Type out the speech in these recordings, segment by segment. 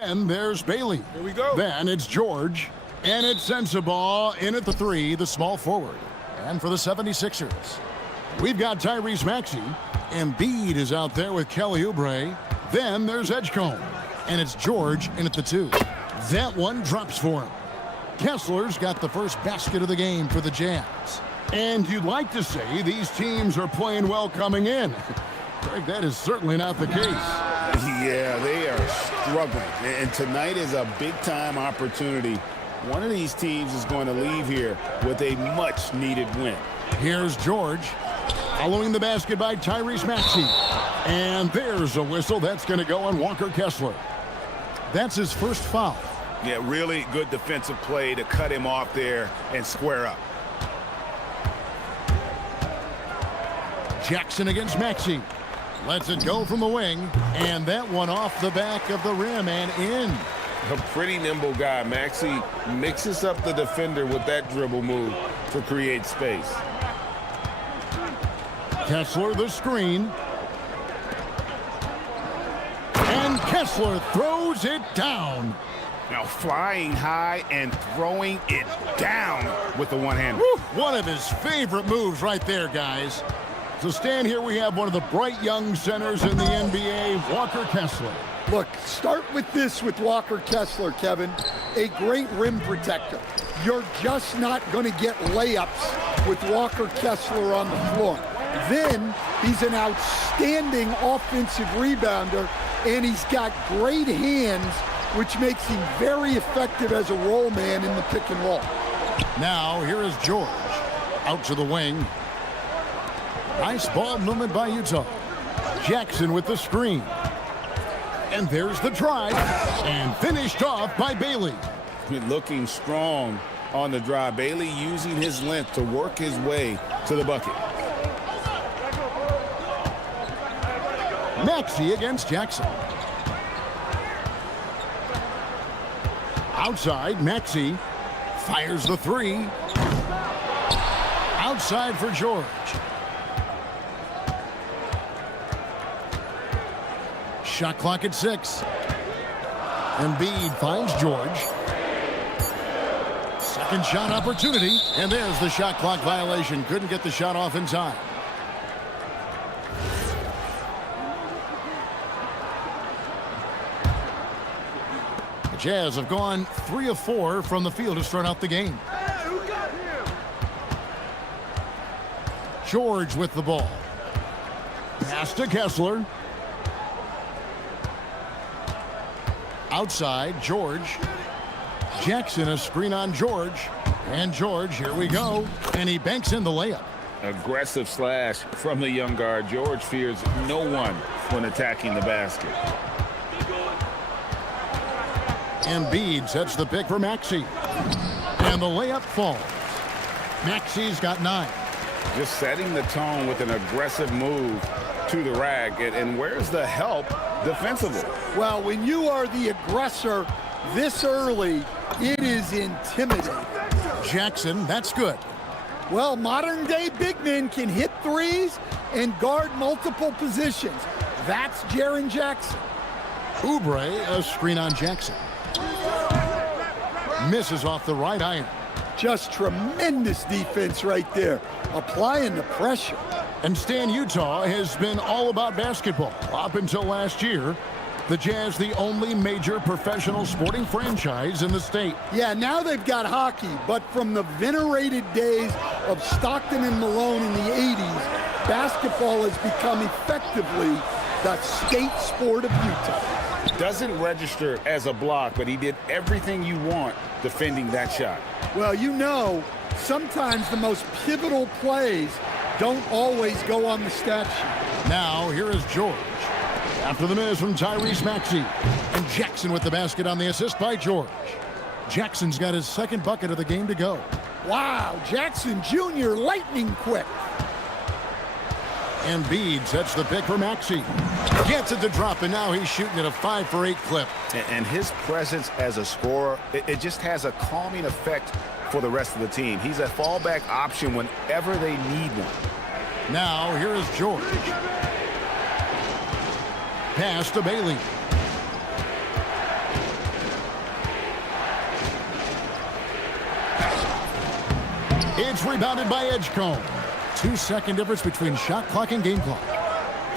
And there's Bailey. Here we go. Then it's George. And it's Sensabaugh in at the three, the small forward. And for the 76ers, we've got Tyrese Maxey. Embiid is out there with Kelly Oubre. Then there's Edgecombe. And it's George in at the two. That one drops for him. Kessler's got the first basket of the game for the Jazz. And you'd like to say these teams are playing well coming in. Greg, that is certainly not the case. Yeah, they are struggling. And tonight is a big-time opportunity. One of these teams is going to leave here with a much-needed win. Here's George. Following the basket by Tyrese Maxey. And there's a whistle. That's going to go on Walker Kessler. That's his first foul. Yeah, really good defensive play to cut him off there and square up. Jackson against Maxey. Lets it go from the wing. And that one off the back of the rim and in. A pretty nimble guy. Maxey mixes up the defender with that dribble move to create space. Kessler the screen. And Kessler throws it down. Now flying high and throwing it down with the one-hander. One of his favorite moves right there, guys. So stand here, we have one of the bright young centers in the NBA, Walker Kessler. Look, start with this with Walker Kessler, Kevin. A great rim protector. You're just not going to get layups with Walker Kessler on the floor. Then he's an outstanding offensive rebounder, and he's got great hands, which makes him very effective as a roll man in the pick and roll. Now, here is George. Out to the wing. Nice ball movement by Utah. Jackson with the screen. And there's the drive. And finished off by Bailey. Looking strong on the drive. Bailey using his length to work his way to the bucket. Maxey against Jackson. Outside, Maxey fires the three. Outside for George. Shot clock at 6. Embiid finds George. Second shot opportunity. And there's the shot clock violation. Couldn't get the shot off in time. The Jazz have gone 3 of 4 from the field to start out the game. George with the ball. Pass to Kessler. Outside, George. Jackson, a screen on George. And George, here we go. And he banks in the layup. Aggressive slash from the young guard. George fears no one when attacking the basket. Embiid sets the pick for Maxey. And the layup falls. Maxey's got 9. Just setting the tone with an aggressive move to the rack. And where's the help defensively? Well, when you are the aggressor this early, it is intimidating. Jackson, that's good. Well, modern-day big men can hit threes and guard multiple positions. That's Jaren Jackson. Oubre, a screen on Jackson. Misses off the right iron. Just tremendous defense right there, applying the pressure. And Stan, Utah has been all about basketball up until last year. The Jazz, the only major professional sporting franchise in the state. Yeah, now they've got hockey, but from the venerated days of Stockton and Malone in the 80s, basketball has become effectively the state sport of Utah. Doesn't register as a block, but he did everything you want defending that shot. Well, you know, sometimes the most pivotal plays don't always go on the stat sheet. Now, here is George. After the miss from Tyrese Maxey. And Jackson with the basket on the assist by George. Jackson's got his second bucket of the game to go. Wow, Jackson Jr. lightning quick. Embiid sets the pick for Maxey. Gets it to drop, and now he's shooting at a 5 for 8 clip. And his presence as a scorer, it just has a calming effect for the rest of the team. He's a fallback option whenever they need one. Now, here is George. Pass to Bailey. It's rebounded by Edgecombe. 2-second difference between shot clock and game clock.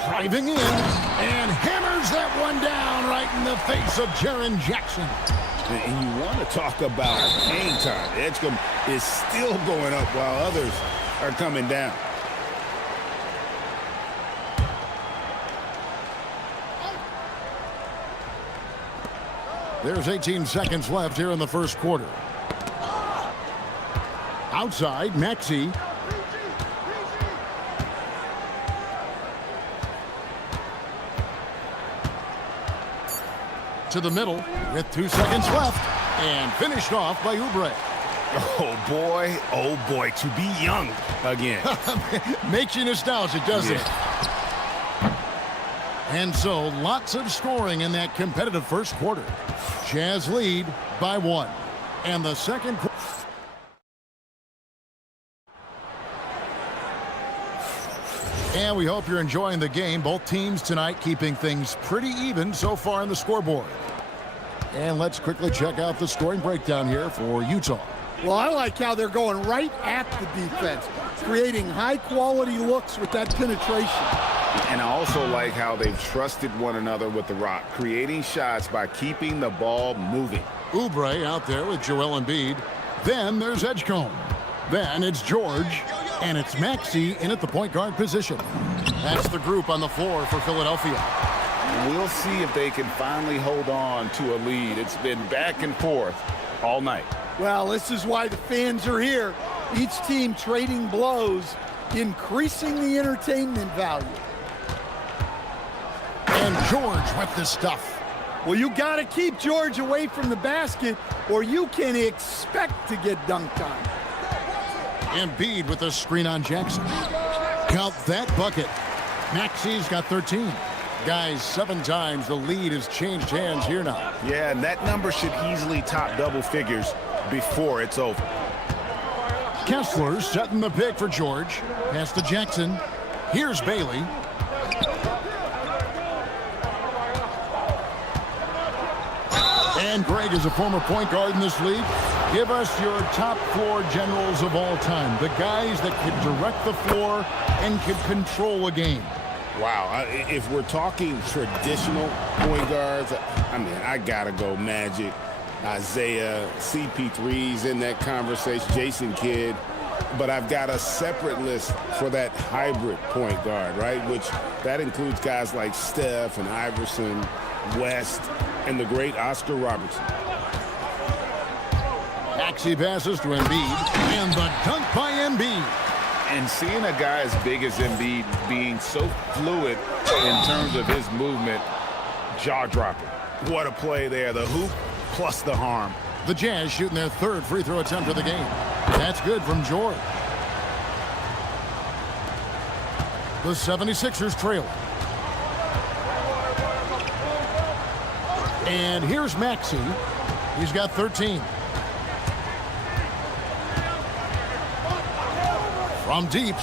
Driving in and hammers that one down right in the face of Jaren Jackson. And you want to talk about hang time. Edgecombe is still going up while others are coming down. There's 18 seconds left here in the first quarter. Outside, Maxey. To the middle with 2 seconds left and finished off by Oubre. Oh boy, to be young again. Makes you nostalgic, doesn't it? And so lots of scoring in that competitive first quarter. Jazz lead by 1. And the second quarter. And we hope you're enjoying the game. Both teams tonight keeping things pretty even so far on the scoreboard. And let's quickly check out the scoring breakdown here for Utah. Well, I like how they're going right at the defense, creating high-quality looks with that penetration. And I also like how they've trusted one another with the rock, creating shots by keeping the ball moving. Oubre out there with Joel Embiid. Then there's Edgecombe. Then it's George. And it's Maxey in at the point guard position. That's the group on the floor for Philadelphia. We'll see if they can finally hold on to a lead. It's been back and forth all night. Well, this is why the fans are here. Each team trading blows, increasing the entertainment value. And George with the stuff. Well, you got to keep George away from the basket, or you can expect to get dunked on. Embiid with a screen on Jackson. Count that bucket. Maxey's got 13. Guys, 7 times the lead has changed hands here now. Yeah, and that number should easily top double figures before it's over. Kessler setting the pick for George. Pass to Jackson. Here's Bailey. And Greg is a former point guard in this league. Give us your top floor generals of all time. The guys that could direct the floor and could control a game. Wow, if we're talking traditional point guards, I mean, I gotta go Magic, Isaiah, CP3's in that conversation, Jason Kidd. But I've got a separate list for that hybrid point guard, right? Which that includes guys like Steph and Iverson, West, and the great Oscar Robertson. Maxey passes to Embiid, and the dunk by Embiid. And seeing a guy as big as Embiid being so fluid in terms of his movement, jaw-dropping. What a play there, the hoop plus the harm. The Jazz shooting their 3rd free throw attempt of the game. That's good from George. The 76ers trail. And here's Maxey. He's got 13. From deep,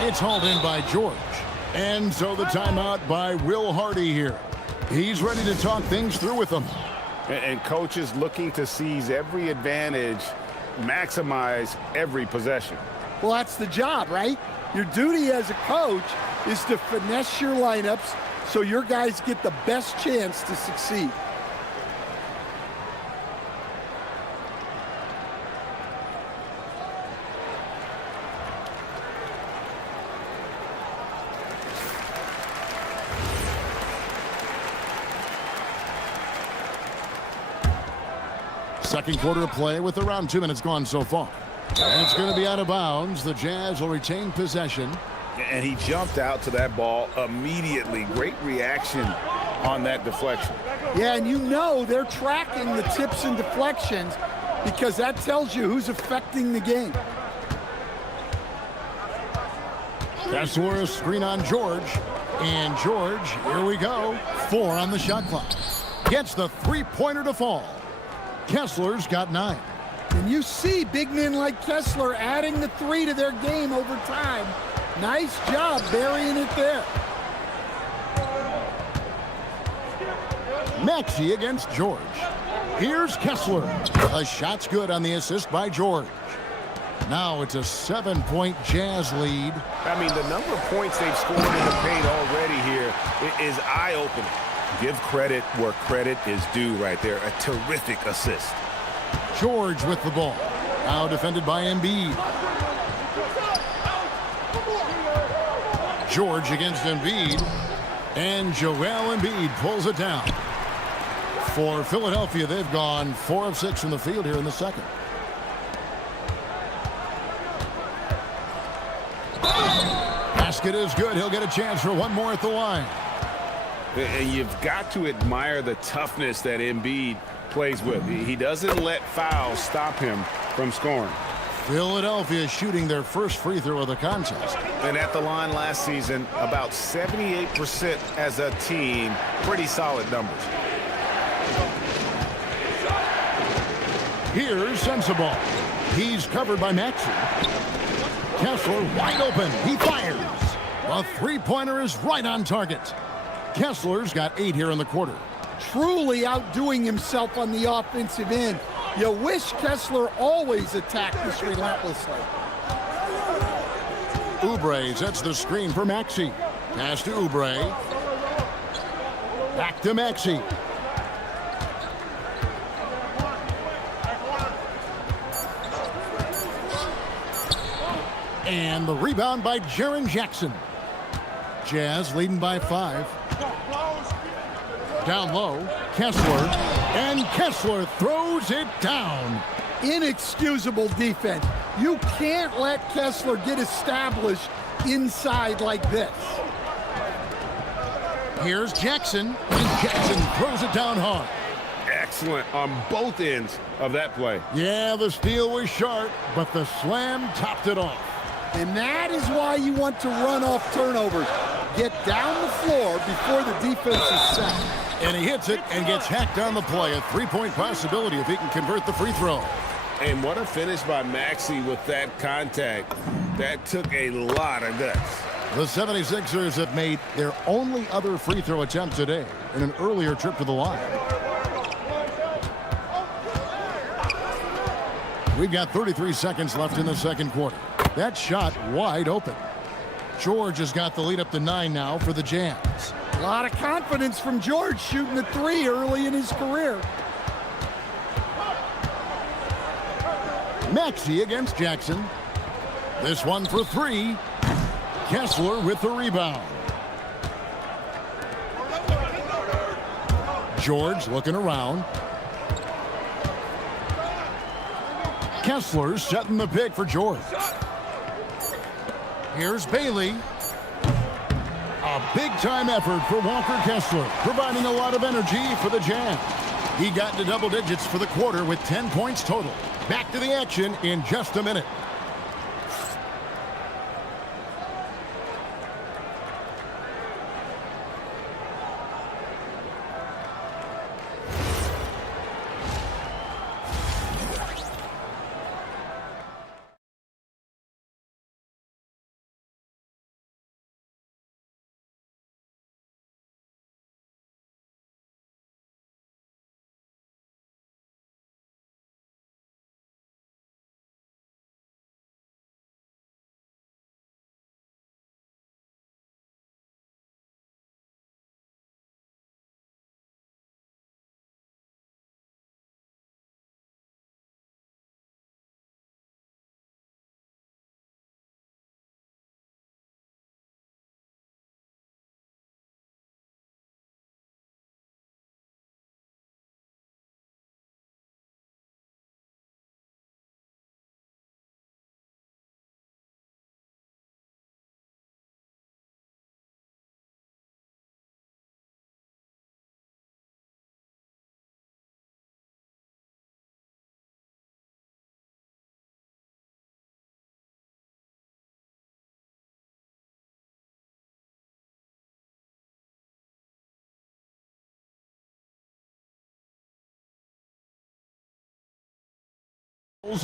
it's hauled in by George. And so the timeout by Will Hardy here. He's ready to talk things through with them. And coaches looking to seize every advantage, maximize every possession. Well, that's the job, right? Your duty as a coach is to finesse your lineups so your guys get the best chance to succeed. Second quarter of play with around 2 minutes gone so far. And it's going to be out of bounds. The Jazz will retain possession. And he jumped out to that ball immediately. Great reaction on that deflection. Yeah, and you know they're tracking the tips and deflections because that tells you who's affecting the game. Kessler screen on George. And George, here we go. 4 on the shot clock. Gets the three-pointer to fall. Kessler's got 9. And you see big men like Kessler adding the 3 to their game over time. Nice job burying it there. Maxey against George. Here's Kessler. The shot's good on the assist by George. Now it's a 7-point Jazz lead. I mean, the number of points they've scored in the paint already here is eye-opening. Give credit where credit is due right there. A terrific assist. George with the ball. Now defended by Embiid. George against Embiid. And Joel Embiid pulls it down. For Philadelphia, they've gone 4 of 6 from the field here in the second. Basket is good. He'll get a chance for one more at the line. And you've got to admire the toughness that Embiid plays with. He doesn't let fouls stop him from scoring. Philadelphia shooting their first free throw of the contest. And at the line last season, about 78% as a team. Pretty solid numbers. Here's Sensabaugh. He's covered by Maxey. Kessler wide open. He fires. A three-pointer is right on target. Kessler's got 8 here in the quarter. Truly outdoing himself on the offensive end. You wish Kessler always attacked this relentlessly. Oubre sets the screen for Maxey. Pass to Oubre. Back to Maxey. And the rebound by Jaren Jackson. Jazz leading by 5. Down low, Kessler. And Kessler throws it down. Inexcusable defense. You can't let Kessler get established inside like this. Here's Jackson. And Jackson throws it down hard. Excellent on both ends of that play. Yeah, the steal was sharp, but the slam topped it off. And that is why you want to run off turnovers. Get down the floor before the defense is set. And he hits it and gets hacked on the play. A 3-point possibility if he can convert the free throw. And what a finish by Maxey with that contact. That took a lot of guts. The 76ers have made their only other free throw attempt today in an earlier trip to the line. We've got 33 seconds left in the second quarter. That shot wide open. George has got the lead up to 9 now for the Jazz. A lot of confidence from George shooting a 3 early in his career. Maxey against Jackson. This one for 3. Kessler with the rebound. George looking around. Kessler setting the pick for George. Here's Bailey. A big-time effort for Walker Kessler, providing a lot of energy for the Jazz. He got to double digits for the quarter with 10 points total. Back to the action in just a minute.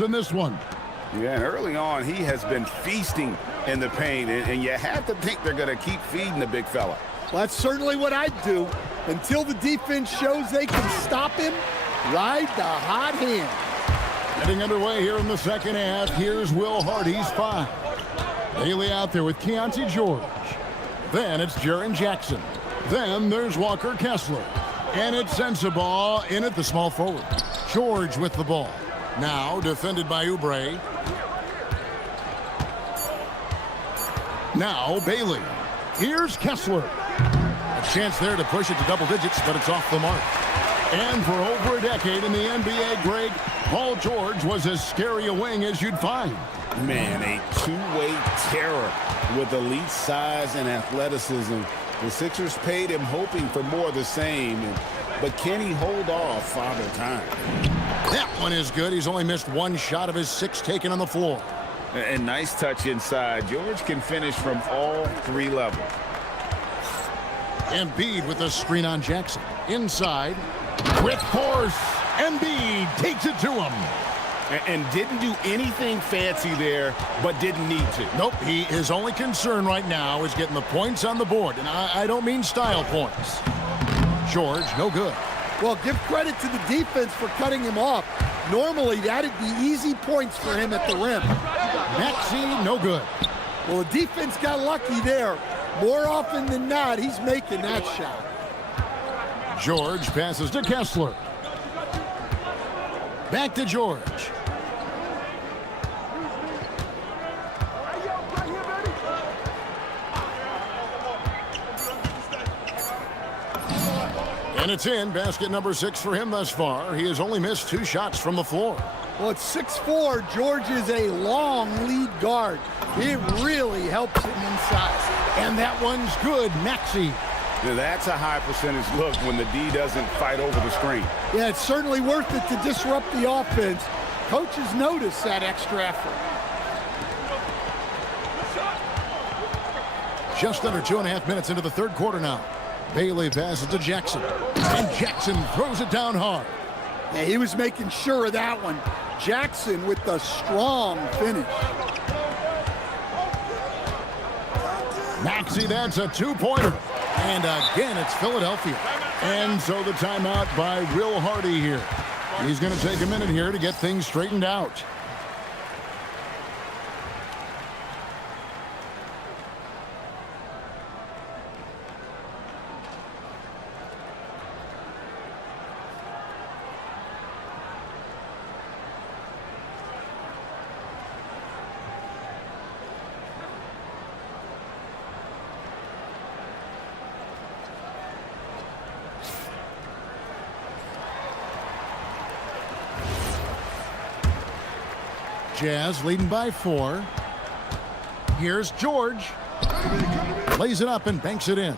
In this one. Yeah, and early on, he has been feasting in the paint, and you have to think they're going to keep feeding the big fella. Well, that's certainly what I'd do. Until the defense shows they can stop him, ride the hot hand. Getting underway here in the second half. Here's Will Hardy's 5. Bailey out there with Keontae George. Then it's Jaren Jackson. Then there's Walker Kessler. And it's Sensabaugh in at the small forward. George with the ball. Now defended by Oubre. Now Bailey. Here's Kessler. A chance there to push it to double digits, but it's off the mark. And for over a decade in the NBA, Greg, Paul George was as scary a wing as you'd find. Man, a two-way terror with elite size and athleticism. The Sixers paid him hoping for more of the same, but can he hold off Father Time? That one is good. He's only missed one shot of his 6 taken on the floor. And nice touch inside. George can finish from all 3 levels. Embiid with a screen on Jackson. Inside. With force. Embiid takes it to him. And didn't do anything fancy there, but didn't need to. Nope, his only concern right now is getting the points on the board. And I don't mean style points. George, no good. Well, give credit to the defense for cutting him off. Normally, that'd be easy points for him at the rim. Maxey, no good. Well, the defense got lucky there. More often than not, he's making that shot. George passes to Kessler. Back to George. And it's in. Basket number 6 for him thus far. He has only missed 2 shots from the floor. Well, at 6'4", George is a long lead guard. It really helps him inside. And that one's good. Maxey. Now, that's a high percentage look when the D doesn't fight over the screen. Yeah, it's certainly worth it to disrupt the offense. Coaches notice that extra effort. Just under 2.5 minutes into the third quarter now. Bailey passes to Jackson. And Jackson throws it down hard. Yeah, he was making sure of that one. Jackson with the strong finish. Maxey, that's a 2-pointer. And again, it's Philadelphia. And so the timeout by Will Hardy here. He's going to take a minute here to get things straightened out. Jazz leading by 4. Here's George. Lays it up and banks it in.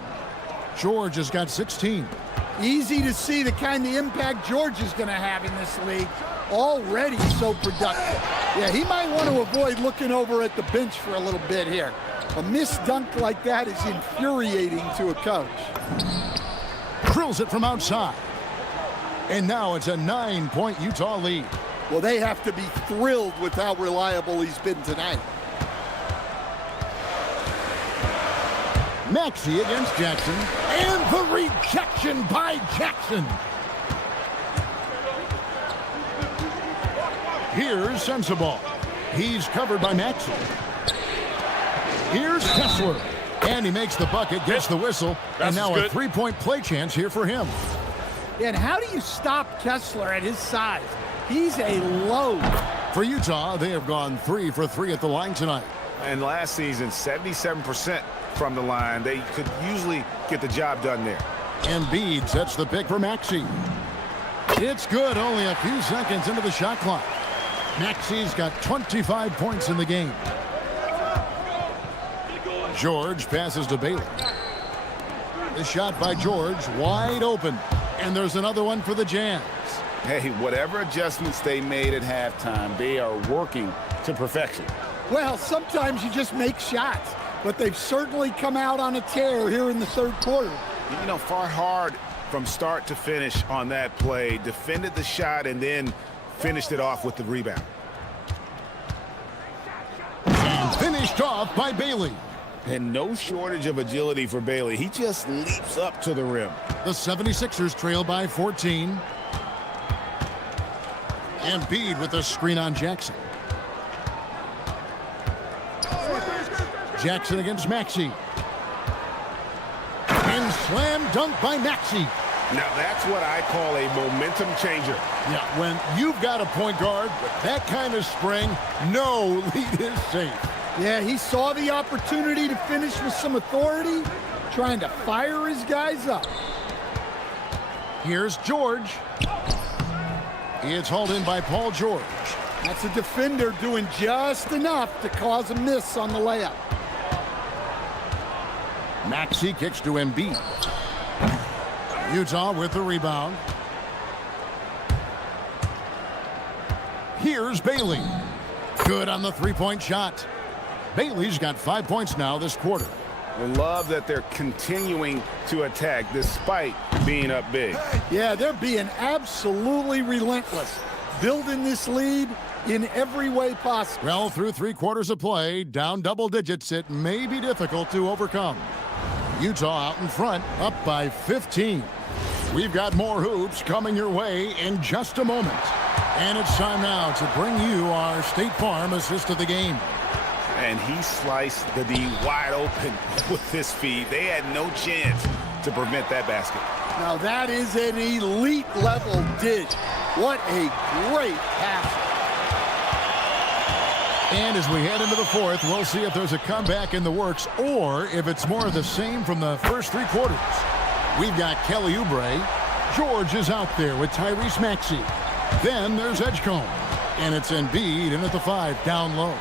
George has got 16. Easy to see the kind of impact George is going to have in this league. Already so productive. Yeah, he might want to avoid looking over at the bench for a little bit here. A missed dunk like that is infuriating to a coach. Drills it from outside. And now it's a 9-point Utah lead. Well, they have to be thrilled with how reliable he's been tonight. Maxey against Jackson. And the rejection by Jackson. Here's Sensabaugh. He's covered by Maxey. Here's Kessler. And he makes the bucket, gets the whistle. And now a 3-point play chance here for him. And how do you stop Kessler at his size? He's a load. For Utah, they have gone 3 for 3 at the line tonight. And last season, 77% from the line. They could usually get the job done there. Embiid sets the pick for Maxey. It's good, only a few seconds into the shot clock. Maxey's got 25 points in the game. George passes to Bailey. The shot by George, wide open. And there's another one for the Jazz. Hey, whatever adjustments they made at halftime, they are working to perfection. Well, sometimes you just make shots, but they've certainly come out on a tear here in the third quarter. You know, fought hard from start to finish on that play, defended the shot, and then finished it off with the rebound. And finished off by Bailey. And no shortage of agility for Bailey. He just leaps up to the rim. The 76ers trail by 14. Embiid with the screen on Jackson. Jackson against Maxey. And slam dunk by Maxey. Now that's what I call a momentum changer. Yeah, when you've got a point guard with that kind of spring, no lead is safe. Yeah, he saw the opportunity to finish with some authority, trying to fire his guys up. Here's George. It's hauled in by Paul George. That's a defender doing just enough to cause a miss on the layup. Maxey kicks to Embiid. Utah with the rebound. Here's Bailey. Good on the three-point shot. Bailey's got 5 points now this quarter. I love that they're continuing to attack despite being up big. Yeah, they're being absolutely relentless, building this lead in every way possible. Well, through 3 quarters of play, down double digits, it may be difficult to overcome. Utah out in front, up by 15. We've got more hoops coming your way in just a moment. And it's time now to bring you our State Farm assist of the game. And he sliced the D wide open with his feed. They had no chance to prevent that basket. Now that is an elite level dish. What a great pass. And as we head into the fourth, we'll see if there's a comeback in the works or if it's more of the same from the first 3 quarters. We've got Kelly Oubre. George is out there with Tyrese Maxey. Then there's Edgecombe. And it's Embiid in at the 5, down low.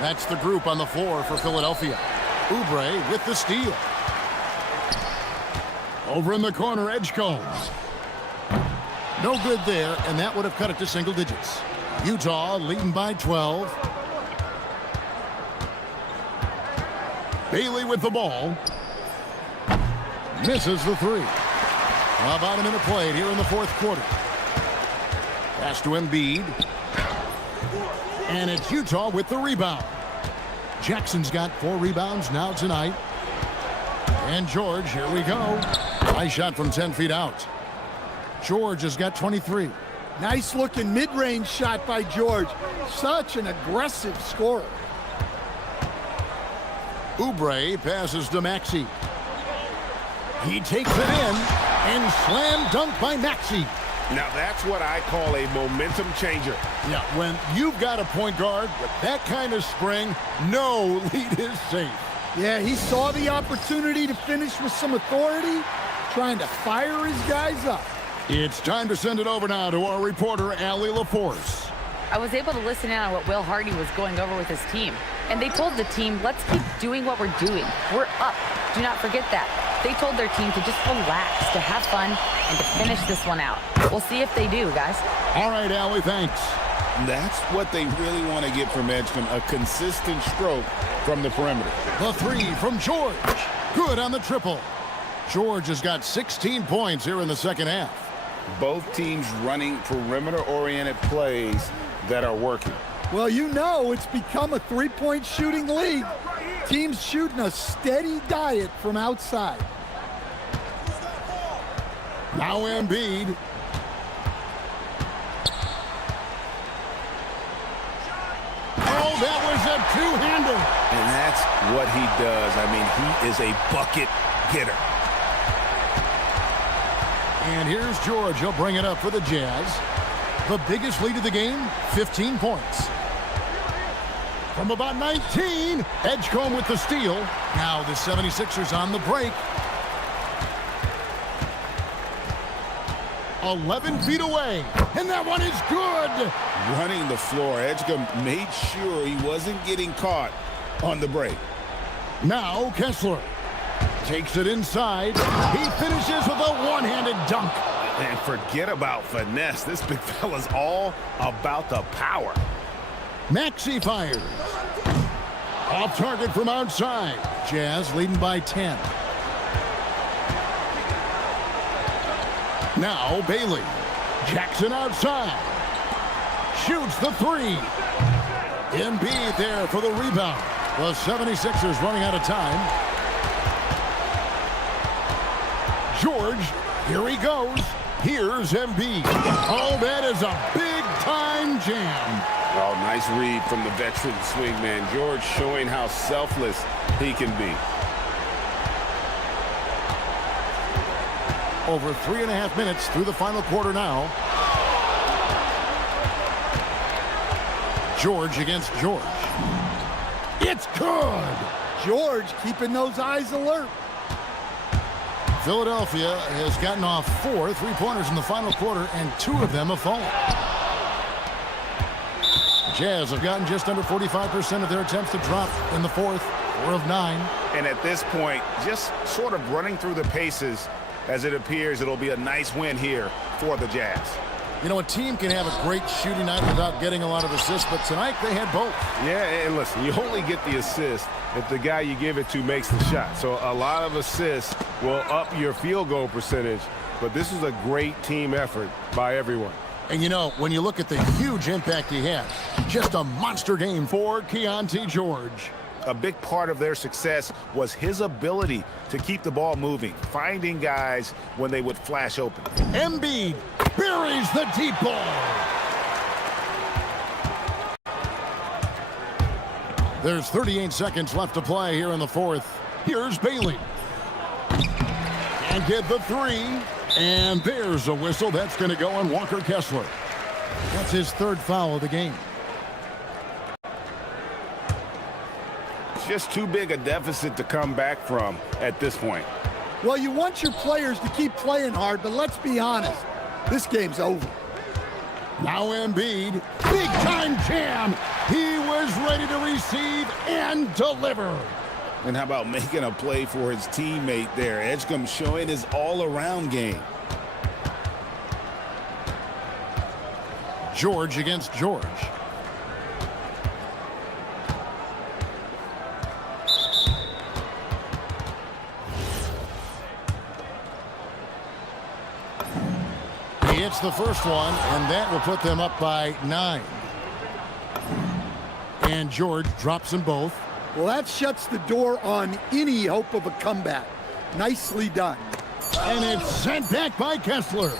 That's the group on the floor for Philadelphia. Oubre with the steal. Over in the corner, Edgecombe. No good there, and that would have cut it to single digits. Utah leading by 12. Bailey with the ball. Misses the 3. About a minute played here in the fourth quarter. Pass to Embiid. And it's Utah with the rebound. Jackson's got 4 rebounds now tonight. And George, here we go. Nice shot from 10 feet out. George has got 23. Nice looking mid-range shot by George. Such an aggressive scorer. Oubre passes to Maxey. He takes it in and slam dunk by Maxey. Now that's what I call a momentum changer. Yeah, when you've got a point guard with that kind of spring, no lead is safe. Yeah, he saw the opportunity to finish with some authority, trying to fire his guys up. It's time to send it over now to our reporter, Allie LaForce. I was able to listen in on what Will Hardy was going over with his team. And they told the team, let's keep doing what we're doing. We're up. Do not forget that. They told their team to just relax, to have fun, and to finish this one out. We'll see if they do, guys. All right, Allie, thanks. That's what they really want to get from Edgecombe, a consistent stroke from the perimeter. The 3 from George. Good on the triple. George has got 16 points here in the second half. Both teams running perimeter-oriented plays that are working. Well, you know it's become a three-point shooting league. Teams shooting a steady diet from outside. Now Embiid. Oh, that was a two-hander. And that's what he does. I mean, he is a bucket getter. And here's George. He'll bring it up for the Jazz. The biggest lead of the game, 15 points. From about 19, Edgecombe with the steal. Now the 76ers on the break. 11 feet away, and that one is good. Running the floor, Edgecombe made sure he wasn't getting caught on the break. Now Kessler takes it inside. He finishes with a one-handed dunk. And forget about finesse. This big fella's all about the power. Maxey fires. Off target from outside. Jazz leading by 10. Now Bailey. Jackson outside. Shoots the 3. Embiid there for the rebound. The 76ers running out of time. George, here he goes. Here's Embiid. Oh, that is a big big-time jam. Oh, nice read from the veteran swingman. George showing how selfless he can be. Over 3.5 minutes through the final quarter now. George against George. It's good. George keeping those eyes alert. Philadelphia has gotten off 4 3-pointers in the final quarter, and 2 of them have fallen. Jazz have gotten just under 45% of their attempts to drop in the fourth, 4 of 9. And at this point, just sort of running through the paces, as it appears it'll be a nice win here for the Jazz. You know, a team can have a great shooting night without getting a lot of assists, but tonight they had both. Yeah, and listen, you only get the assist if the guy you give it to makes the shot. So a lot of assists will up your field goal percentage, but this is a great team effort by everyone. And you know, when you look at the huge impact he had, just a monster game for Keontae George. A big part of their success was his ability to keep the ball moving, finding guys when they would flash open. Embiid buries the deep ball. There's 38 seconds left to play here in the fourth. Here's Bailey. And get the 3. And there's a whistle. That's going to go on Walker Kessler. That's his 3rd foul of the game. Just too big a deficit to come back from at this point. Well, you want your players to keep playing hard, but let's be honest. This game's over. Now Embiid, big-time jam. He was ready to receive and deliver. And how about making a play for his teammate there? Edgecombe showing his all-around game. George against George. He hits the first one, and that will put them up by 9. And George drops them both. Well, that shuts the door on any hope of a comeback. Nicely done. And it's sent back by Kessler.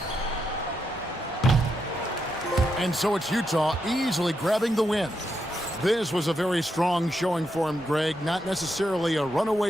And so it's Utah easily grabbing the win. This was a very strong showing for him, Greg. Not necessarily a runaway.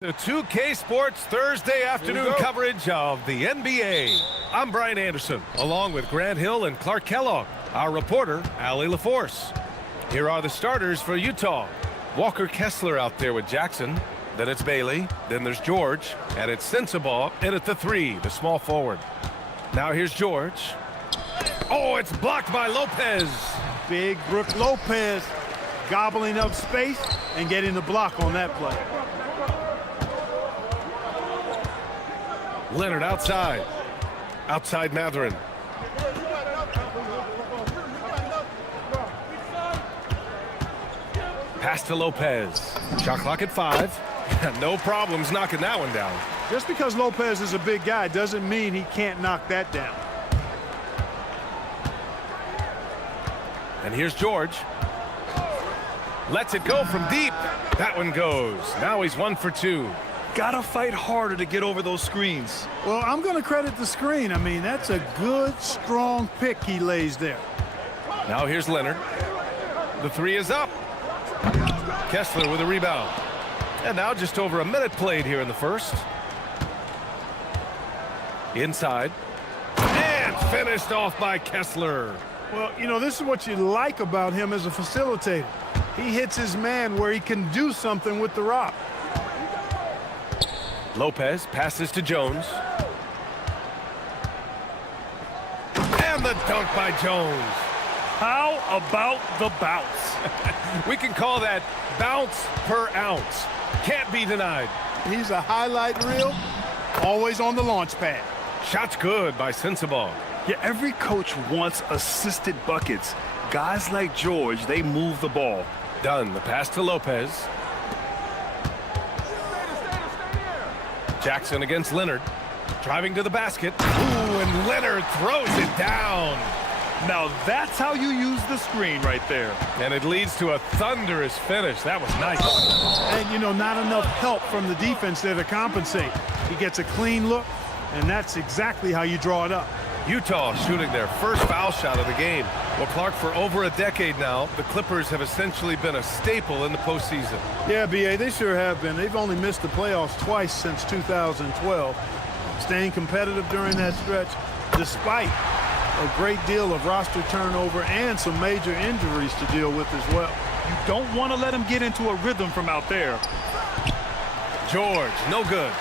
The 2K Sports Thursday afternoon coverage of the NBA. I'm Brian Anderson, along with Grant Hill and Clark Kellogg. Our reporter, Allie LaForce. Here are the starters for Utah. Walker Kessler out there with Jackson. Then it's Bailey. Then there's George. And it's Sensabaugh in at the 3, the small forward. Now here's George. Oh, it's blocked by Lopez. Big Brook Lopez gobbling up space and getting the block on that play. Leonard outside. Outside Matherin. Pass to Lopez. Shot clock at 5. No problems knocking that one down. Just because Lopez is a big guy doesn't mean he can't knock that down. And here's George. Lets it go from deep. That one goes. Now he's 1 for 2. Gotta fight harder to get over those screens. Well, I'm going to credit the screen. I mean, that's a good, strong pick he lays there. Now here's Leonard. The 3 is up. Kessler with a rebound. And now just over a minute played here in the first. Inside. And finished off by Kessler. Well, you know, this is what you like about him as a facilitator. He hits his man where he can do something with the rock. Lopez passes to Jones. And the dunk by Jones. How about the bounce? We can call that bounce per ounce. Can't be denied. He's a highlight reel, always on the launch pad. Shot's good by Sensabaugh. Yeah, every coach wants assisted buckets. Guys like George, they move the ball. Done. The pass to Lopez. Jackson against Leonard. Driving to the basket. Ooh, and Leonard throws it down. Now that's how you use the screen right there. And it leads to a thunderous finish. That was nice. And, you know, not enough help from the defense there to compensate. He gets a clean look, and that's exactly how you draw it up. Utah shooting their first foul shot of the game. Well, Clark, for over a decade now, the Clippers have essentially been a staple in the postseason. Yeah, B.A., they sure have been. They've only missed the playoffs twice since 2012. Staying competitive during that stretch, despite a great deal of roster turnover and some major injuries to deal with as well. You don't want to let him get into a rhythm from out there. George, no good.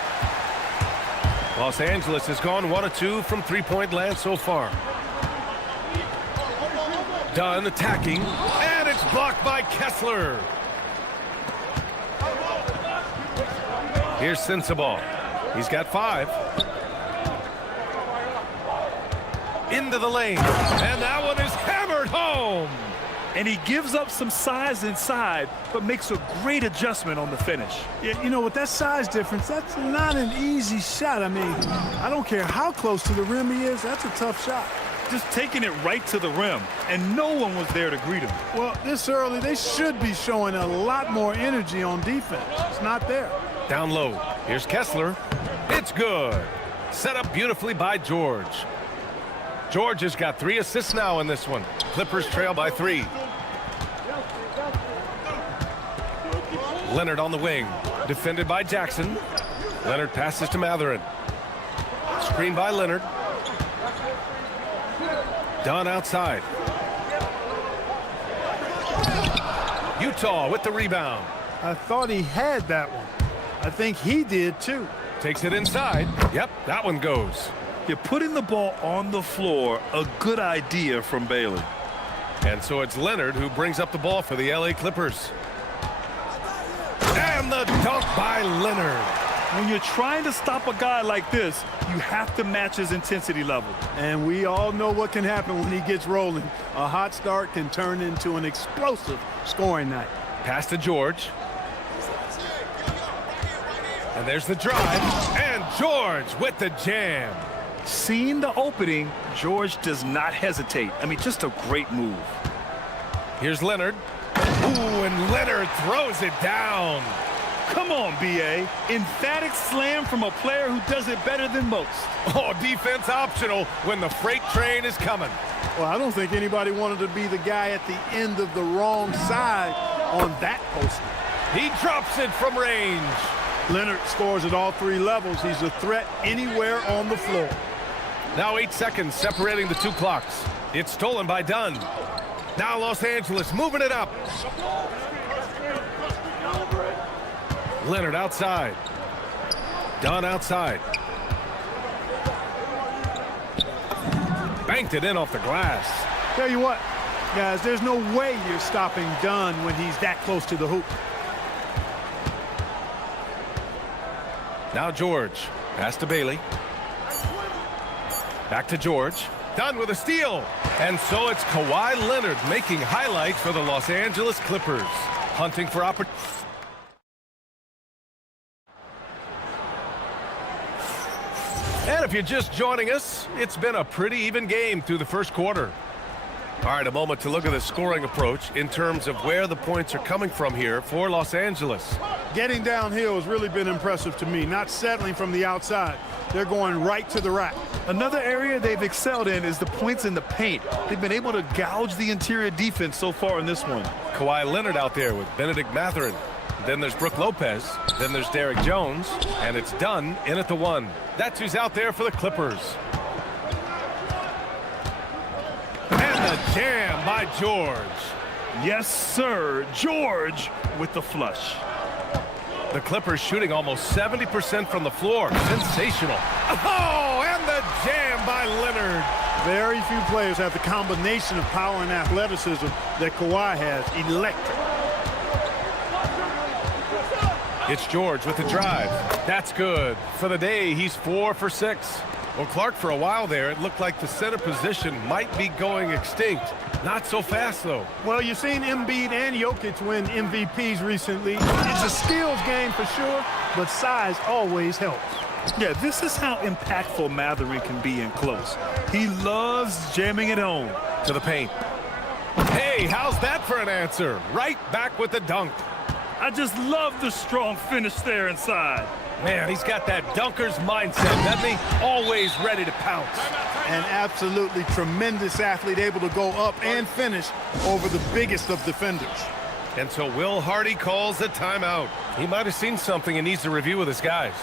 Los Angeles has gone 1 of 2 from three-point land so far. Dunn attacking, and it's blocked by Kessler. Here's Sensabaugh. He's got 5. Into the lane, and that one is hammered home. And he gives up some size inside, but makes a great adjustment on the finish. Yeah, you know, with that size difference, that's not an easy shot. I mean, I don't care how close to the rim he is, that's a tough shot. Just taking it right to the rim, and no one was there to greet him. Well, this early, they should be showing a lot more energy on defense. It's not there. Down low. Here's Kessler. It's good. Set up beautifully by George. George has got 3 assists now in this one. Clippers trail by 3. Leonard on the wing. Defended by Jackson. Leonard passes to Matherin. Screen by Leonard. Dunn outside. Utah with the rebound. I thought he had that one. I think he did too. Takes it inside. Yep, that one goes. You're putting the ball on the floor, a good idea from Bailey. And so it's Leonard who brings up the ball for the LA Clippers. And the dunk by Leonard. When you're trying to stop a guy like this, you have to match his intensity level. And we all know what can happen when he gets rolling. A hot start can turn into an explosive scoring night. Pass to George. And there's the drive. And George with the jam. Seeing the opening, George does not hesitate. I mean, just a great move. Here's Leonard. Ooh, and Leonard throws it down. Come on, B.A. Emphatic slam from a player who does it better than most. Oh, defense optional when the freight train is coming. Well, I don't think anybody wanted to be the guy at the end of the wrong side on that poster. He drops it from range. Leonard scores at all three levels. He's a threat anywhere on the floor. Now 8 seconds separating the two clocks. It's stolen by Dunn. Now Los Angeles moving it up. Leonard outside. Dunn outside. Banked it in off the glass. Tell you what, guys, there's no way you're stopping Dunn when he's that close to the hoop. Now George. Pass to Bailey. Back to George. Dunn with a steal. And so it's Kawhi Leonard making highlights for the Los Angeles Clippers. Hunting for opportunity. And if you're just joining us, it's been a pretty even game through the first quarter. All right, a moment to look at the scoring approach in terms of where the points are coming from here for Los Angeles. Getting downhill has really been impressive to me, not settling from the outside. They're going right to the rack. Another area they've excelled in is the points in the paint. They've been able to gouge the interior defense so far in this one. Kawhi Leonard out there with Benedict Mathurin. Then there's Brook Lopez. Then there's Derek Jones. And it's Dunn in at the 1. That's who's out there for the Clippers. And the jam by George. Yes, sir. George with the flush. The Clippers shooting almost 70% from the floor. Sensational. Oh, and the jam by Leonard. Very few players have the combination of power and athleticism that Kawhi has. Electric. It's George with the drive. That's good. For the day, he's 4 for 6. Well, Clark, for a while there, it looked like the center position might be going extinct. Not so fast, though. Well, you've seen Embiid and Jokic win MVPs recently. It's a skills game for sure, but size always helps. Yeah, this is how impactful Mathurin can be in close. He loves jamming it home. To the paint. Hey, how's that for an answer? Right back with the dunk. I just love the strong finish there inside. Man, he's got that dunker's mindset, doesn't he? Always ready to pounce. An absolutely tremendous athlete, able to go up and finish over the biggest of defenders. And so Will Hardy calls the timeout. He might have seen something and needs to review with his guys.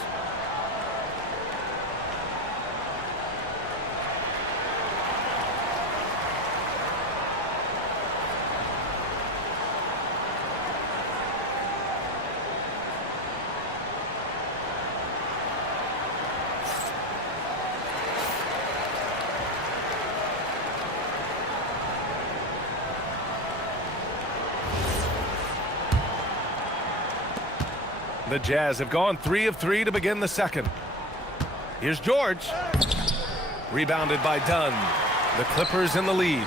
The Jazz have gone 3 of 3 to begin the second. Here's George. Rebounded by Dunn. The Clippers in the lead.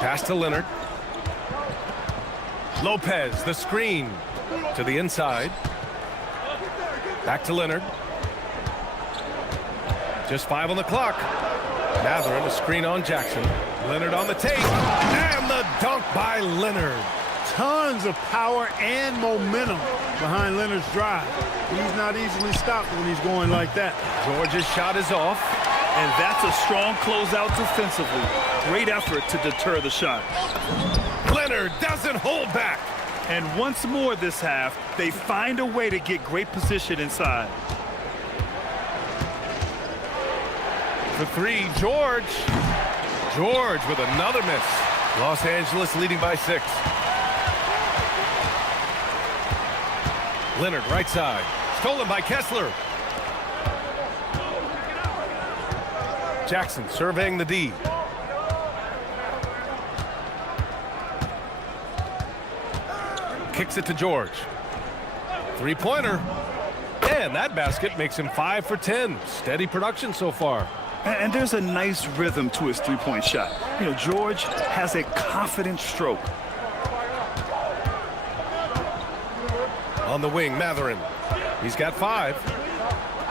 Pass to Leonard. Lopez, the screen. To the inside. Back to Leonard. Just 5 on the clock. Mathurin, a screen on Jackson. Leonard on the tape. And the dunk by Leonard. Tons of power and momentum behind Leonard's drive. He's not easily stopped when he's going like that. George's shot is off. And that's a strong closeout defensively. Great effort to deter the shot. Leonard doesn't hold back. And once more this half, they find a way to get great position inside. For 3, George. George with another miss. Los Angeles leading by 6. Leonard right side. Stolen by Kessler. Jackson surveying the D. Kicks it to George. 3-pointer. And that basket makes him 5 for 10. Steady production so far. And there's a nice rhythm to his three-point shot. You know, George has a confident stroke. On the wing, Mathurin. He's got 5.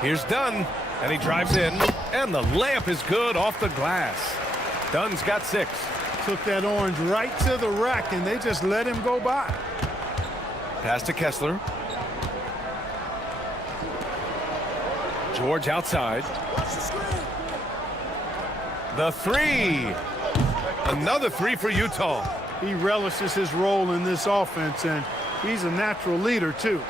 Here's Dunn, and he drives in, and the layup is good off the glass. Dunn's got 6. Took that orange right to the rack, and they just let him go by. Pass to Kessler. George outside. The 3. Another 3 for Utah. He relishes his role in this offense, and he's a natural leader, too.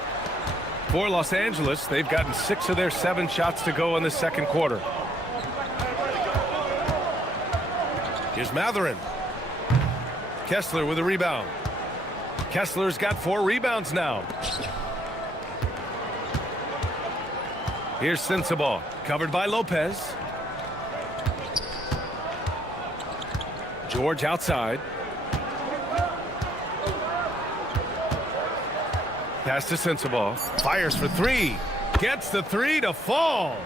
For Los Angeles, they've gotten 6 of their 7 shots to go in the second quarter. Here's Matherin. Kessler with a rebound. Kessler's got 4 rebounds now. Here's Sensabaugh, covered by Lopez. George outside. Pass to Sensabaugh. Fires for 3. Gets the 3 to fall.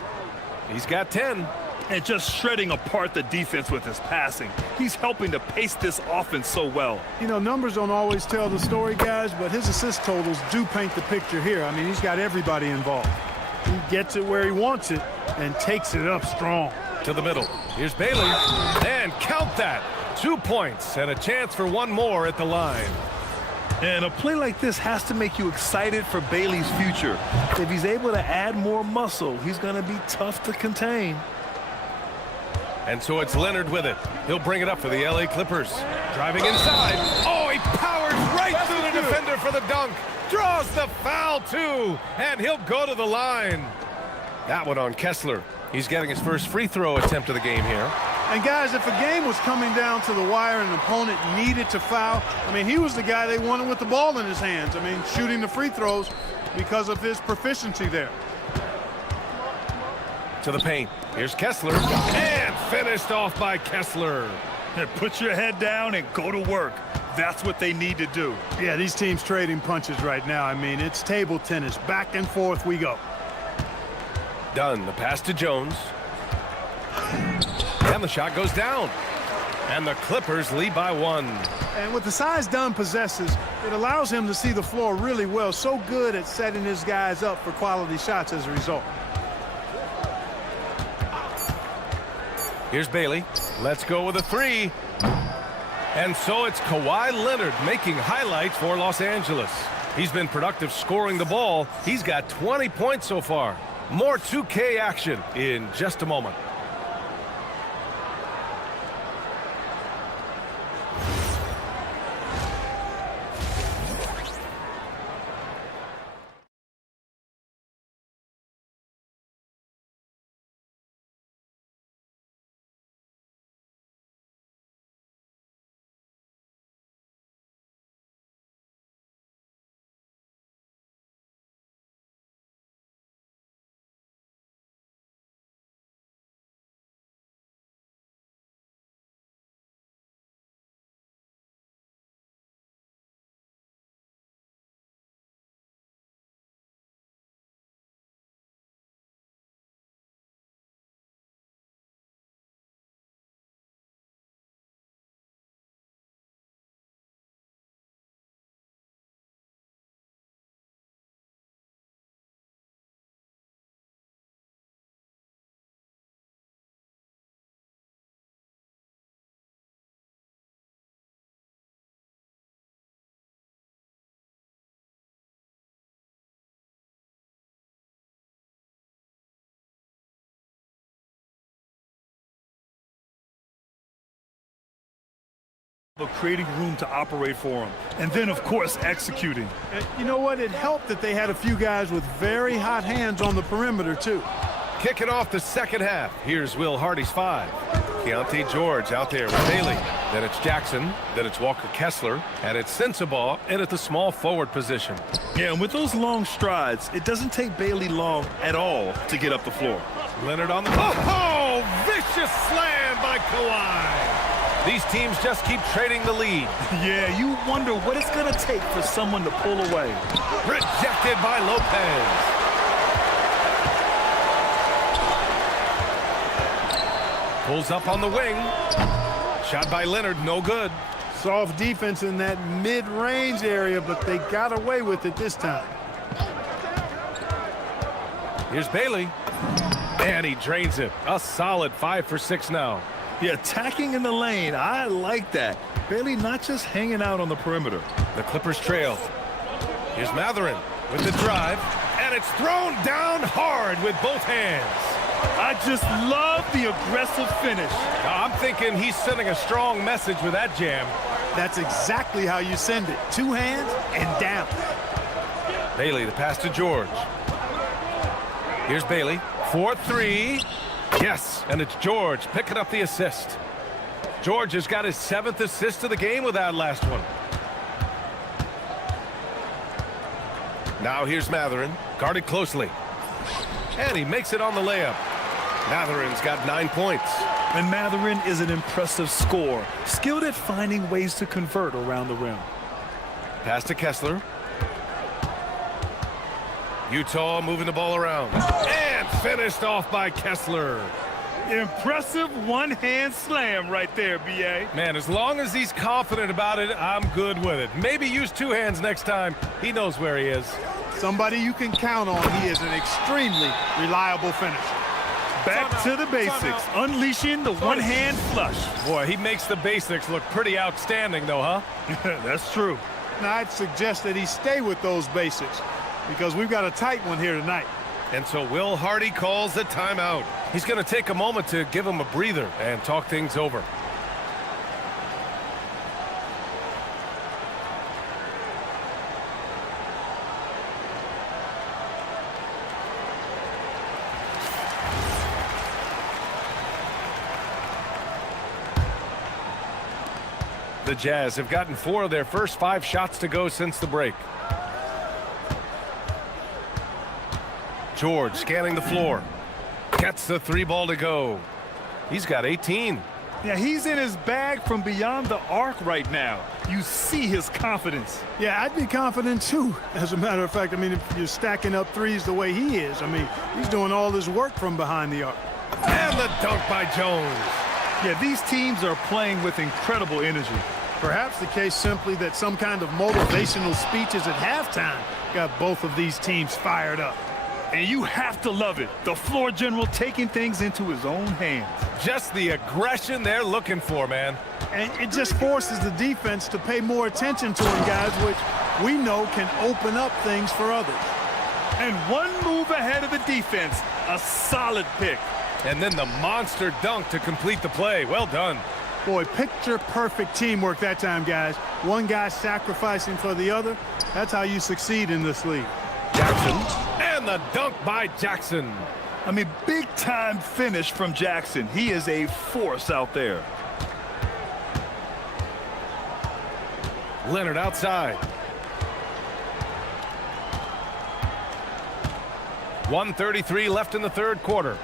He's got 10. And just shredding apart the defense with his passing. He's helping to pace this offense so well. You know, numbers don't always tell the story, guys, but his assist totals do paint the picture here. I mean, he's got everybody involved. He gets it where he wants it and takes it up strong. To the middle. Here's Bailey. And count that. 2 points and a chance for 1 more at the line. And a play like this has to make you excited for Bailey's future. If he's able to add more muscle, he's going to be tough to contain. And so it's Leonard with it. He'll bring it up for the LA Clippers. Driving inside. Oh, he powers right through the defender for the dunk. Draws the foul, too. And he'll go to the line. That one on Kessler. He's getting his first free throw attempt of the game here. And, guys, if a game was coming down to the wire and an opponent needed to foul, I mean, he was the guy they wanted with the ball in his hands. I mean, shooting the free throws because of his proficiency there. To the paint. Here's Kessler. And finished off by Kessler. And put your head down and go to work. That's what they need to do. Yeah, these teams trading punches right now. I mean, it's table tennis. Back and forth we go. Dunn, the pass to Jones. And the shot goes down. And the Clippers lead by 1. And with the size Dunn possesses, it allows him to see the floor really well. So good at setting his guys up for quality shots as a result. Here's Bailey. Let's go with a 3. And so it's Kawhi Leonard making highlights for Los Angeles. He's been productive scoring the ball. He's got 20 points so far. More 2K action in just a moment. Creating room to operate for him. And then, of course, executing. And you know what? It helped that they had a few guys with very hot hands on the perimeter, too. Kicking off the second half. Here's Will Hardy's 5. Keontae George out there with Bailey. Then it's Jackson. Then it's Walker Kessler. And it's Sensabaugh in at the small forward position. Yeah, and with those long strides, it doesn't take Bailey long at all to get up the floor. Leonard on the... Oh, vicious slam by Kawhi. These teams just keep trading the lead. Yeah, you wonder what it's going to take for someone to pull away. Rejected by Lopez. Pulls up on the wing. Shot by Leonard, no good. Soft defense in that mid-range area, but they got away with it this time. Here's Bailey. And he drains it. A solid 5 for 6 now. Yeah, attacking in the lane. I like that. Bailey not just hanging out on the perimeter. The Clippers trail. Here's Matherin with the drive. And it's thrown down hard with both hands. I just love the aggressive finish. I'm thinking he's sending a strong message with that jam. That's exactly how you send it. Two hands and down. Bailey, the pass to George. Here's Bailey. 4-3. Yes, and it's George picking up the assist. George has got his 7th assist of the game with that last one. Now here's Matherin, guarded closely. And he makes it on the layup. Matherin's got 9 points. And Matherin is an impressive scorer, skilled at finding ways to convert around the rim. Pass to Kessler. Utah moving the ball around. And finished off by Kessler. Impressive one-hand slam right there, B.A. Man, as long as he's confident about it, I'm good with it. Maybe use 2 hands next time. He knows where he is. Somebody you can count on. He is an extremely reliable finisher. Back to the basics, unleashing the one-hand flush. Boy, he makes the basics look pretty outstanding, though, huh? That's true. Now, I'd suggest that he stay with those basics because we've got a tight one here tonight. And so Will Hardy calls the timeout. He's going to take a moment to give him a breather and talk things over. The Jazz have gotten 4 of their first 5 shots to go since the break. George scanning the floor. Gets the 3 ball to go. He's got 18. Yeah, he's in his bag from beyond the arc right now. You see his confidence. Yeah, I'd be confident too. As a matter of fact, I mean, if you're stacking up threes the way he is, I mean, he's doing all this work from behind the arc. And the dunk by Jones. Yeah, these teams are playing with incredible energy. Perhaps the case simply that some kind of motivational speeches at halftime got both of these teams fired up. And you have to love it. The floor general taking things into his own hands. Just the aggression they're looking for, man. And it just forces the defense to pay more attention to him, guys, which we know can open up things for others. And one move ahead of the defense, a solid pick. And then the monster dunk to complete the play. Well done. Boy, picture-perfect teamwork that time, guys. One guy sacrificing for the other. That's how you succeed in this league. Jackson. And the dunk by Jackson. I mean, big-time finish from Jackson. He is a force out there. Leonard outside. 1:33 left in the third quarter.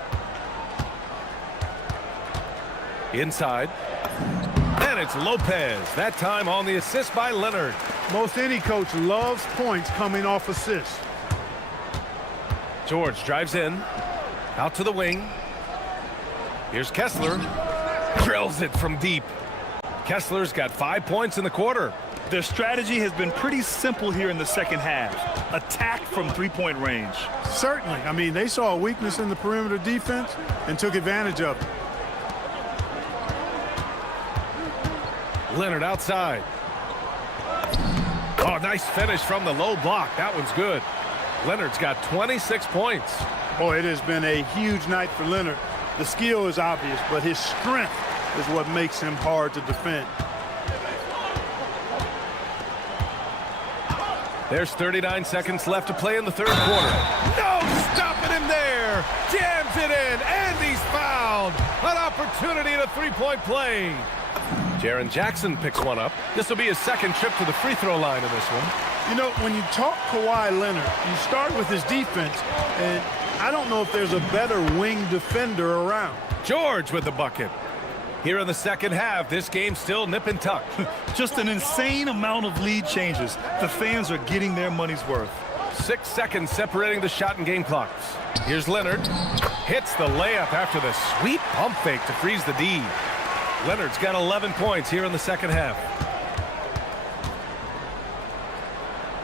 Inside. And it's Lopez. That time on the assist by Leonard. Most any coach loves points coming off assists. George drives in. Out to the wing. Here's Kessler. Drills it from deep. Kessler's got 5 points in the quarter. Their strategy has been pretty simple here in the second half. Attack from three-point range. Certainly. I mean, they saw a weakness in the perimeter defense and took advantage of it. Leonard outside. Oh, nice finish from the low block. That one's good. Leonard's got 26 points. Boy, it has been a huge night for Leonard. The skill is obvious, but his strength is what makes him hard to defend. There's 39 seconds left to play in the third quarter. No stopping him there. Jams it in, and he's fouled. An opportunity at a three-point play. Jaren Jackson picks one up. This will be his second trip to the free throw line in this one. You know, when you talk Kawhi Leonard, you start with his defense, and I don't know if there's a better wing defender around. George with the bucket. Here in the second half, this game's still nip and tuck. Just an insane amount of lead changes. The fans are getting their money's worth. 6 seconds separating the shot and game clocks. Here's Leonard. Hits the layup after the sweet pump fake to freeze the D. Leonard's got 11 points here in the second half.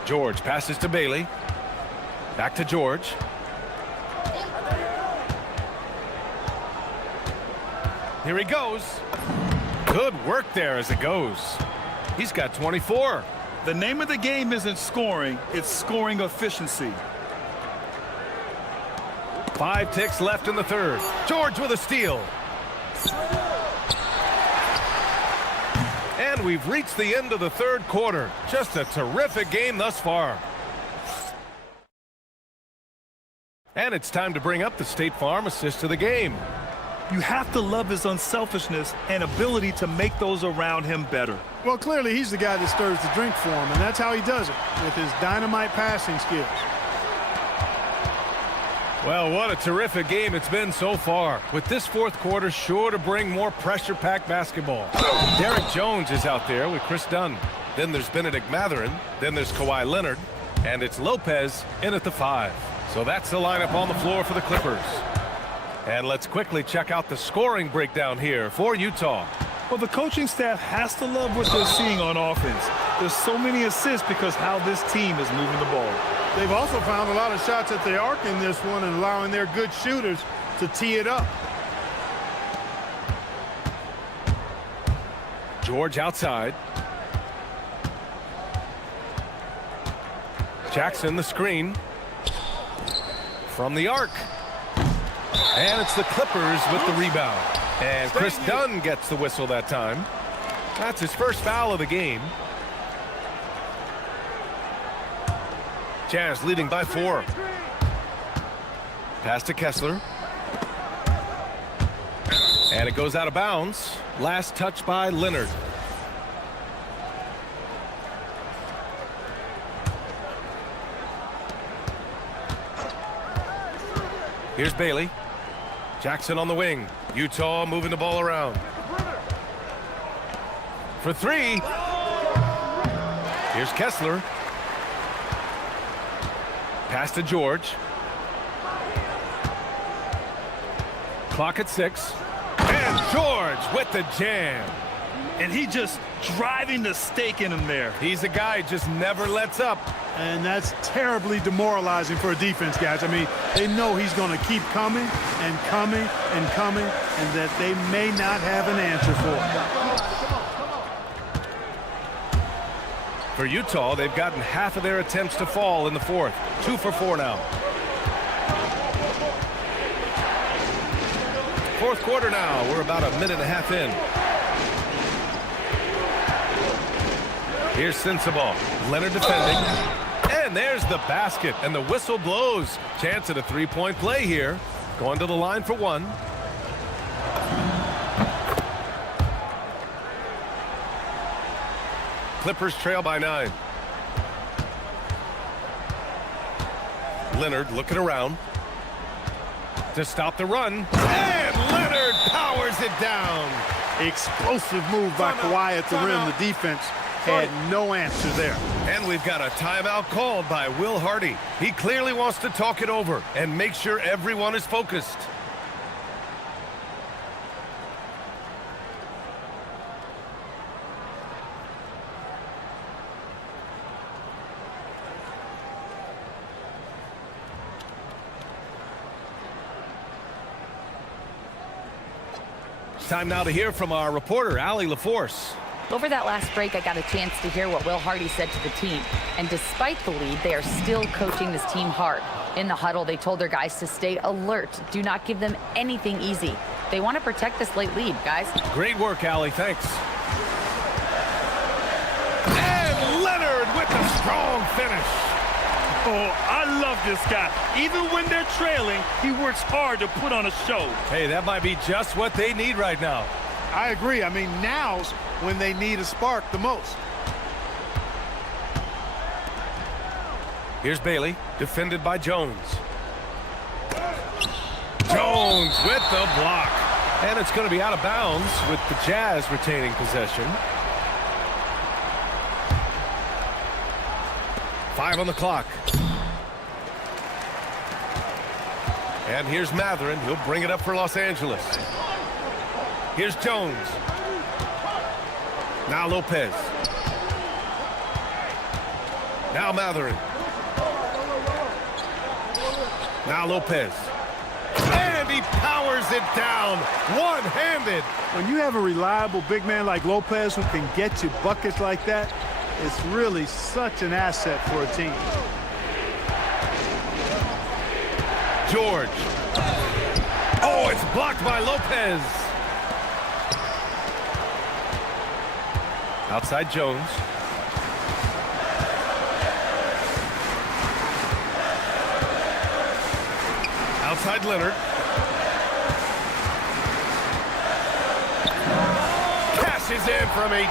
George passes to Bailey. Back to George. Here he goes. Good work there as it goes. He's got 24. The name of the game isn't scoring, it's scoring efficiency. 5 ticks left in the third. George with a steal. And we've reached the end of the third quarter. Just a terrific game thus far. And it's time to bring up the State Farm assist to the game. You have to love his unselfishness and ability to make those around him better. Well, clearly he's the guy that stirs the drink for him, and that's how he does it, with his dynamite passing skills. Well, what a terrific game it's been so far. With this fourth quarter sure to bring more pressure-packed basketball. Derek Jones is out there with Chris Dunn. Then there's Benedict Mathurin. Then there's Kawhi Leonard. And it's Lopez in at the 5. So that's the lineup on the floor for the Clippers. And let's quickly check out the scoring breakdown here for Utah. Well, the coaching staff has to love what they're seeing on offense. There's so many assists because how this team is moving the ball. They've also found a lot of shots at the arc in this one and allowing their good shooters to tee it up. George outside. Jackson the screen. From the arc. And it's the Clippers with the rebound. And Chris Dunn gets the whistle that time. That's his first foul of the game. Jazz leading by 4. Pass to Kessler. And it goes out of bounds. Last touch by Leonard. Here's Bailey. Jackson on the wing. Utah moving the ball around. For 3. Here's Kessler. Pass to George. Clock at 6. And George with the jam. And he just driving the stake in him there. He's a guy who just never lets up. And that's terribly demoralizing for a defense, guys. I mean, they know he's going to keep coming and coming and coming, and that they may not have an answer for it. For Utah, they've gotten half of their attempts to fall in the fourth. 2 for 4 now. Fourth quarter now. We're about a minute and a half in. Here's Sensabaugh. Leonard defending. And there's the basket. And the whistle blows. Chance at a three-point play here. Going to the line for 1. Clippers trail by 9. Leonard looking around to stop the run. And Leonard powers it down. Explosive move by Kawhi at the rim. The defense had no answer there. And we've got a timeout called by Will Hardy. He clearly wants to talk it over and make sure everyone is focused. It's time now to hear from our reporter, Allie LaForce. Over that last break, I got a chance to hear what Will Hardy said to the team. And despite the lead, they are still coaching this team hard. In the huddle, they told their guys to stay alert. Do not give them anything easy. They want to protect this late lead, guys. Great work, Allie. Thanks. And Leonard with the strong finish. Oh, I love this guy. Even when they're trailing, he works hard to put on a show. Hey, that might be just what they need right now. I agree. I mean, now's when they need a spark the most. Here's Bailey, defended by Jones. Jones with the block. And it's going to be out of bounds with the Jazz retaining possession. 5 on the clock. And here's Mathurin. He'll bring it up for Los Angeles. Here's Jones. Now Lopez. Now Mathurin. Now Lopez. And he powers it down one-handed. When you have a reliable big man like Lopez who can get you buckets like that, it's really such an asset for a team. George. Oh, it's blocked by Lopez. Outside Jones. Outside Leonard. Cashes in from 18.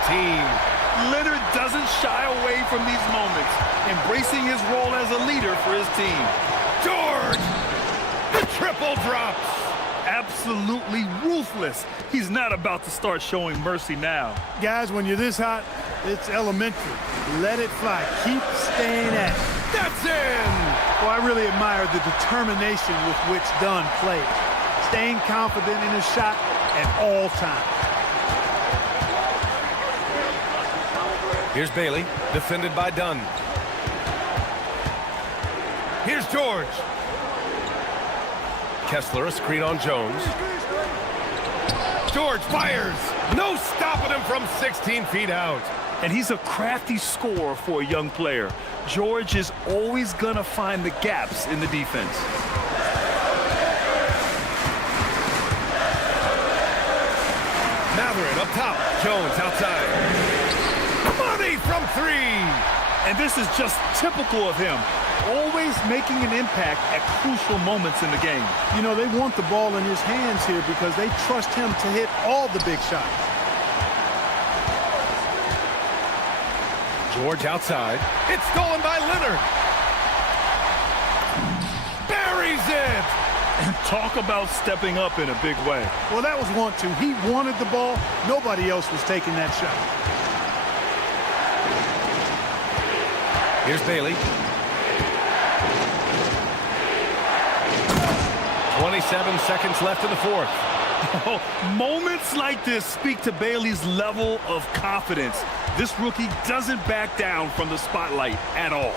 Leonard doesn't shy away from these moments, embracing his role as a leader for his team. George! The triple drops. Absolutely ruthless. He's not about to start showing mercy now. Guys, when you're this hot, it's elementary. Let it fly. Keep staying at it. That's in! Well, I really admire the determination with which Dunn played. Staying confident in his shot at all times. Here's Bailey, defended by Dunn. Here's George. Kessler, a screen on Jones. George fires. No stopping him from 16 feet out. And he's a crafty scorer for a young player. George is always going to find the gaps in the defense. Matherin up top. Jones outside. Money from three. And this is just typical of him. Always making an impact at crucial moments in the game. You know, they want the ball in his hands here because they trust him to hit all the big shots. George outside. It's stolen by Leonard. Buries it. And talk about stepping up in a big way. Well, that was want to. He wanted the ball. Nobody else was taking that shot. Here's Bailey. 27 seconds left in the fourth. Oh, moments like this speak to Bailey's level of confidence. This rookie doesn't back down from the spotlight at all.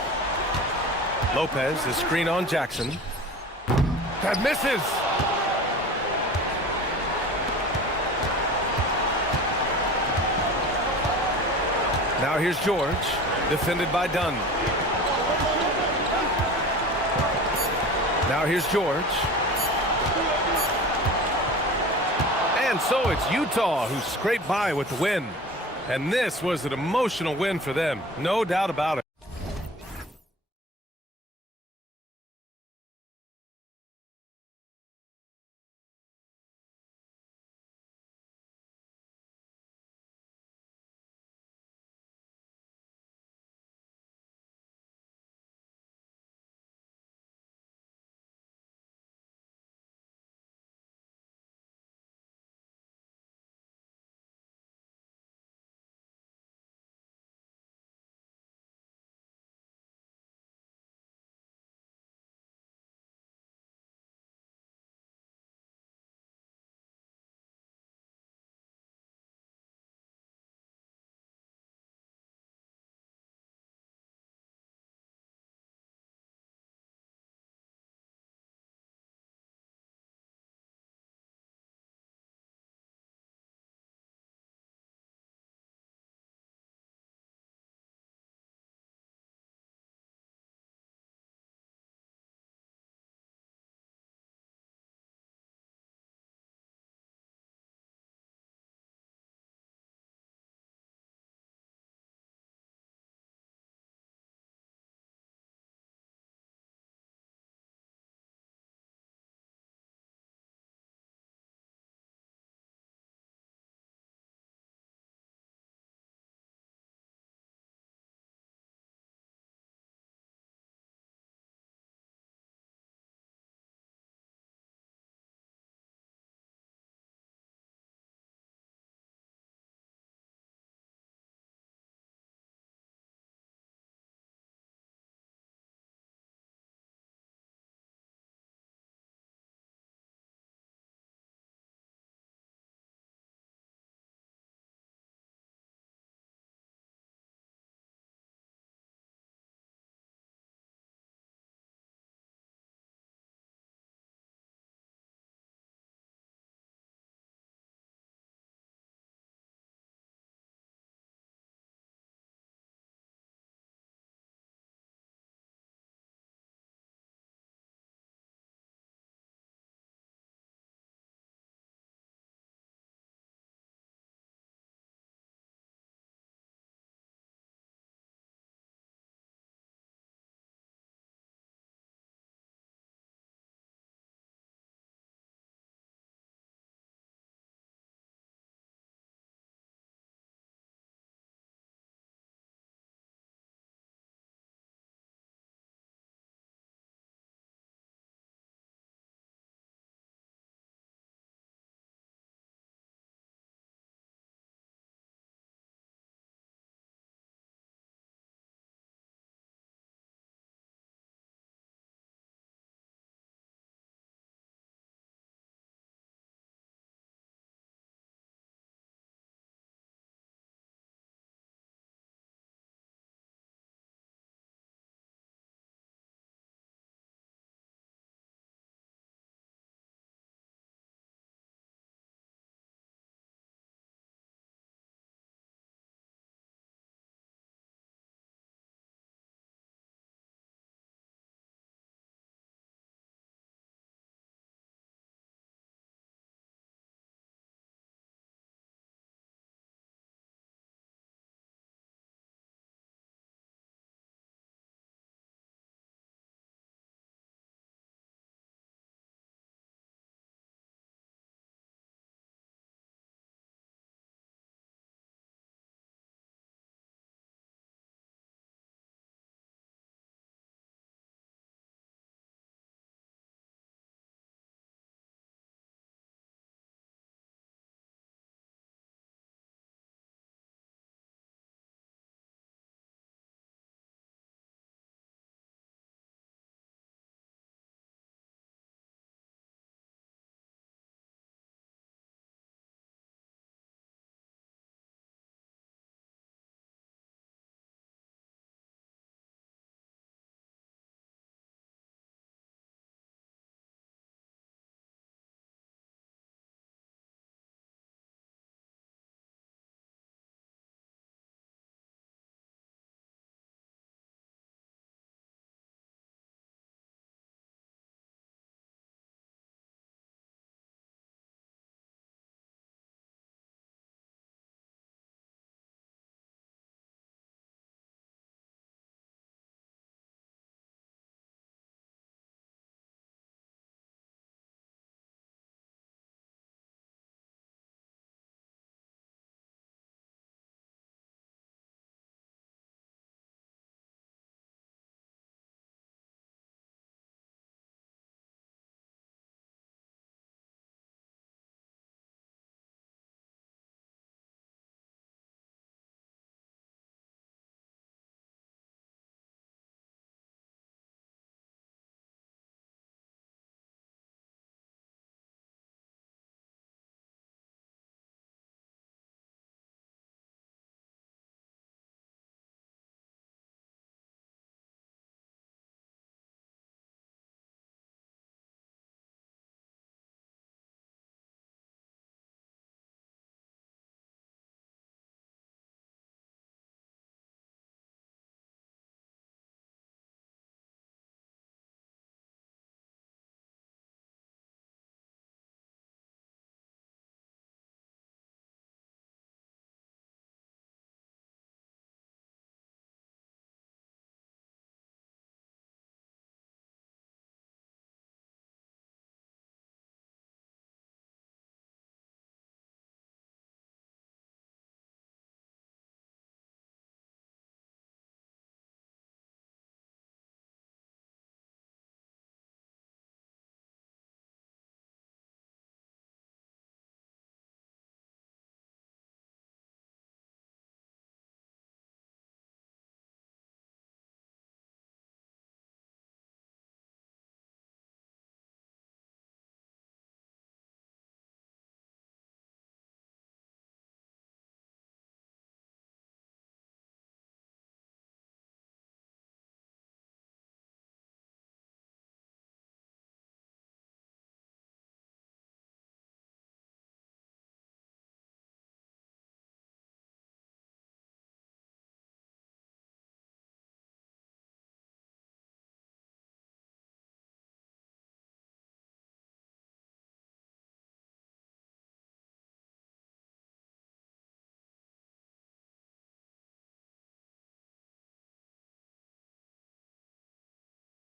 Lopez, the screen on Jackson. That misses. Now here's George, defended by Dunn. Now here's George. And so it's Utah who scraped by with the win. And this was an emotional win for them, no doubt about it.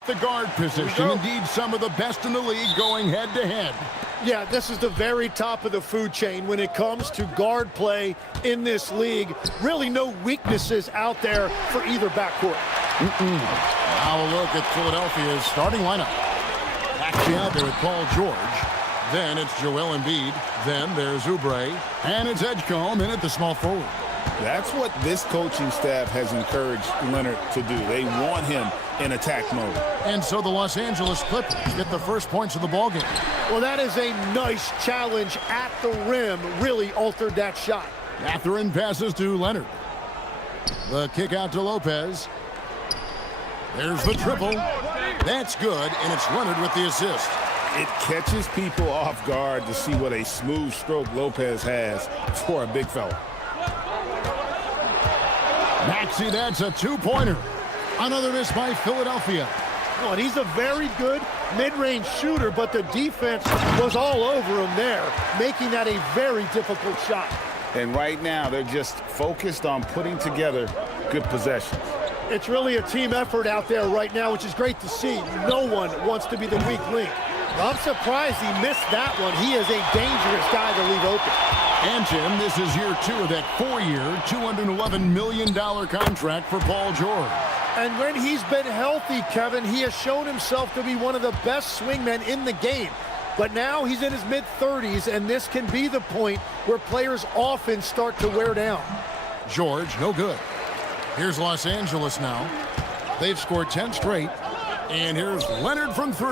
the guard position. Indeed, some of the best in the league going head-to-head. Yeah, this is the very top of the food chain when it comes to guard play in this league. Really no weaknesses out there for either backcourt. Now a look at Philadelphia's starting lineup. Actually out there with Paul George. Then it's Joel Embiid. Then there's Oubre. And it's Edgecombe in at the small forward. That's what this coaching staff has encouraged Leonard to do. They want him in attack mode. And so the Los Angeles Clippers get the first points of the ballgame. Well, that is a nice challenge at the rim. Really altered that shot. Mathurin passes to Leonard. The kick out to Lopez. There's the triple. That's good, and it's Leonard with the assist. It catches people off guard to see what a smooth stroke Lopez has for a big fella. Maxey, that's a two-pointer. Another miss by Philadelphia. Oh, and he's a very good mid-range shooter, but the defense was all over him there, making that a very difficult shot. And right now, they're just focused on putting together good possessions. It's really a team effort out there right now, which is great to see. No one wants to be the weak link. I'm surprised he missed that one. He is a dangerous guy to leave open. And, Tim, this is year 2 of that 4-year, $211 million contract for Paul George. And when he's been healthy, Kevin, he has shown himself to be one of the best swingmen in the game. But now he's in his mid-30s, and this can be the point where players often start to wear down. George, no good. Here's Los Angeles now. They've scored 10 straight. And here's Leonard from 3.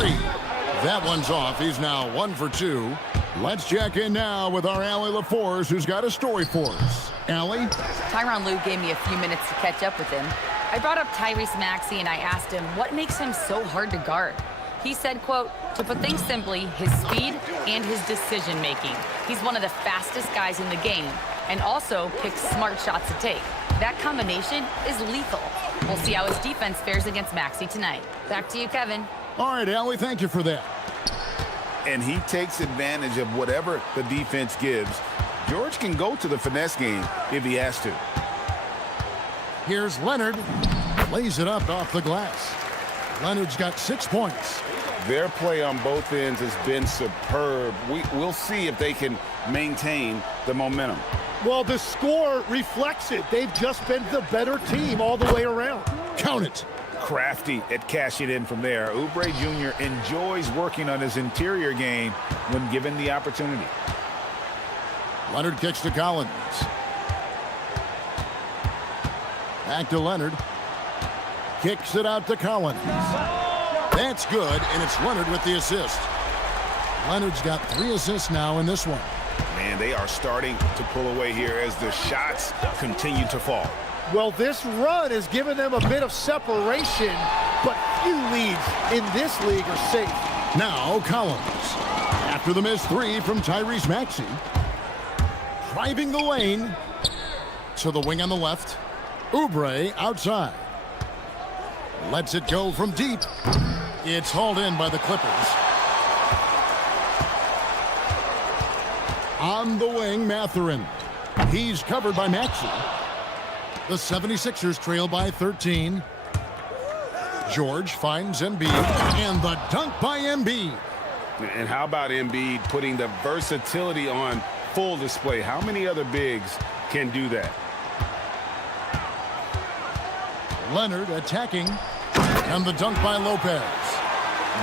That one's off. He's now 1 for 2. Let's check in now with our Allie LaForce, who's got a story for us. Allie? Tyronn Lue gave me a few minutes to catch up with him. I brought up Tyrese Maxey and I asked him what makes him so hard to guard. He said, quote, to put things simply, his speed and his decision making. He's one of the fastest guys in the game and also picks smart shots to take. That combination is lethal. We'll see how his defense fares against Maxey tonight. Back to you, Kevin. All right, Allie, thank you for that. And he takes advantage of whatever the defense gives. George can go to the finesse game if he has to. Here's Leonard. Lays it up off the glass. Leonard's got 6 points. Their play on both ends has been superb. We'll see if they can maintain the momentum. Well, the score reflects it. They've just been the better team all the way around. Count it. Crafty at cashing in from there. Oubre Jr. enjoys working on his interior game when given the opportunity. Leonard kicks to Collins. Back to Leonard. Kicks it out to Collins. That's good, and it's Leonard with the assist. Leonard's got 3 assists now in this one. Man, they are starting to pull away here as the shots continue to fall. Well, this run has given them a bit of separation, but few leads in this league are safe. Now Collins. After the missed 3 from Tyrese Maxey. Driving the lane to the wing on the left. Oubre outside. Lets it go from deep. It's hauled in by the Clippers. On the wing, Mathurin. He's covered by Maxey. The 76ers trail by 13. George finds Embiid, and the dunk by Embiid. And how about Embiid putting the versatility on full display? How many other bigs can do that? Leonard attacking, and the dunk by Lopez.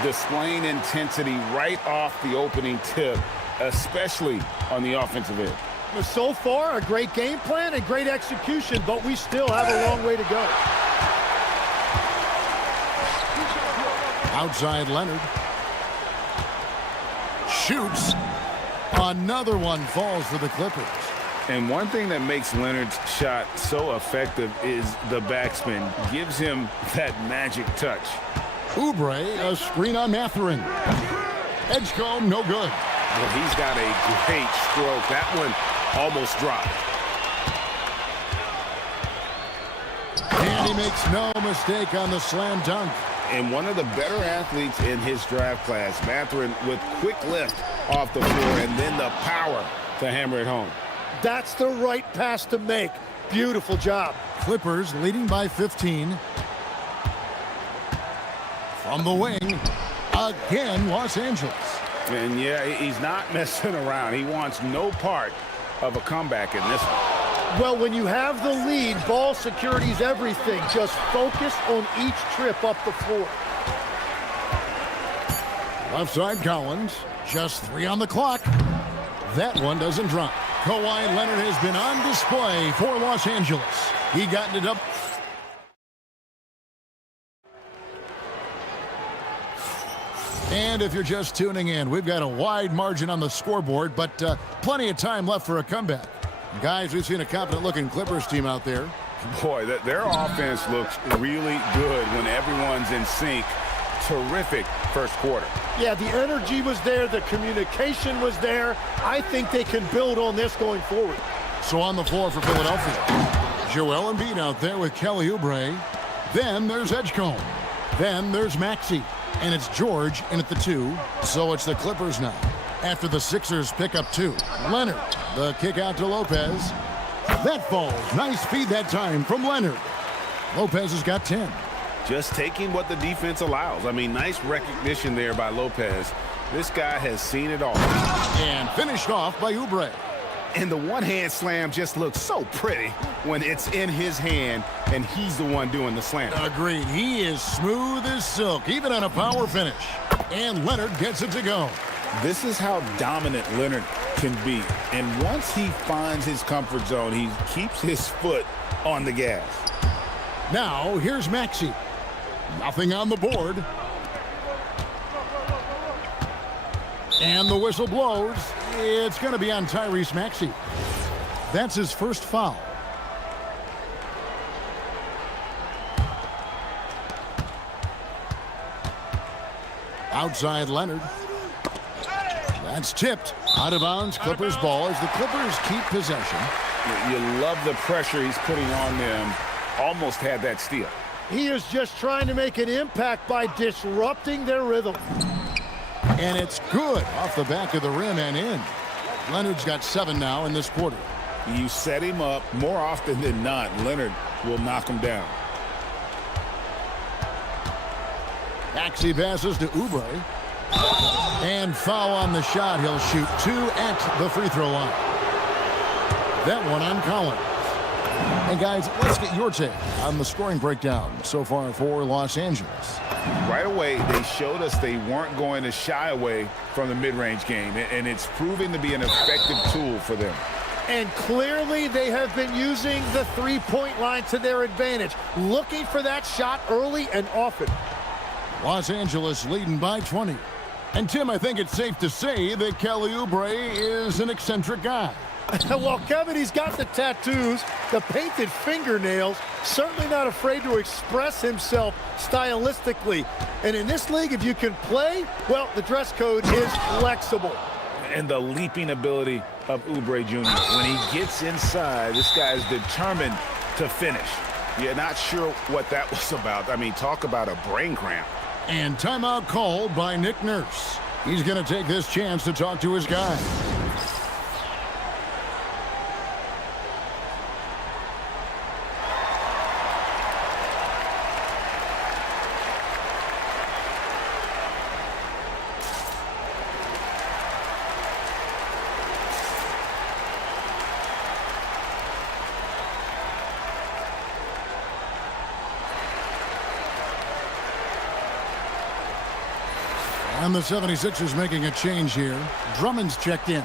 Displaying intensity right off the opening tip, especially on the offensive end. So far, a great game plan and great execution, but we still have a long way to go. Outside Leonard. Shoots. Another one falls for the Clippers. And one thing that makes Leonard's shot so effective is the backspin. Gives him that magic touch. Oubre, a screen on Mathurin. Edgecombe, no good. Well, he's got a great stroke. That one almost dropped. And he makes no mistake on the slam dunk. And one of the better athletes in his draft class, Mathurin, with quick lift off the floor and then the power to hammer it home. That's the right pass to make. Beautiful job. Clippers leading by 15. From the wing, again, Los Angeles. And yeah, he's not messing around. He wants no part of a comeback in this one. Well, when you have the lead, ball security is everything. Just focus on each trip up the floor. Left side Collins, just 3 on the clock. That one doesn't drop. Kawhi Leonard has been on display for Los Angeles. He got it up. And if you're just tuning in, we've got a wide margin on the scoreboard, but plenty of time left for a comeback. Guys, we've seen a confident-looking Clippers team out there. Boy, their offense looks really good when everyone's in sync. Terrific first quarter. Yeah, the energy was there. The communication was there. I think they can build on this going forward. So on the floor for Philadelphia, Joel Embiid out there with Kelly Oubre. Then there's Edgecombe. Then there's Maxey. And it's George in at the 2. So it's the Clippers now. After the Sixers pick up 2. Leonard, the kick out to Lopez. That falls. Nice feed that time from Leonard. Lopez has got 10. Just taking what the defense allows. I mean, nice recognition there by Lopez. This guy has seen it all. And finished off by Oubre. And the one-hand slam just looks so pretty when it's in his hand and he's the one doing the slam. Agreed. He is smooth as silk, even on a power finish. And Leonard gets it to go. This is how dominant Leonard can be. And once he finds his comfort zone, he keeps his foot on the gas. Now, here's Maxey. Nothing on the board. And the whistle blows. It's going to be on Tyrese Maxey. That's his first foul. Outside Leonard. That's tipped. Out of bounds, Clippers ball as the Clippers keep possession. You love the pressure he's putting on them. Almost had that steal. He is just trying to make an impact by disrupting their rhythm. And it's good off the back of the rim and in. Leonard's got 7 now in this quarter. You set him up more often than not. Leonard will knock him down. Maxey passes to Oubre. And foul on the shot. He'll shoot 2 at the free throw line. That one on Collins. And guys, let's get your take on the scoring breakdown so far for Los Angeles. Right away, they showed us they weren't going to shy away from the mid-range game, and it's proving to be an effective tool for them. And clearly they have been using the three-point line to their advantage, looking for that shot early and often. Los Angeles leading by 20. And Tim, I think it's safe to say that Kelly Oubre is an eccentric guy. Well, Kevin, he's got the tattoos, the painted fingernails, certainly not afraid to express himself stylistically. And in this league, if you can play, well, the dress code is flexible. And the leaping ability of Oubre Jr. When he gets inside, this guy is determined to finish. You're not sure what that was about. I mean, talk about a brain cramp. And timeout called by Nick Nurse. He's going to take this chance to talk to his guy. And the 76ers making a change here. Drummond's checked in.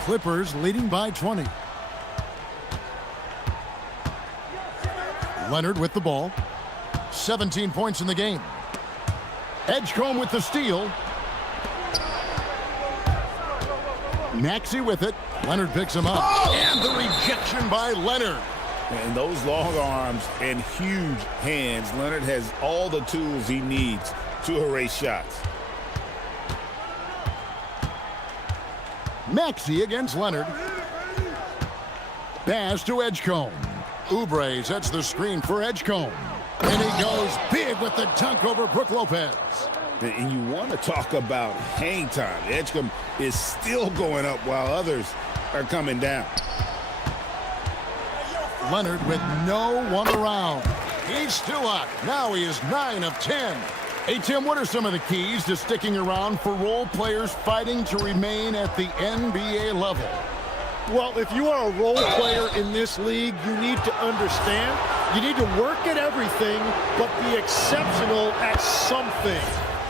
Clippers leading by 20. Leonard with the ball. 17 points in the game. Edgecombe with the steal. Maxey with it. Leonard picks him up. And the rejection by Leonard. And those long arms and huge hands, Leonard has all the tools he needs to erase shots. Maxey against Leonard. Pass to Edgecombe. Oubre sets the screen for Edgecombe. And he goes big with the dunk over Brook Lopez. And you want to talk about hang time. Edgecombe is still going up while others are coming down. Leonard with no one around. He's still up. Now he is 9 of 10. Hey, Tim, what are some of the keys to sticking around for role players fighting to remain at the NBA level? Well, if you are a role player in this league, you need to understand, you need to work at everything, but be exceptional at something.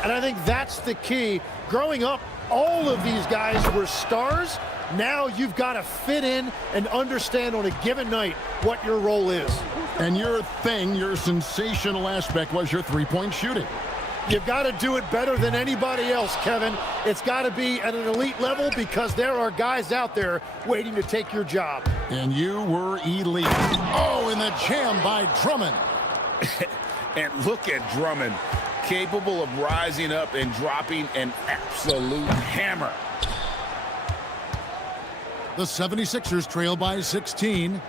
And I think that's the key. Growing up, all of these guys were stars. Now you've got to fit in and understand on a given night what your role is. And your thing, your sensational aspect was your three-point shooting. You've got to do it better than anybody else, Kevin. It's got to be at an elite level because there are guys out there waiting to take your job. And you were elite. Oh, and the jam by Drummond. And look at Drummond, capable of rising up and dropping an absolute hammer. The 76ers trail by 16.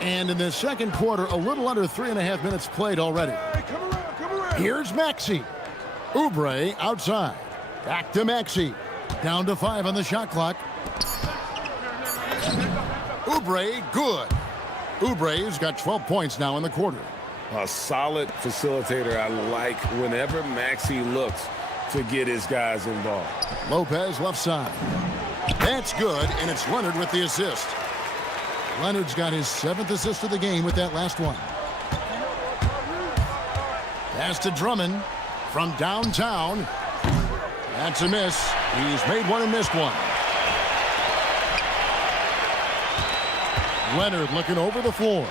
And in the second quarter, a little under 3.5 minutes played already. Here's Maxey. Oubre outside. Back to Maxey. Down to 5 on the shot clock. Oubre, good. Oubre's got 12 points now in the quarter. A solid facilitator. I like whenever Maxey looks to get his guys involved. Lopez left side. That's good, and it's Leonard with the assist. Leonard's got his 7th assist of the game with that last one. Pass to Drummond from downtown. That's a miss. He's made one and missed one. Leonard looking over the floor.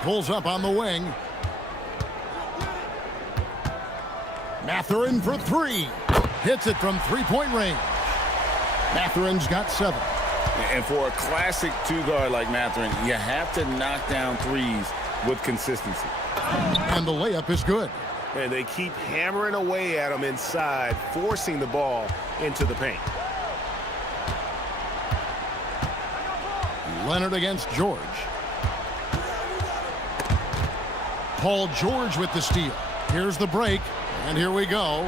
Pulls up on the wing. Mathurin for 3. Hits it from three-point range. Mathurin's got 7. And for a classic two-guard like Mathurin, you have to knock down threes with consistency. And the layup is good. And they keep hammering away at him inside, forcing the ball into the paint. Leonard against George. Paul George with the steal. Here's the break, and here we go.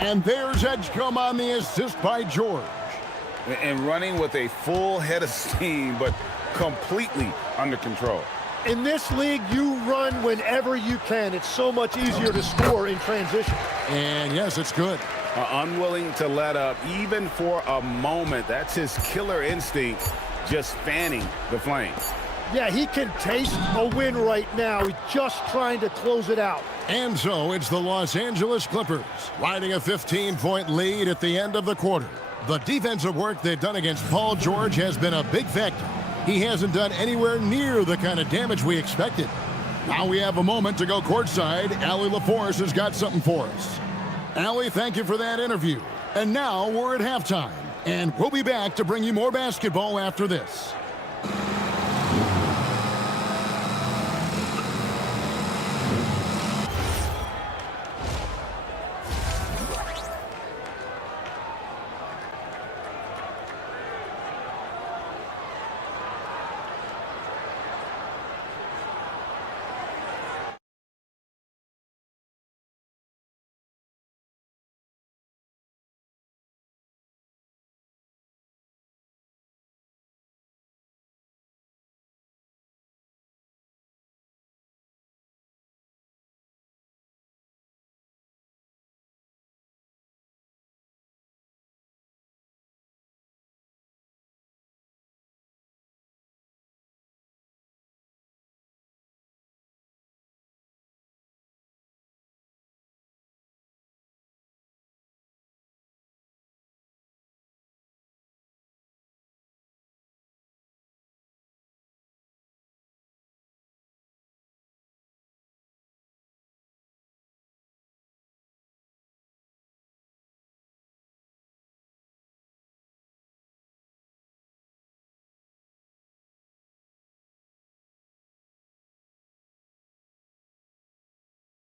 And there's Edgecombe on the assist by George. And running with a full head of steam, but completely under control. In this league, you run whenever you can. It's so much easier to score in transition. And yes, it's good. Unwilling to let up, even for a moment. That's his killer instinct, just fanning the flames. Yeah, he can taste a win right now. He's just trying to close it out. And so it's the Los Angeles Clippers riding a 15-point lead at the end of the quarter. The defensive work they've done against Paul George has been a big factor. He hasn't done anywhere near the kind of damage we expected. Now we have a moment to go courtside. Allie LaForce has got something for us. Allie, thank you for that interview. And now we're at halftime. And we'll be back to bring you more basketball after this.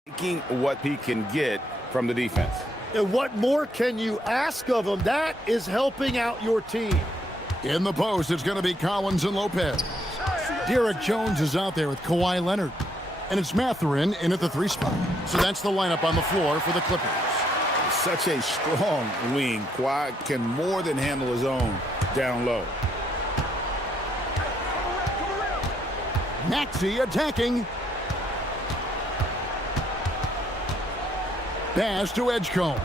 Taking what he can get from the defense. And what more can you ask of him? That is helping out your team. In the post, it's going to be Collins and Lopez. Derek Jones is out there with Kawhi Leonard. And it's Mathurin in at the 3 spot. So that's the lineup on the floor for the Clippers. Such a strong wing. Kawhi can more than handle his own down low. Maxey attacking. Pass to Edgecombe.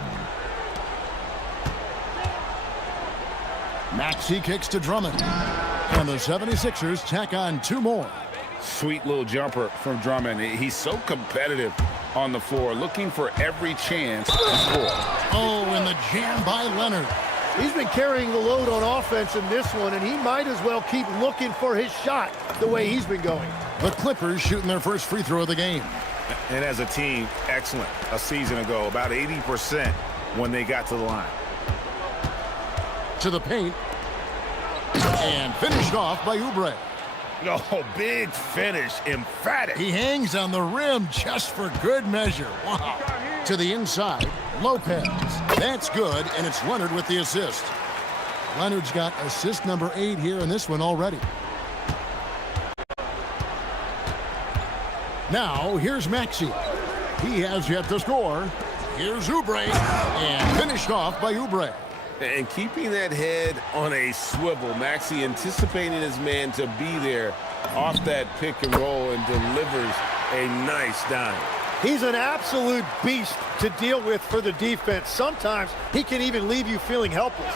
Maxey kicks to Drummond. And the 76ers tack on 2 more. Sweet little jumper from Drummond. He's so competitive on the floor, looking for every chance to score. Oh, and the jam by Leonard. He's been carrying the load on offense in this one, and he might as well keep looking for his shot the way he's been going. The Clippers shooting their first free throw of the game. And as a team, excellent. A season ago, about 80% when they got to the line. To the paint. And finished off by Oubre. Oh, big finish, emphatic. He hangs on the rim just for good measure. Wow. To the inside, Lopez. That's good, and it's Leonard with the assist. Leonard's got assist number 8 here in this one already. Now, here's Maxey. He has yet to score. Here's Oubre, and finished off by Oubre. And keeping that head on a swivel, Maxey anticipating his man to be there off that pick and roll and delivers a nice dime. He's an absolute beast to deal with for the defense. Sometimes he can even leave you feeling helpless.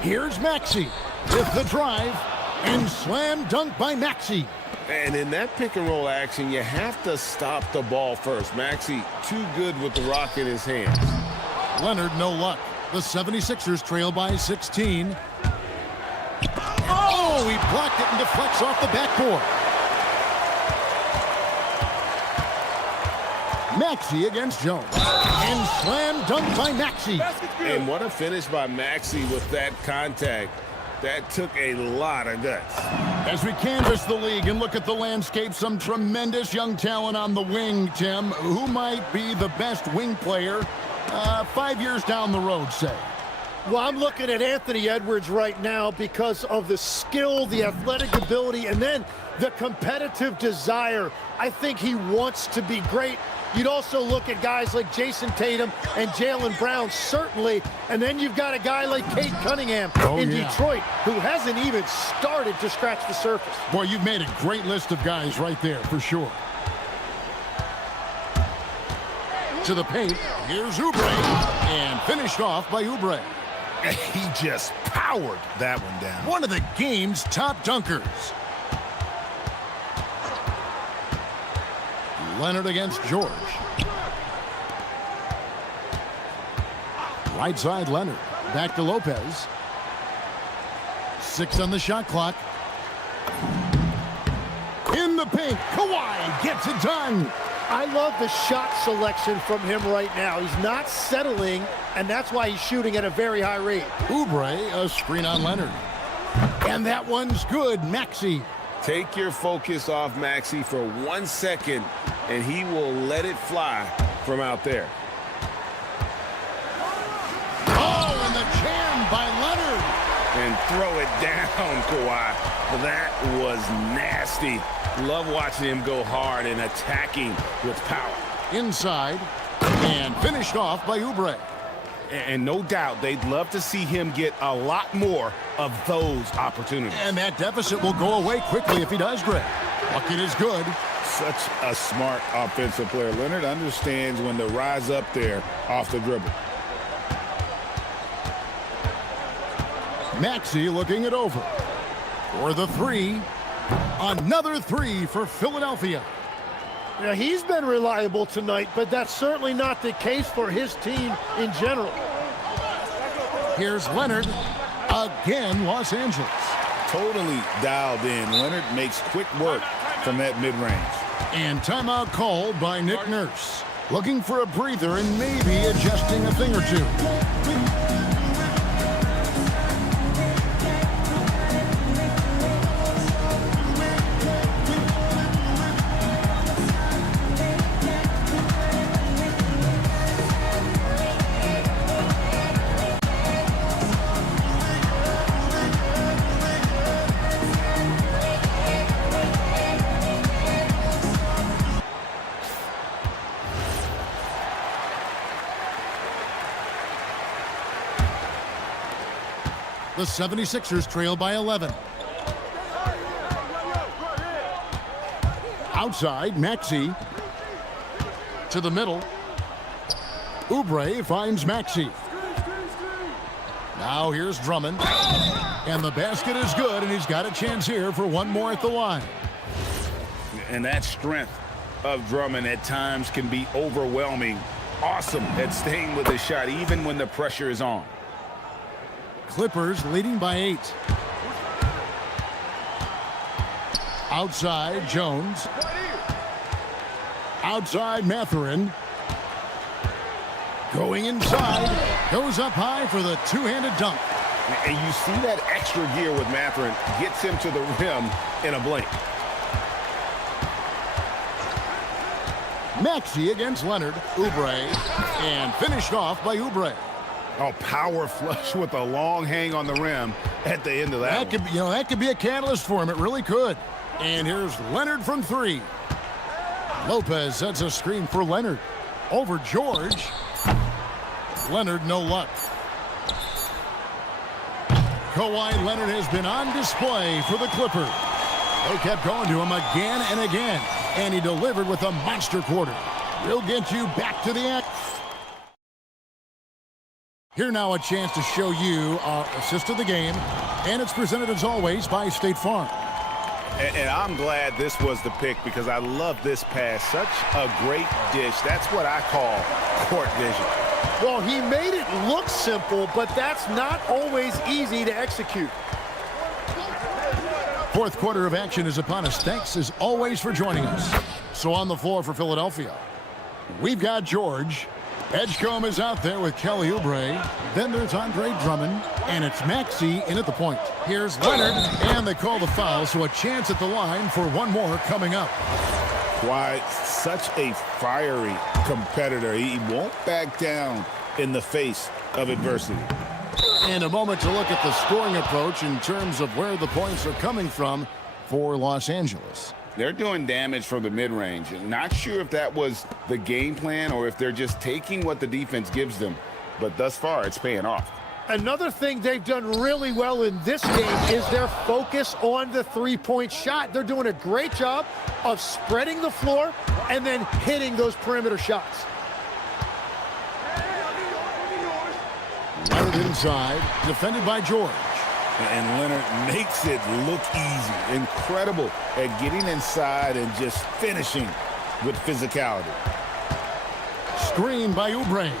Here's Maxey with the drive and slam dunk by Maxey. And in that pick and roll action, you have to stop the ball first. Maxey too good with the rock in his hands. Leonard, no luck. The 76ers trail by 16. Oh, he blocked it and deflects off the backboard. Maxey against Jones. And slam dunk by Maxey. And what a finish by Maxey with that contact. That took a lot of guts. As we canvass the league and look at the landscape, some tremendous young talent on the wing, Tim. Who might be the best wing player 5 years down the road, say? Well, I'm looking at Anthony Edwards right now because of the skill, the athletic ability, and then the competitive desire. I think he wants to be great. You'd also look at guys like Jason Tatum and Jaylen Brown, certainly. And then you've got a guy like Cade Cunningham in Detroit, who hasn't even started to scratch the surface. Boy, you've made a great list of guys right there, for sure. To the paint, here's Oubre, and finished off by Oubre. He just powered that one down. One of the game's top dunkers. Leonard against George. Right side, Leonard. Back to Lopez. 6 on the shot clock. In the paint, Kawhi gets it done. I love the shot selection from him right now. He's not settling, and that's why he's shooting at a very high rate. Oubre, a screen on Leonard. And that one's good, Maxey. Take your focus off Maxey for 1 second, and he will let it fly from out there. Oh, and the jam by Leonard. And throw it down, Kawhi. That was nasty. Love watching him go hard and attacking with power. Inside, and finished off by Oubre. And no doubt they'd love to see him get a lot more of those opportunities. And that deficit will go away quickly if he does, Greg. Bucket is good. Such a smart offensive player. Leonard understands when to rise up there off the dribble. Maxey looking it over. For the 3. Another 3 for Philadelphia. Now, he's been reliable tonight, but that's certainly not the case for his team in general. Here's Leonard. Again, Los Angeles. Totally dialed in. Leonard makes quick work from that mid-range. And timeout called by Nick Nurse. Looking for a breather and maybe adjusting a thing or two. the 76ers trail by 11. Outside, Maxey to the middle. Oubre finds Maxey. Now here's Drummond. And the basket is good, and he's got a chance here for one more at the line. And that strength of Drummond at times can be overwhelming. Awesome at staying with his shot, even when the pressure is on. Clippers leading by 8. Outside, Jones. Outside, Mathurin. Going inside. Goes up high for the two-handed dunk. And you see that extra gear with Mathurin. Gets him to the rim in a blink. Maxey against Leonard. Oubre. And finished off by Oubre. Oh, power flush with a long hang on the rim at the end of that Could, that could be a catalyst for him. It really could. And here's Leonard from 3. Lopez sets a screen for Leonard. Over George. Leonard, no luck. Kawhi Leonard has been on display for the Clippers. They kept going to him again and again, and he delivered with a monster quarter. We'll get you back to the act. Here now a chance to show you our assist of the game, and it's presented as always by State Farm. And I'm glad this was the pick because I love this pass. Such a great dish. That's what I call court vision. Well, he made it look simple, but that's not always easy to execute. Fourth quarter of action is upon us. Thanks as always for joining us. So on the floor for Philadelphia, we've got George. Edgecombe is out there with Kelly Oubre. Then there's Andre Drummond, and it's Maxey in at the point. Here's Leonard, and they call the foul, so a chance at the line for one more coming up. Why, such a fiery competitor. He won't back down in the face of adversity. And a moment to look at the scoring approach in terms of where the points are coming from for Los Angeles. They're doing damage from the mid-range. Not sure if that was the game plan or if they're just taking what the defense gives them. But thus far, it's paying off. Another thing they've done really well in this game is their focus on the three-point shot. They're doing a great job of spreading the floor and then hitting those perimeter shots. Leonard inside, defended by George. And Leonard makes it look easy. Incredible at getting inside and just finishing with physicality. Screen by Oubre.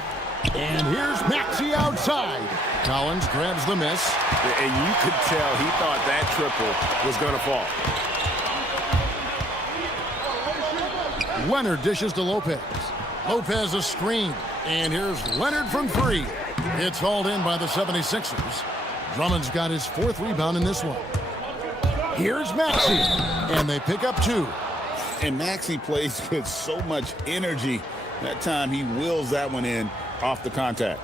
And here's Maxey outside. Collins grabs the miss. And you could tell he thought that triple was going to fall. Leonard dishes to Lopez. Lopez a screen. And here's Leonard from 3. It's hauled in by the 76ers. Drummond's got his 4th rebound in this one. Here's Maxey. And they pick up 2. And Maxey plays with so much energy. That time he wills that one in off the contact.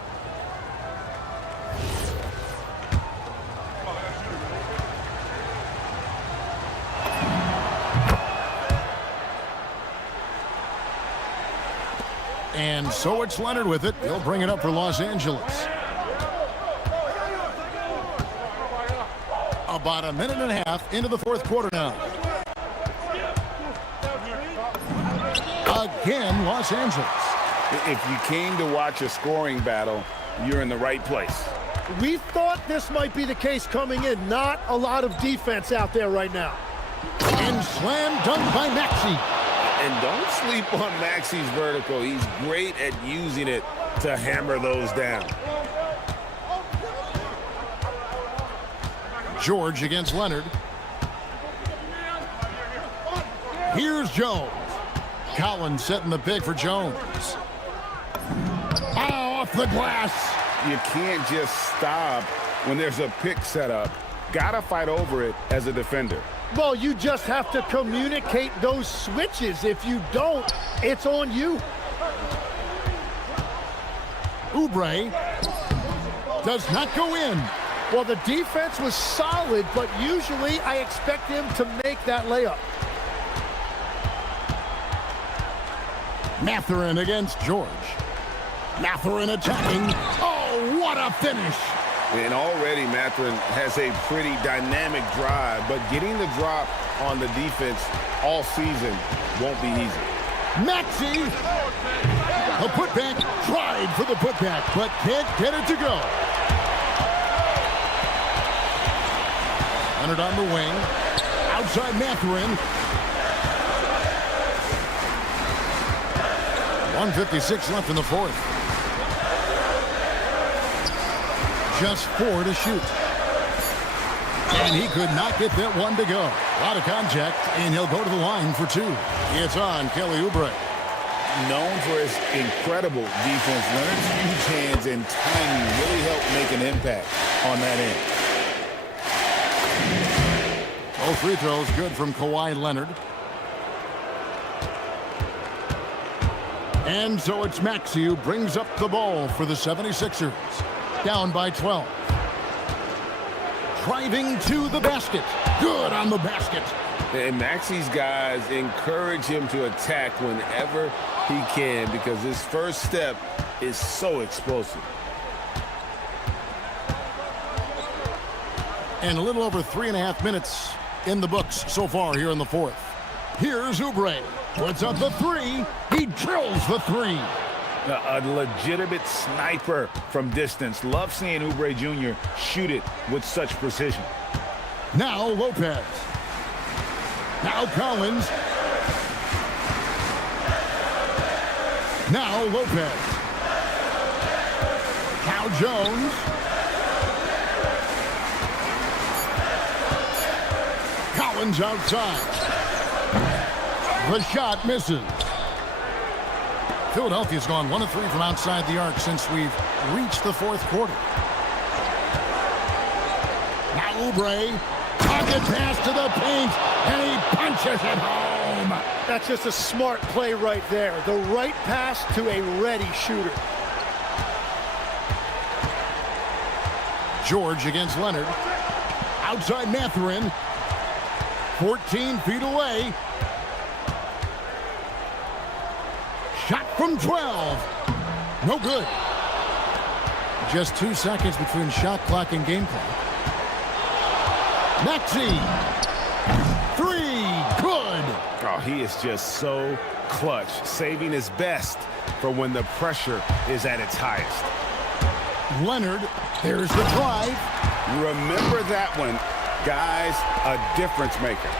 And so it's Leonard with it. He'll bring it up for Los Angeles. About a minute and a half into the fourth quarter now. Again, Los Angeles. If you came to watch a scoring battle, you're in the right place. We thought this might be the case coming in. Not a lot of defense out there right now. And slam dunk by Maxey. And don't sleep on Maxey's vertical. He's great at using it to hammer those down. George against Leonard. Here's Jones. Collins setting the pick for Jones. Off the glass. You can't just stop when there's a pick set up. Gotta fight over it as a defender. Well, you just have to communicate those switches. If you don't, it's on you. Oubre does not go in. Well, the defense was solid, but usually I expect him to make that layup. Mathurin against George. Mathurin attacking. Oh, what a finish. And already Mathurin has a pretty dynamic drive, but getting the drop on the defense all season won't be easy. Maxey, a putback, tried for the putback, but can't get it to go. Leonard on the wing, outside Mathurin. 1:56 left in the fourth. Just 4 to shoot. And he could not get that one to go. A lot of contact, and he'll go to the line for 2. It's on Kelly Oubre. Known for his incredible defense, Leonard's huge hands and timing really helped make an impact on that end. Both free throws good from Kawhi Leonard. And so it's Maxey who brings up the ball for the 76ers. Down by 12. Driving to the basket. Good on the basket. And Maxey's guys encourage him to attack whenever he can because his first step is so explosive. And a little over 3.5 minutes in the books so far here in the fourth. Here's Oubre. Puts up the 3. He drills the 3. A legitimate sniper from distance. Love seeing Oubre Jr. shoot it with such precision. Now Lopez. Now Collins. Now Lopez. Now Jones. Collins outside. The shot misses. Philadelphia's gone 1 of 3 from outside the arc since we've reached the fourth quarter. Now Oubre, pocket pass to the paint, and he punches it home. That's just a smart play right there. The right pass to a ready shooter. George against Leonard. Outside Mathurin. 14 feet away. Shot from 12. No good. Just 2 seconds between shot clock and game clock. Maxey. 3. Good. Oh, he is just so clutch, saving his best for when the pressure is at its highest. Leonard. There's the drive. Remember that one. Guys, a difference maker.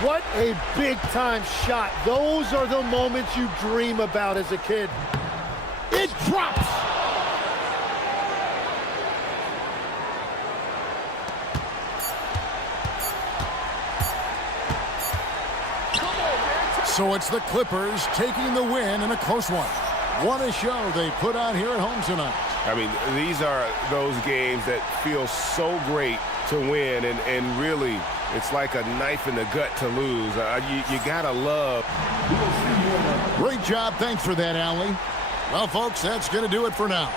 What a big-time shot. Those are the moments you dream about as a kid. It drops. So it's the Clippers taking the win in a close one. What a show they put on here at home tonight. I mean, these are those games that feel so great to win, and really, it's like a knife in the gut to lose. You gotta love. Great job. Thanks for that, Allie. Well, folks, that's going to do it for now.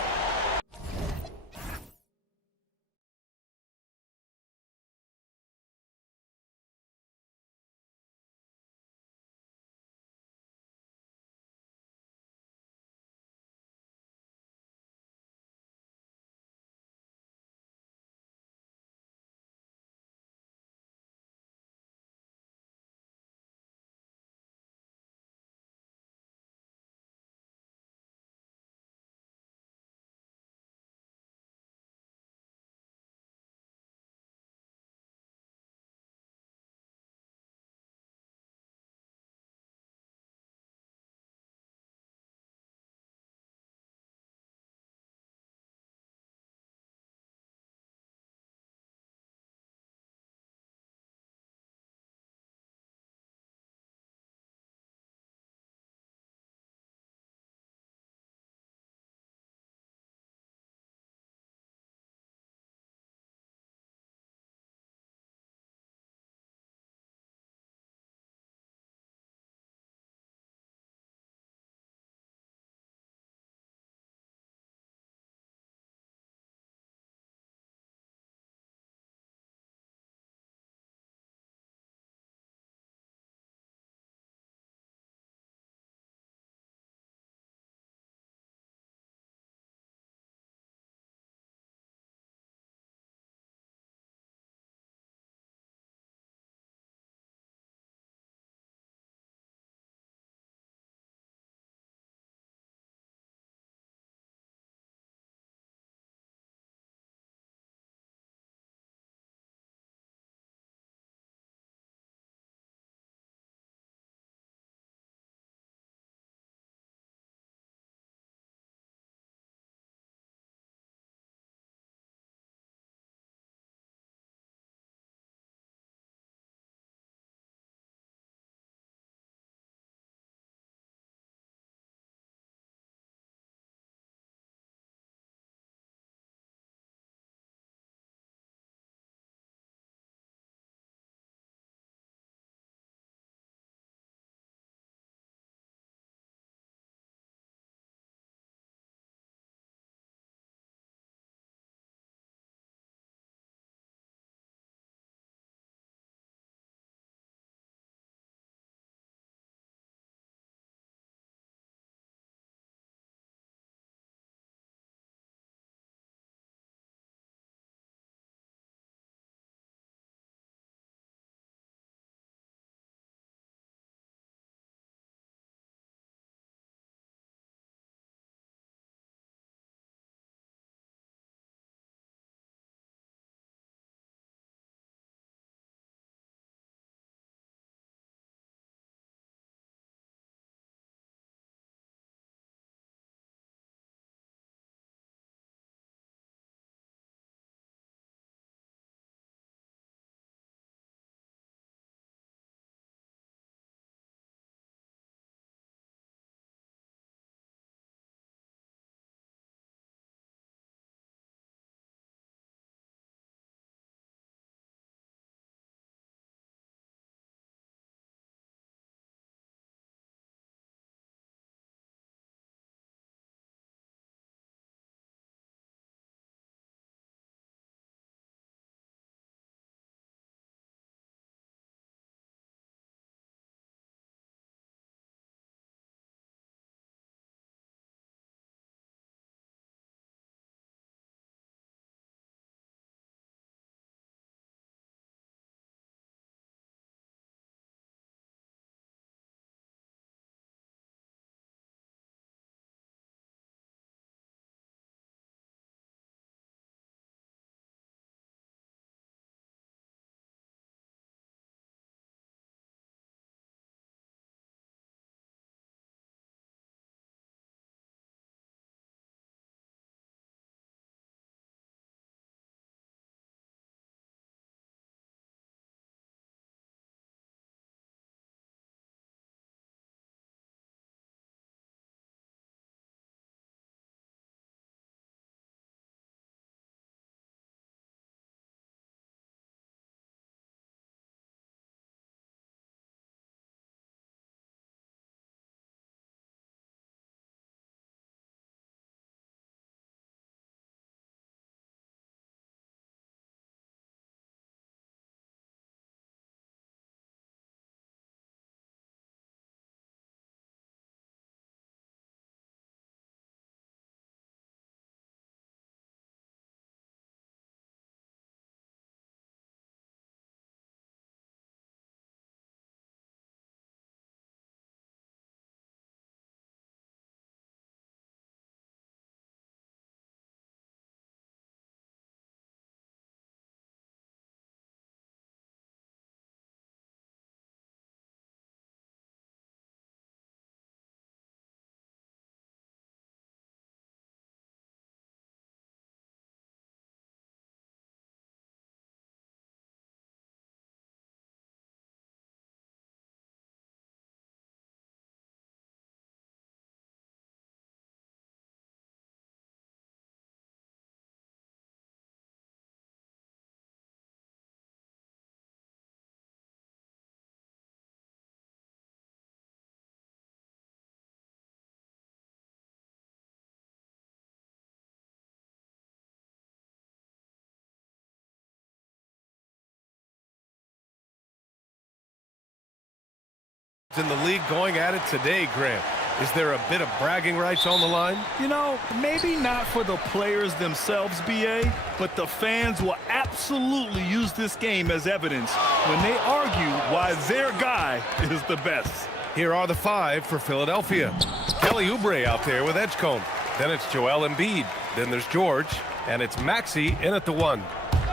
In the league going at it today, Grant. Is there a bit of bragging rights on the line? You know, maybe not for the players themselves, BA, but the fans will absolutely use this game as evidence when they argue why their guy is the best. Here are the 5 for Philadelphia. Kelly Oubre out there with Edgecombe. Then it's Joel Embiid. Then there's George. And it's Maxey in at the 1.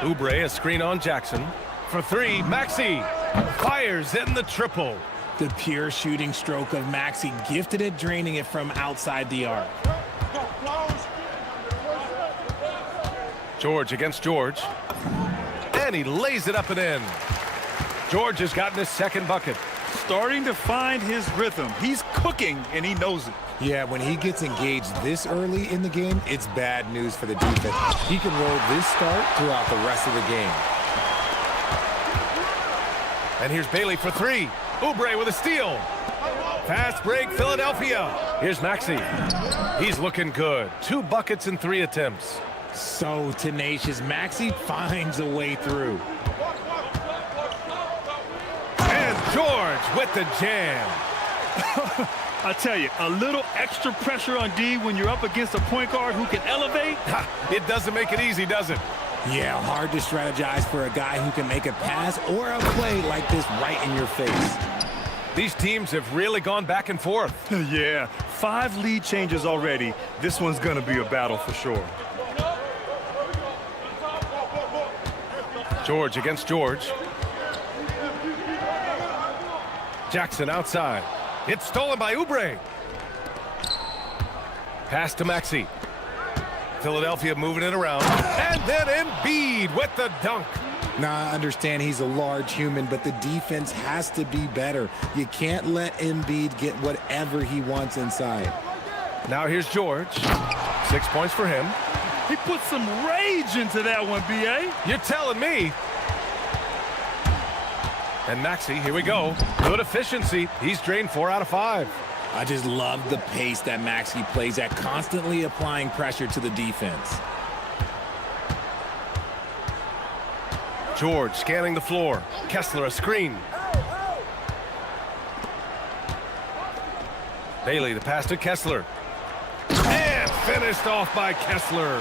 Oubre, a screen on Jackson. For 3, Maxey fires in the triple. The pure shooting stroke of Maxey, gifted at draining it from outside the arc. George against George. And he lays it up and in. George has gotten his second bucket. Starting to find his rhythm. He's cooking, and he knows it. Yeah, when he gets engaged this early in the game, it's bad news for the defense. He can roll this start throughout the rest of the game. And here's Bailey for 3. Oubre with a steal. Fast break, Philadelphia. Here's Maxey. He's looking good. 2 buckets in 3 attempts. So tenacious. Maxey finds a way through. And George with the jam. I tell you, a little extra pressure on D when you're up against a point guard who can elevate. It doesn't make it easy, does it? Yeah, hard to strategize for a guy who can make a pass or a play like this right in your face. These teams have really gone back and forth. Yeah, 5 lead changes already. This one's going to be a battle for sure. George against George. Jackson outside. It's stolen by Oubre. Pass to Maxey. Philadelphia moving it around. And then Embiid with the dunk. Now, I understand he's a large human, but the defense has to be better. You can't let Embiid get whatever he wants inside. Now here's George. 6 points for him. He put some rage into that one, B.A. You're telling me. And Maxey, here we go. Good efficiency. He's drained 4 out of 5. I just love the pace that Maxey plays at, constantly applying pressure to the defense. George scanning the floor. Kessler a screen. Bailey the pass to Kessler. And finished off by Kessler.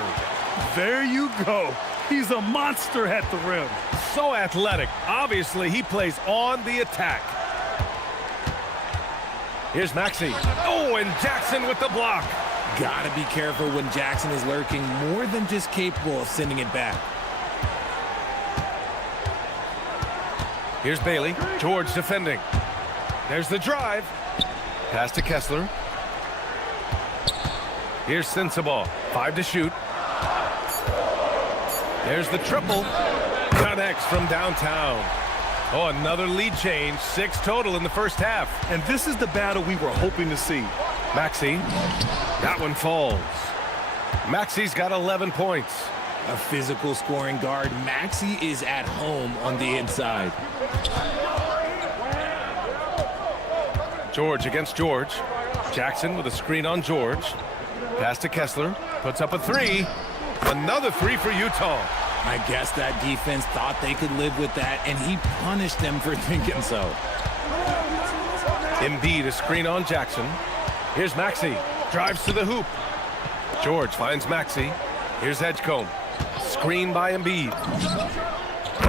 There you go. He's a monster at the rim. So athletic. Obviously, he plays on the attack. Here's Maxey. Oh, and Jackson with the block. Gotta be careful when Jackson is lurking, more than just capable of sending it back. Here's Bailey. George defending. There's the drive. Pass to Kessler. Here's Sensabaugh. 5 to shoot. There's the triple. Connects from downtown. Oh, another lead change. 6 total in the first half. And this is the battle we were hoping to see. Maxey. That one falls. Maxey's got 11 points. A physical scoring guard, Maxey is at home on the inside. George against George. Jackson with a screen on George. Pass to Kessler. Puts up a 3. Another 3 for Utah. I guess that defense thought they could live with that, and he punished them for thinking so. Embiid a screen on Jackson. Here's Maxey. Drives to the hoop. George finds Maxey. Here's Edgecombe. Screen by Embiid.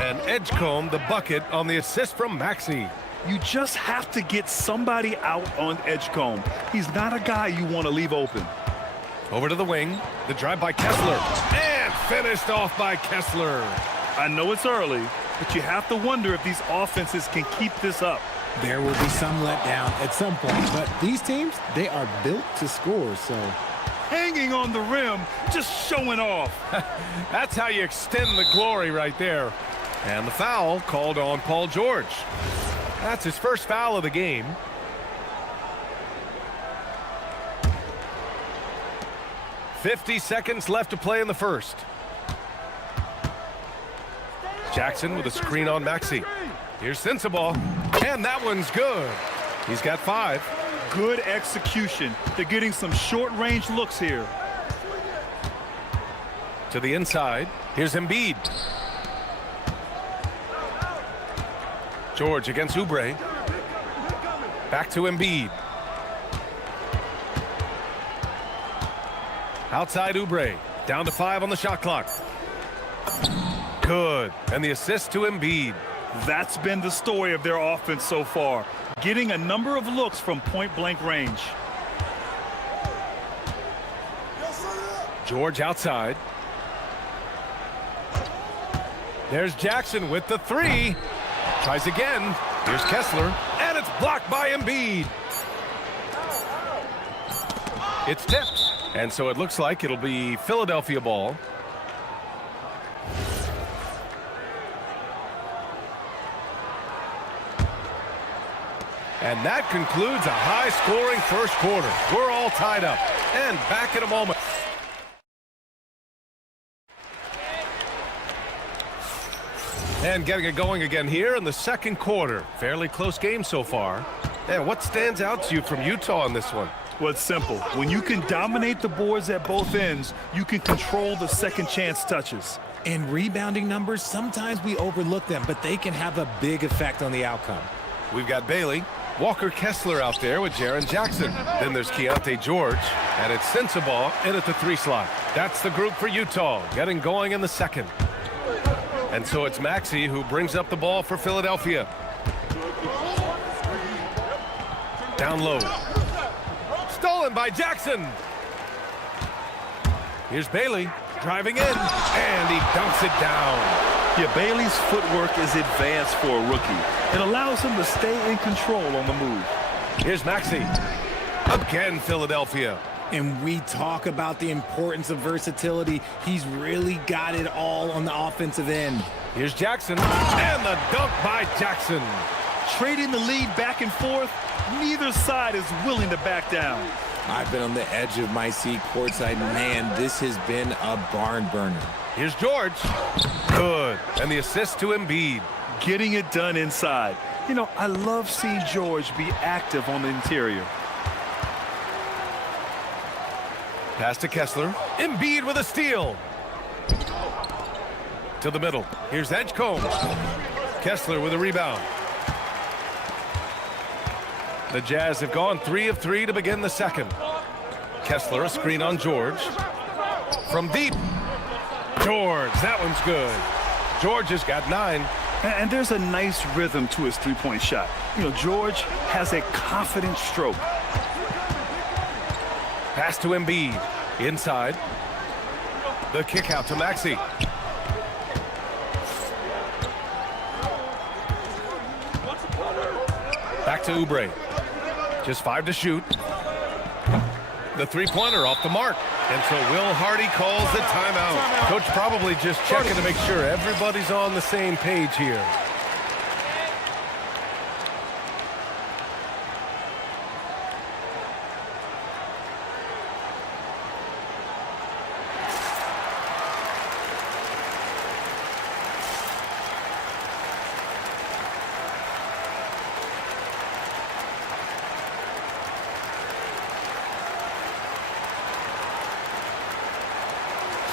And Edgecombe the bucket on the assist from Maxey. You just have to get somebody out on Edgecombe. He's not a guy you want to leave open. Over to the wing. The drive by Kessler. And finished off by Kessler. I know it's early, but you have to wonder if these offenses can keep this up. There will be some letdown at some point, but these teams, they are built to score, so... Hanging on the rim, just showing off. That's how you extend the glory right there. And the foul called on Paul George. That's his first foul of the game. .50 seconds left to play in the first. Jackson with a screen on Maxey. Here's Sensabaugh. And that one's good. He's got 5. Good execution. They're getting some short-range looks here. To the inside. Here's Embiid. George against Oubre. Back to Embiid. Outside Oubre. Down to 5 on the shot clock. Good. And the assist to Embiid. That's been the story of their offense so far, getting a number of looks from point-blank range. George outside. There's Jackson with the 3. Tries again. Here's Kessler. And it's blocked by Embiid. It's tipped. And so it looks like it'll be Philadelphia ball. And that concludes a high-scoring first quarter. We're all tied up. And back in a moment. And getting it going again here in the second quarter. Fairly close game so far. And what stands out to you from Utah in this one? Well, it's simple. When you can dominate the boards at both ends, you can control the second chance touches. In rebounding numbers, sometimes we overlook them, but they can have a big effect on the outcome. We've got Bailey, Walker Kessler out there with Jaren Jackson. Then there's Keontae George, and it's Sensabaugh in at the 3 slot. That's the group for Utah, getting going in the second. And so it's Maxey who brings up the ball for Philadelphia. Down low. Stolen by Jackson. Here's Bailey driving in, and he dunks it down. Yeah, Bailey's footwork is advanced for a rookie. It allows him to stay in control on the move. Here's Maxey. Again, Philadelphia. And we talk about the importance of versatility. He's really got it all on the offensive end. Here's Jackson, and the dunk by Jackson. Trading the lead back and forth, neither side is willing to back down. I've been on the edge of my seat courtside. Man, this has been a barn burner. Here's George. Good. And the assist to Embiid. Getting it done inside. You know, I love seeing George be active on the interior. Pass to Kessler. Embiid with a steal. To the middle. Here's Edgecombe. Kessler with a rebound. The Jazz have gone 3 of 3 to begin the second. Kessler, a screen on George. From deep. George, that one's good. George has got 9. And there's a nice rhythm to his three-point shot. You know, George has a confident stroke. Pass to Embiid. Inside. The kick out to Maxey. Back to Oubre. Just 5 to shoot. The three-pointer off the mark. And so Will Hardy calls the timeout. Coach probably just checking to make sure everybody's on the same page here.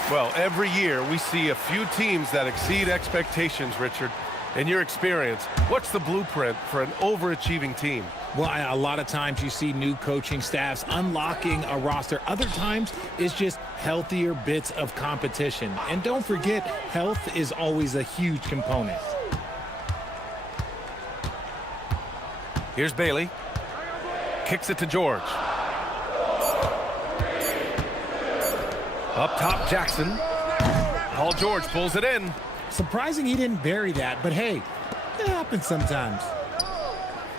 Well, every year we see a few teams that exceed expectations, Richard. In your experience, what's the blueprint for an overachieving team? Well, a lot of times you see new coaching staffs unlocking a roster. Other times it's just healthier bits of competition. And don't forget, health is always a huge component. Here's Bailey. Kicks it to George. Up top, Jackson. Paul George pulls it in. Surprising he didn't bury that, but hey, it happens sometimes.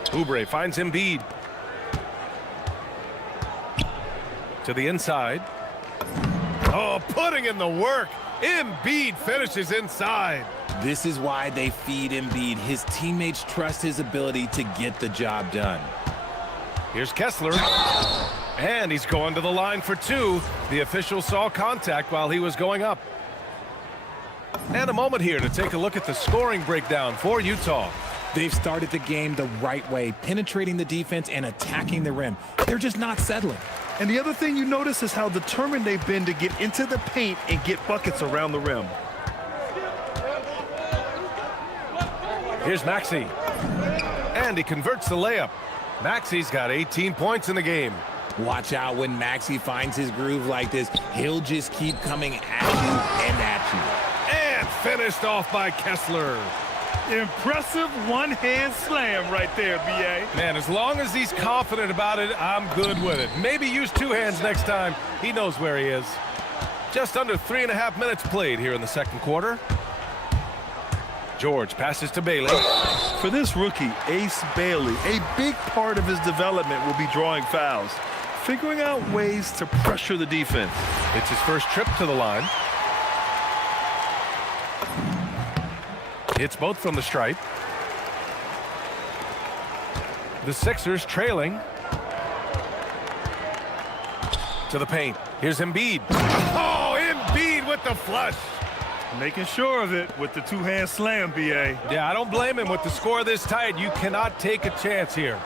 Oubre finds Embiid. To the inside. Oh, putting in the work. Embiid finishes inside. This is why they feed Embiid. His teammates trust his ability to get the job done. Here's Kessler. And he's going to the line for 2. The official saw contact while he was going up. And a moment here to take a look at the scoring breakdown for Utah. They've started the game the right way, penetrating the defense and attacking the rim. They're just not settling. And the other thing you notice is how determined they've been to get into the paint and get buckets around the rim. Here's Maxey. And he converts the layup. Maxi's got 18 points in the game. Watch out when Maxi finds his groove like this. He'll just keep coming at you and at you. And finished off by Kessler. Impressive one-hand slam right there, B.A. Man, as long as he's confident about it, I'm good with it. Maybe use two hands next time. He knows where he is. Just under 3.5 minutes played here in the second quarter. George passes to Bailey. For this rookie, Ace Bailey, a big part of his development will be drawing fouls, figuring out ways to pressure the defense. It's his first trip to the line. Hits both from the stripe. The Sixers trailing. To the paint. Here's Embiid. Oh, Embiid with the flush. Making sure of it with the two-hand slam, B.A. Yeah, I don't blame him. With the score this tight, you cannot take a chance here.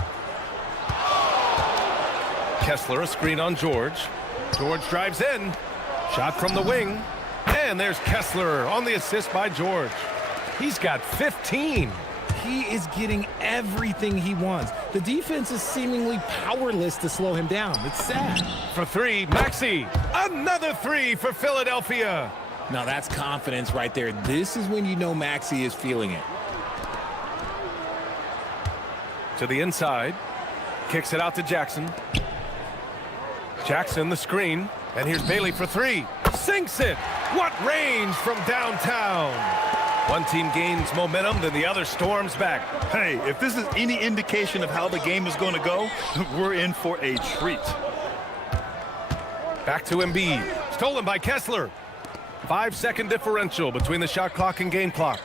Kessler, a screen on George. George drives in. Shot from the wing. And there's Kessler on the assist by George. He's got 15. He is getting everything he wants. The defense is seemingly powerless to slow him down. It's sad. For three, Maxi. Another three for Philadelphia. Now that's confidence right there. This is when you know Maxi is feeling it. To the inside. Kicks it out to Jackson. Jackson, the screen. And here's Bailey for three. Sinks it. What range from downtown. One team gains momentum, then the other storms back. Hey, if this is any indication of how the game is going to go, we're in for a treat. Back to Embiid. Stolen by Kessler. 5-second differential between the shot clock and game clock.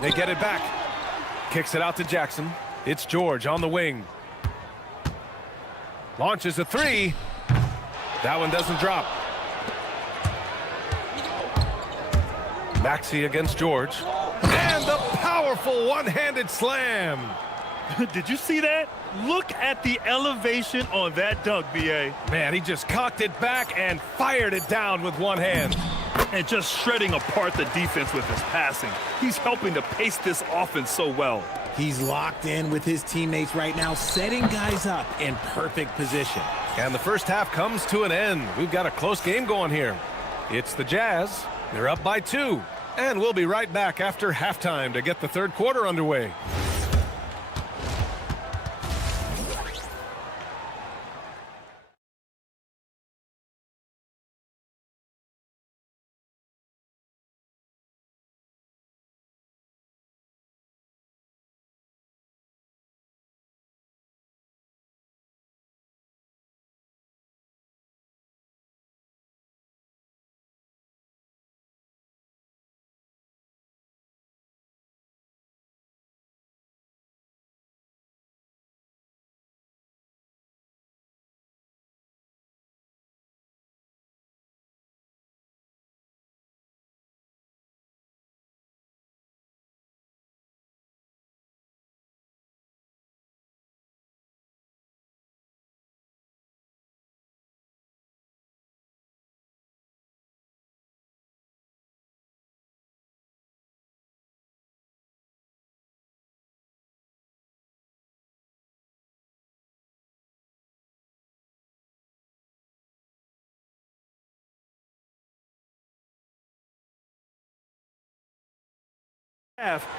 They get it back. Kicks it out to Jackson. It's George on the wing. Launches a three. That one doesn't drop. Maxi against George. And the powerful one-handed slam. Did you see that? Look at the elevation on that dunk, B.A. Man, he just cocked it back and fired it down with one hand. And just shredding apart the defense with his passing. He's helping to pace this offense so well. He's locked in with his teammates right now, setting guys up in perfect position. And the first half comes to an end. We've got a close game going here. It's the Jazz. They're up by 2. And we'll be right back after halftime to get the third quarter underway.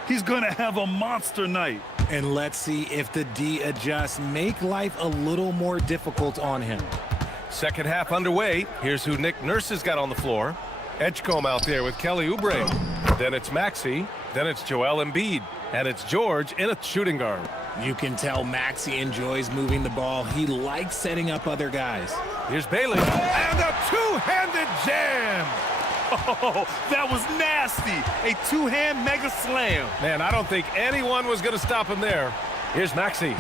He's going to have a monster night. And let's see if the D adjusts, make life a little more difficult on him. Second half underway. Here's who Nick Nurse has got on the floor. Edgecombe out there with Kelly Oubre. Then it's Maxi. Then it's Joel Embiid. And it's George in a shooting guard. You can tell Maxi enjoys moving the ball. He likes setting up other guys. Here's Bailey. And a two-handed jam. Oh, that was nasty. A two-hand mega slam. Man, I don't think anyone was going to stop him there. Here's Maxi.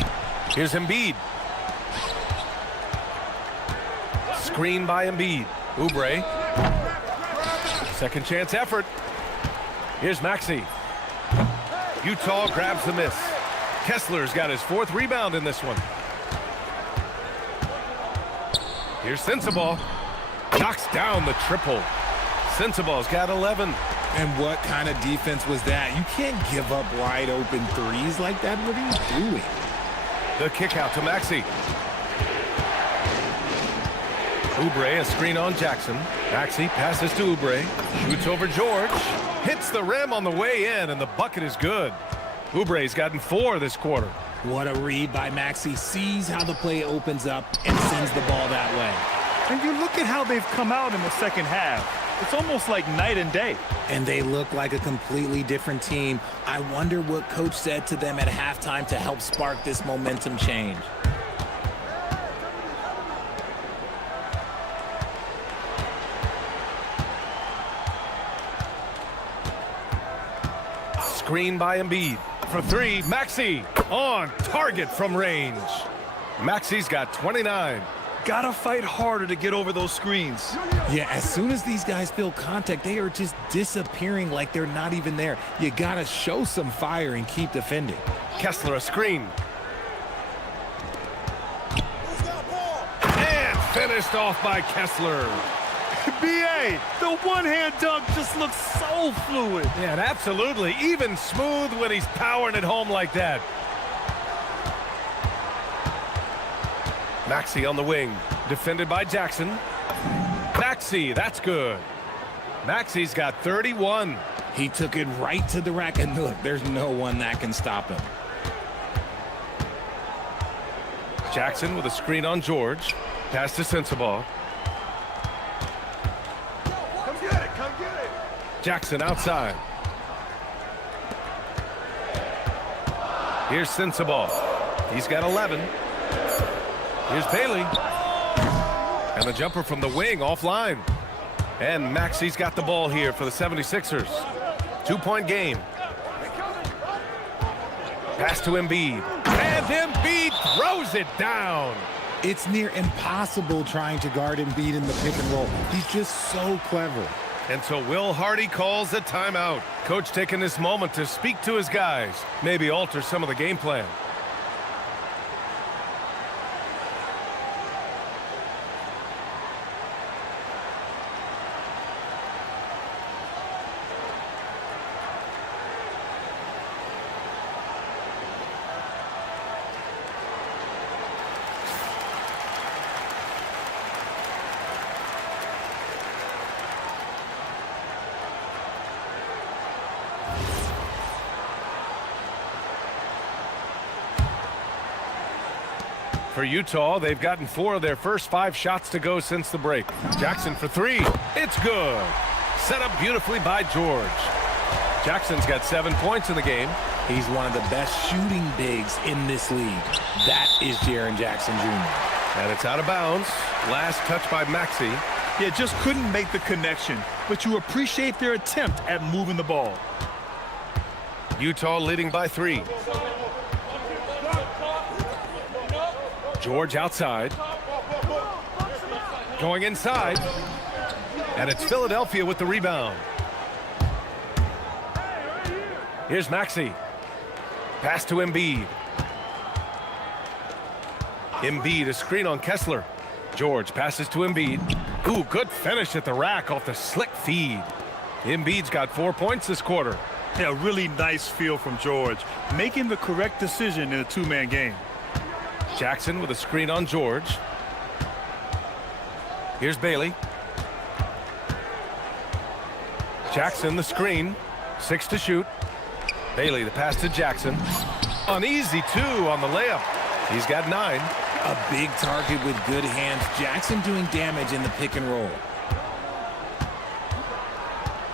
Here's Embiid. Screen by Embiid. Oubre. Second chance effort. Here's Maxi. Utah grabs the miss. Kessler's got his 4th rebound in this one. Here's Sensabaugh. Knocks down the triple. Sensabaugh's got 11. And what kind of defense was that? You can't give up wide open threes like that. What are you doing? The kick out to Maxey. Oubre, a screen on Jackson. Maxey passes to Oubre. Shoots over George. Hits the rim on the way in, and the bucket is good. Oubre's gotten 4 this quarter. What a read by Maxey. Sees how the play opens up and sends the ball that way. And you look at how they've come out in the second half. It's almost like night and day. And they look like a completely different team. I wonder what coach said to them at halftime to help spark this momentum change. Screen by Embiid. For 3, Maxey on target from range. Maxey's got 29. Gotta fight harder to get over those screens. Yeah, as soon as these guys feel contact, they are just disappearing like they're not even there. You gotta show some fire and keep defending. Kessler a screen. And finished off by Kessler. B.A., the one-hand dunk just looks so fluid. Yeah, and absolutely. Even smooth when he's powering it home like that. Maxey on the wing. Defended by Jackson. Maxey, that's good. Maxey's got 31. He took it right to the rack, and look, there's no one that can stop him. Jackson with a screen on George. Pass to Sensabaugh. Come get it, come get it. Jackson outside. Here's Sensabaugh. He's got 11. Here's Bailey. And the jumper from the wing offline. And Maxey's got the ball here for the 76ers. 2-point game. Pass to Embiid. And Embiid throws it down. It's near impossible trying to guard Embiid in the pick and roll. He's just so clever. And so Will Hardy calls a timeout. Coach taking this moment to speak to his guys. Maybe alter some of the game plan. For Utah, they've gotten 4 of their first 5 shots to go since the break. Jackson for 3. It's good. Set up beautifully by George. Jackson's got 7 points in the game. He's one of the best shooting bigs in this league. That is Jaren Jackson Jr. And it's out of bounds. Last touch by Maxey. Yeah, just couldn't make the connection, but you appreciate their attempt at moving the ball. Utah leading by 3. George outside. Going inside. And it's Philadelphia with the rebound. Here's Maxey. Pass to Embiid. Embiid, a screen on Kessler. George passes to Embiid. Ooh, good finish at the rack off the slick feed. Embiid's got 4 points this quarter. Yeah, really nice feel from George, making the correct decision in a two-man game. Jackson with a screen on George. Here's Bailey. Jackson the screen. 6 to shoot. Bailey the pass to Jackson. An easy 2 on the layup. He's got 9. A big target with good hands. Jackson doing damage in the pick and roll.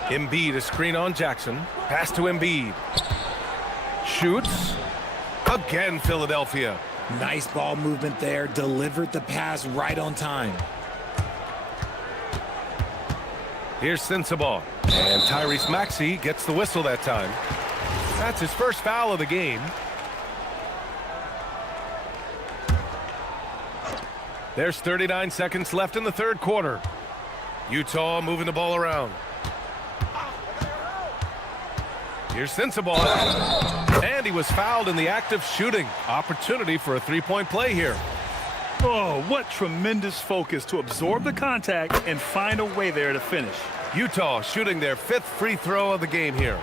Embiid a screen on Jackson. Pass to Embiid. Shoots. Again Philadelphia. Nice ball movement there. Delivered the pass right on time. Here's Sensabaugh. And Tyrese Maxey gets the whistle that time. That's his first foul of the game. There's 39 seconds left in the third quarter. Utah moving the ball around. Here's Sensabaugh. And he was fouled in the act of shooting. Opportunity for a three-point play here. Oh, what tremendous focus to absorb the contact and find a way there to finish. Utah shooting their 5th free throw of the game here.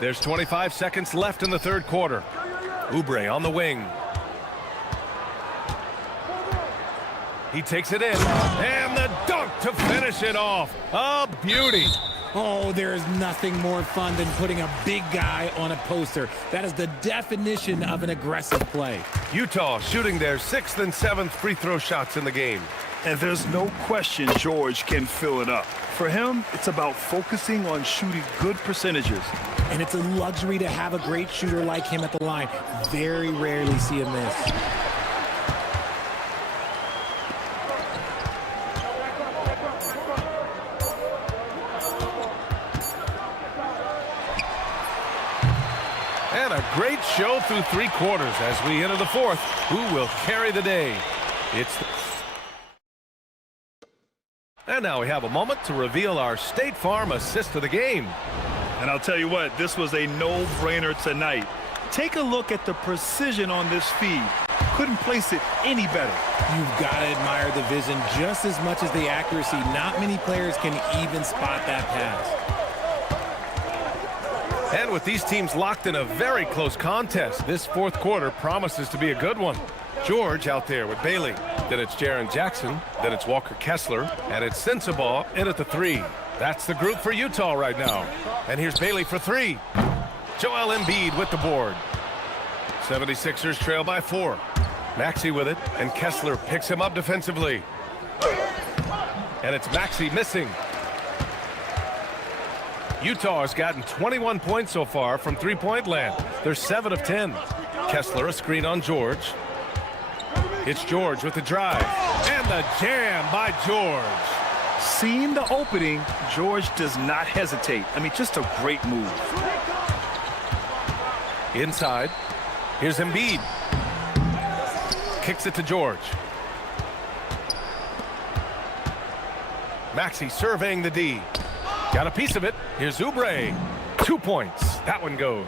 There's 25 seconds left in the third quarter. Oubre on the wing. He takes it in, and the dunk to finish it off. A beauty. Oh, there is nothing more fun than putting a big guy on a poster. That is the definition of an aggressive play. Utah shooting their 6th and 7th free throw shots in the game. And there's no question George can fill it up. For him, it's about focusing on shooting good percentages. And it's a luxury to have a great shooter like him at the line. Very rarely see him miss. And a great show through 3 quarters as we enter the 4th. Who will carry the day? And now we have a moment to reveal our State Farm assist of the game. And I'll tell you what, this was a no-brainer tonight. Take a look at the precision on this feed. Couldn't place it any better. You've got to admire the vision just as much as the accuracy. Not many players can even spot that pass. And with these teams locked in a very close contest, this 4th quarter promises to be a good one. George out there with Bailey. Then it's Jaren Jackson. Then it's Walker Kessler. And it's Sensabaugh in at the 3. That's the group for Utah right now. And here's Bailey for 3. Joel Embiid with the board. 76ers trail by 4. Maxey with it, and Kessler picks him up defensively. And it's Maxey missing. Utah has gotten 21 points so far from three-point land. They're 7 of 10. Kessler a screen on George. It's George with the drive. And the jam by George. Seeing the opening, George does not hesitate. I mean, just a great move. Inside. Here's Embiid. Kicks it to George. Maxey surveying the D. Got a piece of it. Here's Oubre. 2 points. That one goes.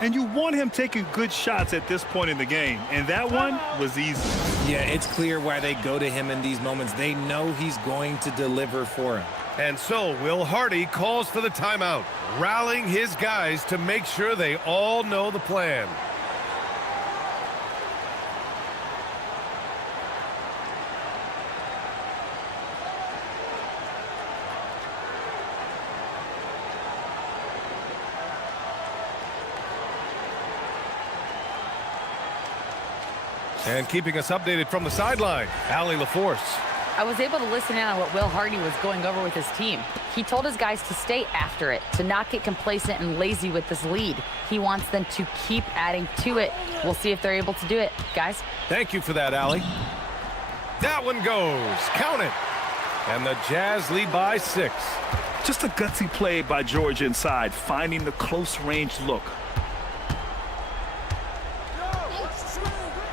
And you want him taking good shots at this point in the game. And that one was easy. Yeah, it's clear why they go to him in these moments. They know he's going to deliver for him. And so Will Hardy calls for the timeout, rallying his guys to make sure they all know the plan. And keeping us updated from the sideline, Allie LaForce. I was able to listen in on what Will Hardy was going over with his team. He told his guys to stay after it, to not get complacent and lazy with this lead. He wants them to keep adding to it. We'll see if they're able to do it. Guys? Thank you for that, Allie. That one goes. Count it. And the Jazz lead by 6. Just a gutsy play by George inside, finding the close range look.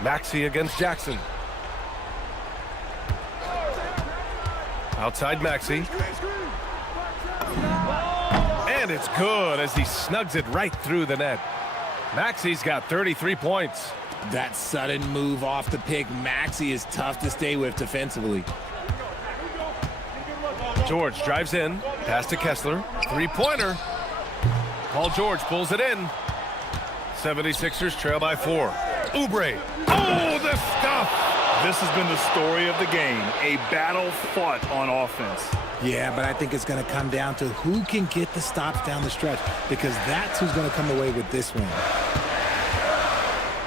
Maxey against Jackson. Outside Maxey. And it's good as he snugs it right through the net. Maxey's got 33 points. That sudden move off the pick, Maxey is tough to stay with defensively. George drives in. Pass to Kessler. Three-pointer. Paul George pulls it in. 76ers trail by 4. Oubre. Oh, the stuff! This has been the story of the game, a battle fought on offense. Yeah, but I think it's going to come down to who can get the stops down the stretch, because that's who's going to come away with this one.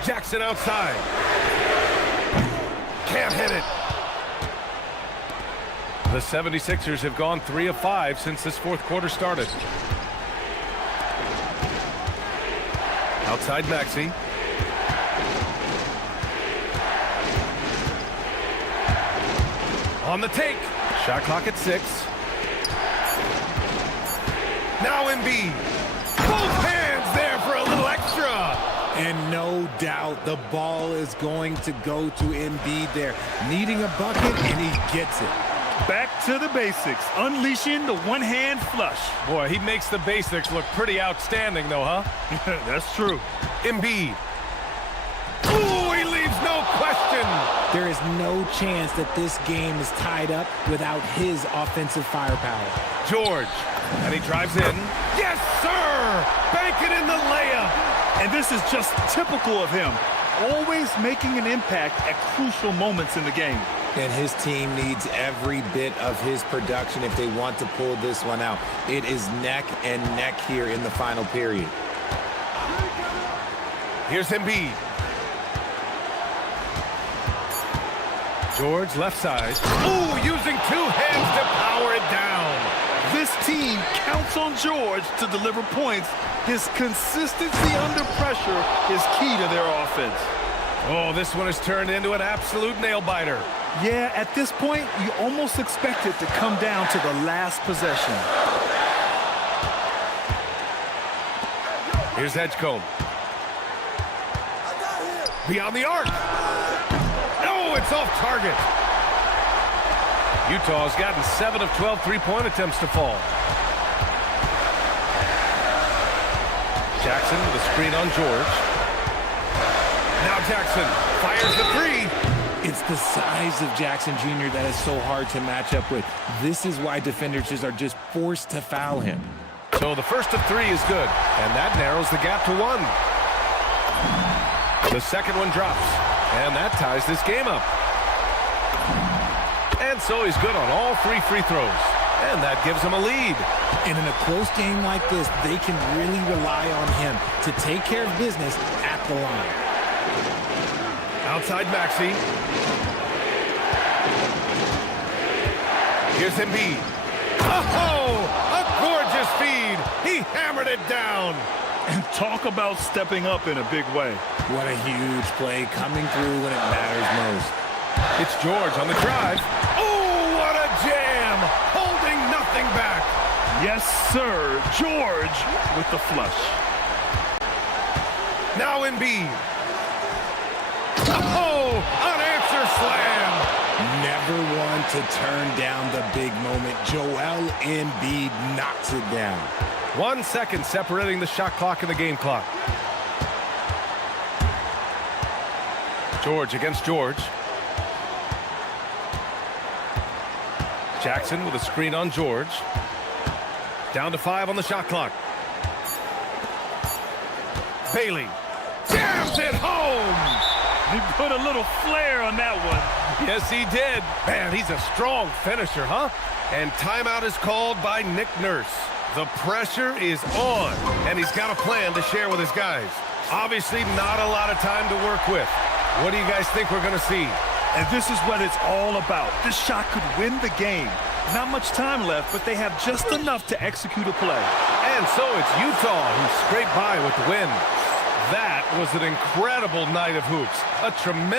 Jackson outside. Can't hit it. The 76ers have gone 3 of 5 since this 4th quarter started. Outside Maxey. On the take. Shot clock at 6. Now Embiid. Both hands there for a little extra. And no doubt the ball is going to go to Embiid there. Needing a bucket, and he gets it. Back to the basics. Unleashing the one-hand flush. Boy, he makes the basics look pretty outstanding, though, huh? That's true. Embiid. Ooh, he leaves no question. There is no chance that this game is tied up without his offensive firepower. George And he drives in. Yes, sir! Bank it in the layup. And this is just typical of him. Always making an impact at crucial moments in the game. And his team needs every bit of his production if they want to pull this one out. It is neck and neck here in the final period. Here's Embiid. George, left side. Ooh, using two hands to power it down. This team counts on George to deliver points. His consistency under pressure is key to their offense. Oh, this one has turned into an absolute nail-biter. Yeah, at this point, you almost expect it to come down to the last possession. Here's Edgecombe. Beyond the arc. No, it's off target. Utah's gotten 7 of 12 three-point attempts to fall. Jackson with a screen on George. Now Jackson fires the three. It's the size of Jackson Jr. that is so hard to match up with. This is why defenders are just forced to foul him. So the first of three is good, and that narrows the gap to 1. The second one drops, and that ties this game up. And so he's good on all 3 free throws, and that gives him a lead. And in a close game like this, they can really rely on him to take care of business at the line. Outside Maxey. Here's Embiid. Oh, a gorgeous feed. He hammered it down. And talk about stepping up in a big way. What a huge play coming through when it matters most. It's George on the drive. Oh, what a jam. Holding nothing back. Yes, sir. George with the flush. Now Embiid. Oh, unanswered slam. Never one to turn down the big moment. Joel Embiid knocks it down. 1 second separating the shot clock and the game clock. George against George. Jackson with a screen on George. Down to 5 on the shot clock. Bailey jams it home. He put a little flair on that one. Yes, he did. Man, he's a strong finisher, huh? And timeout is called by Nick Nurse. The pressure is on, and he's got a plan to share with his guys. Obviously, not a lot of time to work with. What do you guys think we're going to see? And this is what it's all about. This shot could win the game. Not much time left, but they have just enough to execute a play. And so it's Utah who scraped by with the win. That was an incredible night of hoops. A tremendous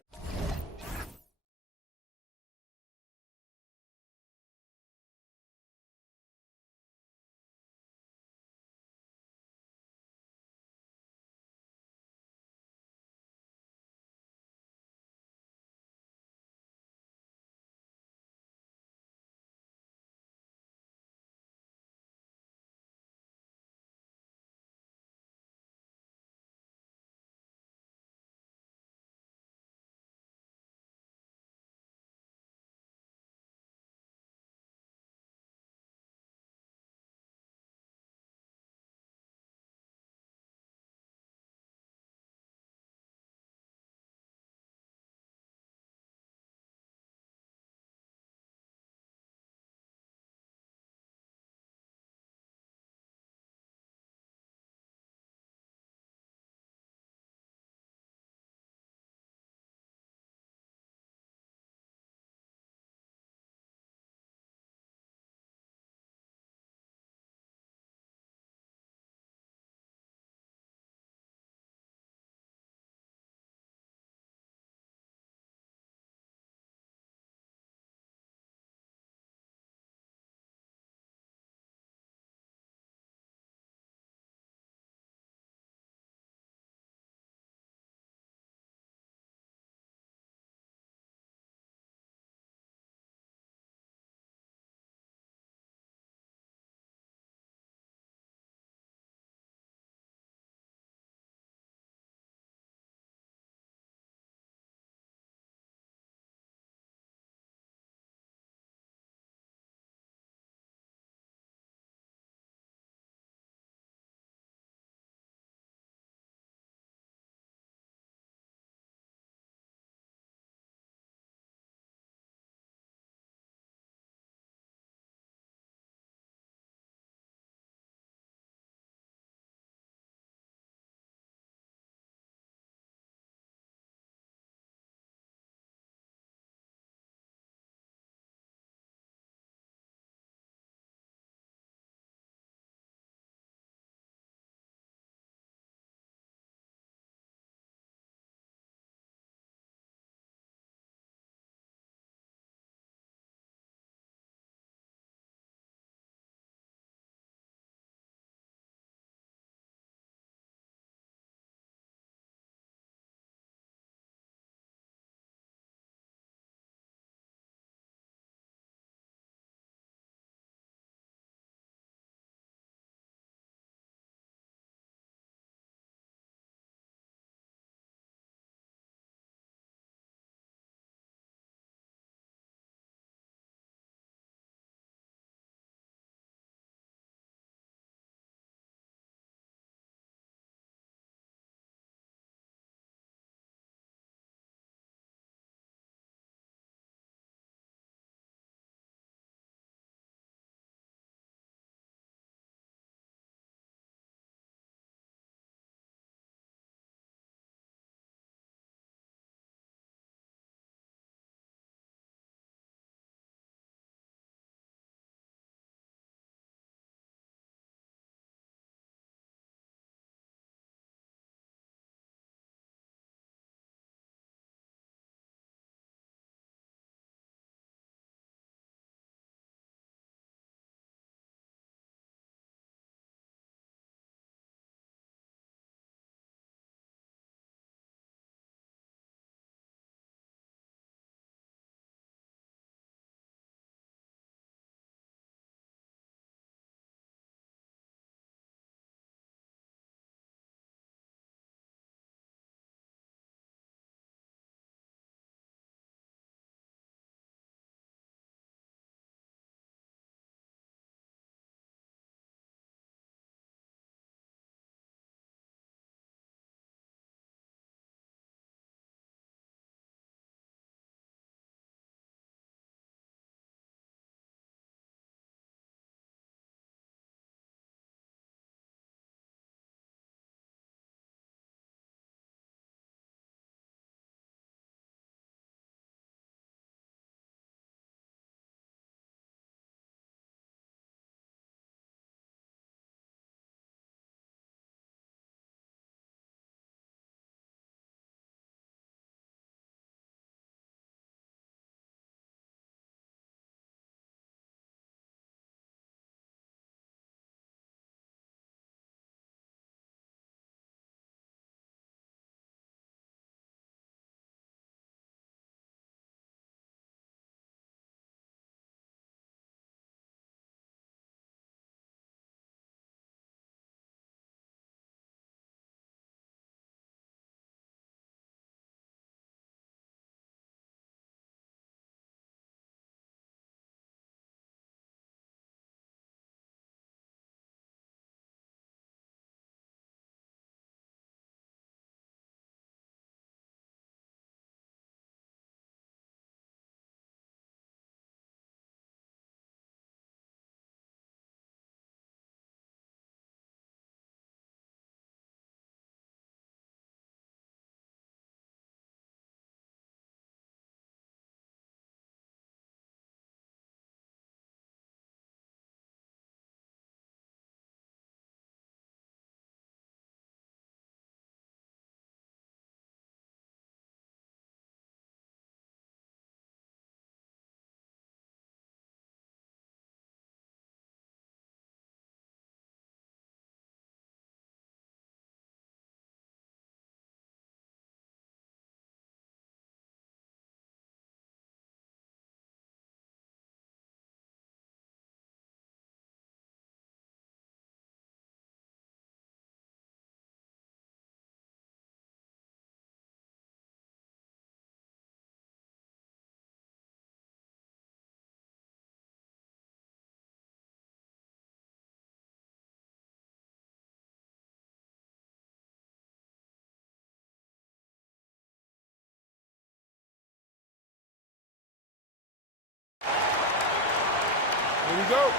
go.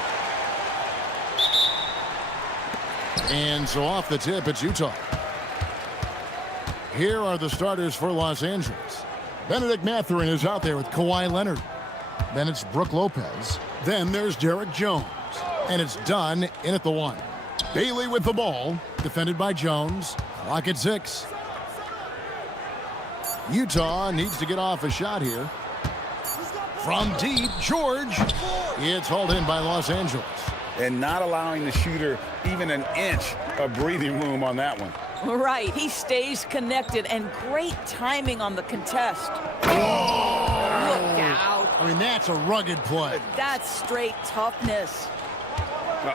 And so off the tip, it's Utah. Here are the starters for Los Angeles. Benedict Mathurin is out there with Kawhi Leonard. Then it's Brook Lopez. Then there's Derek Jones. And it's Dunn in at the 1. Bailey with the ball, defended by Jones. Clock at 6. Utah needs to get off a shot here. From deep, George. It's hauled in by Los Angeles. And not allowing the shooter even an inch of breathing room on that one. Right, he stays connected, and great timing on the contest. Oh! Look out. I mean, that's a rugged play. That's straight toughness.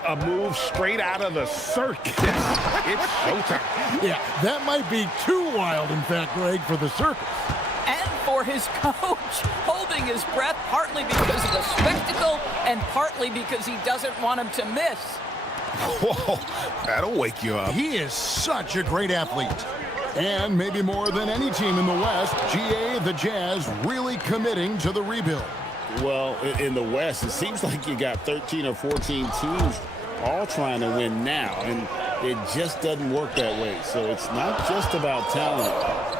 A move straight out of the circus. It's showtime. Yeah, that might be too wild, in fact, Greg, for the circus. And for his coach, holding his breath partly because of the spectacle and partly because he doesn't want him to miss. Whoa, that'll wake you up. He is such a great athlete. And maybe more than any team in the West, GA, the Jazz, really committing to the rebuild. Well, in the West, it seems like you got 13 or 14 teams all trying to win now, and it just doesn't work that way. So it's not just about talent.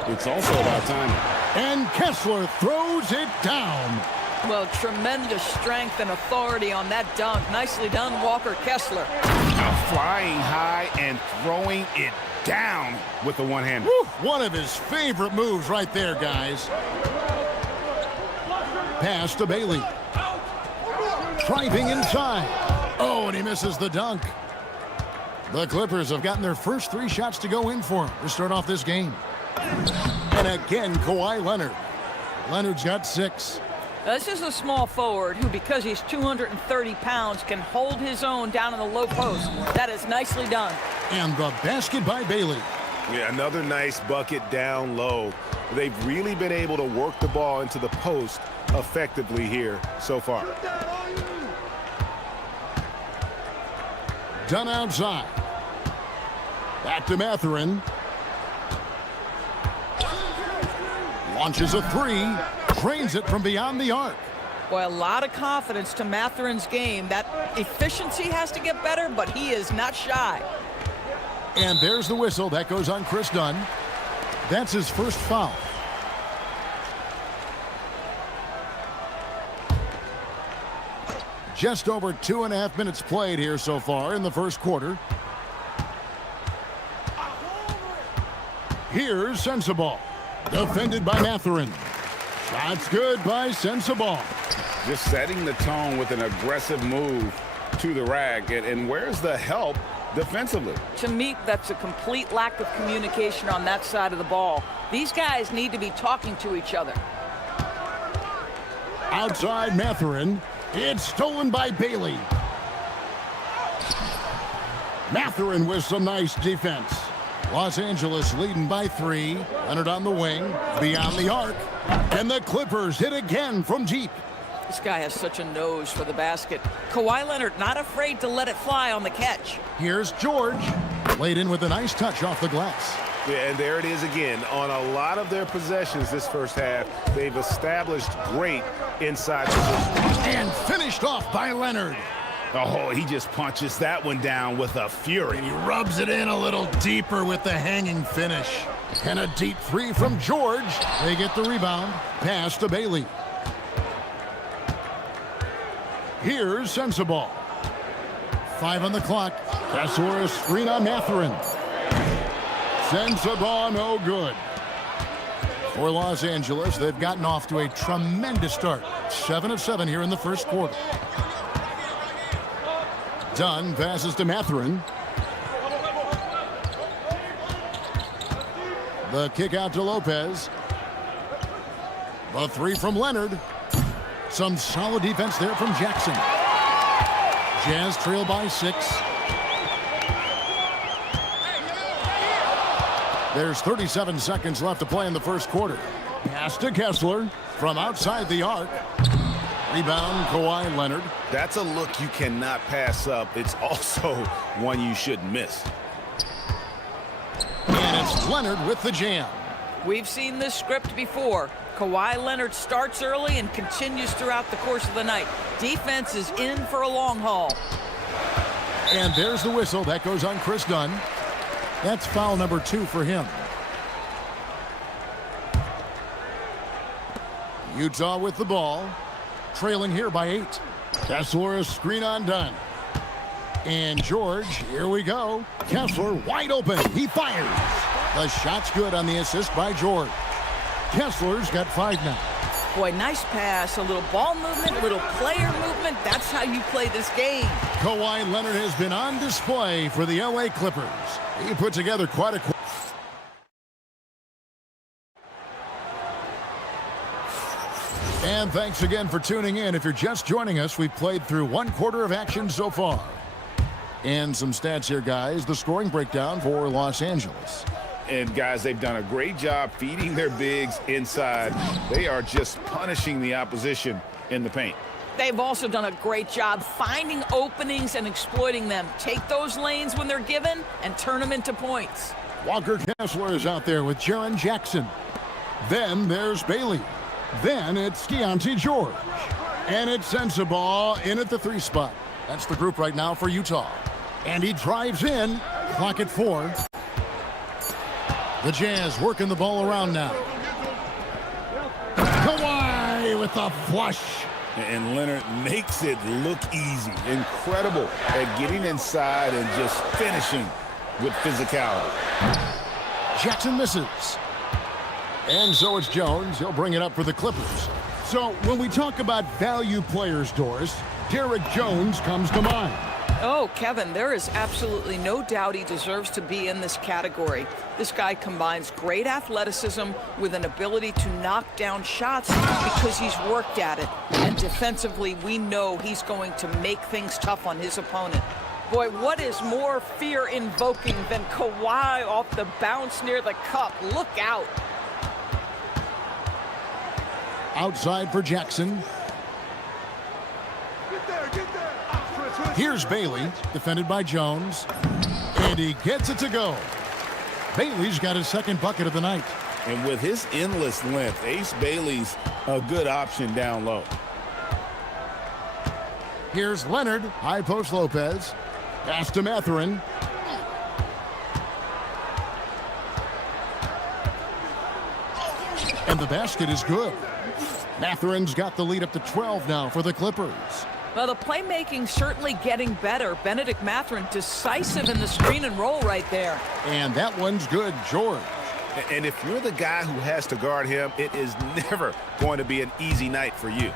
It's also about timing. And Kessler throws it down. Well, tremendous strength and authority on that dunk. Nicely done, Walker Kessler. Flying high and throwing it down with the one-hander. One of his favorite moves right there, guys. Pass to Bailey. Driving inside. Oh, and he misses the dunk. The Clippers have gotten their first 3 shots to go in for him to start off this game. And again, Kawhi Leonard. Leonard's got 6. This is a small forward who, because he's 230 pounds, can hold his own down in the low post. That is nicely done. And the basket by Bailey. Yeah, another nice bucket down low. They've really been able to work the ball into the post effectively here so far. Done outside. Back to Mathurin. Launches a 3. Drains it from beyond the arc. Boy, a lot of confidence to Mathurin's game. That efficiency has to get better, but he is not shy. And there's the whistle. That goes on Chris Dunn. That's his first foul. Just over 2.5 minutes played here so far in the first quarter. Here's Sensabaugh. Defended by Mathurin. Shot's good by Sensabaugh. Just setting the tone with an aggressive move to the rack. And where's the help defensively? To me, that's a complete lack of communication on that side of the ball. These guys need to be talking to each other. Outside Mathurin. It's stolen by Bailey. Mathurin with some nice defense. Los Angeles leading by 3. Leonard on the wing, beyond the arc. And the Clippers hit again from deep. This guy has such a nose for the basket. Kawhi Leonard not afraid to let it fly on the catch. Here's George. Laid in with a nice touch off the glass. Yeah, and there it is again. On a lot of their possessions this first half, they've established great inside position. And finished off by Leonard. Oh, he just punches that one down with a fury. And he rubs it in a little deeper with the hanging finish. And a deep 3 from George. They get the rebound. Pass to Bailey. Here's Sensabaugh. 5 on the clock. Kessler screen on Mathurin. Sensabaugh no good. For Los Angeles, they've gotten off to a tremendous start. 7 of 7 here in the first quarter. Dunn passes to Mathurin. The kick out to Lopez. The 3 from Leonard. Some solid defense there from Jackson. Jazz trail by 6. There's 37 seconds left to play in the first quarter. Pass to Kessler from outside the arc. Rebound, Kawhi Leonard. That's a look you cannot pass up. It's also one you shouldn't miss. And it's Leonard with the jam. We've seen this script before. Kawhi Leonard starts early and continues throughout the course of the night. Defense is in for a long haul. And there's the whistle. That goes on Chris Dunn. That's foul number 2 for him. Utah with the ball. Trailing here by 8. Kessler, screen on Dunn. And George, here we go. Kessler wide open. He fires. The shot's good on the assist by George. Kessler's got 5 now. Boy, nice pass, a little ball movement, a little player movement. That's how you play this game. Kawhi Leonard has been on display for the LA Clippers. He put together quite a... And thanks again for tuning in. If you're just joining us, we've played through 1 quarter of action so far. And some stats here, guys. The scoring breakdown for Los Angeles. And, guys, they've done a great job feeding their bigs inside. They are just punishing the opposition in the paint. They've also done a great job finding openings and exploiting them. Take those lanes when they're given and turn them into points. Walker Kessler is out there with Jaren Jackson. Then there's Bailey. Then it's Keontae George. And it's Sensabaugh in at the 3 spot. That's the group right now for Utah. And he drives in. Clock at 4. The Jazz working the ball around now. Kawhi with a flush. And Leonard makes it look easy. Incredible at getting inside and just finishing with physicality. Jackson misses. And so it's Jones. He'll bring it up for the Clippers. So when we talk about value players, Doris, Derek Jones comes to mind. Oh, Kevin, there is absolutely no doubt he deserves to be in this category. This guy combines great athleticism with an ability to knock down shots because he's worked at it. And defensively, we know he's going to make things tough on his opponent. Boy, what is more fear-invoking than Kawhi off the bounce near the cup? Look out. Outside for Jackson. Here's Bailey, defended by Jones. And he gets it to go. Bailey's got his 2nd bucket of the night. And with his endless length, Ace Bailey's a good option down low. Here's Leonard, high post Lopez. Pass to Mathurin. And the basket is good. Mathurin's got the lead up to 12 now for the Clippers. Well, the playmaking certainly getting better. Benedict Mathurin decisive in the screen and roll right there. And that one's good, George. And if you're the guy who has to guard him, it is never going to be an easy night for you.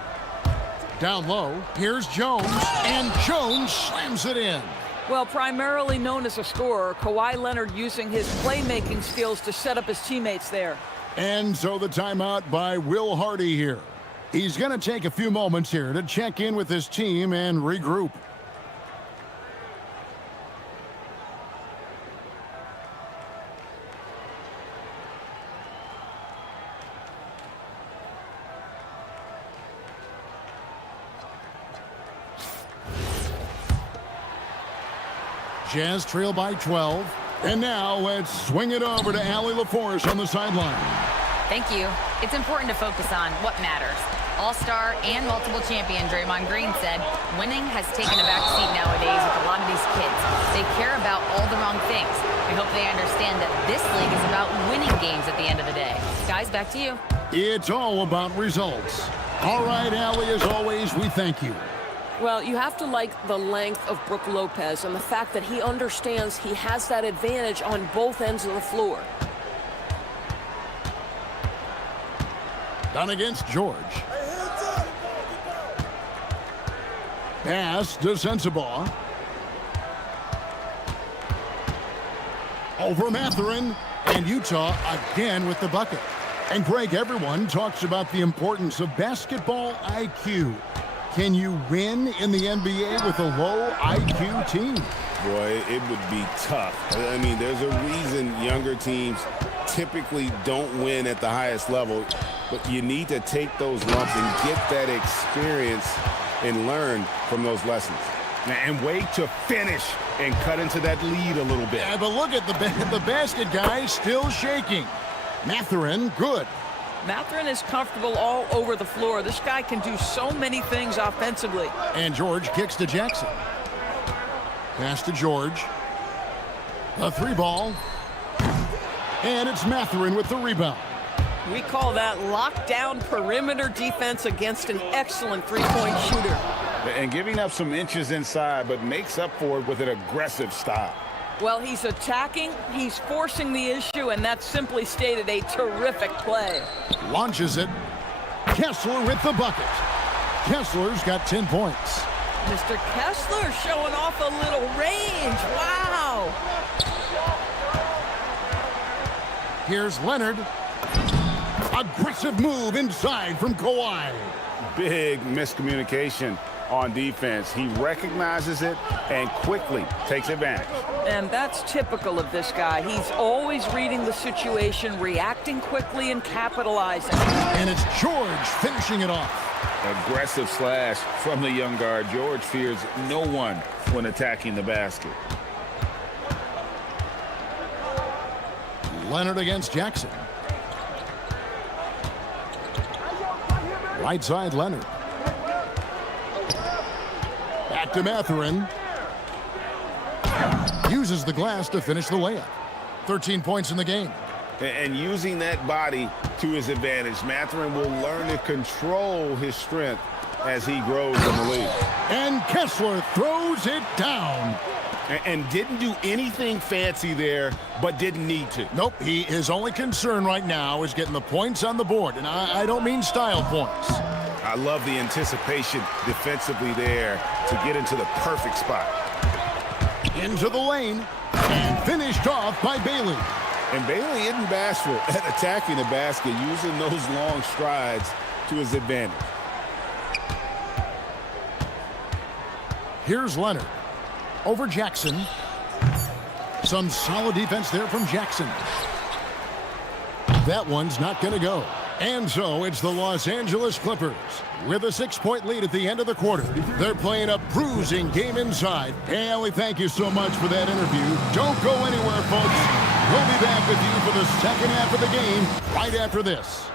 Down low, here's Jones, and Jones slams it in. Well, primarily known as a scorer, Kawhi Leonard using his playmaking skills to set up his teammates there. And so the timeout by Will Hardy here. He's going to take a few moments here to check in with his team and regroup. Jazz trail by 12. And now let's swing it over to Allie LaForce on the sideline. Thank you. It's important to focus on what matters. All-star and multiple champion Draymond Green said winning has taken a back seat nowadays with a lot of these kids. They care about all the wrong things. I hope they understand that this league is about winning games at the end of the day. Guys, back to you. It's all about results. All right, Allie, as always, we thank you. Well, you have to like the length of Brook Lopez and the fact that he understands he has that advantage on both ends of the floor. Done against George. Pass to Sensabaugh. Over Mathurin. And Utah again with the bucket. And Greg, everyone talks about the importance of basketball IQ. Can you win in the NBA with a low IQ team? Boy, it would be tough. I mean, there's a reason younger teams typically don't win at the highest level, but you need to take those lumps and get that experience and learn from those lessons. And wait to finish and cut into that lead a little bit. Yeah, but look at the basket guy still shaking. Mathurin, good. Mathurin is comfortable all over the floor. This guy can do so many things offensively. And George kicks to Jackson. Pass to George. A 3-ball. And it's Mathurin with the rebound. We call that lockdown perimeter defense against an excellent three-point shooter. And giving up some inches inside, but makes up for it with an aggressive stop. Well, he's attacking, he's forcing the issue, and that's simply stated a terrific play. Launches it. Kessler with the bucket. Kessler's got 10 points. Mr. Kessler showing off a little range. Wow. Here's Leonard. Aggressive move inside from Kawhi. Big miscommunication on defense. He recognizes it and quickly takes advantage. And that's typical of this guy. He's always reading the situation, reacting quickly, and capitalizing. And it's George finishing it off. Aggressive slash from the young guard. George fears no one when attacking the basket. Leonard against Jackson. Right side, Leonard. Back to Mathurin. Uses the glass to finish the layup. 13 points in the game. And using that body to his advantage, Mathurin will learn to control his strength as he grows in the league. And Kessler throws it down. And didn't do anything fancy there, but didn't need to. Nope, his only concern right now is getting the points on the board. And I don't mean style points. I love the anticipation defensively there to get into the perfect spot. Into the lane, and finished off by Bailey. And Bailey isn't bashful at attacking the basket, using those long strides to his advantage. Here's Leonard. Over Jackson. Some solid defense there from Jackson. That one's not going to go. And so it's the Los Angeles Clippers with a 6-point lead at the end of the quarter. They're playing a bruising game inside. Hey, Ellie, thank you so much for that interview. Don't go anywhere, folks. We'll be back with you for the second half of the game right after this.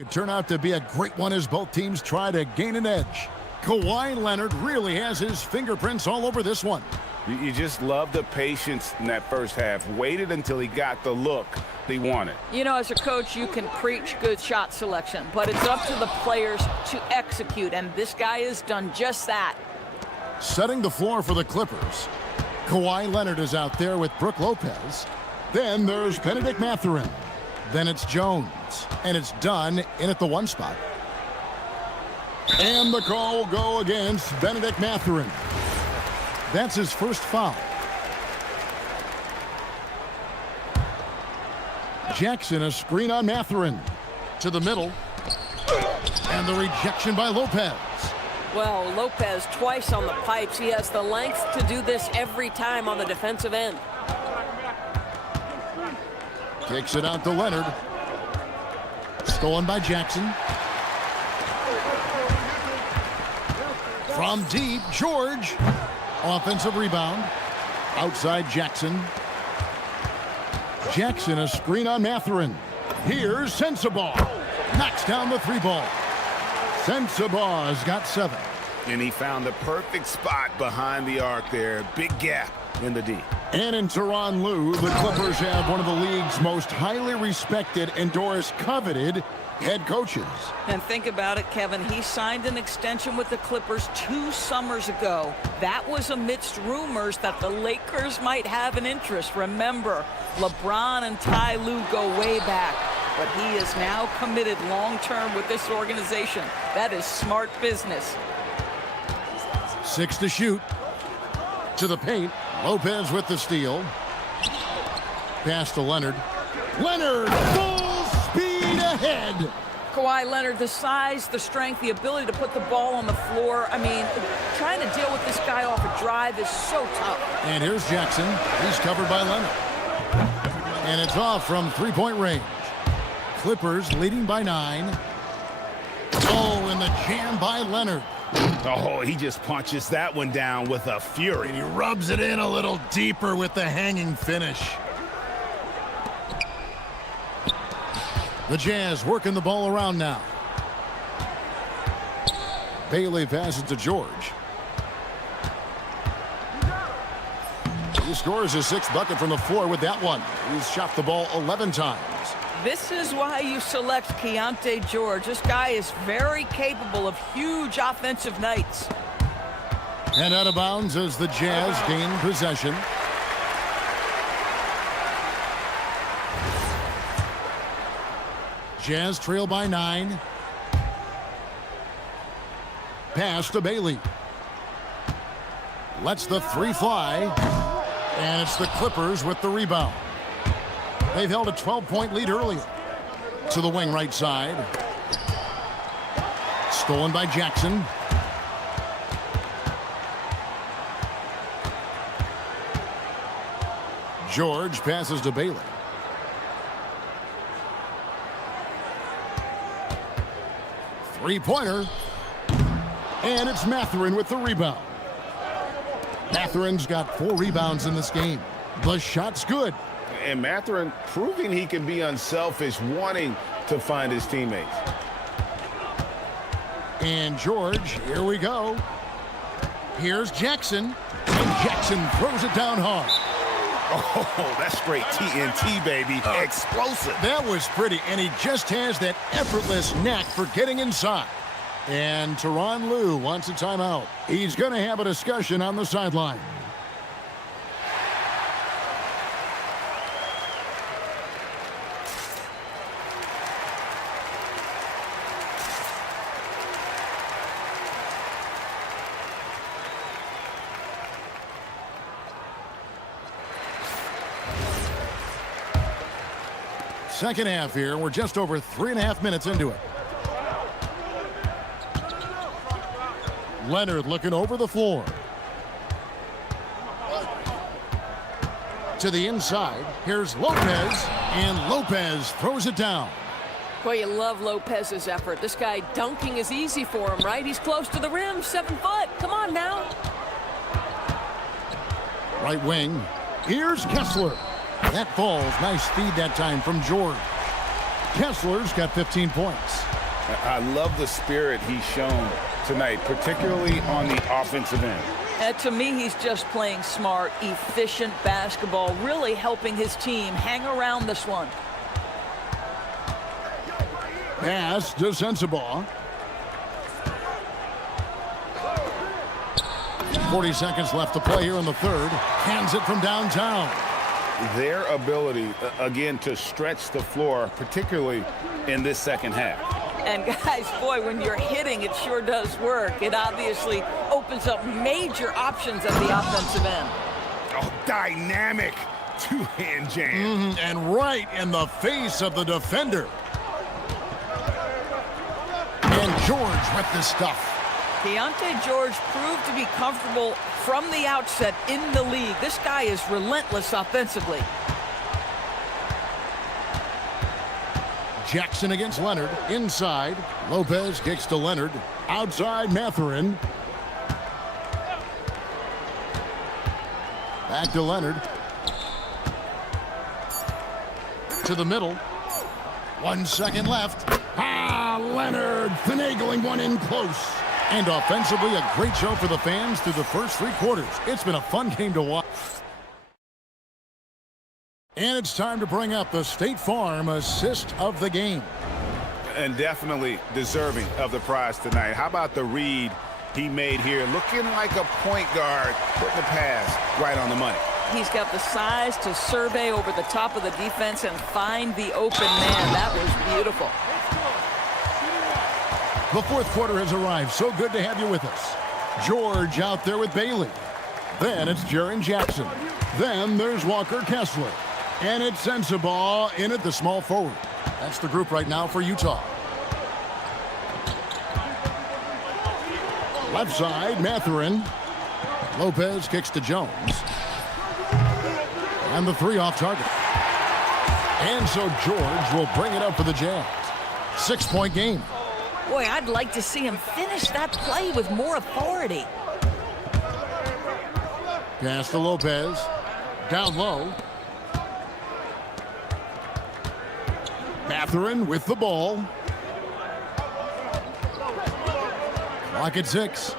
It turned out to be a great one as both teams try to gain an edge. Kawhi Leonard really has his fingerprints all over this one. You just love the patience in that first half. Waited until he got the look he wanted. You know, as a coach, you can preach good shot selection, but it's up to the players to execute, and this guy has done just that. Setting the floor for the Clippers. Kawhi Leonard is out there with Brook Lopez. Then there's Benedict Mathurin. Then it's Jones, and it's done in at the 1 spot. And the call will go against Benedict Mathurin. That's his first foul. Jackson, a screen on Mathurin. To the middle. And the rejection by Lopez. Well, Lopez twice on the pipes. He has the length to do this every time on the defensive end. Kicks it out to Leonard. Stolen by Jackson. From deep, George. Offensive rebound. Outside Jackson. Jackson, a screen on Mathurin. Here's Sensabaugh. Knocks down the 3-ball. Sensabaugh's got 7. And he found the perfect spot behind the arc there. Big gap in the D. And in Tyronn Lue, the Clippers have one of the league's most highly respected and Doris coveted head coaches. And think about it, Kevin. He signed an extension with the Clippers 2 summers ago. That was amidst rumors that the Lakers might have an interest. Remember, LeBron and Ty Lue go way back. But he is now committed long-term with this organization. That is smart business. 6 to shoot. To the paint. Lopez with the steal. Pass to Leonard. Leonard, full speed ahead. Kawhi Leonard, the size, the strength, the ability to put the ball on the floor. I mean, trying to deal with this guy off a drive is so tough. And here's Jackson. He's covered by Leonard. And it's off from 3-point range. Clippers leading by 9. Oh, and the jam by Leonard. Oh, he just punches that one down with a fury. And he rubs it in a little deeper with the hanging finish. The Jazz working the ball around now. Bailey passes to George. He scores his 6th bucket from the floor with that one. He's shot the ball 11 times. This is why you select Keontae George. This guy is very capable of huge offensive nights. And out of bounds as the Jazz gain possession. Jazz trail by 9. Pass to Bailey. Lets the 3 fly. And it's the Clippers with the rebound. They've held a 12-point lead earlier. To the wing right side. Stolen by Jackson. George passes to Bailey. Three-pointer. And it's Mathurin with the rebound. Mathurin's got 4 rebounds in this game. The shot's good. And Mathurin proving he can be unselfish, wanting to find his teammates. And George, here we go. Here's Jackson. And Jackson throws it down hard. Oh, that's straight TNT, baby. Explosive. That was pretty, and he just has that effortless knack for getting inside. And Tyronn Lue wants a timeout. He's going to have a discussion on the sideline. Second half here. We're just over 3.5 minutes into it. Leonard looking over the floor. To the inside. Here's Lopez. And Lopez throws it down. Well, you love Lopez's effort. This guy dunking is easy for him, right? He's close to the rim, 7 foot. Come on now. Right wing. Here's Kessler. That falls. Nice feed that time from George. Kessler's got 15 points. I love the spirit he's shown tonight, particularly on the offensive end. To me, he's just playing smart, efficient basketball, really helping his team hang around this one. Pass to Sensabaugh. 40 seconds left to play here in the third. Hands it from downtown. Their ability, again, to stretch the floor, particularly in this second half. And guys, boy, when you're hitting, it sure does work. It obviously opens up major options at the offensive end. Oh, dynamic two-hand jam. And right in the face of the defender. And George with the stuff. Keontae George proved to be comfortable from the outset in the league. This guy is relentless offensively. Jackson against Leonard. Inside. Lopez kicks to Leonard. Outside Mathurin. Back to Leonard. To the middle. 1 second left. Leonard finagling one in close. And offensively, a great show for the fans through the first 3 quarters. It's been a fun game to watch. And it's time to bring up the State Farm assist of the game. And definitely deserving of the prize tonight. How about the read he made here? Looking like a point guard, putting the pass right on the money. He's got the size to survey over the top of the defense and find the open man. That was beautiful. The fourth quarter has arrived. So good to have you with us. George out there with Bailey. Then it's Jaren Jackson. Then there's Walker Kessler. And it's Sensabaugh in at the small forward. That's the group right now for Utah. Left side, Mathurin. Lopez kicks to Jones. And the 3 off target. And so George will bring it up for the Jazz. 6-point game. Boy, I'd like to see him finish that play with more authority. Pass to Lopez. Down low. Mathurin with the ball. Clock at 6.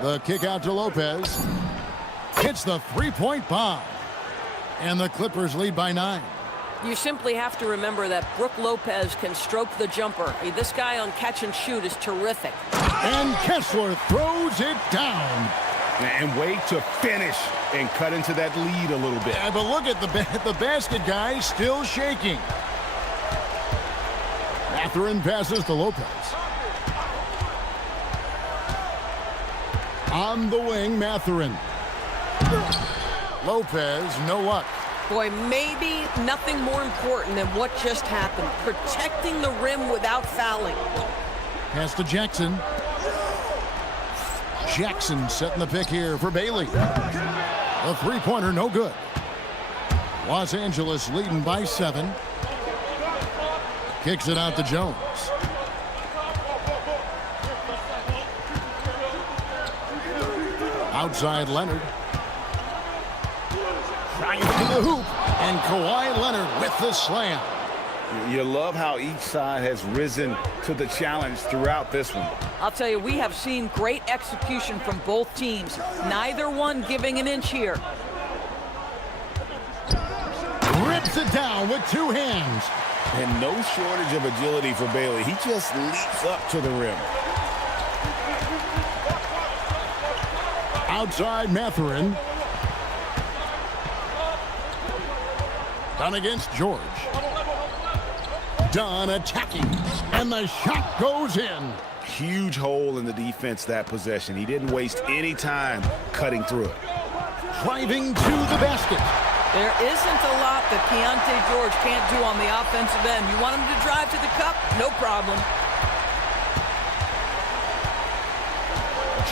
The kick out to Lopez. Hits the 3-point bomb. And the Clippers lead by 9. You simply have to remember that Brook Lopez can stroke the jumper. This guy on catch and shoot is terrific. And Kessler throws it down. And wait to finish and cut into that lead a little bit. Yeah, but look at the basket guy still shaking. Mathurin passes to Lopez. On the wing, Mathurin. Lopez, no luck. Boy, maybe nothing more important than what just happened. Protecting the rim without fouling. Pass to Jackson. Jackson setting the pick here for Bailey. A 3-pointer, no good. Los Angeles leading by 7. Kicks it out to Jones. Outside Leonard. Trying to the hoop. And Kawhi Leonard with the slam. You love how each side has risen to the challenge throughout this one. I'll tell you, we have seen great execution from both teams. Neither one giving an inch here. Rips it down with 2 hands. And no shortage of agility for Bailey. He just leaps up to the rim. Outside Mathurin. Done against George. Dunn attacking. And the shot goes in. Huge hole in the defense that possession. He didn't waste any time cutting through it. Driving to the basket. There isn't a lot that Keontae George can't do on the offensive end. You want him to drive to the cup? No problem.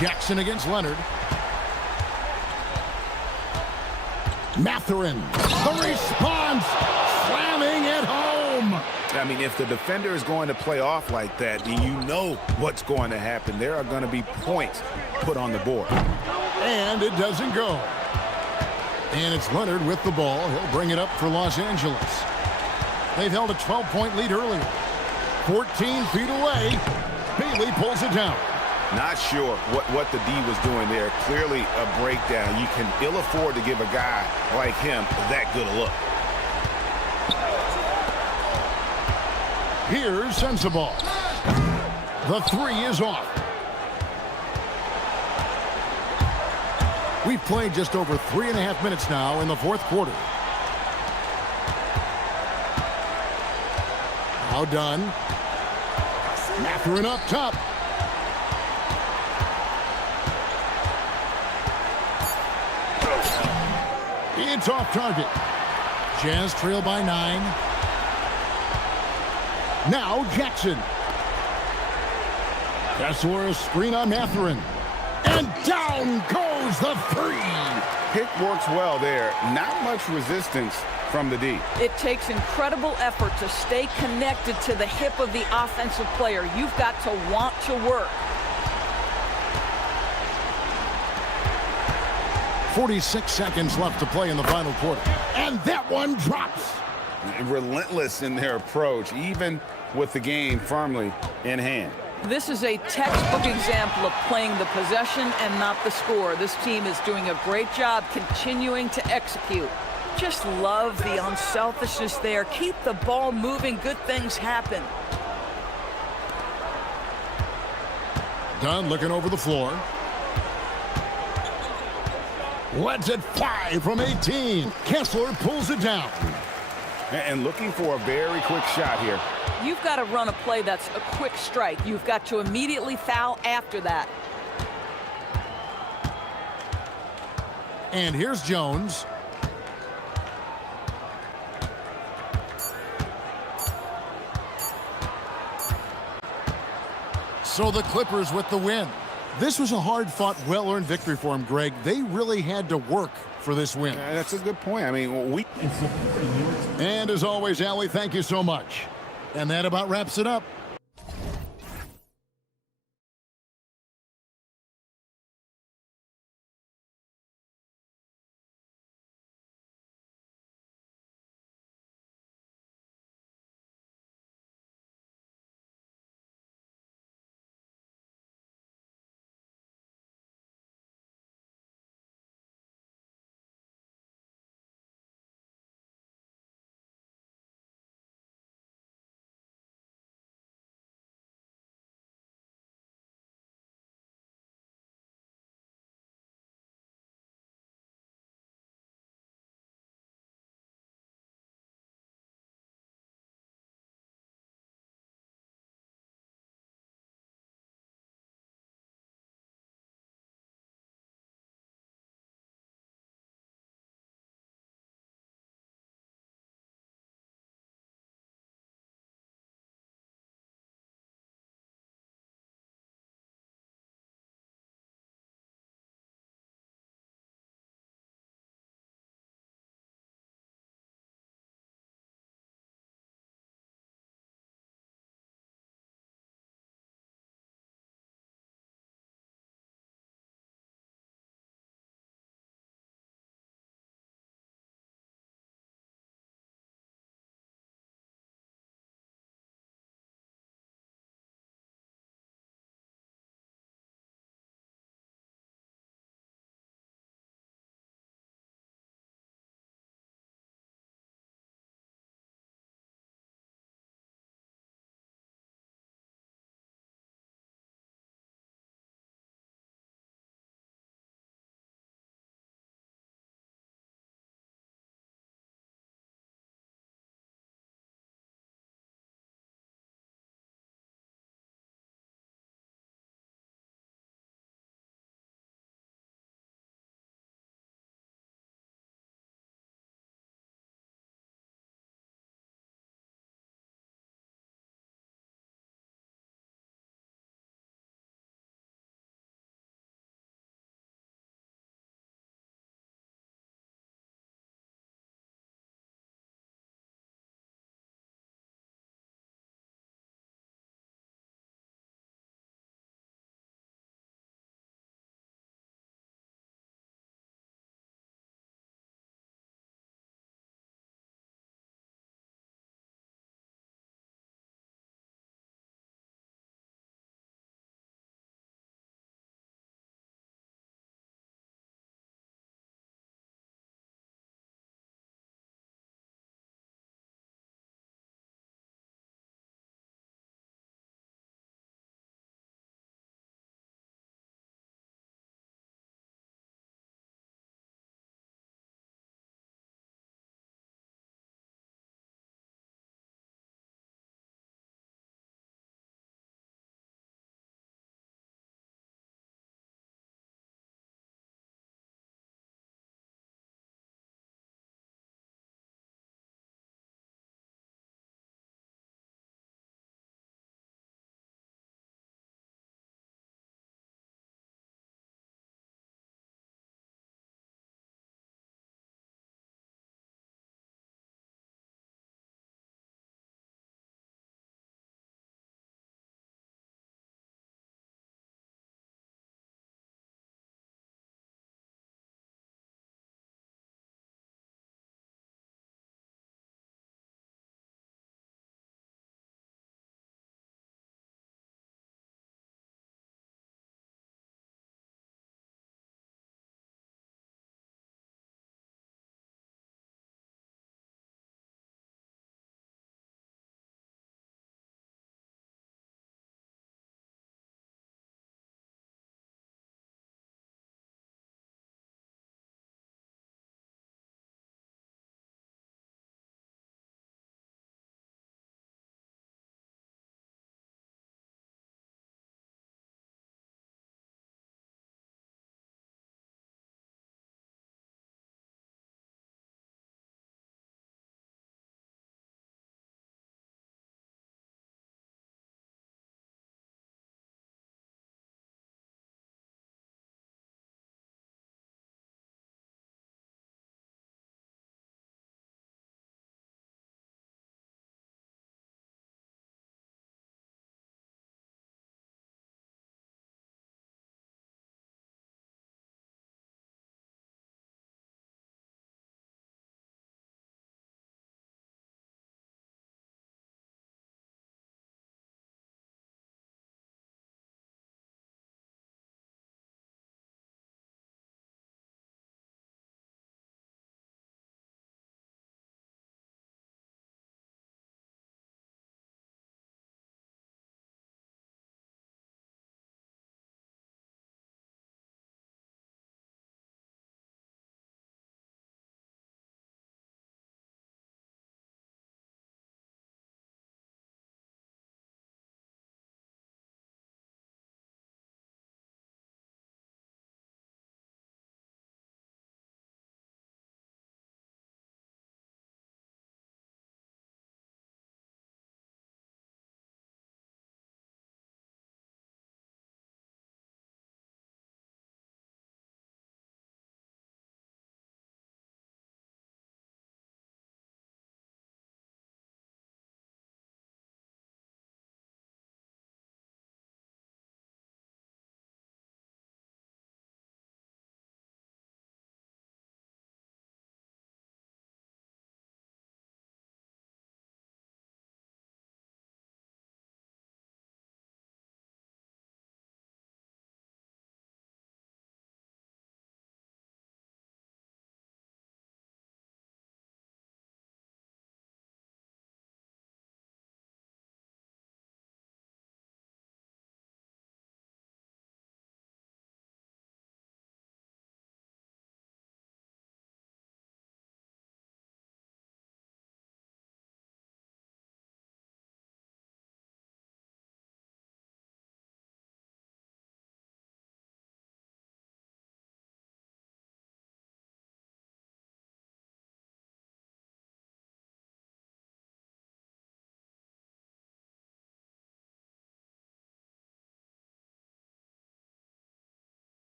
Jackson against Leonard. Mathurin. The response. Slamming it home. I mean, if the defender is going to play off like that, then you know what's going to happen. There are going to be points put on the board. And it doesn't go. And it's Leonard with the ball. He'll bring it up for Los Angeles. They've held a 12-point lead earlier. 14 feet away. Bailey pulls it down. Not sure what the D was doing there. Clearly a breakdown. You can ill afford to give a guy like him that good a look. Here's Sensabaugh. The 3 is off. We've played just over 3.5 minutes now in the fourth quarter. Now done. Mathurin up top. It's off target. Jazz trail by 9. Now Jackson. Kessler, a screen on Mathurin. And down goes the 3. Pick works well there. Not much resistance from the D. It takes incredible effort to stay connected to the hip of the offensive player. You've got to want to work. 46 seconds left to play in the final quarter. And that one drops. relentless in their approach, even with the game firmly in hand. This is a textbook example of playing the possession and not the score. This team is doing a great job continuing to execute. Just love the unselfishness there. Keep the ball moving. Good things happen. Dunn looking over the floor. Lets it fly from 18. Kessler pulls it down. And looking for a very quick shot here. You've got to run a play that's a quick strike. You've got to immediately foul after that. And here's Jones. So the Clippers with the win. This was a hard-fought, well-earned victory for them, Greg. They really had to work for this win. That's a good point. I mean, And as always, Allie, thank you so much. And that about wraps it up.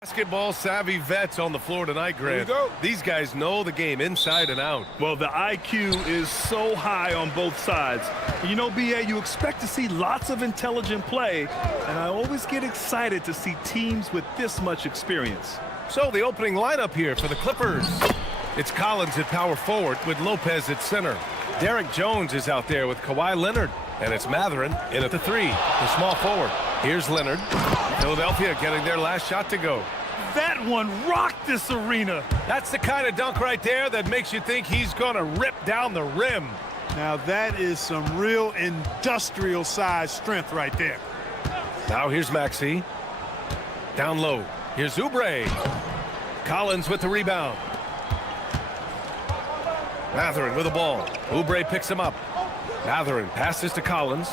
Basketball savvy vets on the floor tonight, Grant. These guys know the game inside and out. Well, the IQ is so high on both sides. You know, BA, you expect to see lots of intelligent play, and I always get excited to see teams with this much experience. So the opening lineup here for the Clippers. It's Collins at power forward with Lopez at center. Derek Jones is out there with Kawhi Leonard. And it's Matherin in at the 3, the small forward. Here's Leonard. Philadelphia getting their last shot to go. That one rocked this arena. That's the kind of dunk right there that makes you think he's going to rip down the rim. Now that is some real industrial size strength right there. Now here's Maxey. Down low. Here's Oubre. Collins with the rebound. Matherin with the ball. Oubre picks him up. Matherin passes to Collins.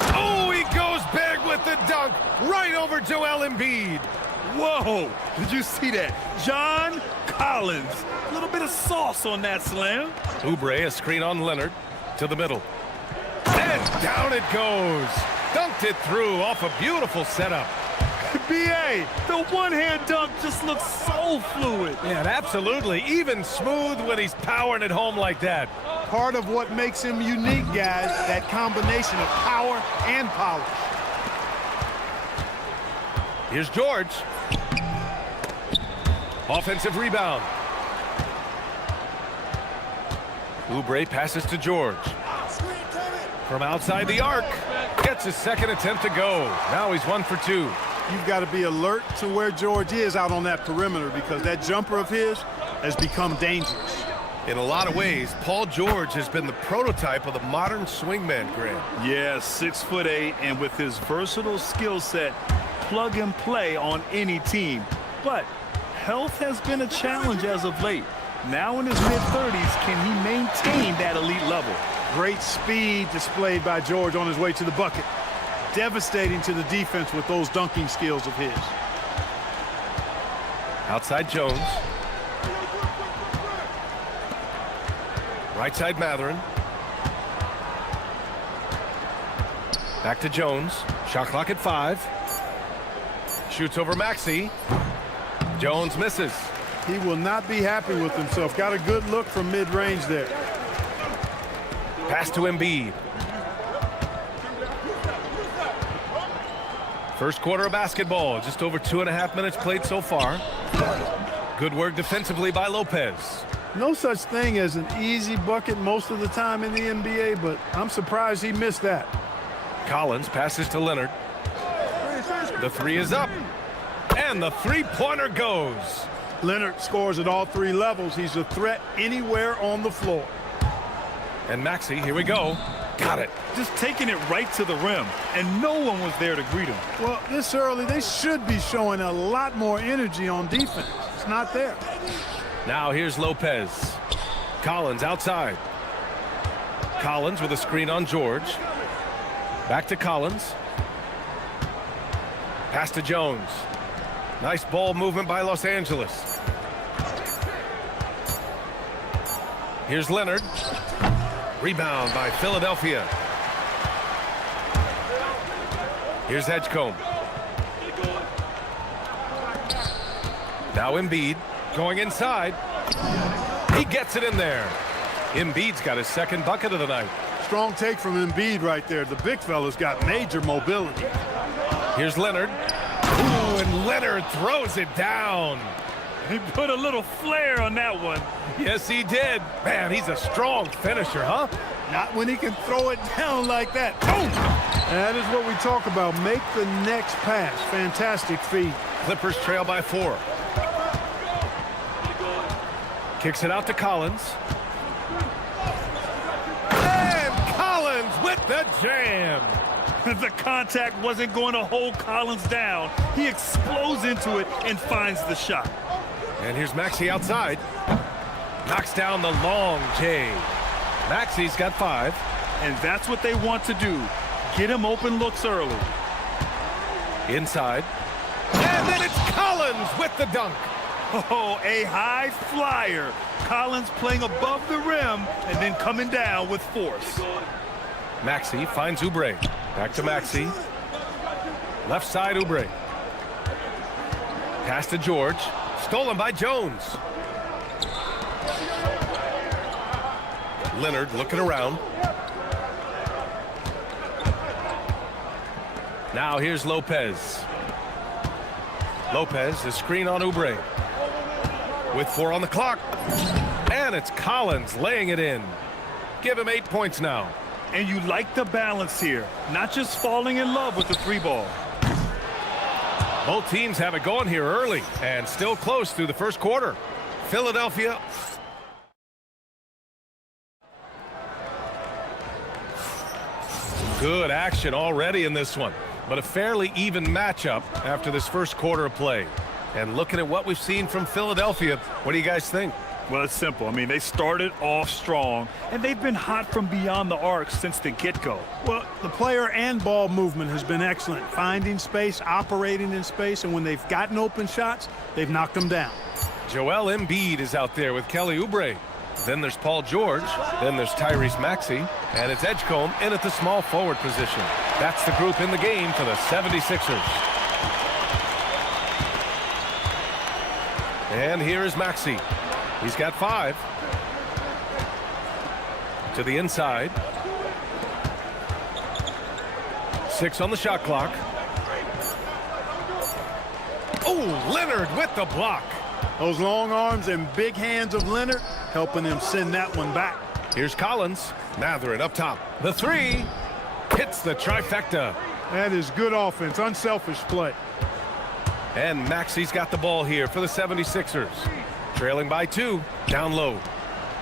Oh, he goes big with the dunk right over Joel Embiid. Whoa, did you see that? John Collins. A little bit of sauce on that slam. Oubre, a screen on Leonard to the middle. And down it goes. Dunked it through off a beautiful setup. BA, the one-hand dunk just looks so fluid. Yeah, absolutely. Even smooth when he's powering it home like that. Part of what makes him unique, guys, that combination of power and polish. Here's George. Offensive rebound. Oubre passes to George. From outside the arc. Gets his second attempt to go. Now he's 1 for 2. You've got to be alert to where George is out on that perimeter because that jumper of his has become dangerous. In a lot of ways, Paul George has been the prototype of the modern swingman, Grant. Yeah, 6'8", and with his versatile skill set, plug and play on any team. But health has been a challenge as of late. Now in his mid-30s, can he maintain that elite level? Great speed displayed by George on his way to the bucket. Devastating to the defense with those dunking skills of his. Outside Jones. Right side Matherin. Back to Jones. Shot clock at 5. Shoots over Maxey. Jones misses. He will not be happy with himself. Got a good look from mid-range there. Pass to Embiid. First quarter of basketball. Just over 2.5 minutes played so far. Good work defensively by Lopez. No such thing as an easy bucket most of the time in the NBA, but I'm surprised he missed that. Collins passes to Leonard. The 3 is up. And the three-pointer goes. Leonard scores at all 3 levels. He's a threat anywhere on the floor. And Maxey, here we go. Got it. Just taking it right to the rim, and no one was there to greet him. Well, this early, they should be showing a lot more energy on defense. It's not there. Now here's Lopez. Collins outside. Collins with a screen on George. Back to Collins. Pass to Jones. Nice ball movement by Los Angeles. Here's Leonard. Rebound by Philadelphia. Here's Edgecombe. Now Embiid going inside. He gets it in there. Embiid's got his second bucket of the night. Strong take from Embiid right there. The big fella's got major mobility. Here's Leonard. Ooh, and Leonard throws it down. He put a little flair on that one. Yes, he did. Man, he's a strong finisher, huh? Not when he can throw it down like that. Boom! That is what we talk about. Make the next pass. Fantastic feed. Clippers trail by 4. Kicks it out to Collins. And Collins with the jam. The contact wasn't going to hold Collins down. He explodes into it and finds the shot. And here's Maxey outside. Knocks down the long J. Maxey's got 5. And that's what they want to do. Get him open looks early. Inside. And then it's Collins with the dunk. Oh, a high flyer. Collins playing above the rim and then coming down with force. Maxey finds Oubre. Back to Maxey. Left side Oubre. Pass to George. Stolen by Jones. Leonard looking around. Now here's Lopez. Lopez, the screen on Oubre. With 4 on the clock. And it's Collins laying it in. Give him 8 points now. And you like the balance here, not just falling in love with the 3-ball. Both teams have it going here early and still close through the first quarter. Philadelphia. Good action already in this one, but a fairly even matchup after this first quarter of play. And looking at what we've seen from Philadelphia, what do you guys think? Well, it's simple. I mean, they started off strong, and they've been hot from beyond the arc since the get-go. Well, the player and ball movement has been excellent. Finding space, operating in space, and when they've gotten open shots, they've knocked them down. Joel Embiid is out there with Kelly Oubre. Then there's Paul George. Then there's Tyrese Maxey. And it's Edgecombe in at the small forward position. That's the group in the game for the 76ers. And here is Maxey. He's got 5. To the inside. 6 on the shot clock. Oh, Leonard with the block. Those long arms and big hands of Leonard helping him send that one back. Here's Collins. Matherin up top. The 3 hits the trifecta. That is good offense, unselfish play. And Maxey's got the ball here for the 76ers. Trailing by 2, down low.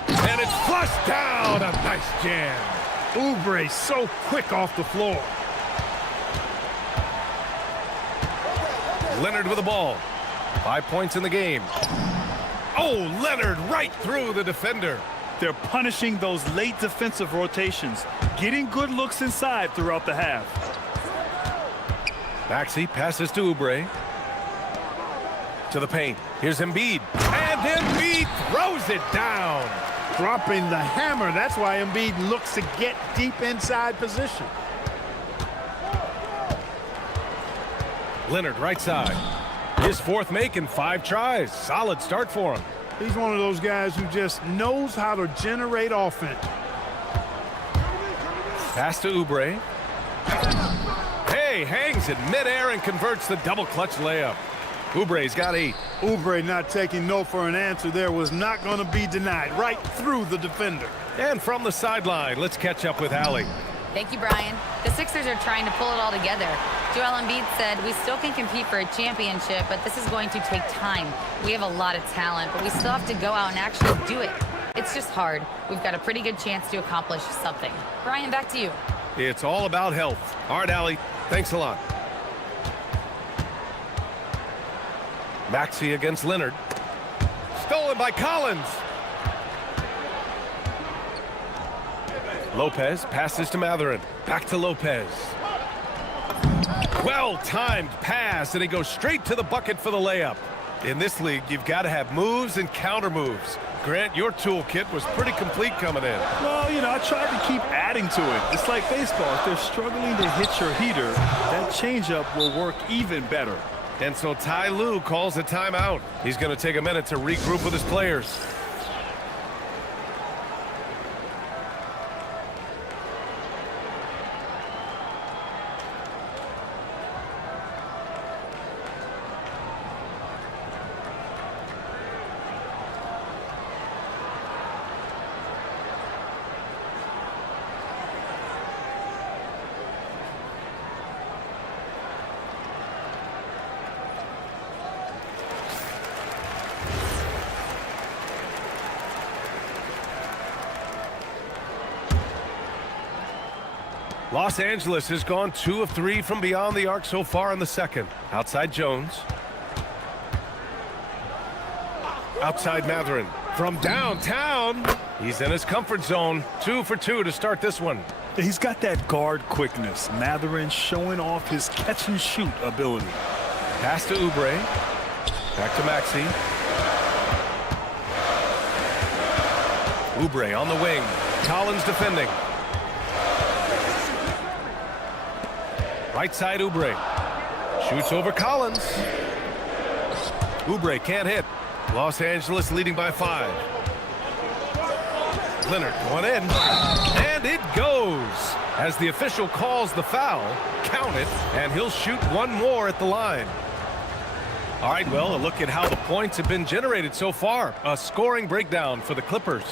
And it's flushed down. A nice jam. Oubre so quick off the floor. Leonard with the ball. 5 points in the game. Oh, Leonard right through the defender. They're punishing those late defensive rotations, getting good looks inside throughout the half. Maxey passes to Oubre. To the paint. Here's Embiid. And Embiid throws it down. Dropping the hammer. That's why Embiid looks to get deep inside position. Leonard right side. His 4th make in 5 tries. Solid start for him. He's one of those guys who just knows how to generate offense. Pass to Oubre. Hey, hangs in midair and converts the double clutch layup. Oubre's got 8. Oubre not taking no for an answer there, was not going to be denied. Right through the defender. And from the sideline, let's catch up with Allie. Thank you, Brian. The Sixers are trying to pull it all together. Joel Embiid said, we still can compete for a championship, but this is going to take time. We have a lot of talent, but we still have to go out and actually do it. It's just hard. We've got a pretty good chance to accomplish something. Brian, back to you. It's all about health. All right, Allie. Thanks a lot. Maxey against Leonard. Stolen by Collins. Lopez passes to Matherin. Back to Lopez. Well-timed pass, and he goes straight to the bucket for the layup. In this league, you've got to have moves and counter moves. Grant, your toolkit was pretty complete coming in. Well, you know, I tried to keep adding to it. It's like baseball. If they're struggling to hit your heater, that changeup will work even better. And so Ty Lue calls a timeout. He's going to take a minute to regroup with his players. Los Angeles has gone 2 of 3 from beyond the arc so far in the second. Outside Jones. Outside Matherin. From downtown. He's in his comfort zone. 2 for 2 to start this one. He's got that guard quickness. Matherin showing off his catch and shoot ability. Pass to Oubre. Back to Maxey. Oubre on the wing. Collins defending. Right side Oubre. Shoots over Collins. Oubre can't hit. Los Angeles leading by 5. Leonard going in, and it goes. As the official calls the foul, count it, and he'll shoot one more at the line. All right, well, a look at how the points have been generated so far. A scoring breakdown for the Clippers.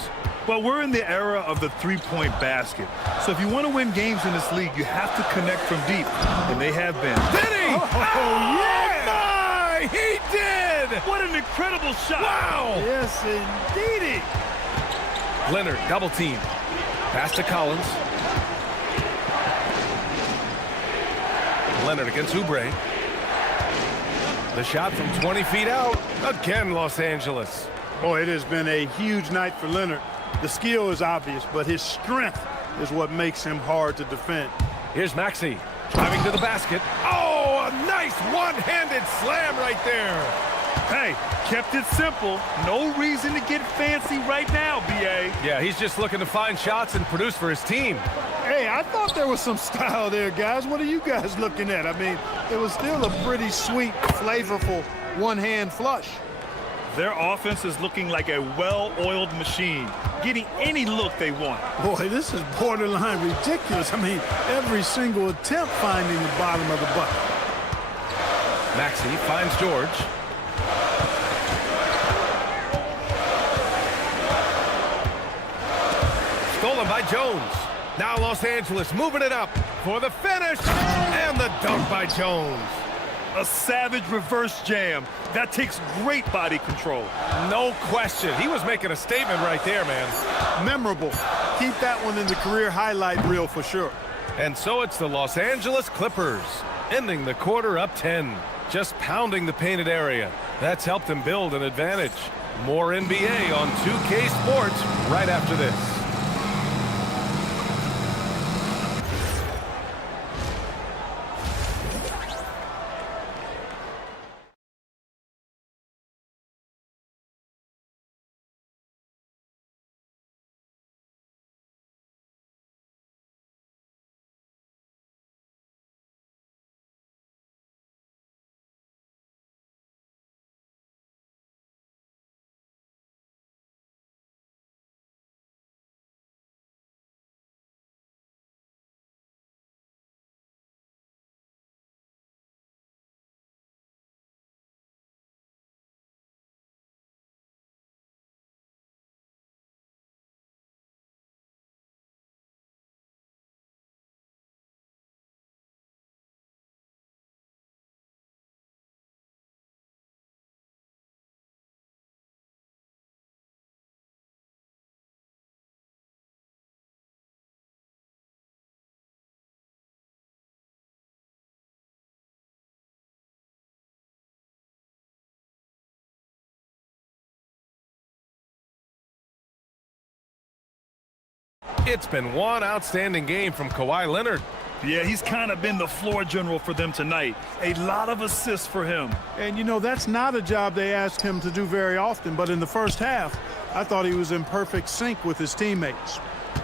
Well, we're in the era of the three-point basket. So if you want to win games in this league, you have to connect from deep, and they have been. Did he? Oh, yeah! My! He did! What an incredible shot! Wow! Yes, indeedy. Leonard, double team. Pass to Collins. Leonard against Oubre. The shot from 20 feet out. Again, Los Angeles. Boy, it has been a huge night for Leonard. The skill is obvious, but his strength is what makes him hard to defend. Here's Maxey driving to the basket. Oh, a nice one-handed slam right there. Hey, kept it simple. No reason to get fancy right now, B.A. Yeah, he's just looking to find shots and produce for his team. Hey, I thought there was some style there, guys. What are you guys looking at? I mean, it was still a pretty sweet, flavorful one-hand flush. Their offense is looking like a well-oiled machine, getting any look they want. Boy, this is borderline ridiculous. I mean, every single attempt finding the bottom of the bucket. Maxey finds George. Stolen by Jones. Now Los Angeles moving it up for the finish. And the dunk by Jones. A savage reverse jam. That takes great body control. No question. He was making a statement right there, man. Memorable. Keep that one in the career highlight reel for sure. And so it's the Los Angeles Clippers, ending the quarter up 10. Just pounding the painted area. That's helped them build an advantage. More NBA on 2K Sports right after this. It's been one outstanding game from Kawhi Leonard. Yeah, he's kind of been the floor general for them tonight. A lot of assists for him. And, you know, that's not a job they asked him to do very often, but in the first half, I thought he was in perfect sync with his teammates.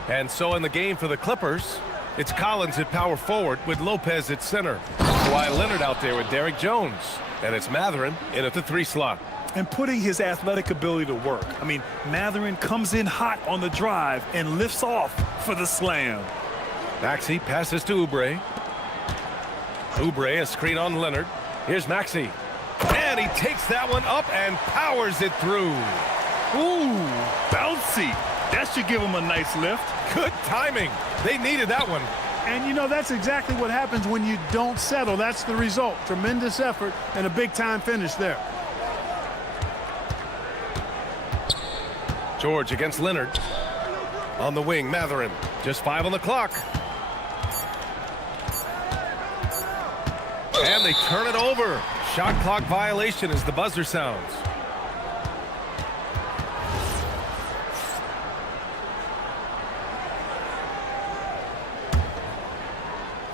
And so in the game for the Clippers, it's Collins at power forward with Lopez at center. Kawhi Leonard out there with Derrick Jones. And it's Mathurin in at the 3 slot. And putting his athletic ability to work. I mean, Mathurin comes in hot on the drive and lifts off for the slam. Maxey passes to Oubre. Oubre, a screen on Leonard. Here's Maxey. And he takes that one up and powers it through. Ooh, bouncy. That should give him a nice lift. Good timing. They needed that one. And, you know, that's exactly what happens when you don't settle. That's the result. Tremendous effort and a big-time finish there. George against Leonard. On the wing, Mathurin. Just 5 on the clock. And they turn it over. Shot clock violation as the buzzer sounds.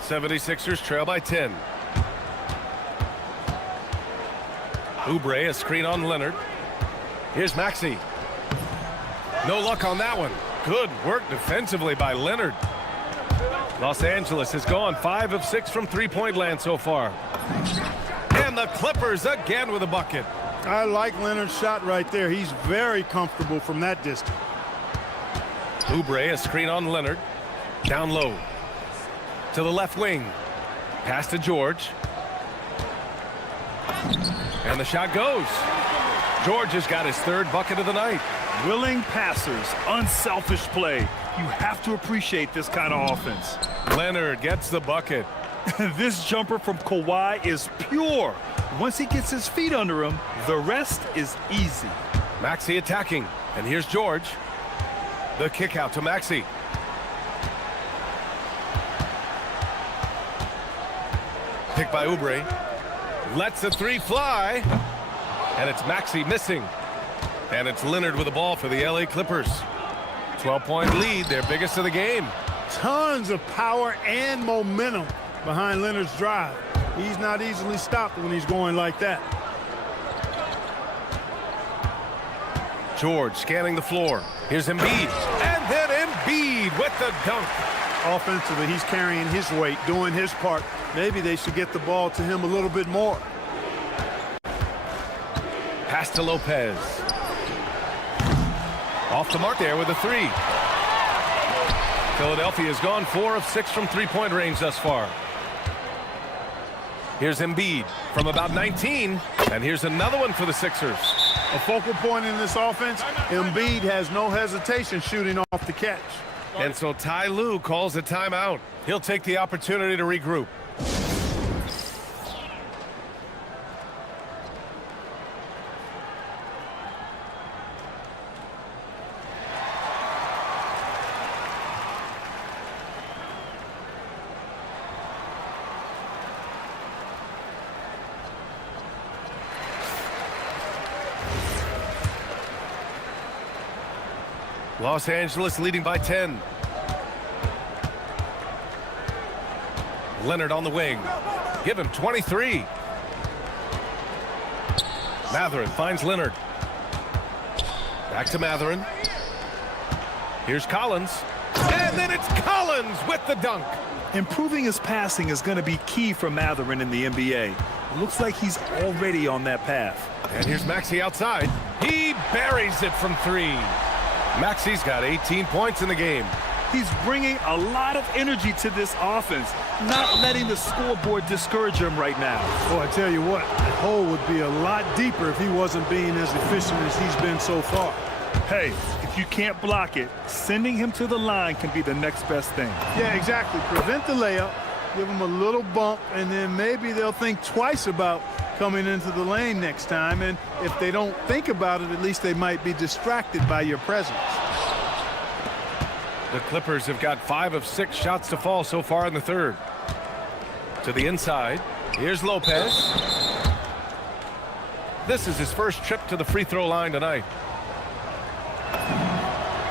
'76ers trail by 10. Oubre, a screen on Leonard. Here's Maxey. No luck on that one. Good work defensively by Leonard. Los Angeles has gone 5 of 6 from three-point land so far. And the Clippers again with a bucket. I like Leonard's shot right there. He's very comfortable from that distance. Oubre, a screen on Leonard. Down low. To the left wing. Pass to George. And the shot goes. George has got his third bucket of the night. Willing passers, unselfish play. You have to appreciate this kind of offense. Leonard gets the bucket. This jumper from Kawhi is pure. Once he gets his feet under him, the rest is easy. Maxey attacking. And here's George. The kick out to Maxey. Picked by Oubre. Lets the three fly. And it's Maxey missing. And it's Leonard with the ball for the LA Clippers. 12-point lead, their biggest of the game. Tons of power and momentum behind Leonard's drive. He's not easily stopped when he's going like that. George scanning the floor. Here's Embiid. And then Embiid with the dunk. Offensively, he's carrying his weight, doing his part. Maybe they should get the ball to him a little bit more. Pass to Lopez. Off the mark there with a three. Philadelphia has gone 4 of 6 from three-point range thus far. Here's Embiid from about 19. And here's another one for the Sixers. A focal point in this offense, Embiid has no hesitation shooting off the catch. And so Ty Lue calls a timeout. He'll take the opportunity to regroup. Los Angeles leading by 10. Leonard on the wing. Give him 23. Mathurin finds Leonard. Back to Mathurin. Here's Collins. And then it's Collins with the dunk. Improving his passing is going to be key for Mathurin in the NBA. It looks like he's already on that path. And here's Maxey outside. He buries it from 3. Maxey's got 18 points in the game. He's bringing a lot of energy to this offense, not letting the scoreboard discourage him right now. Oh, I tell you what, that hole would be a lot deeper if he wasn't being as efficient as he's been so far. Hey, if you can't block it, sending him to the line can be the next best thing. Yeah, exactly. Prevent the layup, give him a little bump, and then maybe they'll think twice about coming into the lane next time. And if they don't think about it, at least they might be distracted by your presence. The Clippers have got 5 of 6 shots to fall so far in the third. To the inside. Here's Lopez. This is his first trip to the free throw line tonight.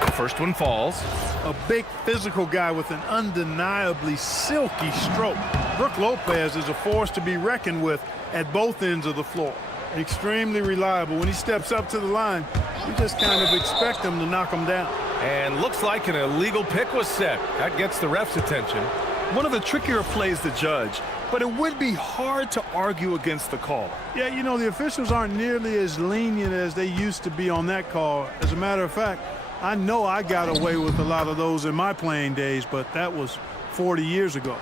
The first one falls. A big physical guy with an undeniably silky stroke. Brook Lopez is a force to be reckoned with at both ends of the floor. Extremely reliable. When he steps up to the line, you just kind of expect him to knock him down. And looks like an illegal pick was set. That gets the ref's attention. One of the trickier plays to judge, but it would be hard to argue against the call. Yeah, you know, the officials aren't nearly as lenient as they used to be on that call. As a matter of fact, I know I got away with a lot of those in my playing days, but that was 40 years ago.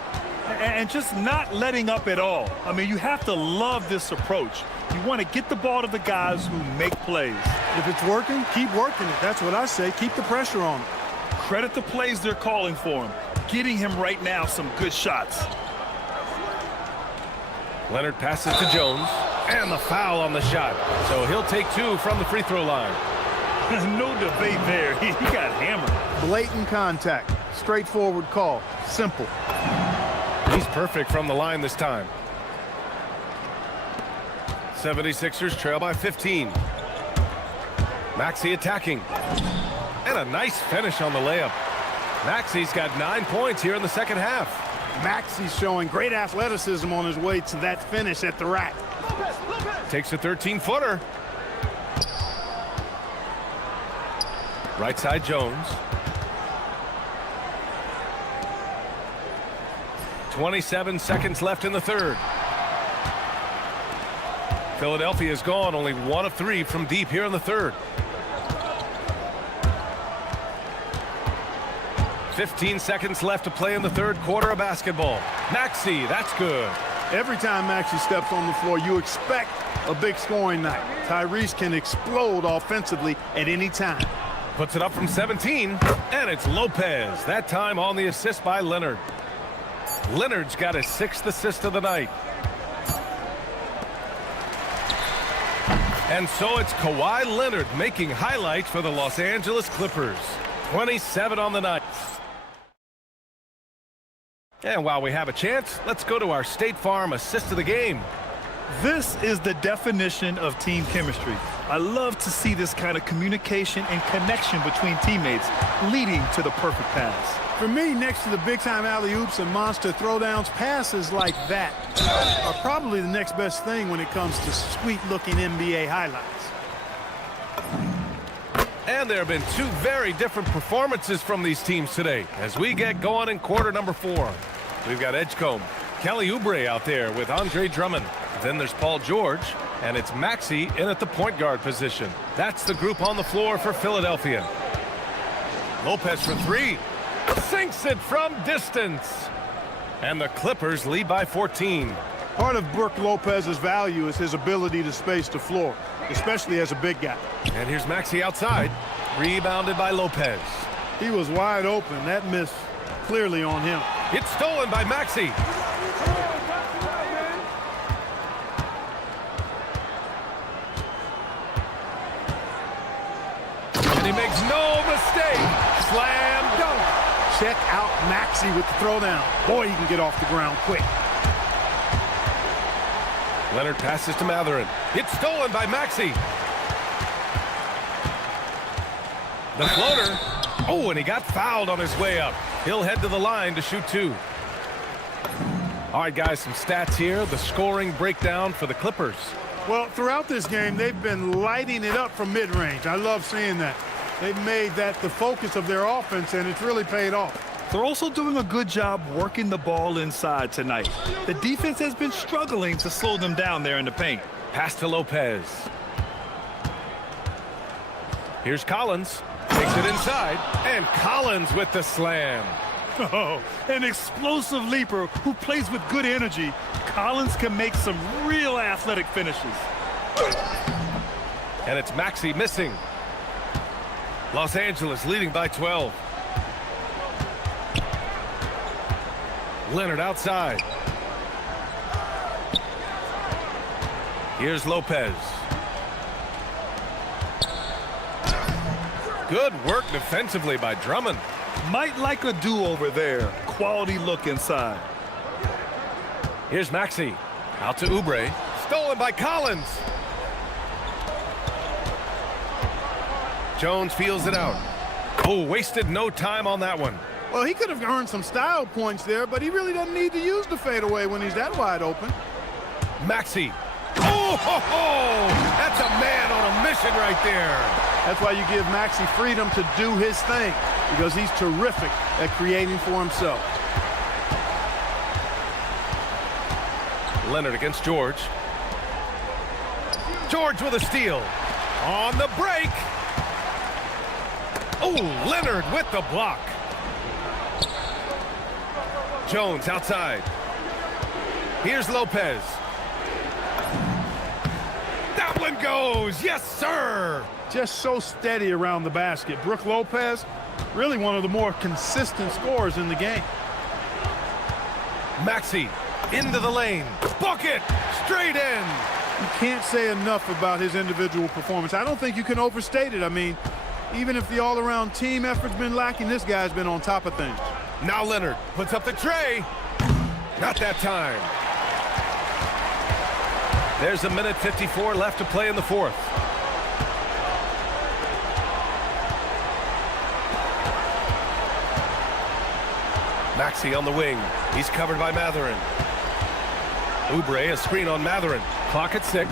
And just not letting up at all. I mean, you have to love this approach. You want to get the ball to the guys who make plays. If it's working, keep working it. That's what I say. Keep the pressure on him. Credit the plays they're calling for him. Getting him right now some good shots. Leonard passes to Jones. And the foul on the shot. So he'll take 2 from the free throw line. No debate there. He got hammered. Blatant contact. Straightforward call. Simple. He's perfect from the line this time. 76ers trail by 15. Maxey attacking. And a nice finish on the layup. Maxey's got 9 points here in the second half. Maxey's showing great athleticism on his way to that finish at the rack. Takes a 13-footer. Right side Jones. 27 seconds left in the third. Philadelphia is gone, only 1 of 3 from deep here in the third. 15 seconds left to play in the third quarter of basketball. Maxey, that's good. Every time Maxey steps on the floor, you expect a big scoring night. Tyrese can explode offensively at any time. Puts it up from 17, and it's Lopez. That time on the assist by Leonard. Leonard's got his 6th assist of the night. And so it's Kawhi Leonard making highlights for the Los Angeles Clippers. 27 on the night. And while we have a chance, let's go to our State Farm assist of the game. This is the definition of team chemistry. I love to see this kind of communication and connection between teammates leading to the perfect pass. For me, next to the big-time alley-oops and monster throwdowns, passes like that are probably the next best thing when it comes to sweet-looking NBA highlights. And there have been 2 very different performances from these teams today as we get going in quarter number 4. We've got Edgecombe, Kelly Oubre out there with Andre Drummond. Then there's Paul George, and it's Maxey in at the point guard position. That's the group on the floor for Philadelphia. Lopez for 3. Sinks it from distance. And the Clippers lead by 14. Part of Brook Lopez's value is his ability to space the floor, especially as a big guy. And here's Maxey outside. Rebounded by Lopez. He was wide open. That miss clearly on him. It's stolen by Maxey. And he makes no mistake. Slam dunk. Check out Maxey with the throwdown. Boy, he can get off the ground quick. Leonard passes to Matherin. It's stolen by Maxey. The floater. Oh, and he got fouled on his way up. He'll head to the line to shoot 2. All right, guys, some stats here. The scoring breakdown for the Clippers. Well, throughout this game, they've been lighting it up from mid-range. I love seeing that. They've made that the focus of their offense, and it's really paid off. They're also doing a good job working the ball inside tonight. The defense has been struggling to slow them down there in the paint. Pass to Lopez. Here's Collins. Takes it inside. And Collins with the slam. Oh, an explosive leaper who plays with good energy. Collins can make some real athletic finishes. And it's Maxey missing. Los Angeles leading by 12. Leonard outside. Here's Lopez. Good work defensively by Drummond. Might like a do-over there. Quality look inside. Here's Maxey. Out to Oubre. Stolen by Collins. Jones feels it out. Oh, wasted no time on that one. Well, he could have earned some style points there, but he really doesn't need to use the fadeaway when he's that wide open. Maxey. Oh, ho, ho! That's a man on a mission right there. That's why you give Maxey freedom to do his thing, because he's terrific at creating for himself. Leonard against George. George with a steal. On the break. Oh, Leonard with the block. Jones outside. Here's Lopez. That one goes. Yes, sir. Just so steady around the basket. Brook Lopez, really one of the more consistent scorers in the game. Maxey into the lane. Bucket straight in. You can't say enough about his individual performance. I don't think you can overstate it. I mean, even if the all-around team effort's been lacking, this guy's been on top of things. Now Leonard puts up the tray. Not that time. There's a minute 54 left to play in the fourth. Maxey on the wing. He's covered by Matherin. Oubre, a screen on Matherin. Clock at 6.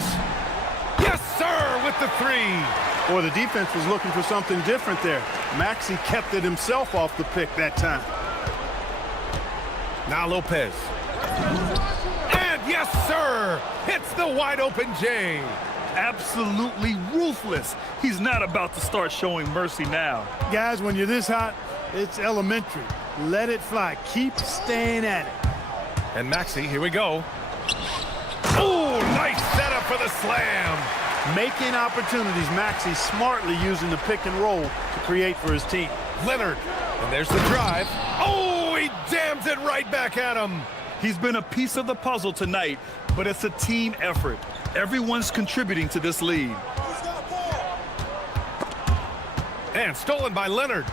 Yes, sir, with the 3. Boy, the defense was looking for something different there. Maxey kept it himself off the pick that time. Now Lopez. And yes, Yes, sir! Hits the wide open J. Absolutely ruthless. He's not about to start showing mercy now. Guys, when you're this hot, it's elementary. Let it fly. Keep staying at it. And Maxey, here we go. Oh, nice setup for the slam. Making opportunities. Maxey smartly using the pick and roll to create for his team. Leonard, and there's the drive. Oh, he jams it right back at him. He's been a piece of the puzzle tonight, but it's a team effort. Everyone's contributing to this lead. And stolen by Leonard.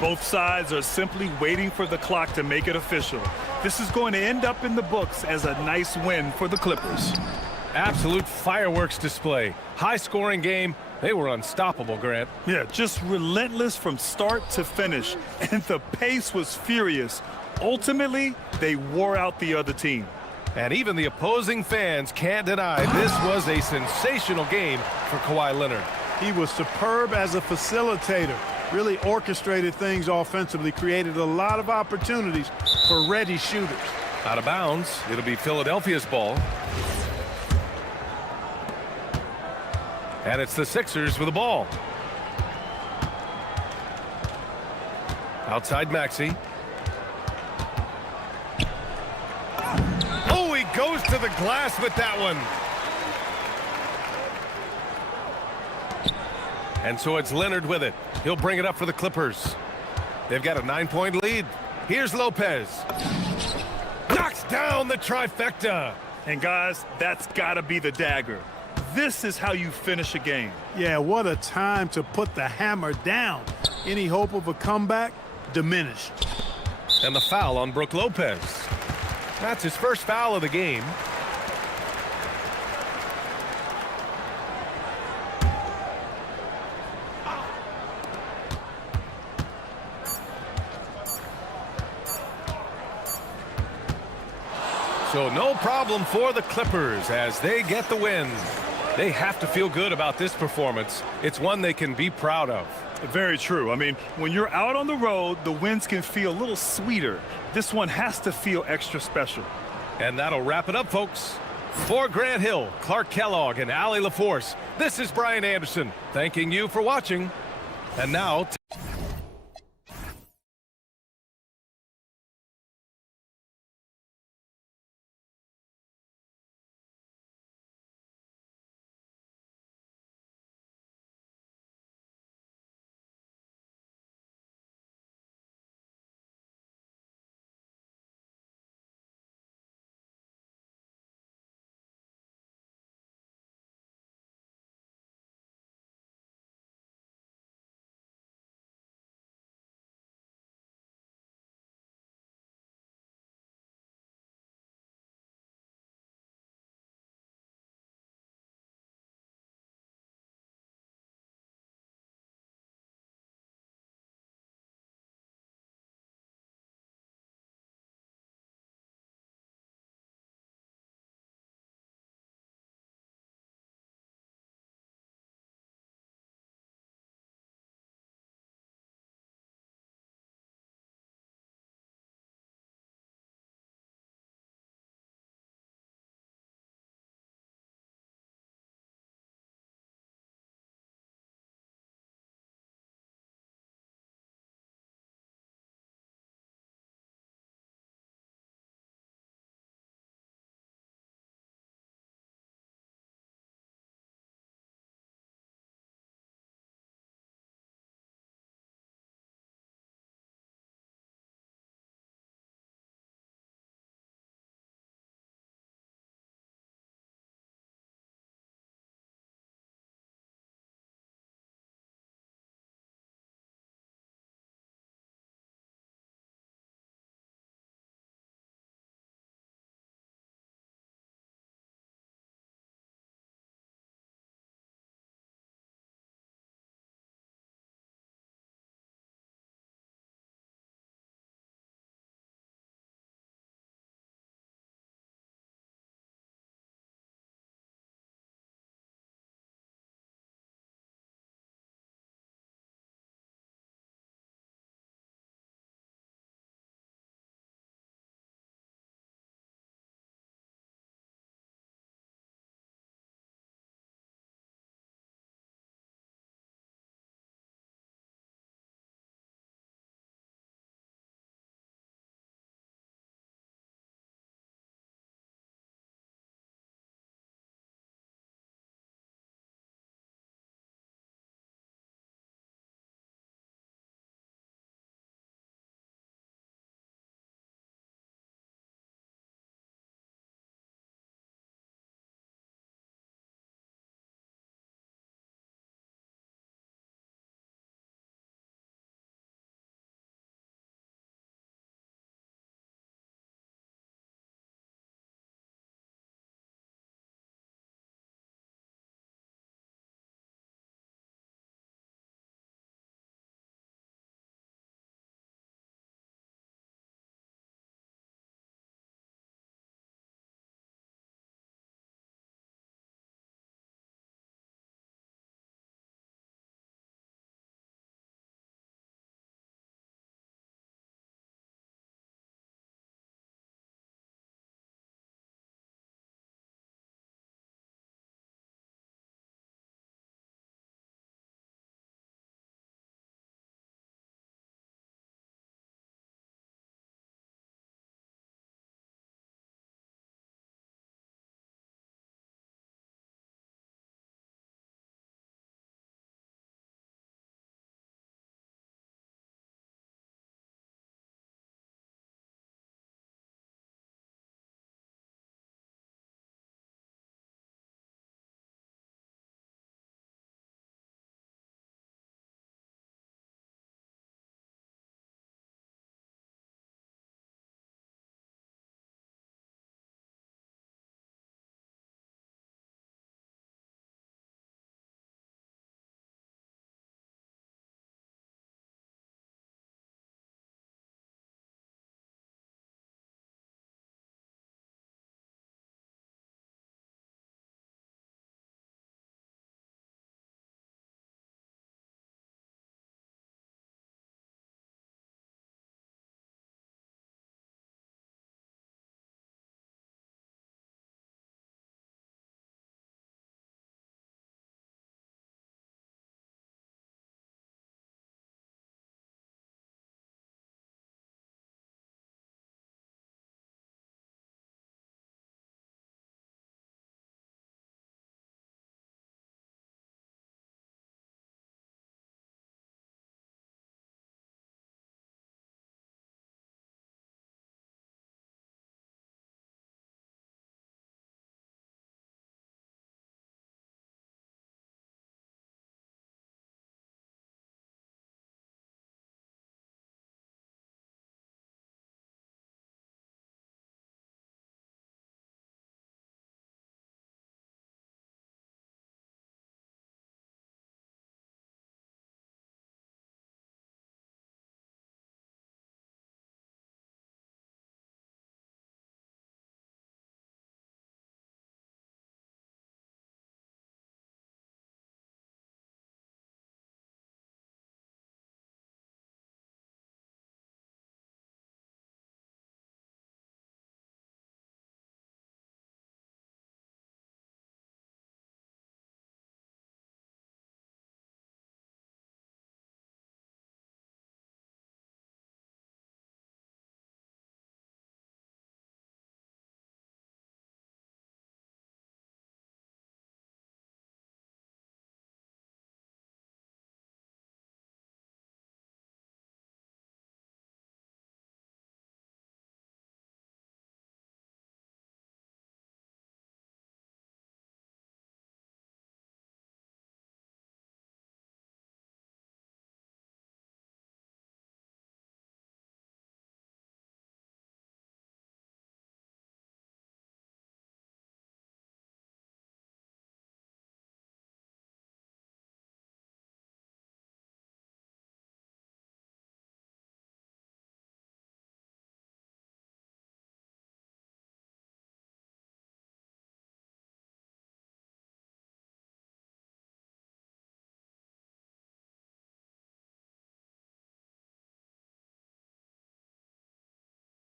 Both sides are simply waiting for the clock to make it official. This is going to end up in the books as a nice win for the Clippers. Absolute fireworks display. High-scoring game. They were unstoppable, Grant. Yeah, just relentless from start to finish. And the pace was furious. Ultimately, they wore out the other team. And even the opposing fans can't deny this was a sensational game for Kawhi Leonard. He was superb as a facilitator. Really orchestrated things offensively, created a lot of opportunities for ready shooters. Out of bounds. It'll be Philadelphia's ball. And it's the Sixers with the ball. Outside Maxey. Oh, he goes to the glass with that one. And so it's Leonard with it. He'll bring it up for the Clippers. They've got a 9-point lead. Here's Lopez. Knocks down the trifecta. And guys, that's got to be the dagger. This is how you finish a game. Yeah, what a time to put the hammer down. Any hope of a comeback diminished. And the foul on Brook Lopez. That's his first foul of the game. So no problem for the Clippers as they get the win. They have to feel good about this performance. It's one they can be proud of. Very true. I mean, when you're out on the road, the wins can feel a little sweeter. This one has to feel extra special. And that'll wrap it up, folks. For Grant Hill, Clark Kellogg, and Allie LaForce, this is Brian Anderson, thanking you for watching. And now...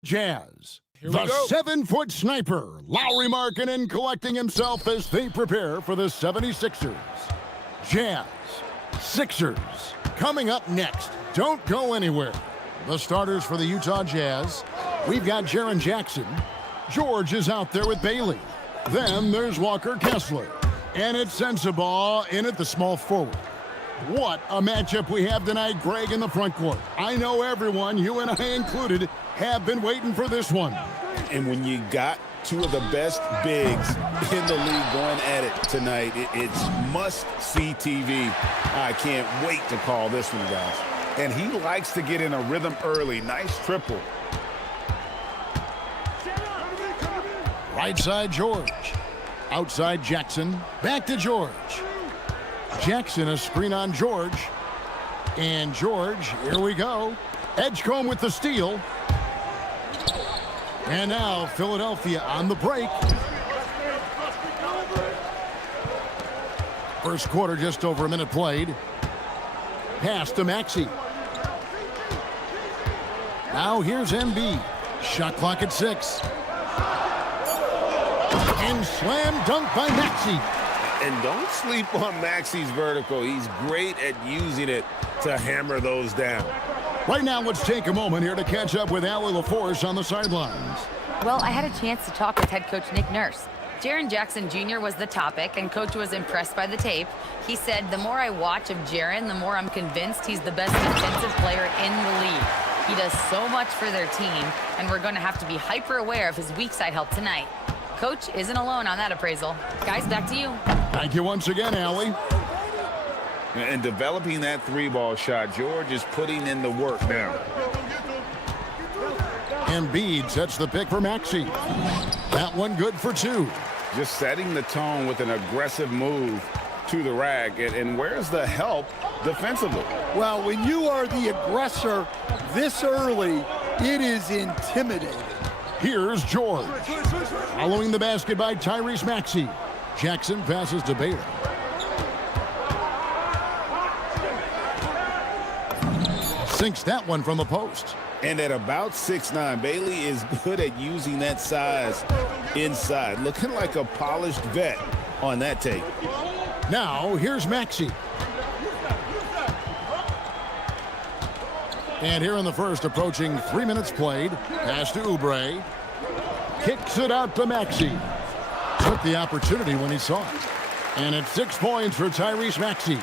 Jazz. The 7-foot sniper, Lowry marking and collecting himself as they prepare for the 76ers. Jazz. Sixers. Coming up next. Don't go anywhere. The starters for the Utah Jazz. We've got Jaren Jackson. George is out there with Bailey. Then there's Walker Kessler. And it's Sensabaugh in at the small forward. What a matchup we have tonight, Greg, in the front court. I know everyone, you and I included, have been waiting for this one. And when you got two of the best bigs in the league going at it tonight, it's must-see TV. I can't wait to call this one, guys. And he likes to get in a rhythm early. Nice triple. Right side, George. Outside, Jackson. Back to George. Jackson, a screen on George. And George, here we go. Edgecombe with the steal. And now Philadelphia on the break. First quarter, just over a minute played. Pass to Maxey. Now here's Embiid. Shot clock at 6. And slam dunk by Maxey. And don't sleep on Maxey's vertical. He's great at using it to hammer those down. Right now, let's take a moment here to catch up with Allie LaForce on the sidelines. Well, I had a chance to talk with head coach Nick Nurse. Jaren Jackson Jr. was the topic, and coach was impressed by the tape. He said, the more I watch of Jaren, the more I'm convinced he's the best defensive player in the league. He does so much for their team, and we're going to have to be hyper aware of his weak side help tonight. Coach isn't alone on that appraisal. Guys, back to you. Thank you once again, Allie. And developing that three-ball shot, George is putting in the work now. Embiid sets the pick for Maxey. That one good for 2. Just setting the tone with an aggressive move to the rack. And where's the help defensively? Well, when you are the aggressor this early, it is intimidating. Here's George. Following the basket by Tyrese Maxey. Jackson passes to Bailey. Sinks that one from the post. And at about 6'9", Bailey is good at using that size inside. Looking like a polished vet on that tape. Now, here's Maxey. And here in the first, approaching 3 minutes played. Pass to Oubre. Kicks it out to Maxey. Took the opportunity when he saw it. And it's 6 points for Tyrese Maxey.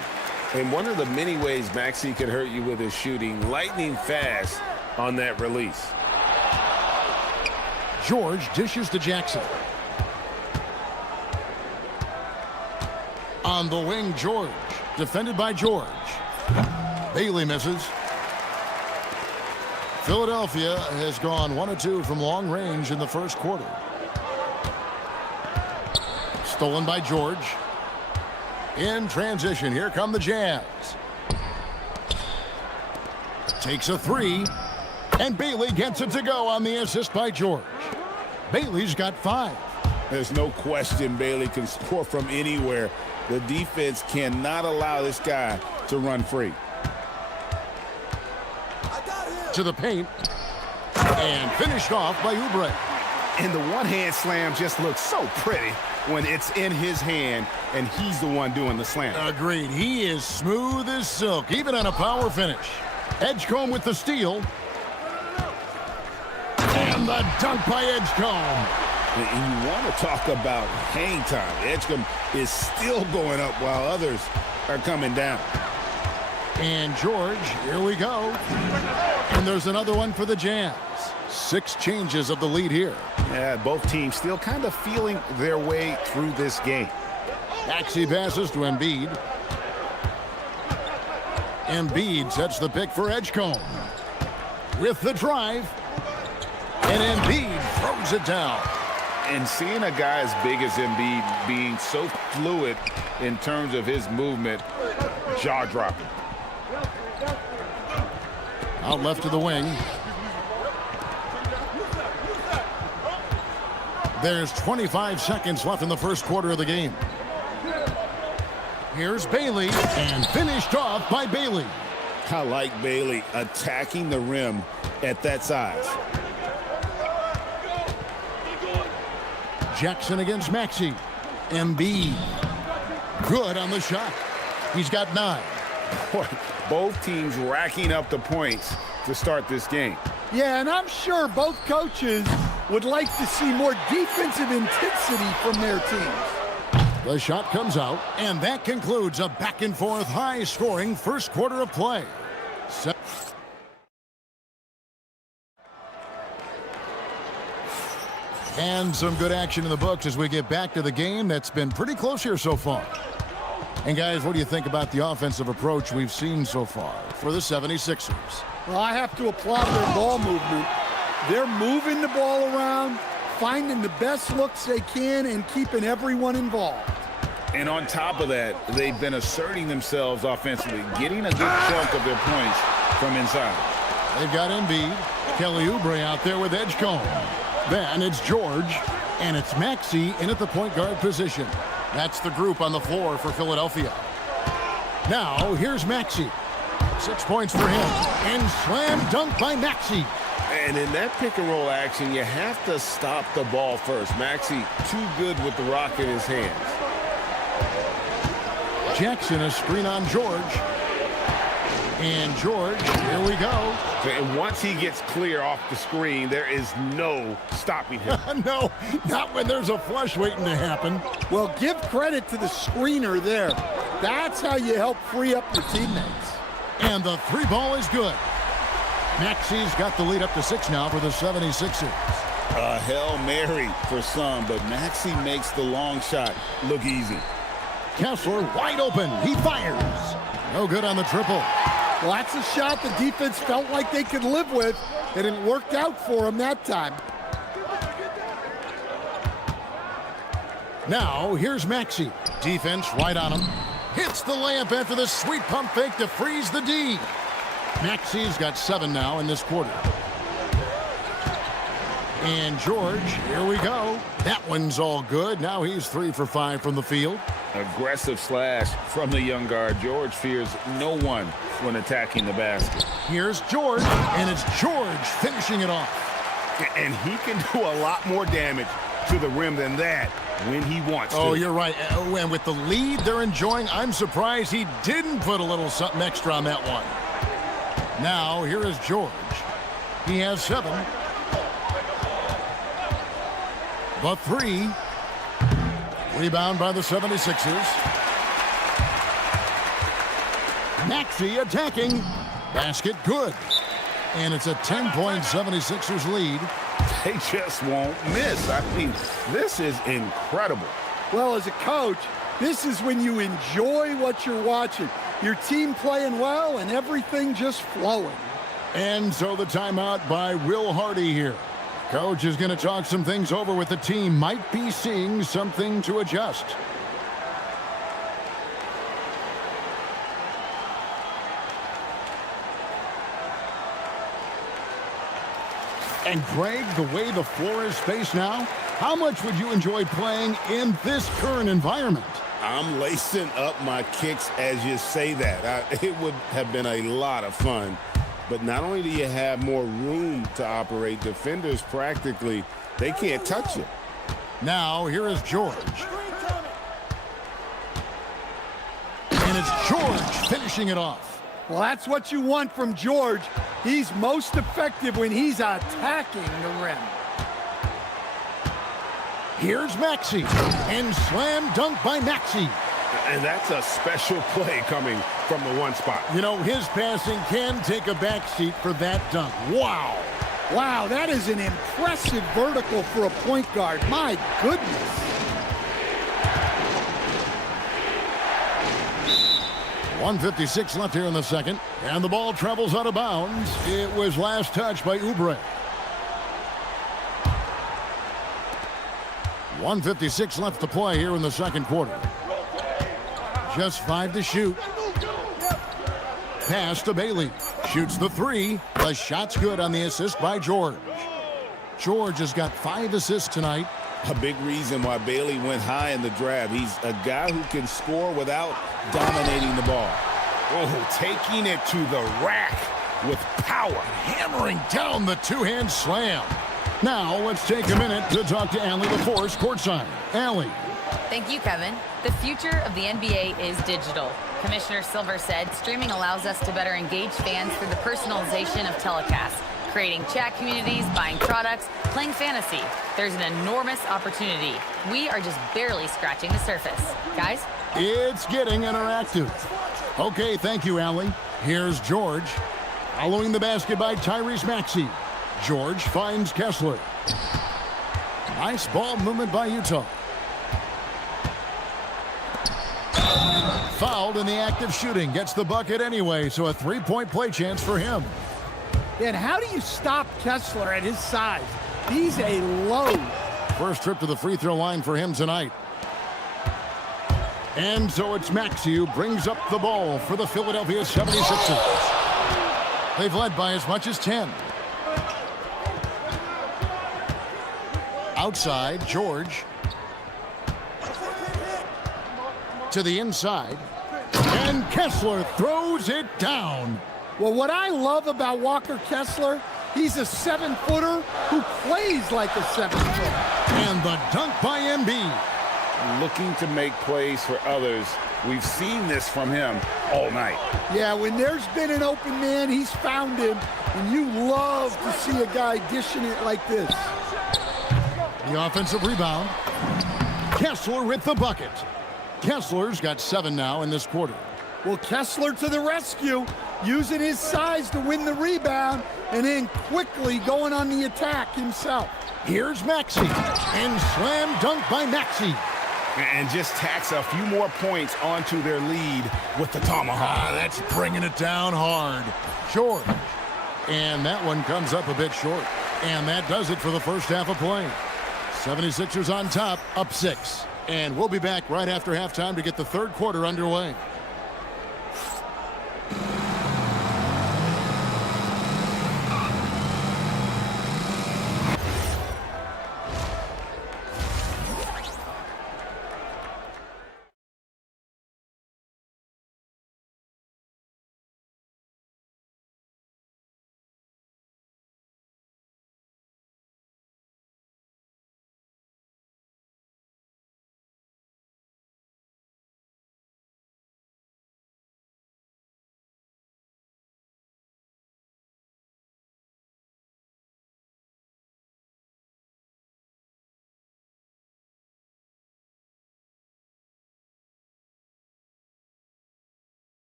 And one of the many ways Maxey can hurt you with his shooting, lightning fast on that release. George dishes to Jackson. On the wing, George. Defended by George. Bailey misses. Philadelphia has gone 1 of 2 from long range in the first quarter. Stolen by George. In transition, here come the Jazz. Takes a 3. And Bailey gets it to go on the assist by George. Bailey's got 5. There's no question Bailey can score from anywhere. The defense cannot allow this guy to run free. To the paint. And finished off by Oubre. And the one-hand slam just looks so pretty when it's in his hand and he's the one doing the slam. Agreed. He is smooth as silk, even on a power finish. Edgecombe with the steal. And the dunk by Edgecombe. And you want to talk about hang time. Edgecombe is still going up while others are coming down. And George, here we go. And there's another one for the Jazz. 6 changes of the lead here. Yeah, both teams still kind of feeling their way through this game. Maxey passes to Embiid. Embiid sets the pick for Edgecombe. With the drive. And Embiid throws it down. And seeing a guy as big as Embiid being so fluid in terms of his movement, jaw-dropping. Out left to the wing. There's 25 seconds left in the first quarter of the game. Here's Bailey, and finished off by Bailey. I like Bailey attacking the rim at that size. Jackson against Maxey. Embiid. Good on the shot. He's got 9. Boy, both teams racking up the points to start this game. Yeah, and I'm sure both coaches would like to see more defensive intensity from their teams. The shot comes out, and that concludes a back-and-forth, high-scoring first quarter of play. And some good action in the books as we get back to the game that's been pretty close here so far. And guys, what do you think about the offensive approach we've seen so far for the 76ers? Well, I have to applaud their ball movement. They're moving the ball around, finding the best looks they can, and keeping everyone involved. And on top of that, they've been asserting themselves offensively, getting a good chunk of their points from inside. They've got Embiid, Kelly Oubre out there with Edgecombe. Then it's George, and it's Maxey in at the point guard position. That's the group on the floor for Philadelphia. Now, here's Maxey. 6 points for him, and slam dunk by Maxey. And in that pick-and-roll action, you have to stop the ball first. Maxey too good with the rock in his hands. Jackson, a screen on George. And George, here we go. And once he gets clear off the screen, there is no stopping him. No, not when there's a flush waiting to happen. Well, give credit to the screener there. That's how you help free up your teammates. And the 3 ball is good. Maxey's got the lead up to 6 now for the 76ers. A Hail Mary for some, but Maxey makes the long shot look easy. Kessler wide open. He fires. No good on the triple. Well, that's a shot the defense felt like they could live with, and it worked out for them that time. Now, here's Maxey. Defense right on him. Hits the layup after the sweet pump fake to freeze the D. Maxey's got 7 now in this quarter. And George, here we go. That one's all good. Now he's 3 for 5 from the field. Aggressive slash from the young guard. George fears no one when attacking the basket. Here's George, and it's George finishing it off. And he can do a lot more damage to the rim than that when he wants to. Oh, you're right. And with the lead they're enjoying, I'm surprised he didn't put a little something extra on that one. Now, here is George. He has 7. The 3. Rebound by the 76ers. Maxey attacking. Basket good. And it's a 10-point 76ers lead. They just won't miss. I mean, this is incredible. Well, as a coach, this is when you enjoy what you're watching. Your team playing well and everything just flowing. And so the timeout by Will Hardy here. Coach is going to talk some things over with the team. Might be seeing something to adjust. And Greg, the way the floor is spaced now, how much would you enjoy playing in this current environment? I'm lacing up my kicks as you say that. It would have been a lot of fun. But not only do you have more room to operate, defenders practically, they can't touch you. Now, here is George. And it's George finishing it off. Well, that's what you want from George. He's most effective when he's attacking the rim. Here's Maxey. And slam dunk by Maxey. And that's a special play coming from the one spot. You know, his passing can take a backseat for that dunk. Wow. Wow, that is an impressive vertical for a point guard. My goodness. .156 left here in the second. And the ball travels out of bounds. It was last touched by Oubre. 1:56 left to play here in the second quarter. Just 5 to shoot. Pass to Bailey. Shoots the 3. The shot's good on the assist by George. George has got 5 assists tonight. A big reason why Bailey went high in the draft. He's a guy who can score without dominating the ball. Oh, taking it to the rack with power. Hammering down the two-hand slam. Now let's take a minute to talk to Allie LaForce courtside. Allie. Thank you, Kevin. The future of the NBA is digital. Commissioner Silver said streaming allows us to better engage fans through the personalization of telecasts, creating chat communities, buying products, playing fantasy. There's an enormous opportunity. We are just barely scratching the surface. Guys? It's getting interactive. Okay, thank you, Allie. Here's George. Following the basket by Tyrese Maxey. George finds Kessler. Nice ball movement by Utah. Fouled in the act of shooting. Gets the bucket anyway, so a three-point play chance for him. And how do you stop Kessler at his size? He's a load. First trip to the free throw line for him tonight. And so it's Maxey who brings up the ball for the Philadelphia 76ers. They've led by as much as 10. Outside, George. To the inside. And Kessler throws it down. Well, what I love about Walker Kessler, he's a 7-footer who plays like a 7-footer. And the dunk by Embiid. Looking to make plays for others. We've seen this from him all night. Yeah, when there's been an open man, he's found him. And you love to see a guy dishing it like this. The offensive rebound. Kessler with the bucket. Kessler's got 7 now in this quarter. Well, Kessler to the rescue, using his size to win the rebound, and then quickly going on the attack himself. Here's Maxey, and slam dunk by Maxey. And just tacks a few more points onto their lead with the tomahawk. That's bringing it down hard. George. And that one comes up a bit short. And that does it for the first half of play. 76ers on top, up 6. And we'll be back right after halftime to get the third quarter underway.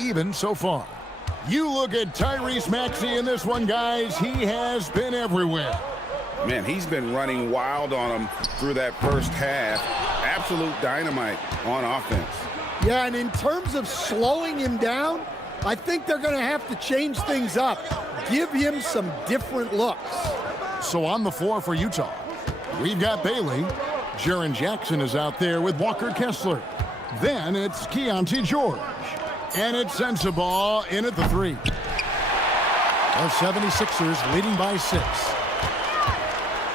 Even so far. You look at Tyrese Maxey in this one, guys. He has been everywhere. Man, he's been running wild on him through that first half. Absolute dynamite on offense. Yeah, and in terms of slowing him down, I think they're going to have to change things up. Give him some different looks. So on the floor for Utah, we've got Bailey. Jaren Jackson is out there with Walker Kessler. Then it's Keontae George. And it's Sensabaugh in at the 3. The 76ers leading by 6.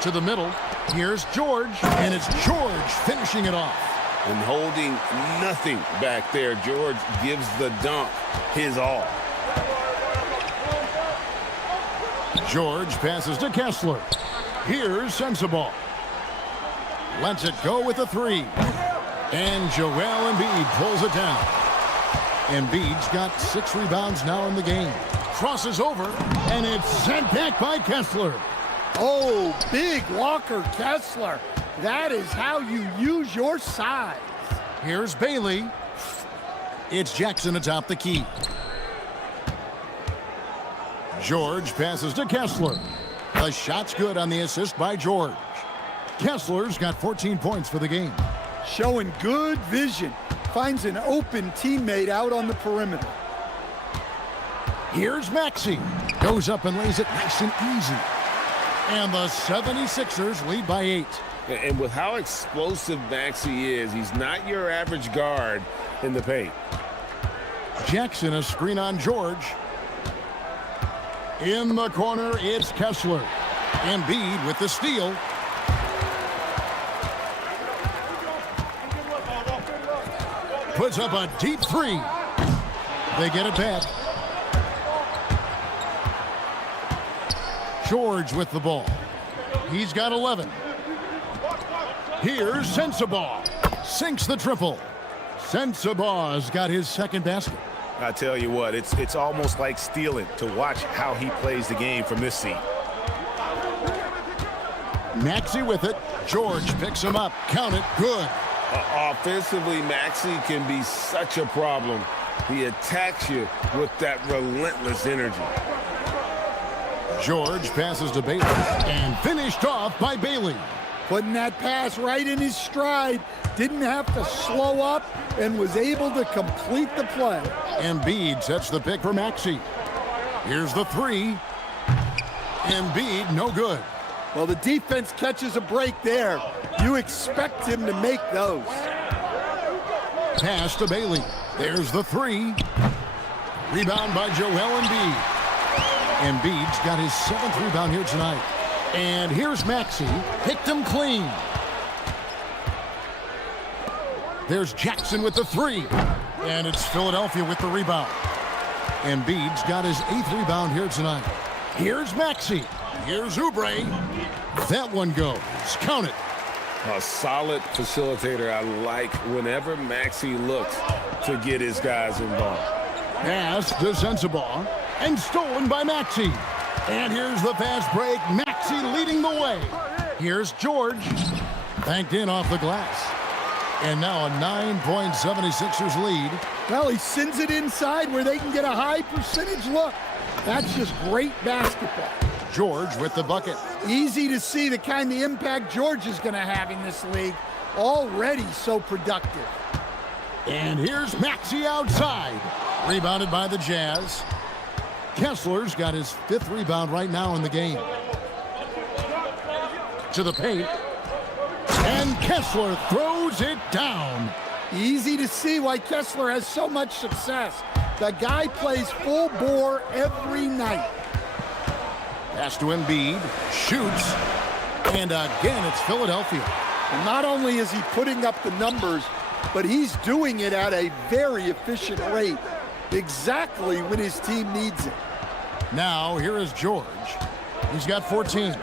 To the middle, here's George, and it's George finishing it off. And holding nothing back there, George gives the dunk his all. George passes to Kessler. Here's Sensabaugh. Lets it go with the 3. And Joel Embiid pulls it down. Embiid's got 6 rebounds now in the game. Crosses over, and it's sent back by Kessler. Oh, big Walker Kessler. That is how you use your size. Here's Bailey. It's Jackson atop the key. George passes to Kessler. The shot's good on the assist by George. Kessler's got 14 points for the game. Showing good vision. Finds an open teammate out on the perimeter. Here's Maxey. Goes up and lays it nice and easy. And the 76ers lead by 8. And with how explosive Maxey is, he's not your average guard in the paint. Jackson, a screen on George. In the corner, it's Kessler. Embiid with the steal. Puts up a deep three. They get it back. George with the ball. He's got 11. Here's Sensabaugh. Sinks the triple. Sensabaugh's got his second basket. I tell you what, it's almost like stealing to watch how he plays the game from this seat. Maxey with it. George picks him up. Count it. Good. Offensively, Maxey can be such a problem. He attacks you with that relentless energy. George passes to Bailey and finished off by Bailey. Putting that pass right in his stride. Didn't have to slow up and was able to complete the play. Embiid sets the pick for Maxey. Here's the three. Embiid, no good. Well, the defense catches a break there. You expect him to make those. Pass to Bailey. There's the three. Rebound by Joel Embiid. Embiid's got his 7th rebound here tonight. And here's Maxey. Picked him clean. There's Jackson with the three. And it's Philadelphia with the rebound. Embiid's got his 8th rebound here tonight. Here's Maxey. Here's Oubre. That one goes. Count it. A solid facilitator. I like whenever Maxey looks to get his guys involved. Pass to Sensabaugh. And stolen by Maxey. And here's the fast break. Maxey leading the way. Here's George. Banked in off the glass. And now a 9-point 76ers lead. Well, he sends it inside where they can get a high percentage look. That's just great basketball. George with the bucket. Easy to see the kind of impact George is going to have in this league. Already so productive. And here's Maxey outside. Rebounded by the Jazz. Kessler's got his 5th rebound right now in the game. To the paint. And Kessler throws it down. Easy to see why Kessler has so much success. The guy plays full bore every night. Pass to Embiid. Shoots. And again, it's Philadelphia. And not only is he putting up the numbers, but he's doing it at a very efficient rate. Exactly when his team needs it. Now, here is George. He's got 14.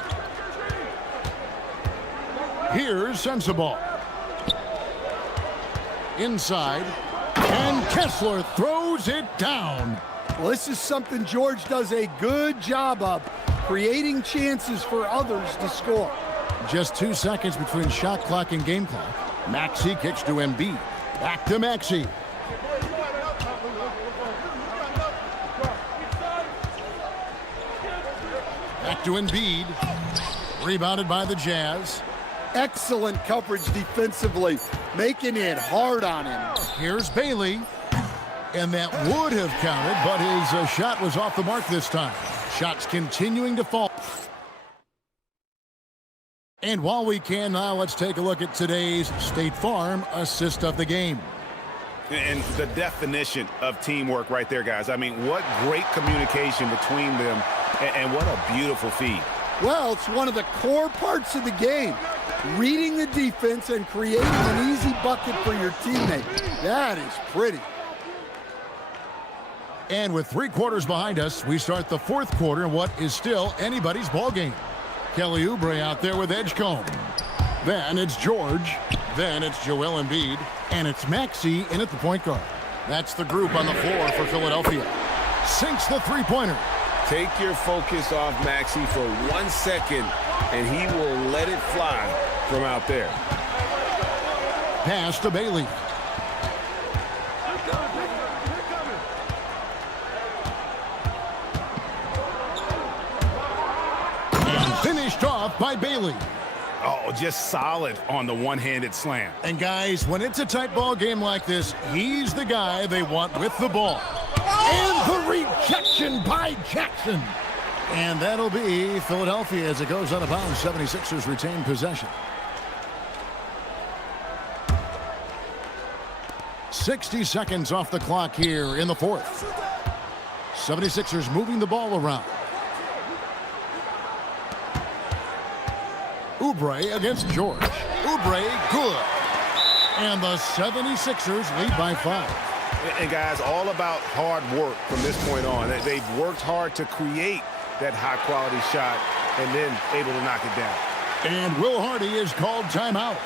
Here's Sensabaugh. Inside. And Kessler throws it down. Well, this is something George does a good job of, creating chances for others to score. Just 2 seconds between shot clock and game clock. Maxey kicks to Embiid. Back to Maxey. Back to Embiid. Rebounded by the Jazz. Excellent coverage defensively, making it hard on him. Here's Bailey. And that would have counted, but his shot was off the mark this time. Shots continuing to fall. And while we can now, let's take a look at today's State Farm assist of the game. And the definition of teamwork right there, guys. I mean, what great communication between them, and what a beautiful feed. Well, it's one of the core parts of the game. Reading the defense and creating an easy bucket for your teammate. That is pretty. And with 3 quarters behind us, we start the 4th quarter in what is still anybody's ball game. Kelly Oubre out there with Edgecombe. Then it's George. Then it's Joel Embiid. And it's Maxey in at the point guard. That's the group on the floor for Philadelphia. Sinks the three-pointer. Take your focus off Maxey for 1 second, and he will let it fly from out there. Pass to Bailey. And finished off by Bailey. Oh, just solid on the one-handed slam. And guys, when it's a tight ball game like this, he's the guy they want with the ball. And the rejection by Jackson. And that'll be Philadelphia as it goes out of bounds. 76ers retain possession. 60 seconds off the clock here in the fourth. 76ers moving the ball around. Oubre against George. Oubre, good. And the 76ers lead by 5. And guys, all about hard work from this point on. They've worked hard to create that high-quality shot and then able to knock it down. And Will Hardy is called timeout.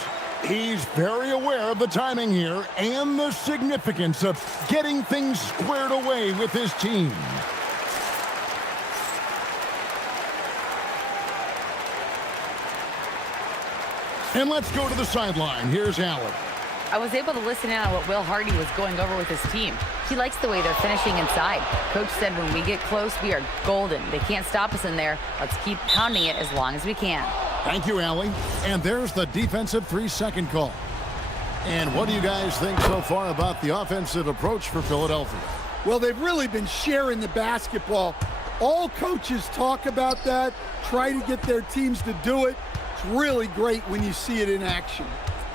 He's very aware of the timing here and the significance of getting things squared away with his team. And let's go to the sideline. Here's Allen. I was able to listen in on what Will Hardy was going over with his team. He likes the way they're finishing inside. Coach said when we get close, we are golden. They can't stop us in there. Let's keep pounding it as long as we can. Thank you, Allie. And there's the defensive 3-second call. And what do you guys think so far about the offensive approach for Philadelphia? Well, they've really been sharing the basketball. All coaches talk about that, try to get their teams to do it. It's really great when you see it in action.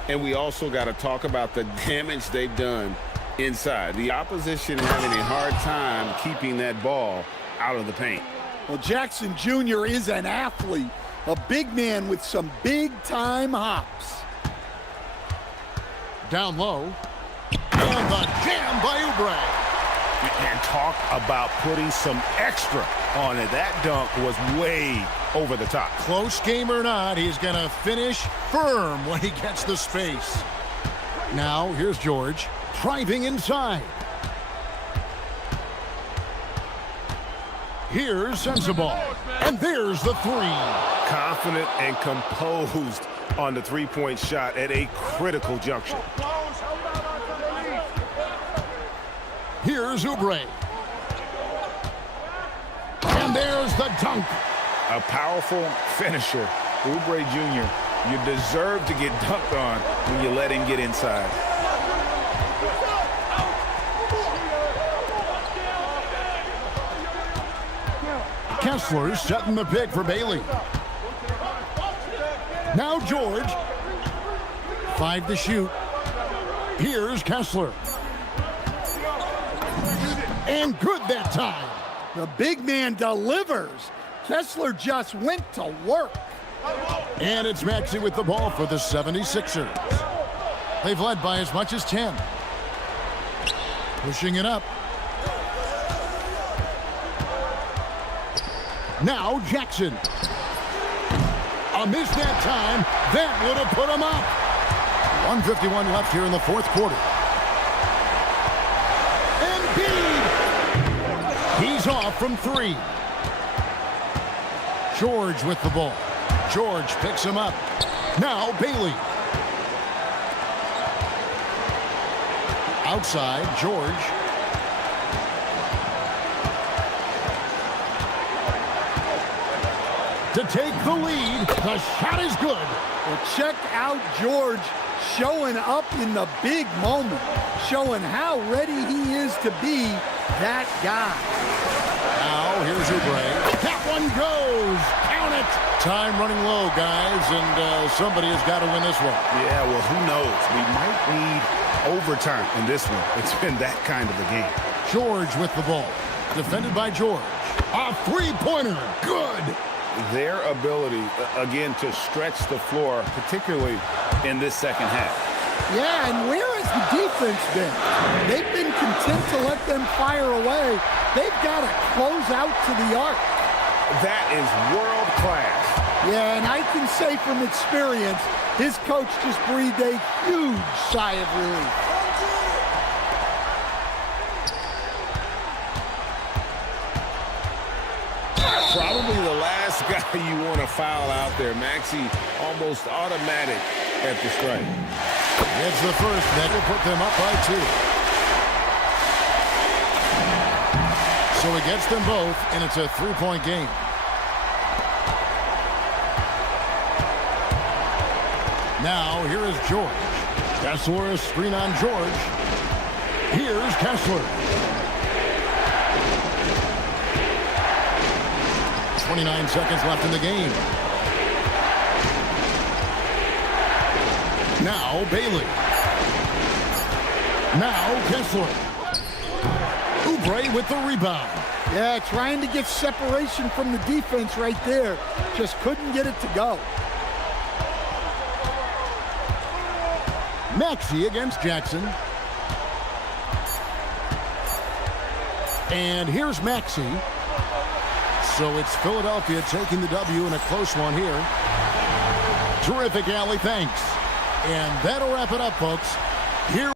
And we also got to talk about the damage they've done inside. The opposition having a hard time keeping that ball out of the paint. Well, Jackson Jr. is an athlete, a big man with some big-time hops. Down low. And the jam by Oubre. And talk about putting some extra on it. That dunk was way over the top. Close game or not, he's going to finish firm when he gets the space. Now, here's George, driving inside. Here's Sensabaugh, and there's the three. Confident and composed on the three-point shot at a critical juncture. Here's Oubre. And there's the dunk. A powerful finisher. Oubre Jr., you deserve to get dunked on when you let him get inside. Kessler setting the pick for Bailey. Now George. 5 to shoot. Here's Kessler. And good that time. The big man delivers. Kessler just went to work. And it's Maxey with the ball for the 76ers. They've led by as much as 10. Pushing it up. Now Jackson. A miss that time. That would have put him up. 1:51 left here in the fourth quarter. He's off from 3. George with the ball. George picks him up. Now Bailey. Outside, George. To take the lead. The shot is good. Well, check out George showing up in the big moment, showing how ready he is to be that guy. Now, here's Oubre. That one goes. Count it. Time running low, guys, and somebody has got to win this one. Yeah, well, who knows? We might need overtime in this one. It's been that kind of a game. George with the ball. Defended by George. A three-pointer. Good. Their ability, again, to stretch the floor, particularly in this second half. Yeah, and where has the defense been? They've been content to let them fire away. They've got to close out to the arc. That is world class. Yeah, and I can say from experience, his coach just breathed a huge sigh of relief. Probably the last guy you want to foul out there. Maxey almost automatic at the strike. It's the first. That will put them up by 2. So he gets them both, and it's a three-point game. Now, here is George. Kessler, a screen on George. Here's Kessler. 29 seconds left in the game. Now Bailey. Now Kessler. Oubre with the rebound. Yeah, trying to get separation from the defense right there. Just couldn't get it to go. Maxey against Jackson. And here's Maxey. So it's Philadelphia taking the W in a close one here. Terrific, Allie. Thanks. And that'll wrap it up, folks. Here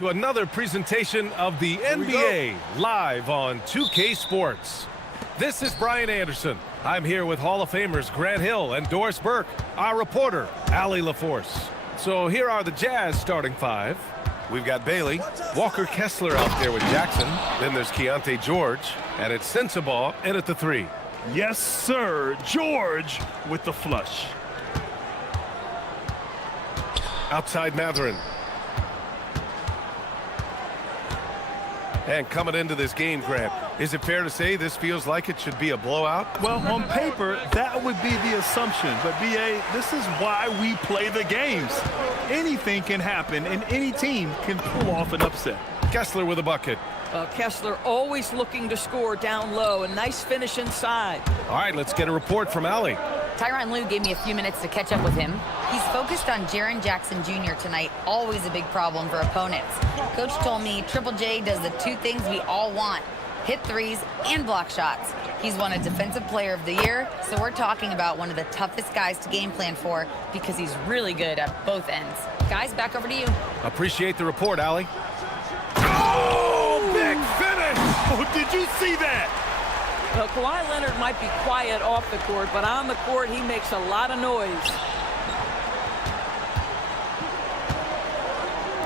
To another presentation of the NBA live on 2K Sports. This is Brian Anderson. I'm here with Hall of Famers Grant Hill and Doris Burke, our reporter, Allie LaForce. So here are the Jazz starting five. We've got Bailey, Walker Kessler out there with Jackson. Then there's Keontae George, and it's Sensabaugh in at the 3. Yes, sir. George with the flush. Outside Matherin. And coming into this game, Grant, is it fair to say this feels like it should be a blowout? Well, on paper, that would be the assumption. But, B.A., this is why we play the games. Anything can happen, and any team can pull off an upset. Kessler with a bucket. Kessler always looking to score down low. A nice finish inside. All right, let's get a report from Allie. Tyronn Lue gave me a few minutes to catch up with him. He's focused on Jaren Jackson Jr. tonight, always a big problem for opponents. Coach told me Triple J does the two things we all want, hit threes and block shots. He's won a Defensive Player of the Year, so we're talking about one of the toughest guys to game plan for because he's really good at both ends. Guys, back over to you. Appreciate the report, Allie. Oh, big finish! Oh, did you see that? Kawhi Leonard might be quiet off the court, but on the court, he makes a lot of noise.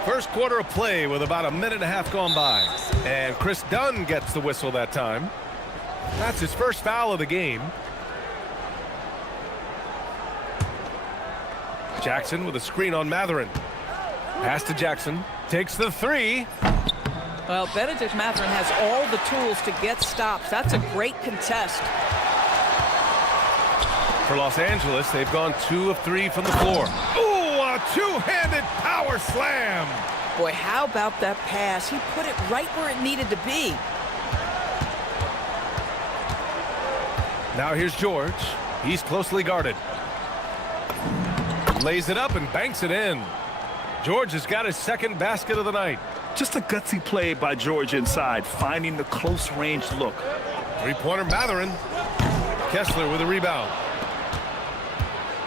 First quarter of play with about a minute and a half gone by. And Chris Dunn gets the whistle that time. That's his first foul of the game. Jackson with a screen on Matherin. Pass to Jackson. Takes the 3. Well, Benedict Mathurin has all the tools to get stops. That's a great contest. For Los Angeles, they've gone 2 of 3 from the floor. Ooh, a two-handed power slam. Boy, how about that pass? He put it right where it needed to be. Now here's George. He's closely guarded. Lays it up and banks it in. George has got his second basket of the night. Just a gutsy play by George inside, finding the close-range look. Three-pointer Matherin. Kessler with a rebound.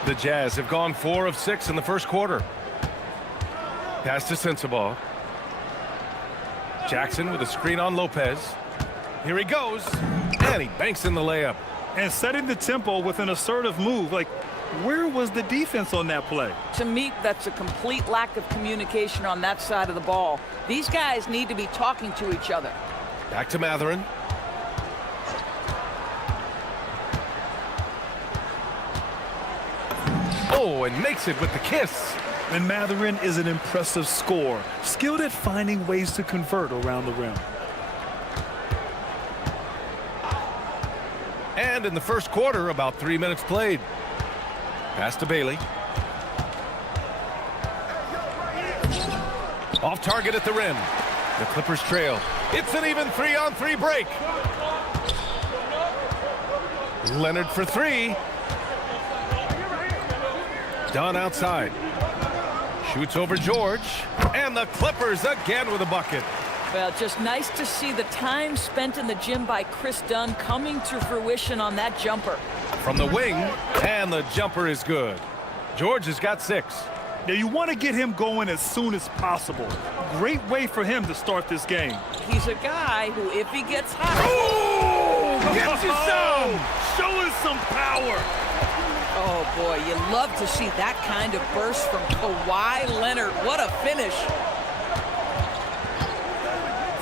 The Jazz have gone 4 of 6 in the first quarter. Pass to Sensabaugh. Jackson with a screen on Lopez. Here he goes, and he banks in the layup. And setting the tempo with an assertive move. Like, where was the defense on that play? To me, that's a complete lack of communication on that side of the ball. These guys need to be talking to each other. Back to Matherin. Oh, and makes it with the kiss. And Matherin is an impressive scorer, skilled at finding ways to convert around the rim. And in the first quarter, about 3 minutes played. Pass to Bailey. Off target at the rim. The Clippers trail. It's an even 3-on-3 break. Leonard for 3. Dunn outside. Shoots over George. And the Clippers again with a bucket. Well, just nice to see the time spent in the gym by Chris Dunn coming to fruition on that jumper. From the wing, and the jumper is good. George has got 6. Now, you want to get him going as soon as possible. Great way for him to start this game. He's a guy who, if he gets hot... Oh! Gets you some! Showing some power! Oh, boy, you love to see that kind of burst from Kawhi Leonard. What a finish.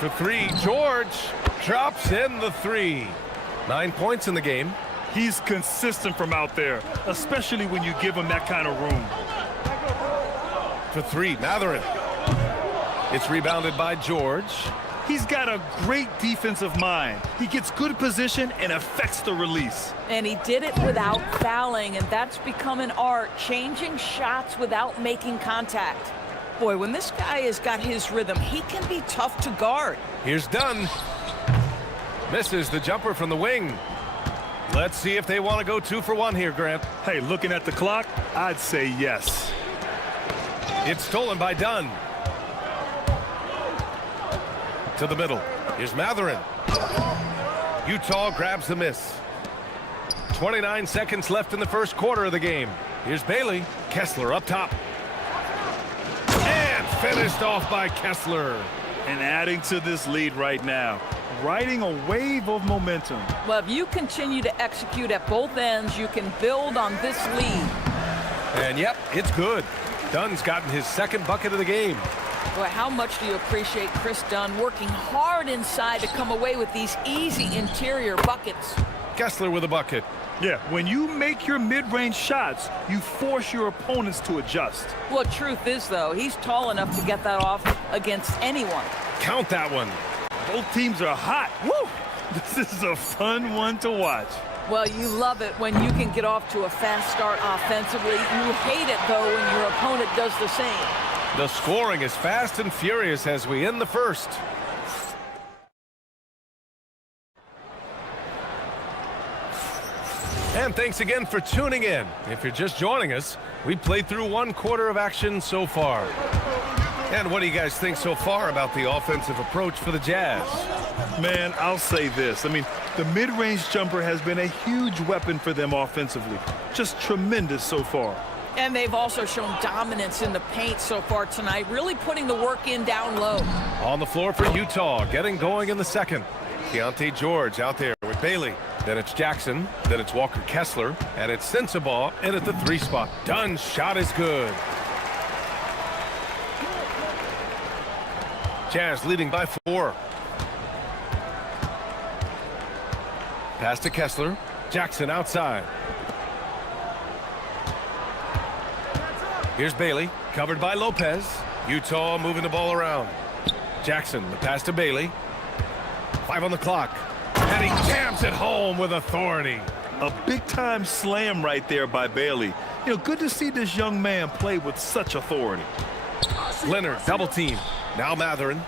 For 3, George drops in the 3. 9 points in the game. He's consistent from out there, especially when you give him that kind of room. For 3, Matherin. It's rebounded by George. He's got a great defensive mind. He gets good position and affects the release. And he did it without fouling, and that's become an art, changing shots without making contact. Boy, when this guy has got his rhythm, he can be tough to guard. Here's Dunn. Misses the jumper from the wing. Let's see if they want to go 2 for 1 here, Grant. Hey, looking at the clock, I'd say yes. It's stolen by Dunn. To the middle. Here's Matherin. Utah grabs the miss. 29 seconds left in the first quarter of the game. Here's Bailey. Kessler up top. And finished off by Kessler. And adding to this lead right now, riding a wave of momentum. Well, if you continue to execute at both ends, you can build on this lead. And yep, it's good. Dunn's gotten his second bucket of the game. Boy, how much do you appreciate Chris Dunn working hard inside to come away with these easy interior buckets? Kessler with a bucket. Yeah, when you make your mid-range shots, you force your opponents to adjust. Well, truth is, though, he's tall enough to get that off against anyone. Count that one. Both teams are hot. Woo! This is a fun one to watch. Well, you love it when you can get off to a fast start offensively. You hate it, though, when your opponent does the same. The scoring is fast and furious as we end the first. And thanks again for tuning in. If you're just joining us, we played through one quarter of action so far. And what do you guys think so far about the offensive approach for the Jazz? Man, I'll say this. I mean, the mid-range jumper has been a huge weapon for them offensively. Just tremendous so far. And they've also shown dominance in the paint so far tonight, really putting the work in down low. On the floor for Utah, getting going in the second. Keontae George out there with Bailey. Then it's Jackson. Then it's Walker Kessler. And it's Sensabaugh in at the 3 spot. Dunn's shot is good. Jazz leading by 4. Pass to Kessler. Jackson outside. Here's Bailey, covered by Lopez. Utah moving the ball around. Jackson, the pass to Bailey. 5 on the clock. And he jams it home with authority. A big-time slam right there by Bailey. You know, good to see this young man play with such authority. Leonard, double team. Now Matherin.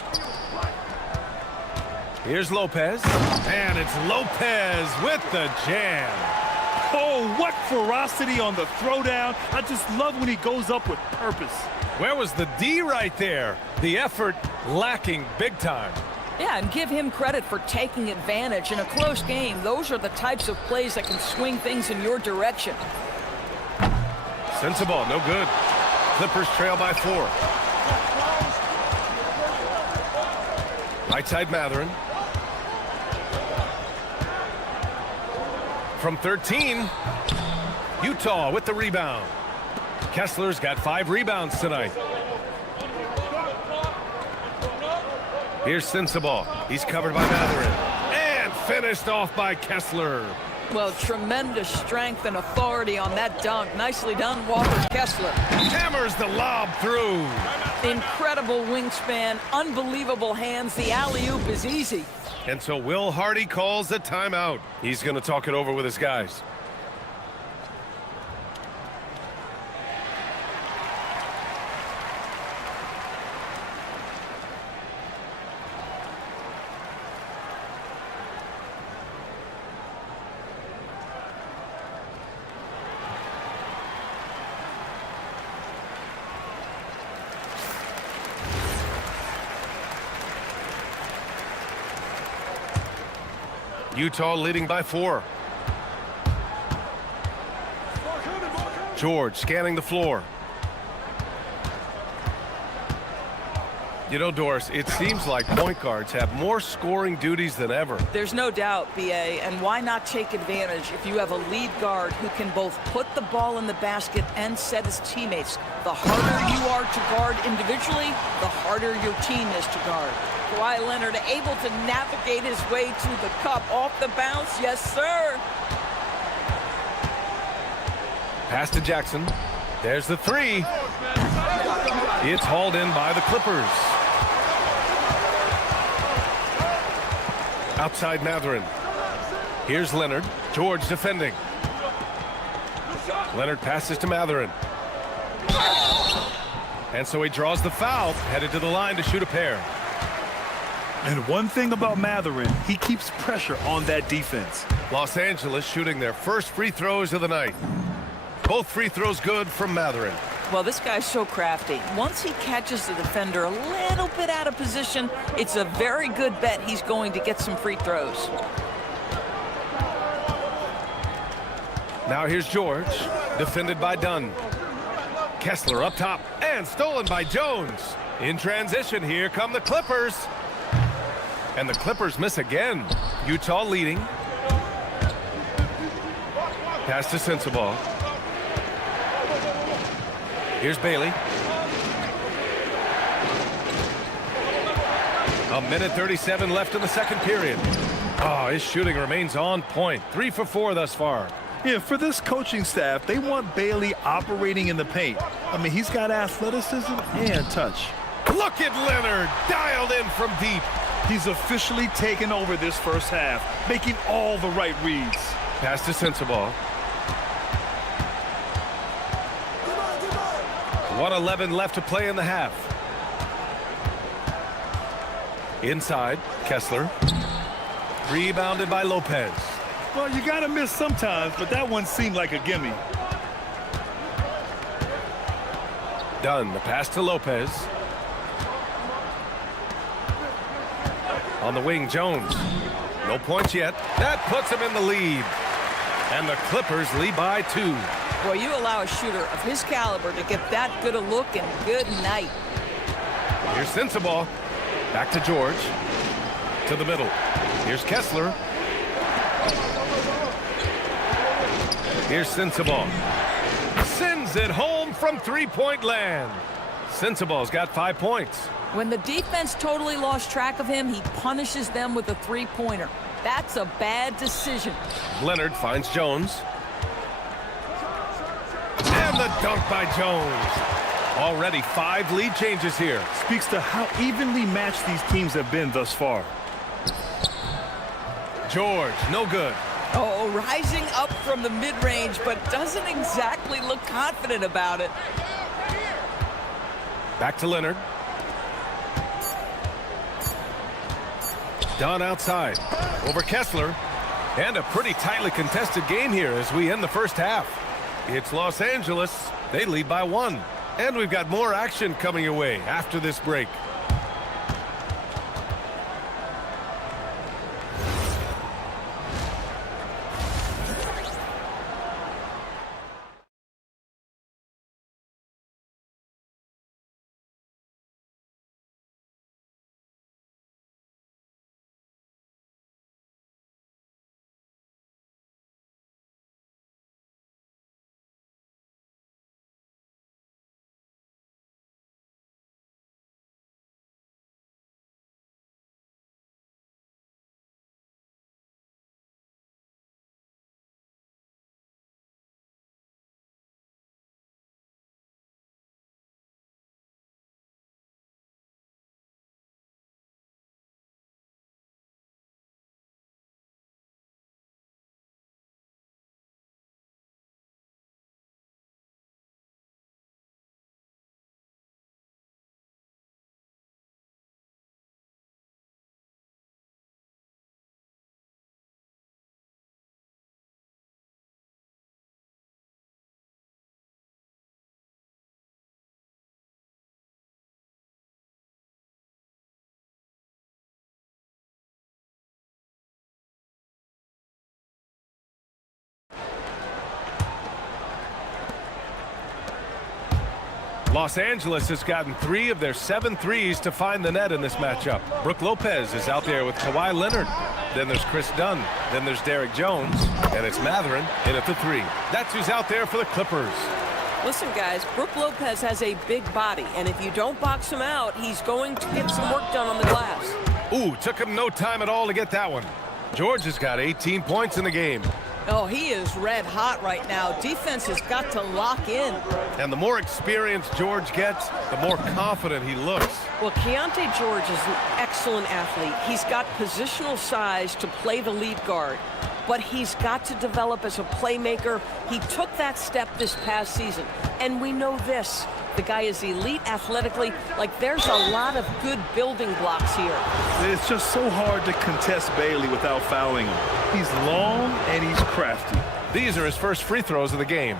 Here's Lopez. And it's Lopez with the jam. Oh, what ferocity on the throwdown. I just love when he goes up with purpose. Where was the D right there? The effort lacking big time. Yeah, and give him credit for taking advantage. In a close game, those are the types of plays that can swing things in your direction. Sensabaugh, no good. Clippers trail by 4. Right side Matherin. From 13, Utah with the rebound. Kessler's got 5 rebounds tonight. Here's Sensabaugh. He's covered by Matherin. And finished off by Kessler. Well, tremendous strength and authority on that dunk. Nicely done, Walker Kessler. Hammers the lob through. Incredible wingspan, unbelievable hands. The alley-oop is easy. And so Will Hardy calls the timeout. He's going to talk it over with his guys. Utah leading by 4. George scanning the floor. You know, Doris, it seems like point guards have more scoring duties than ever. There's no doubt, BA, and why not take advantage if you have a lead guard who can both put the ball in the basket and set his teammates. The harder you are to guard individually, the harder your team is to guard. Kawhi Leonard able to navigate his way to the cup off the bounce. Yes, sir. Pass to Jackson. There's the 3. It's hauled in by the Clippers. Outside Matherin. Here's Leonard. George defending. Leonard passes to Matherin. And so he draws the foul, headed to the line to shoot a pair. And one thing about Matherin, he keeps pressure on that defense. Los Angeles shooting their first free throws of the night. Both free throws good from Matherin. Well, this guy's so crafty. Once he catches the defender a little bit out of position, it's a very good bet he's going to get some free throws. Now here's George, defended by Dunn. Kessler up top, and stolen by Jones. In transition, here come the Clippers. And the Clippers miss again. Utah leading. Pass to Sensabaugh. Here's Bailey. A minute 37 left in the second period. Oh, his shooting remains on point. 3 for 4 thus far. Yeah, for this coaching staff, they want Bailey operating in the paint. I mean, he's got athleticism and touch. Look at Leonard, dialed in from deep. He's officially taken over this first half, making all the right reads. Pass to Sensabaugh. 1:11 left to play in the half. Inside, Kessler. Rebounded by Lopez. Well, you got to miss sometimes, but that one seemed like a gimme. Dunn, the pass to Lopez. On the wing, Jones. No points yet. That puts him in the lead. And the Clippers lead by 2. Boy, you allow a shooter of his caliber to get that good a look, and good night. Here's Sensabaugh. Back to George. To the middle. Here's Kessler. Here's Sensabaugh. Sends it home from three-point land. Sensabaugh's got 5 points. When the defense totally lost track of him, he punishes them with a three-pointer. That's a bad decision. Leonard finds Jones. And the dunk by Jones. Already 5 lead changes here. Speaks to how evenly matched these teams have been thus far. George, no good. Oh, rising up from the mid-range, but doesn't exactly look confident about it. Back to Leonard. Dunn outside. Over Kessler. And a pretty tightly contested game here as we end the first half. It's Los Angeles. They lead by 1. And we've got more action coming your way after this break. Los Angeles has gotten 3 of their 7 threes to find the net in this matchup. Brook Lopez is out there with Kawhi Leonard. Then there's Chris Dunn. Then there's Derek Jones. And it's Matherin in at the 3. That's who's out there for the Clippers. Listen, guys, Brook Lopez has a big body, and if you don't box him out, he's going to get some work done on the glass. Ooh, took him no time at all to get that one. George has got 18 points in the game. Oh, he is red hot right now. Defense has got to lock in. And the more experience George gets, the more confident he looks. Well, Keontae George is an excellent athlete. He's got positional size to play the lead guard, but he's got to develop as a playmaker. He took that step this past season, and we know this. The guy is elite athletically. Like, there's a lot of good building blocks here. It's just so hard to contest Bailey without fouling him. He's long and he's crafty. These are his first free throws of the game.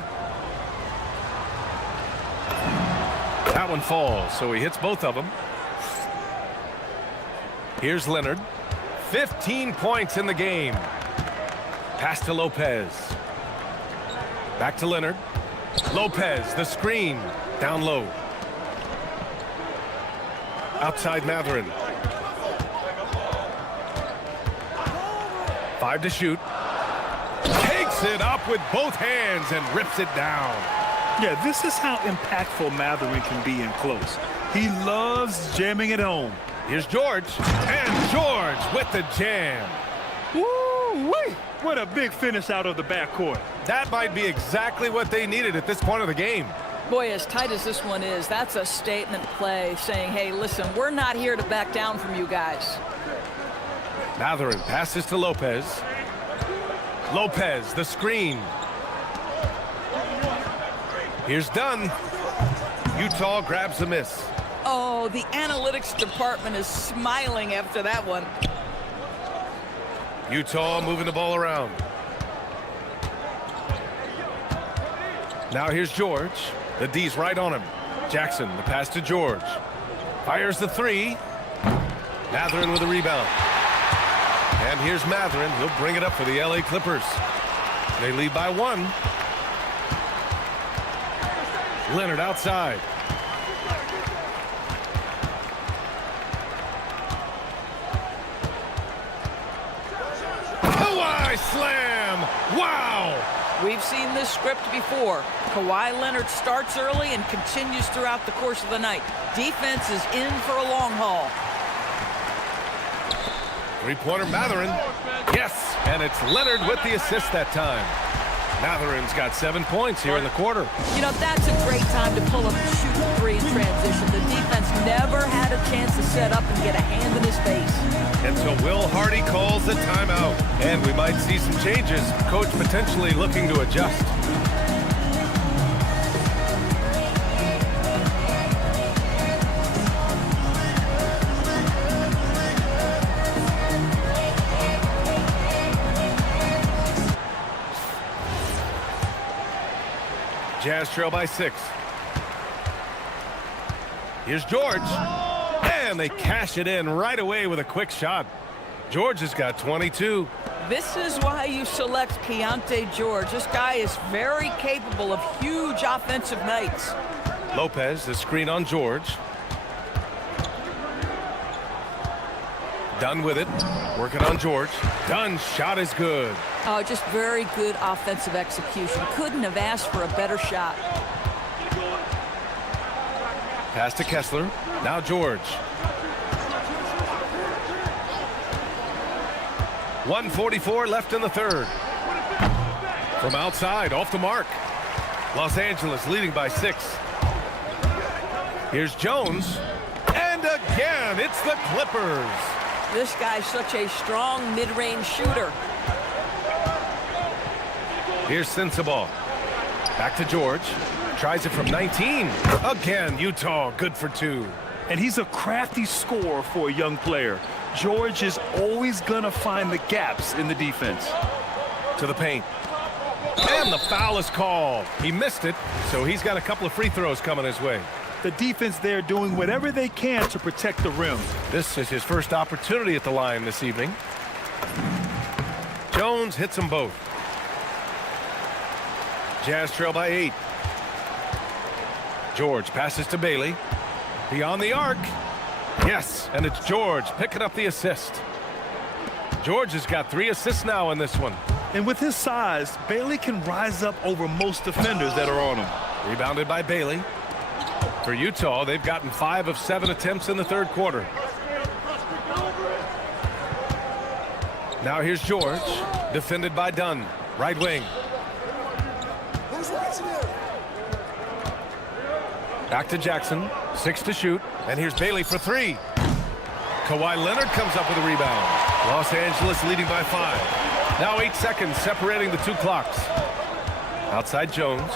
That one falls, so he hits both of them. Here's Leonard. 15 points in the game. Pass to Lopez. Back to Leonard. Lopez, the screen. Down low. Outside Matherin. 5 to shoot. Takes it up with both hands and rips it down. Yeah, this is how impactful Matherin can be in close. He loves jamming it home. Here's George. And George with the jam. Woo-wee! What a big finish out of the backcourt. That might be exactly what they needed at this point of the game. Boy, as tight as this one is, that's a statement play saying, hey, listen, we're not here to back down from you guys. Matherin passes to Lopez. Lopez, the screen. Here's Dunn. Utah grabs the miss. Oh, the analytics department is smiling after that one. Utah moving the ball around. Now here's George. The D's right on him. Jackson, the pass to George. Fires the three. Matherin with a rebound. And here's Matherin. He'll bring it up for the LA Clippers. They lead by 1. Leonard outside. Kawhi slam! Wow! We've seen this script before. Kawhi Leonard starts early and continues throughout the course of the night. Defense is in for a long haul. Three-pointer Matherin. Yes, and it's Leonard with the assist that time. Matherin's got 7 points here in the quarter. You know, that's a great time to pull up and shoot a three in transition. The defense never had a chance to set up and get a hand in his face. And so Will Hardy calls the timeout. And we might see some changes. Coach potentially looking to adjust. Jazz trail by 6. Here's George. And they cash it in right away with a quick shot. George has got 22. This is why you select Keontae George. This guy is very capable of huge offensive nights. Lopez, the screen on George. Dunn with it. Working on George. Dunn's shot is good. Oh, just very good offensive execution. Couldn't have asked for a better shot. Pass to Kessler. Now George. 1:44 left in the third. From outside, off the mark. Los Angeles leading by 6. Here's Jones. And again, it's the Clippers. This guy's such a strong mid-range shooter. Here's Sensabaugh. Back to George. Tries it from 19. Again, Utah good for 2. And he's a crafty scorer for a young player. George is always going to find the gaps in the defense. To the paint. And the foul is called. He missed it, so he's got a couple of free throws coming his way. The defense there doing whatever they can to protect the rim. This is his first opportunity at the line this evening. Jones hits them both. Jazz trail by 8. George passes to Bailey. Beyond the arc. Yes, and it's George picking up the assist. George has got 3 assists now in this one. And with his size, Bailey can rise up over most defenders that are on him. Rebounded by Bailey. For Utah, they've gotten 5 of 7 attempts in the third quarter. Now here's George, defended by Dunn, right wing. Back to Jackson, 6 to shoot, and here's Bailey for 3. Kawhi Leonard comes up with a rebound. Los Angeles leading by 5. Now 8 seconds separating the 2 clocks. Outside Jones.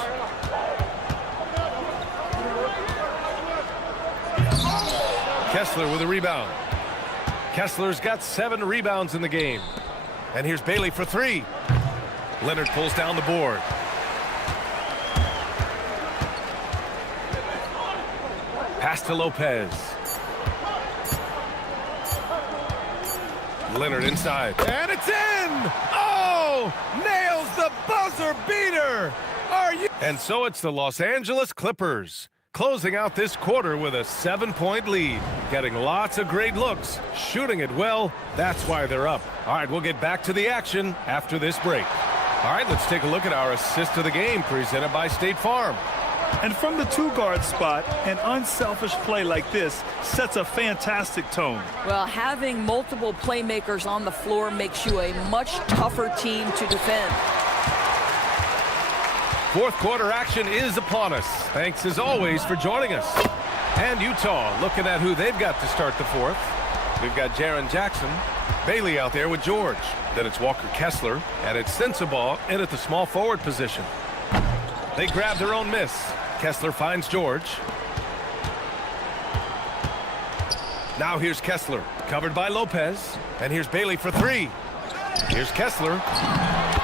Kessler with a rebound. Kessler's got 7 rebounds in the game. And here's Bailey for 3. Leonard pulls down the board. Pass to Lopez. Leonard inside. And it's in! Oh! Nails the buzzer beater! Are you? And so it's the Los Angeles Clippers closing out this quarter with a 7-point lead. Getting lots of great looks, shooting it well. That's why they're up. All right, we'll get back to the action after this break. All right, let's take a look at our assist of the game presented by State Farm. And from the two-guard spot, an unselfish play like this sets a fantastic tone. Well, having multiple playmakers on the floor makes you a much tougher team to defend. Fourth quarter action is upon us. Thanks as always for joining us. And Utah looking at who they've got to start the fourth. We've got Jaren Jackson, Bailey out there with George. Then it's Walker Kessler, and it's Sensabaugh in at the small forward position. They grab their own miss. Kessler finds George. Now here's Kessler, covered by Lopez. And here's Bailey for three. Here's Kessler.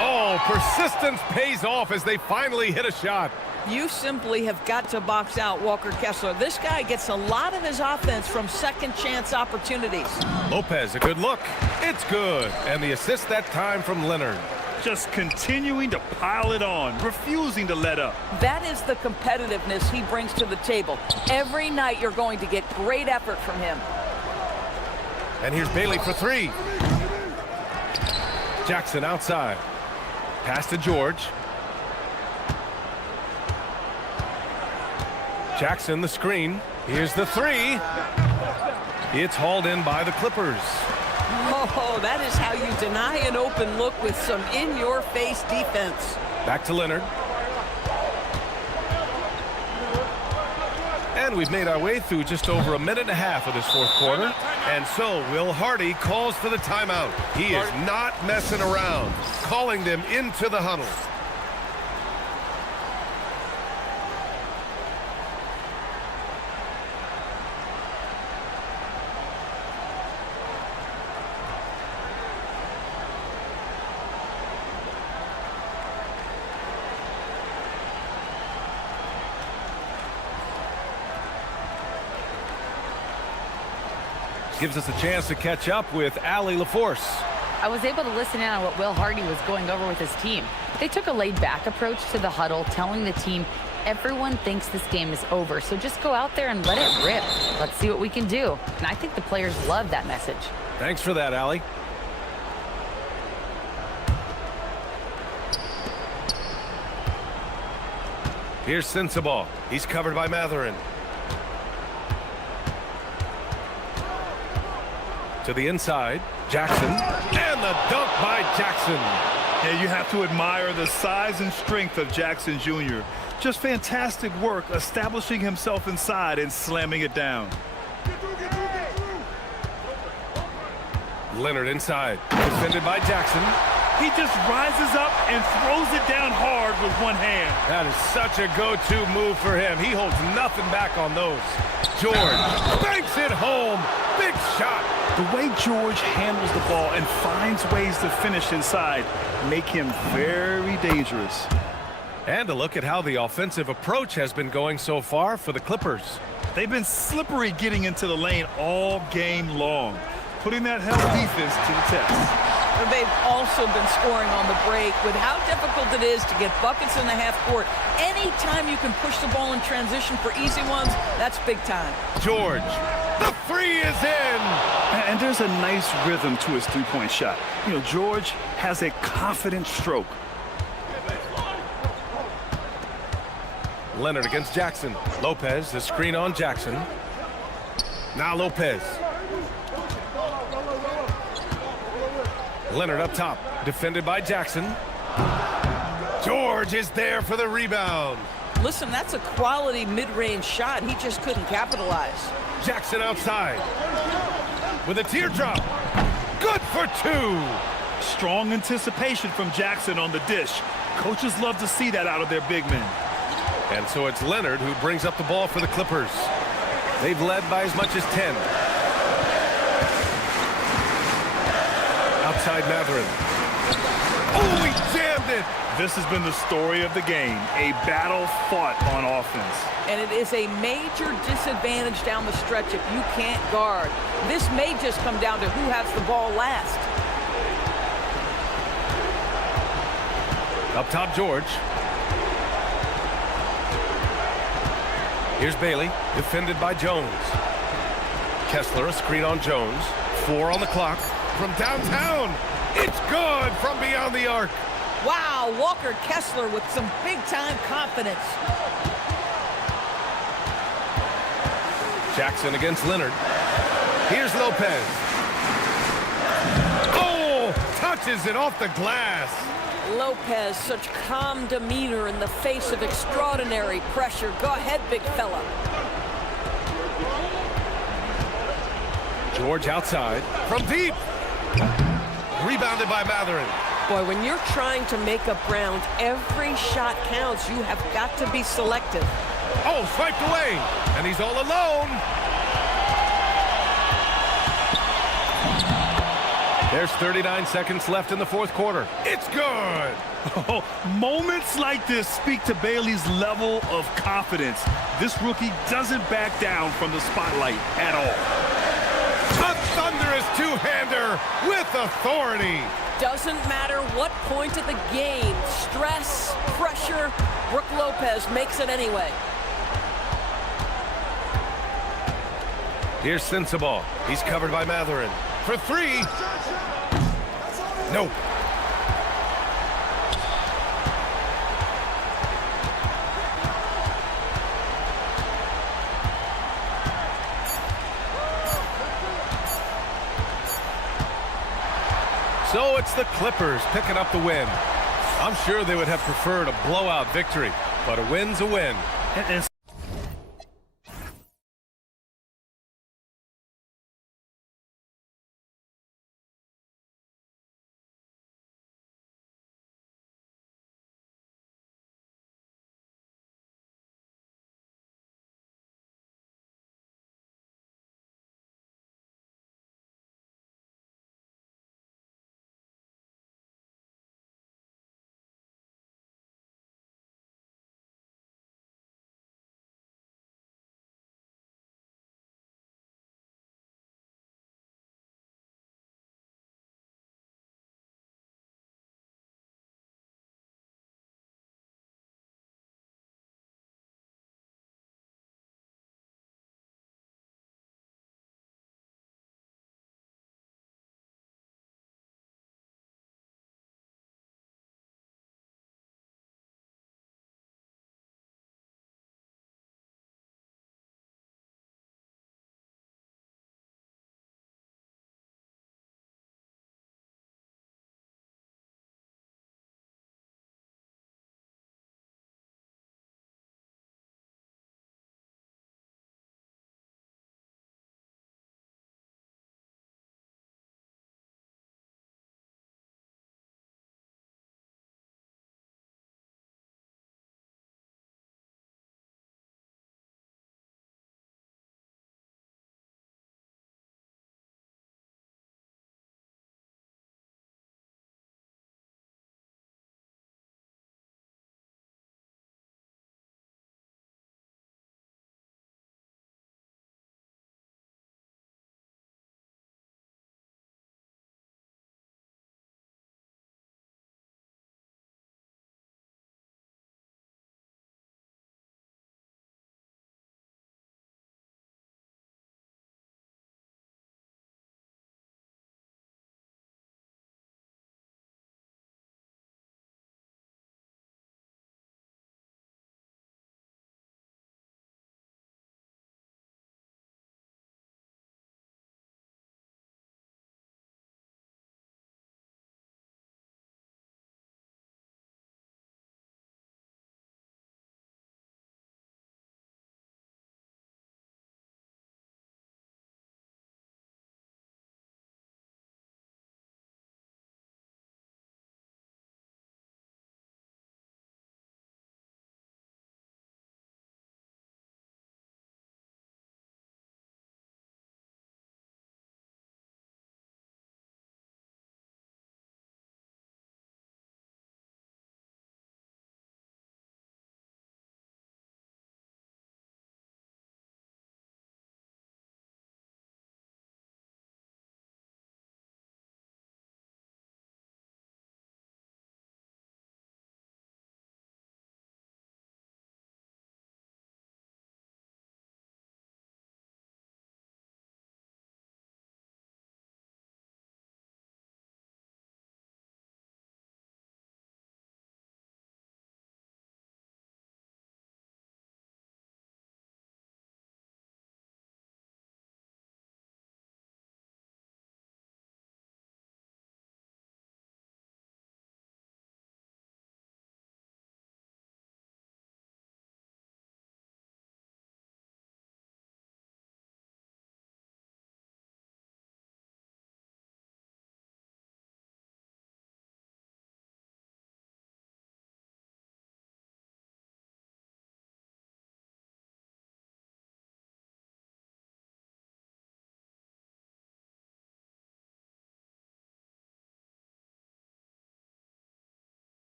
Oh, persistence pays off as they finally hit a shot. You simply have got to box out Walker Kessler. This guy gets a lot of his offense from second chance opportunities. Lopez, a good look. It's good. And the assist that time from Leonard. Just continuing to pile it on, refusing to let up. That is the competitiveness he brings to the table. Every night you're going to get great effort from him. And here's Bailey for three. Jackson outside. Pass to George. Jackson the screen. Here's the three. It's hauled in by the Clippers. Oh, that is how you deny an open look with some in-your-face defense. Back to Leonard. And we've made our way through just over a minute and a half of this fourth quarter. And so Will Hardy calls for the timeout. He is not messing around, calling them into the huddle. Gives us a chance to catch up with Allie LaForce. I was able to listen in on what Will Hardy was going over with his team. They took a laid-back approach to the huddle, telling the team everyone thinks this game is over, so just go out there and let it rip. Let's see what we can do. And I think the players love that message. Thanks for that, Allie. Here's Sensabaugh. He's covered by Matherin. To the inside, Jackson, and the dunk by Jackson. Yeah, you have to admire the size and strength of Jackson Jr. Just fantastic work establishing himself inside and slamming it down. Leonard inside, defended by Jackson. He just rises up and throws it down hard with one hand. That is such a go-to move for him. He holds nothing back on those. George banks it home. Big shot. The way George handles the ball and finds ways to finish inside make him very dangerous. And a look at how the offensive approach has been going so far for the Clippers. They've been slippery getting into the lane all game long, putting that hell defense to the test. They've also been scoring on the break with how difficult it is to get buckets in the half court. Anytime you can push the ball in transition for easy ones, that's big time. George, the three is in. And there's a nice rhythm to his three-point shot. You know, George has a confident stroke. Leonard against Jackson. Lopez, the screen on Jackson. Now Lopez. Leonard up top, defended by Jackson. George is there for the rebound. Listen, that's a quality mid-range shot. He just couldn't capitalize. Jackson outside with a teardrop. Good for two. Strong anticipation from Jackson on the dish. Coaches love to see that out of their big men. And so it's Leonard who brings up the ball for the Clippers. They've led by as much as 10. Outside Matherin. Oh, he jammed it. This has been the story of the game, a battle fought on offense. And it is a major disadvantage down the stretch if you can't guard. This may just come down to who has the ball last. Up top, George. Here's Bailey, defended by Jones. Kessler, a screen on Jones. 4 on the clock. From downtown, it's good from beyond the arc. Wow, Walker Kessler with some big-time confidence. Jackson against Leonard. Here's Lopez. Oh, touches it off the glass. Lopez, such calm demeanor in the face of extraordinary pressure. Go ahead, big fella. George outside. From deep. Rebounded by Matherin. Boy, when you're trying to make up ground, every shot counts. You have got to be selective. Oh, swiped away. And he's all alone. There's 39 seconds left in the fourth quarter. It's good. Oh, moments like this speak to Bailey's level of confidence. This rookie doesn't back down from the spotlight at all. A thunderous two-hander with authority. Doesn't matter what point of the game, stress, pressure, Brook Lopez makes it anyway. Here's Sensabaugh. He's covered by Matherin. For 3. No. So it's the Clippers picking up the win. I'm sure they would have preferred a blowout victory, but a win's a win. And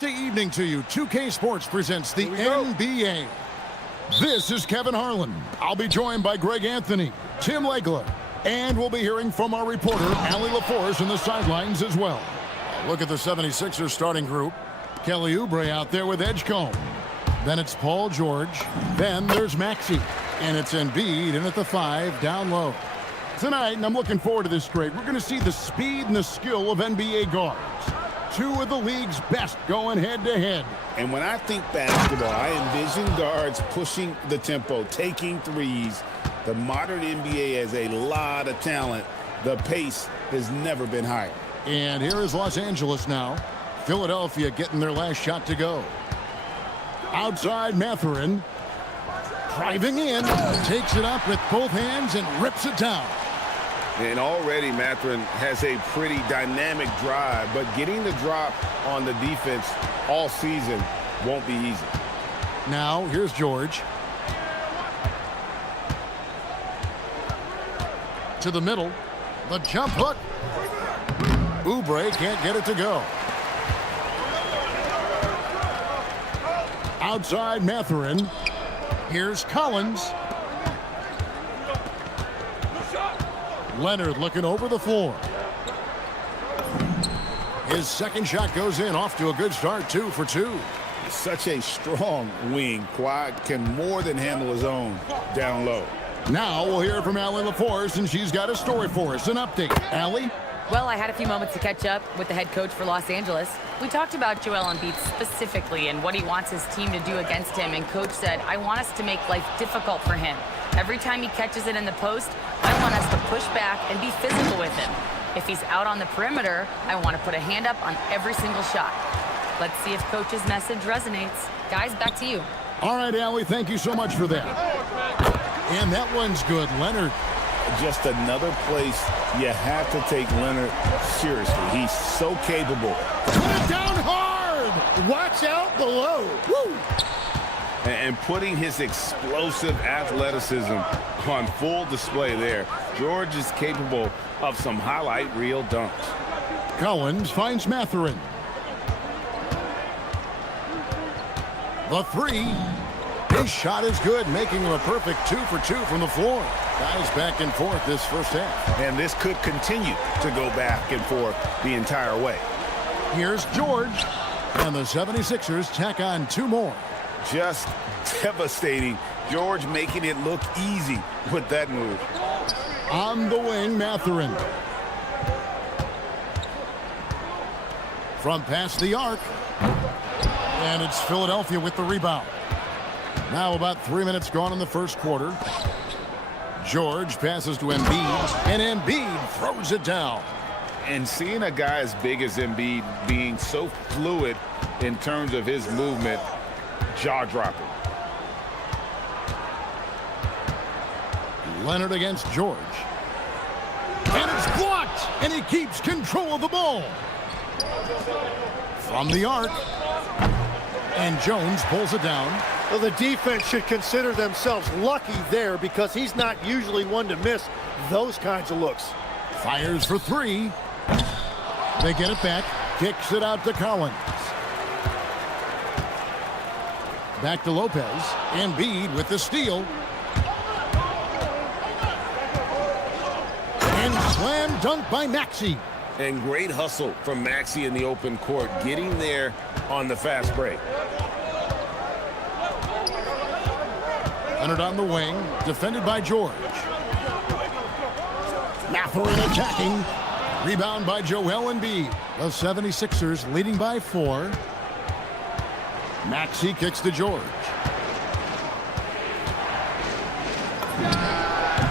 Good evening to you. 2K Sports presents the NBA. This is Kevin Harlan. I'll be joined by Greg Anthony, Tim Legler, and we'll be hearing from our reporter, Allie LaForce, in the sidelines as well. Look at the 76ers starting group. Kelly Oubre out there with Edgecombe. Then it's Paul George. Then there's Maxey. And it's Embiid in at the 5 down low. Tonight, and I'm looking forward to this, Greg, we're going to see the speed and the skill of NBA guards. Two of the league's best going head-to-head. And when I think basketball, I envision guards pushing the tempo, taking threes. The modern NBA has a lot of talent. The pace has never been higher. And here is Los Angeles now. Philadelphia getting their last shot to go. Outside Mathurin. Driving in. Takes it up with both hands and rips it down. And already Mathurin has a pretty dynamic drive, but getting the drop on the defense all season won't be easy. Now, here's George. To the middle. The jump hook. Oubre can't get it to go. Outside Mathurin. Here's Collins. Leonard looking over the floor. His second shot goes in, off to a good start, 2 for 2. Such a strong wing. Quad can more than handle his own down low. Now we'll hear from Allie LaForce, and she's got a story for us. An update. Allie? Well, I had a few moments to catch up with the head coach for Los Angeles. We talked about Joel Embiid specifically and what he wants his team to do against him, and coach said, I want us to make life difficult for him. Every time he catches it in the post, I want us to push back and be physical with him. If he's out on the perimeter, I want to put a hand up on every single shot. Let's see if coach's message resonates. Guys, back to you. All right, Allie, thank you so much for that. And that one's good. Leonard. Just another place you have to take Leonard seriously. He's so capable. Put it down hard. Watch out below. Woo! And putting his explosive athleticism on full display there. George is capable of some highlight reel dunks. Collins finds Mathurin. The 3. His shot is good, making him a perfect 2 for 2 from the floor. Guys back and forth this first half. And this could continue to go back and forth the entire way. Here's George. And the 76ers tack on 2 more. Just devastating. George making it look easy with that move. On the wing, Mathurin. From past the arc. And it's Philadelphia with the rebound. Now about 3 minutes gone in the first quarter. George passes to Embiid, and Embiid throws it down. And seeing a guy as big as Embiid being so fluid in terms of his movement, jaw-dropping. Leonard against George. And it's blocked, and he keeps control of the ball. From the arc. And Jones pulls it down. Well, the defense should consider themselves lucky there because he's not usually one to miss those kinds of looks. Fires for 3. They get it back. Kicks it out to Collins. Back to Lopez. Embiid with the steal. And slam dunk by Maxey. And great hustle from Maxey in the open court, getting there on the fast break. Leonard on the wing, defended by George. Mathurin attacking. Rebound by Joel Embiid. The 76ers leading by 4. Maxey kicks to George.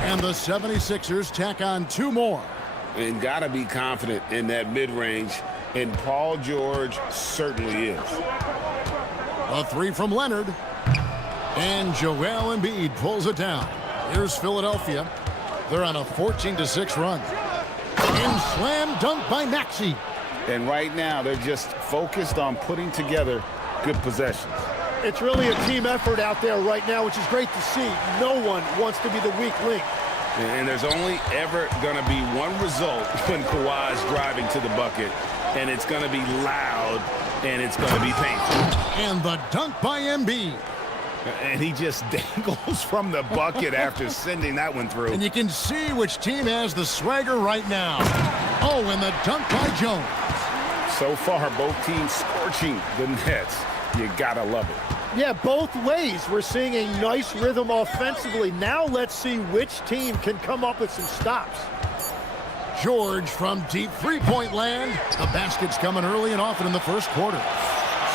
And the 76ers tack on 2 more. And got to be confident in that mid-range, and Paul George certainly is. A 3 from Leonard. And Joel Embiid pulls it down. Here's Philadelphia. They're on a 14-6 run. And slam dunk by Maxey. And right now, they're just focused on putting together good possessions. It's really a team effort out there right now, which is great to see. No one wants to be the weak link. And there's only ever going to be one result when Kawhi's driving to the bucket, and it's going to be loud and it's going to be painful. And the dunk by Embiid. And he just dangles from the bucket after sending that one through. And you can see which team has the swagger right now. Oh, and the dunk by Jones. So far, both teams scorching the nets. You gotta love it. Yeah, both ways. We're seeing a nice rhythm offensively. Now let's see which team can come up with some stops. George from deep three-point land. The basket's coming early and often in the first quarter.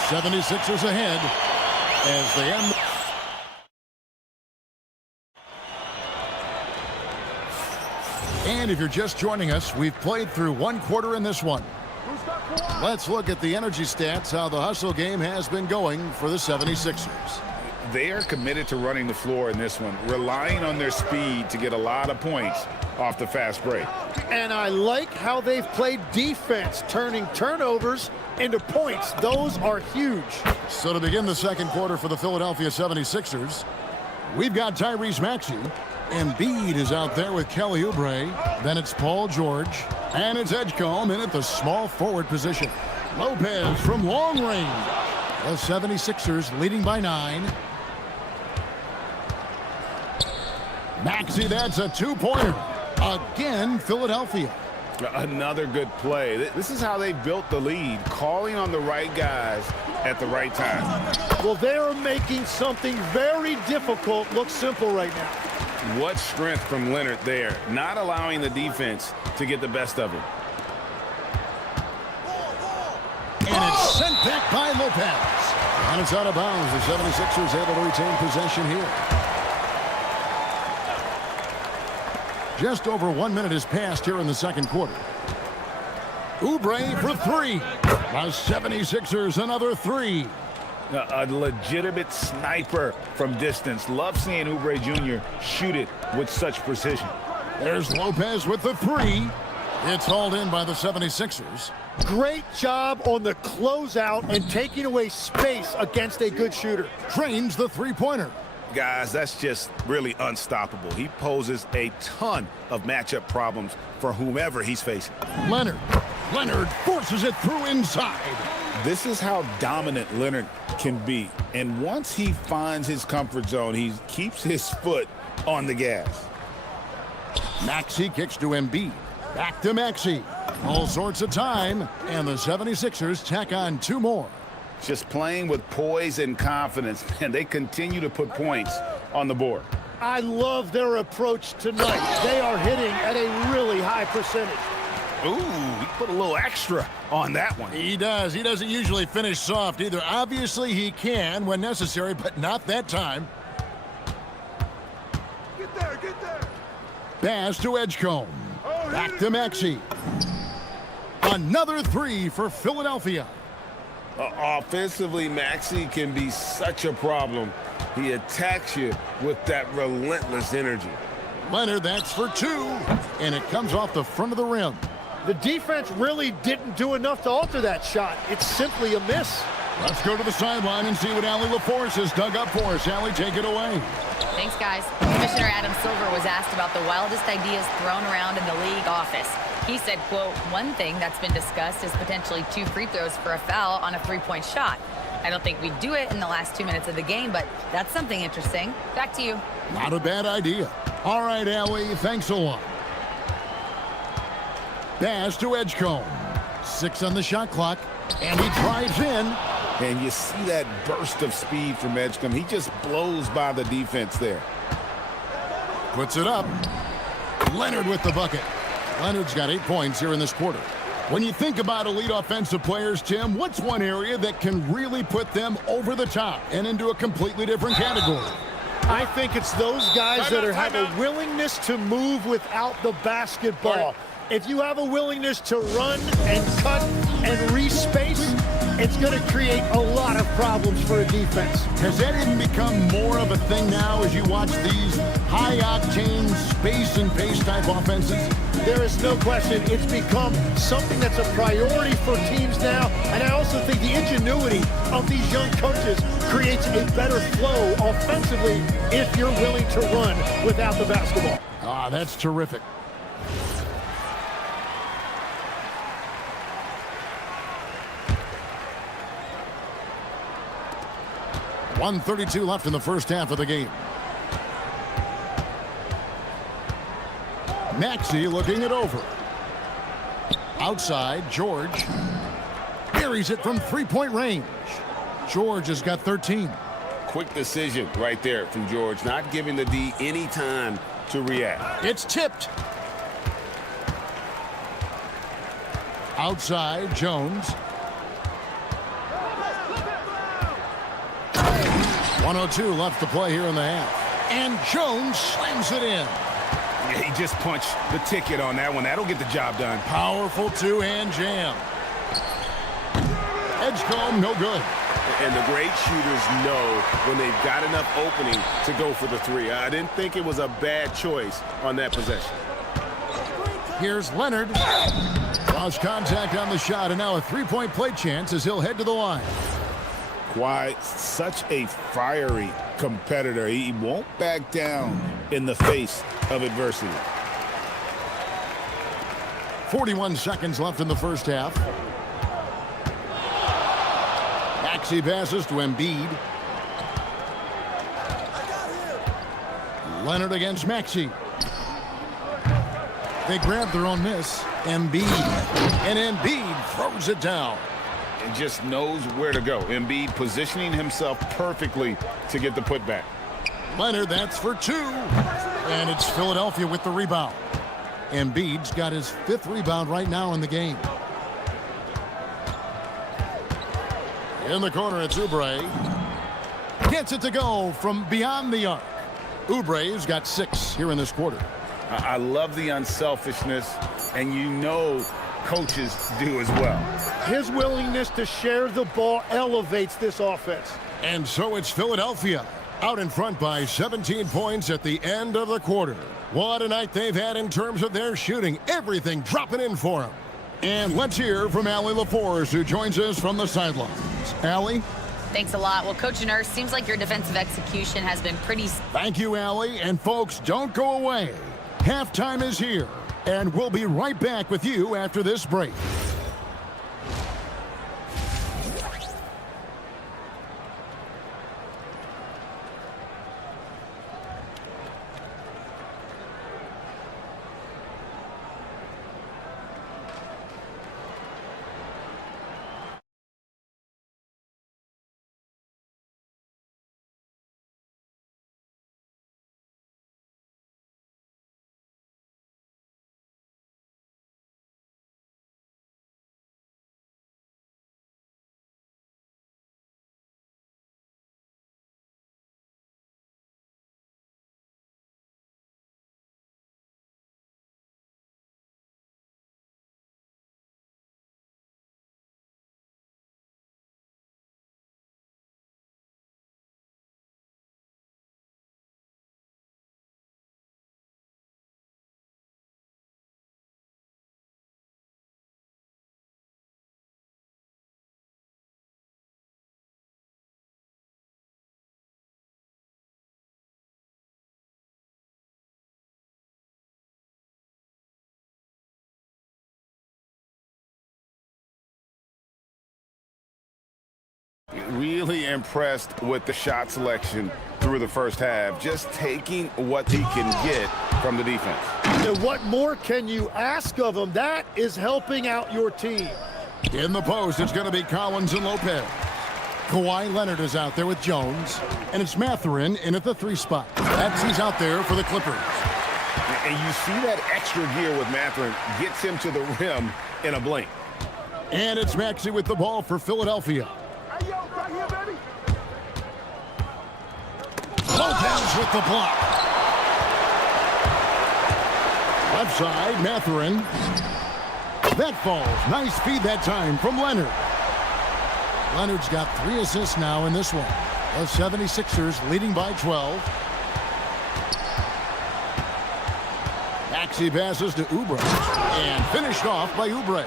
76ers ahead as they end. And if you're just joining us, we've played through one quarter in this one. Let's look at the energy stats, how the hustle game has been going for the 76ers. They are committed to running the floor in this one, relying on their speed to get a lot of points off the fast break. And I like how they've played defense, turning turnovers into points. Those are huge. So to begin the second quarter for the Philadelphia 76ers, we've got Tyrese Maxey. Embiid is out there with Kelly Oubre. Then it's Paul George. And it's Edgecombe in at the small forward position. Lopez from long range. The 76ers leading by 9. Maxey, that's a two-pointer. Again, Philadelphia. Another good play. This is how they built the lead, calling on the right guys at the right time. Well, they're making something very difficult look simple right now. What strength from Leonard there, not allowing the defense to get the best of him. And it's sent back by Lopez. And it's out of bounds. The 76ers able to retain possession here. Just over 1 minute has passed here in the second quarter. Oubre for three. The 76ers another three. A legitimate sniper from distance. Love seeing Oubre Jr. shoot it with such precision. There's Lopez with the three. It's hauled in by the 76ers. Great job on the closeout and taking away space against a good shooter. Drains the three-pointer. Guys, that's just really unstoppable. He poses a ton of matchup problems for whomever he's facing. Leonard forces it through inside. This is how dominant Leonard can be. And once he finds his comfort zone, he keeps his foot on the gas. Maxey kicks to Embiid. Back to Maxey. All sorts of time. And the 76ers tack on two more. Just playing with poise and confidence, and they continue to put points on the board. I love their approach tonight. They are hitting at a really high percentage. Ooh, he put a little extra on that one. He does. He doesn't usually finish soft either. Obviously, he can when necessary, but not that time. Get there, get there. Pass to Edgecombe. Back to Maxey. Another three for Philadelphia. Offensively, Maxey can be such a problem. He attacks you with that relentless energy. Leonard, that's for two. And it comes off the front of the rim. The defense really didn't do enough to alter that shot. It's simply a miss. Let's go to the sideline and see what Allie LaForce has dug up for us. Allie, take it away. Thanks, guys. Commissioner Adam Silver was asked about the wildest ideas thrown around in the league office. He said, quote, one thing that's been discussed is potentially 2 free throws for a foul on a three-point shot. I don't think we'd do it in the last 2 minutes of the game, but that's something interesting. Back to you. Not a bad idea. All right, Allie, thanks a lot. Pass to Edgecombe. 6 on the shot clock, and he drives in. And you see that burst of speed from Edgecombe. He just blows by the defense there. Puts it up. Leonard with the bucket. Leonard's got 8 points here in this quarter. When you think about elite offensive players, Tim, what's one area that can really put them over the top and into a completely different category? I think it's those guys that have a willingness to move without the basketball. If you have a willingness to run and cut and respace, it's going to create a lot of problems for a defense. Has that even become more of a thing now as you watch these high-octane space and pace type offenses? There is no question. It's become something that's a priority for teams now. And I also think the ingenuity of these young coaches creates a better flow offensively if you're willing to run without the basketball. Ah, that's terrific. 1:32 left in the first half of the game. Maxey looking it over. Outside, George buries it from three-point range. George has got 13. Quick decision right there from George, not giving the D any time to react. It's tipped. Outside, Jones. 1:02 left to play here in the half. And Jones slams it in. Yeah, he just punched the ticket on that one. That'll get the job done. Powerful two-hand jam. Edgecombe, no good. And the great shooters know when they've got enough opening to go for the three. I didn't think it was a bad choice on that possession. Here's Leonard. Lost contact on the shot, and now a three-point play chance as he'll head to the line. Kawhi, such a fiery competitor. He won't back down in the face of adversity. 41 seconds left in the first half. Maxey passes to Embiid. Leonard against Maxey. They grab their own miss. Embiid. And Embiid throws it down. And just knows where to go. Embiid positioning himself perfectly to get the putback. Leonard, that's for two. And it's Philadelphia with the rebound. Embiid's got his 5th rebound right now in the game. In the corner, it's Oubre. Gets it to go from beyond the arc. Oubre's got 6 here in this quarter. I love the unselfishness, and you know coaches do as well. His willingness to share the ball elevates this offense. And so it's Philadelphia out in front by 17 points at the end of the quarter. What a night they've had in terms of their shooting. Everything dropping in for them. And let's hear from Allie LaForce, who joins us from the sidelines. Allie? Thanks a lot. Well, Coach Nurse, seems like your defensive execution has been pretty... Thank you, Allie. And folks, don't go away. Halftime is here, and we'll be right back with you after this break. Really impressed with the shot selection through the first half, just taking what he can get from the defense. And what more can you ask of him? That is helping out your team. In the post, it's going to be Collins and Lopez. Kawhi Leonard is out there with Jones, and it's Mathurin in at the 3 spot. He's out there for the Clippers. And you see that extra gear with Mathurin, gets him to the rim in a blink. And it's Maxey with the ball for Philadelphia. Lopez with the block. Left side, Mathurin. That falls. Nice feed that time from Leonard. Leonard's got 3 assists now in this one. The 76ers leading by 12. Maxey passes to Oubre. And finished off by Oubre.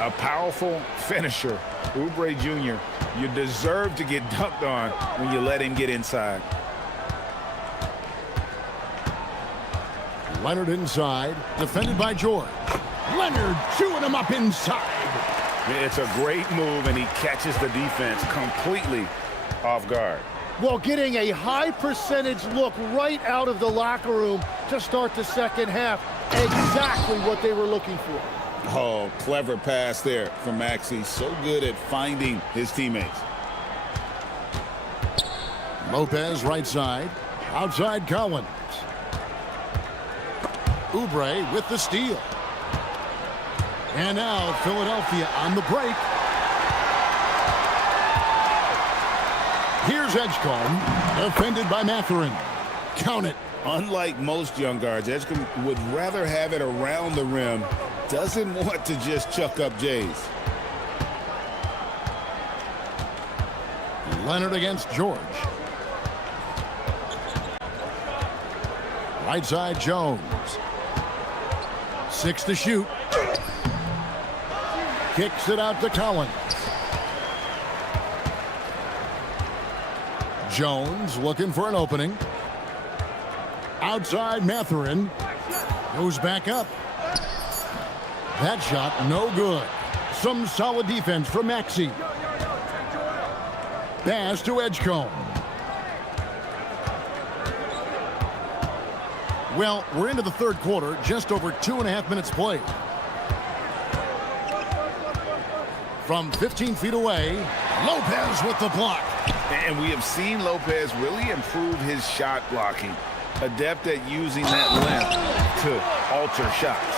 A powerful finisher. Oubre Jr., you deserve to get dunked on when you let him get inside. Leonard inside, defended by George. Leonard chewing him up inside. It's a great move, and he catches the defense completely off guard. Well, getting a high percentage look right out of the locker room to start the second half. Exactly what they were looking for. Oh, clever pass there from Maxey. So good at finding his teammates. Lopez right side. Outside Collins. Oubre with the steal. And now Philadelphia on the break. Here's Edgecombe, defended by Mathurin. Count it. Unlike most young guards, Edgecombe would rather have it around the rim. Doesn't want to just chuck up Jays. Leonard against George. Right side Jones. 6 to shoot. Kicks it out to Collins. Jones looking for an opening. Outside Mathurin. Goes back up. That shot no good. Some solid defense from Maxey. Pass to Edgecombe. Well, we're into the third quarter, just over 2.5 minutes played. From 15 feet away, Lopez with the block. And we have seen Lopez really improve his shot blocking. Adept at using that length to alter shots.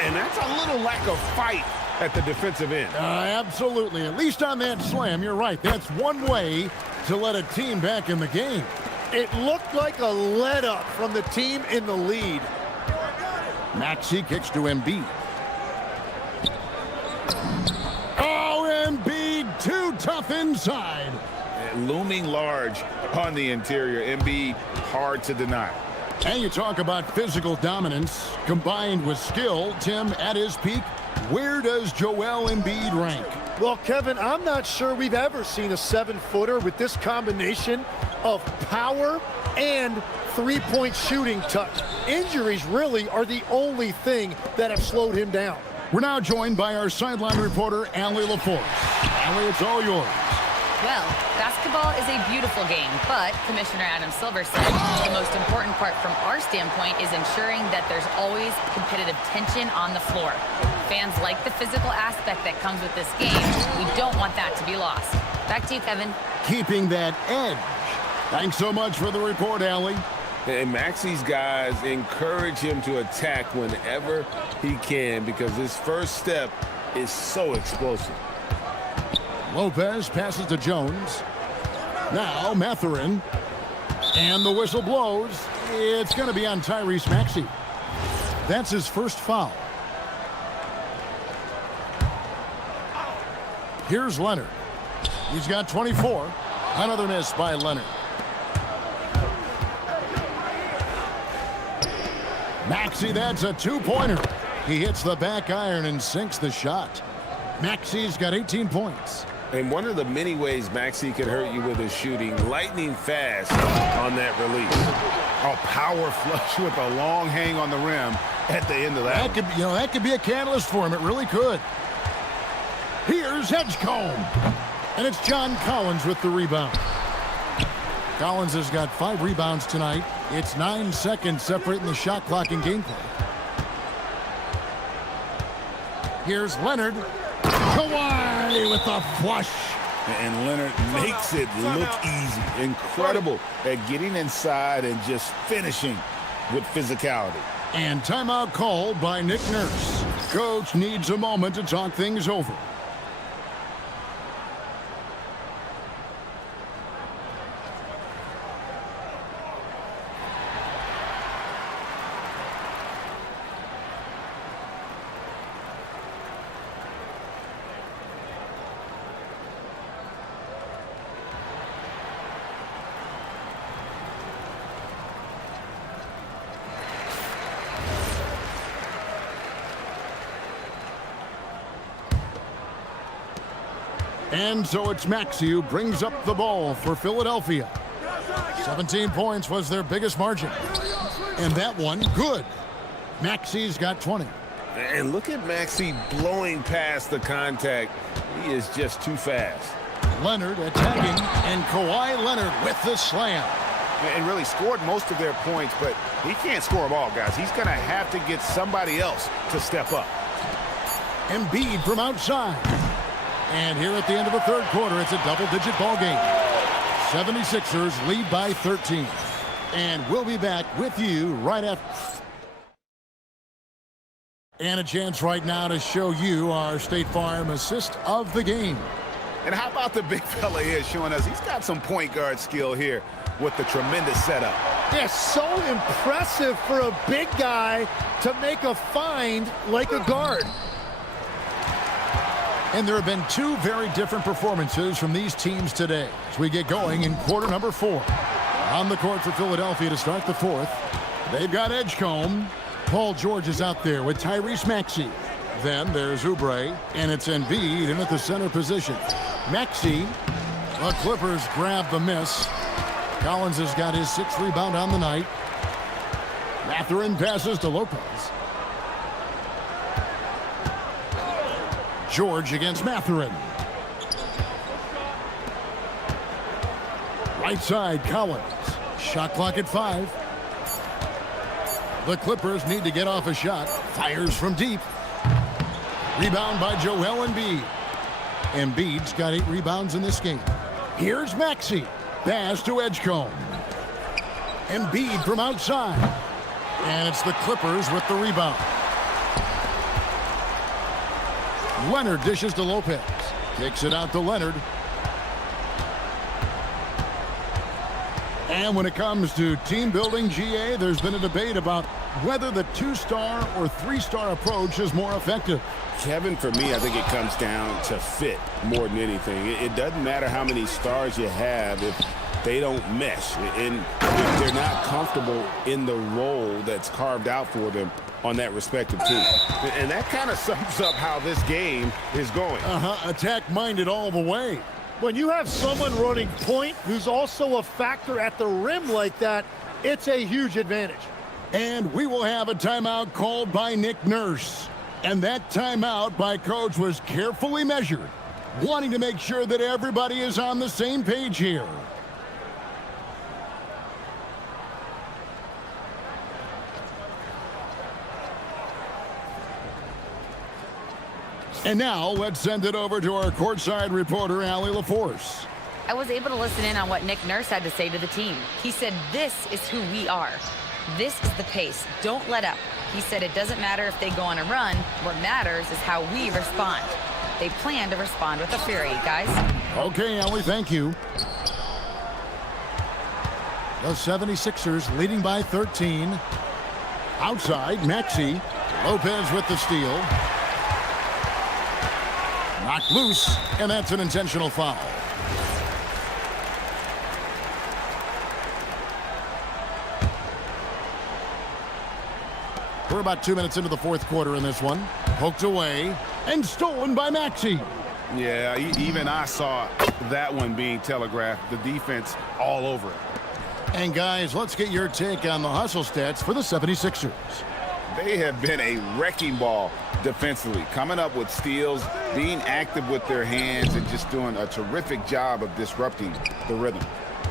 And that's a little lack of fight at the defensive end. Absolutely. At least on that slam, you're right. That's one way to let a team back in the game. It looked like a let-up from the team in the lead. Maxey kicks to Embiid. Oh, Embiid, too tough inside. Looming large on the interior. Embiid, hard to deny. And you talk about physical dominance combined with skill. Tim, at his peak, where does Joel Embiid rank? Well, Kevin, I'm not sure we've ever seen a 7-footer with this combination of power and three-point shooting touch. Injuries really are the only thing that have slowed him down. We're now joined by our sideline reporter, Allie LaForce. Allie, it's all yours. Well, basketball is a beautiful game, but Commissioner Adam Silver said the most important part from our standpoint is ensuring that there's always competitive tension on the floor. Fans like the physical aspect that comes with this game. We don't want that to be lost. Back to you, Kevin. Keeping that edge. Thanks so much for the report, Allie. And Maxey's guys encourage him to attack whenever he can because his first step is so explosive. Lopez passes to Jones. Now Mathurin. And the whistle blows. It's going to be on Tyrese Maxey. That's his first foul. Here's Leonard. He's got 24. Another miss by Leonard. Maxey, that's a two-pointer. He hits the back iron and sinks the shot. Maxey's got 18 points. And one of the many ways Maxey can hurt you with his shooting, lightning fast on that release. A power flush with a long hang on the rim at the end of that. That could be a catalyst for him. It really could. Here's Edgecombe. And it's John Collins with the rebound. Collins has got 5 rebounds tonight. It's 9 seconds separating the shot clock and gameplay. Here's Leonard. Kawhi with the flush. And Leonard makes it look easy. Incredible at getting inside and just finishing with physicality. And timeout called by Nick Nurse. Coach needs a moment to talk things over. And so it's Maxey who brings up the ball for Philadelphia. 17 points was their biggest margin. And that one, good. Maxey's got 20. And look at Maxey blowing past the contact. He is just too fast. Leonard attacking, and Kawhi Leonard with the slam. And really scored most of their points, but he can't score them all, guys. He's going to have to get somebody else to step up. Embiid from outside. And here at the end of the third quarter, it's a double-digit ball game. 76ers lead by 13. And we'll be back with you right after. And a chance right now to show you our State Farm assist of the game. And how about the big fella here showing us he's got some point guard skill here with the tremendous setup. Yeah, so impressive for a big guy to make a find like a guard. And there have been two very different performances from these teams today as we get going in quarter number 4. On the court for Philadelphia to start the fourth. They've got Edgecombe. Paul George is out there with Tyrese Maxey. Then there's Oubre, and it's Embiid in at the center position. Maxey, the Clippers grab the miss. Collins has got his 6th rebound on the night. Mathurin passes to Lopez. George against Mathurin. Right side, Collins. Shot clock at 5. The Clippers need to get off a shot. Fires from deep. Rebound by Joel Embiid. Embiid's got 8 rebounds in this game. Here's Maxey. Pass to Edgecombe. Embiid from outside. And it's the Clippers with the rebound. Leonard dishes to Lopez. Kicks it out to Leonard. And when it comes to team building, GA, there's been a debate about whether the 2-star or 3-star approach is more effective. Kevin, for me, I think it comes down to fit more than anything. It doesn't matter how many stars you have if they don't mesh and if they're not comfortable in the role that's carved out for them on that respective team. And that kind of sums up how this game is going. Attack-minded all the way. When you have someone running point who's also a factor at the rim like that, it's a huge advantage. And we will have a timeout called by Nick Nurse. And that timeout by Coach was carefully measured, wanting to make sure that everybody is on the same page here. And now let's send it over to our courtside reporter, Allie LaForce. I was able to listen in on what Nick Nurse had to say to the team. He said, this is who we are. This is the pace. Don't let up. He said it doesn't matter if they go on a run. What matters is how we respond. They plan to respond with a fury, guys. Okay, Allie, thank you. The 76ers leading by 13. Outside, Maxey. Lopez with the steal. Knocked loose, and that's an intentional foul. We're about 2 minutes into the fourth quarter in this one. Poked away and stolen by Maxey. Yeah, even I saw that one being telegraphed. The defense all over it. And guys, let's get your take on the hustle stats for the 76ers. They have been a wrecking ball defensively, coming up with steals, being active with their hands, and just doing a terrific job of disrupting the rhythm.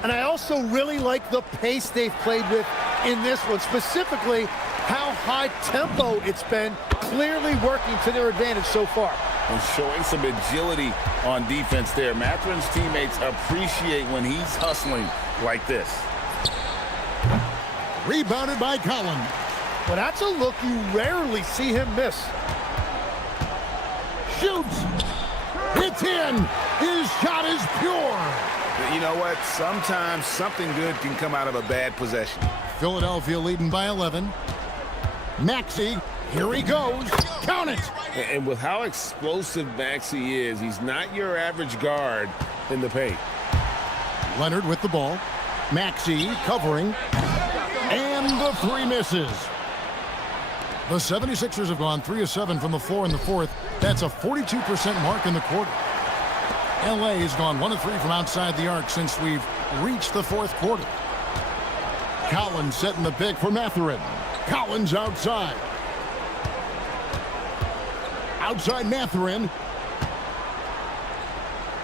And I also really like the pace they've played with in this one, specifically how high tempo it's been, clearly working to their advantage so far. And showing some agility on defense there. Mathurin's teammates appreciate when he's hustling like this. Rebounded by Collins. Well, that's a look you rarely see him miss. Shoots. It's in. His shot is pure. You know what? Sometimes something good can come out of a bad possession. Philadelphia leading by 11. Maxey, here he goes. Count it. And with how explosive Maxey is, he's not your average guard in the paint. Leonard with the ball. Maxey covering. And the 3 misses. The 76ers have gone 3 of 7 from the floor in the fourth. That's a 42% mark in the quarter. LA has gone 1 of 3 from outside the arc since we've reached the fourth quarter. Collins setting the pick for Mathurin. Collins outside. Outside Mathurin.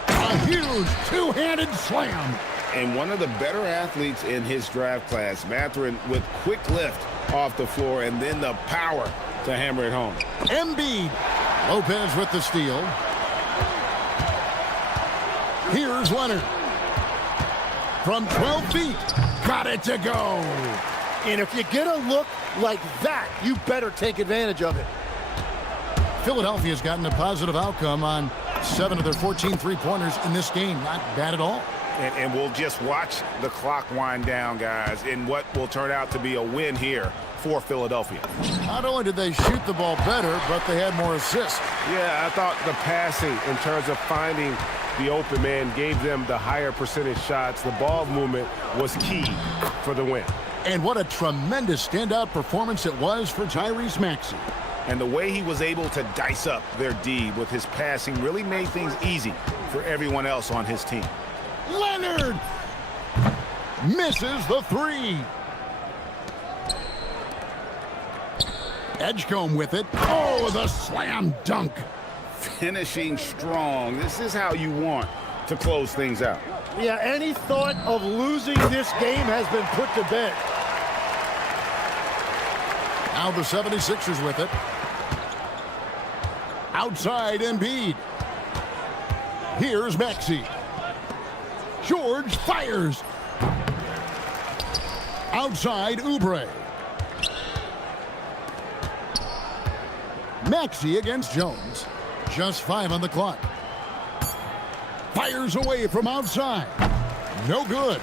A Huge two-handed slam. And one of the better athletes in his draft class, Mathurin, with quick lift off the floor and then the power to hammer it home. Embiid. Lopez with the steal. Here's Leonard. From 12 feet. Got it to go. And if you get a look like that, you better take advantage of it. Philadelphia's gotten a positive outcome on 7 of their 14 three-pointers in this game. Not bad at all. And we'll just watch the clock wind down, guys, in what will turn out to be a win here for Philadelphia. Not only did they shoot the ball better, but they had more assists. Yeah, I thought the passing in terms of finding the open man gave them the higher percentage shots. The ball movement was key for the win. And what a tremendous standout performance it was for Tyrese Maxey. And the way he was able to dice up their D with his passing really made things easy for everyone else on his team. Leonard misses the three. Edgecombe with it. Oh, the slam dunk. Finishing strong. This is how you want to close things out. Yeah, any thought of losing this game has been put to bed. Now the 76ers with it. Outside Embiid. Here's Maxey. George fires. Outside Oubre. Maxey against Jones. Just 5 on the clock. Fires away from outside. No good.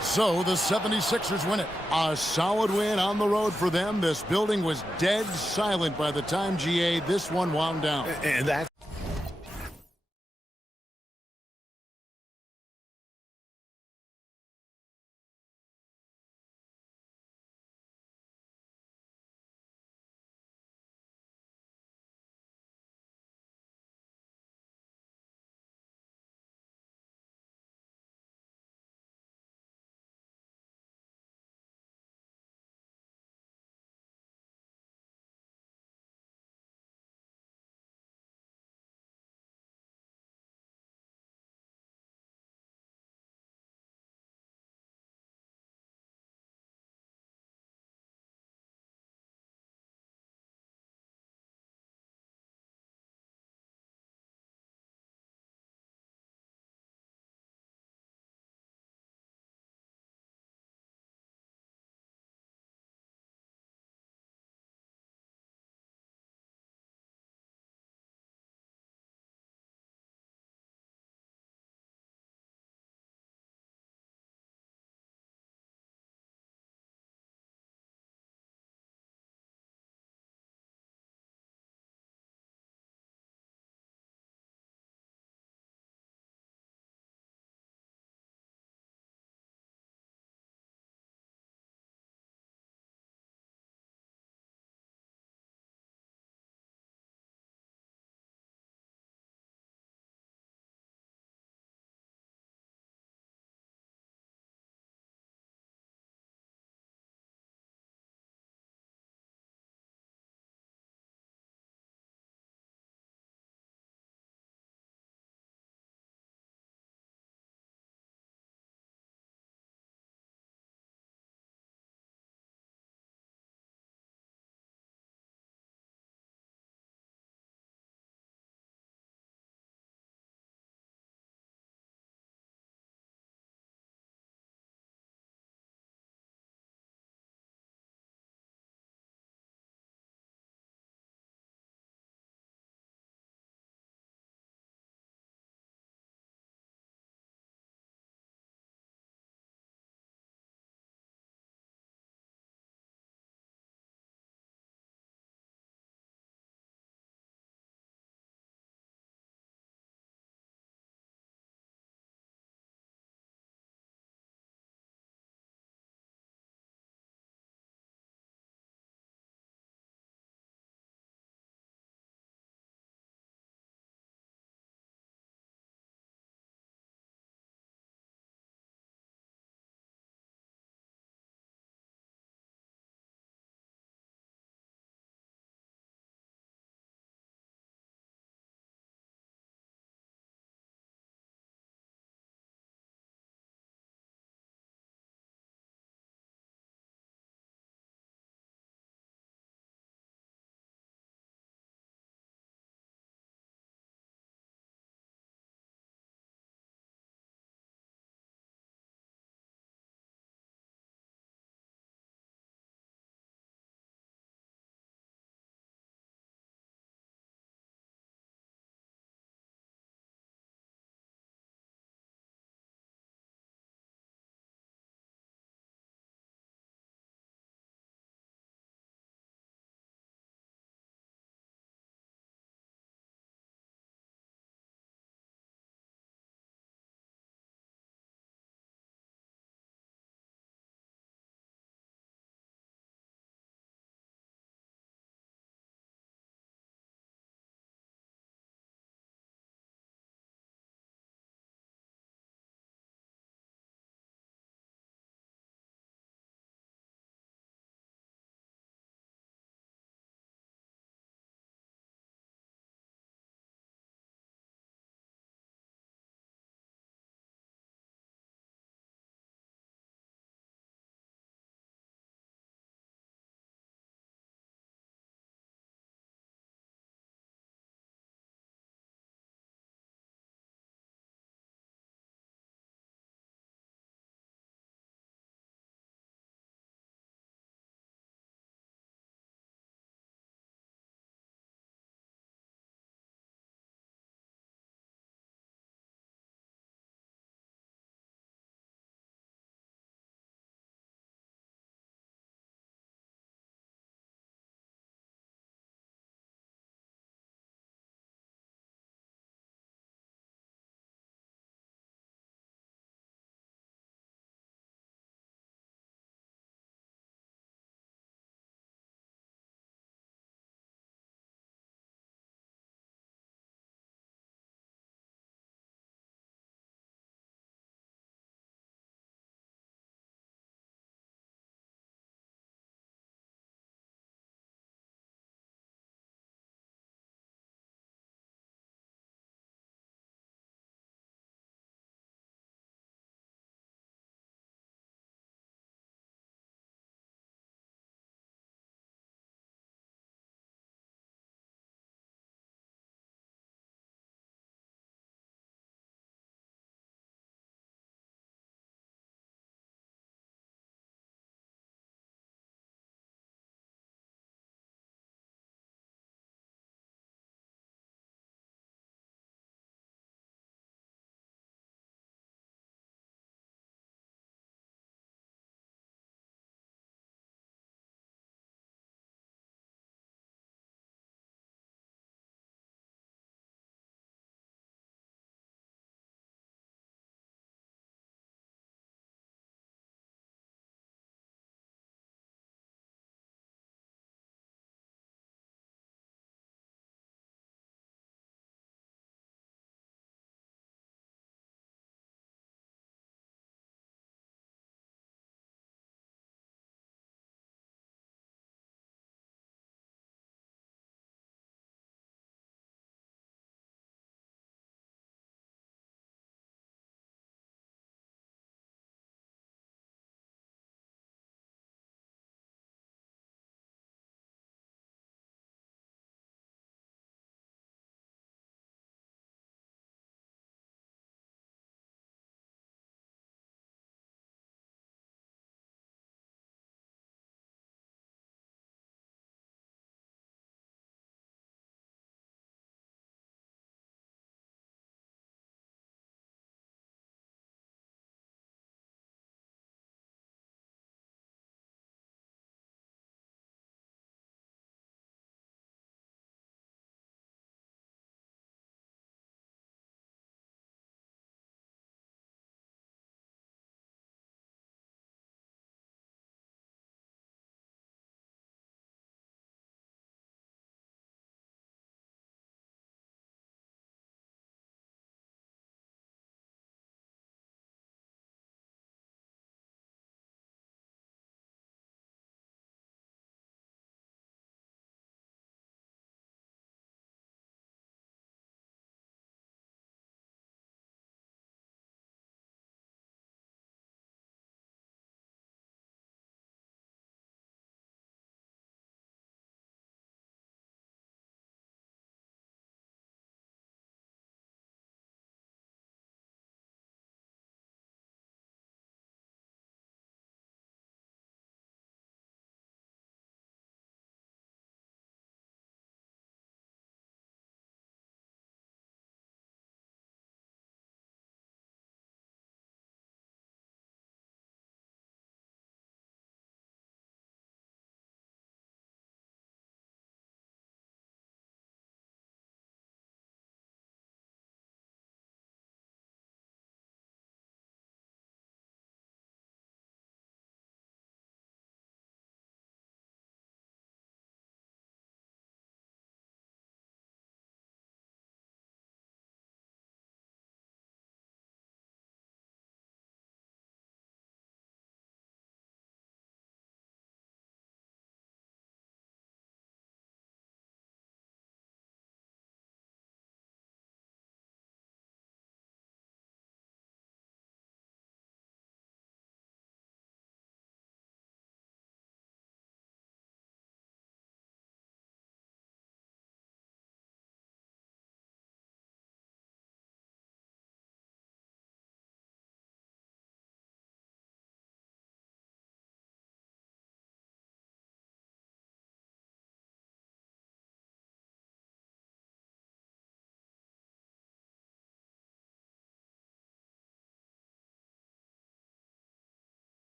So the 76ers win it. A solid win on the road for them. This building was dead silent by the time, GA, this one wound down. And that's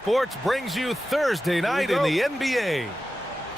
Sports brings you Thursday night in the NBA.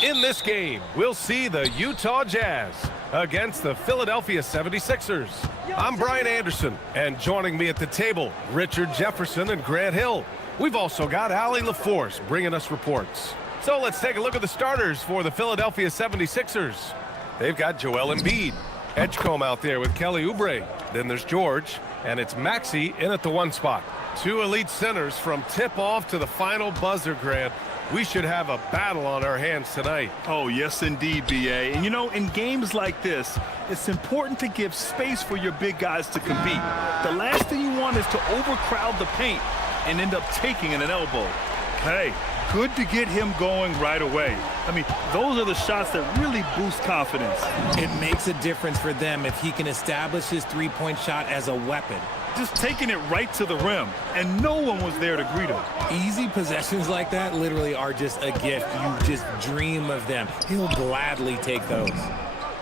In this game, we'll see the Utah Jazz against the Philadelphia 76ers. I'm Brian Anderson, and joining me at the table, Richard Jefferson and Grant Hill. We've also got Allie LaForce bringing us reports. So let's take a look at the starters for the Philadelphia 76ers. They've got Joel Embiid, Edgecombe out there with Kelly Oubre. Then there's George, and it's Maxey in at the 1 spot. 2 elite centers from tip-off to the final buzzer, Grant. We should have a battle on our hands tonight. Oh, yes, indeed, B.A. And, you know, in games like this, it's important to give space for your big guys to compete. The last thing you want is to overcrowd the paint and end up taking an elbow. Hey, good to get him going right away. I mean, those are the shots that really boost confidence. It makes a difference for them if he can establish his three-point shot as a weapon. Just taking it right to the rim, and no one was there to greet him. Easy possessions like that literally are just a gift. You just dream of them. He'll gladly take those.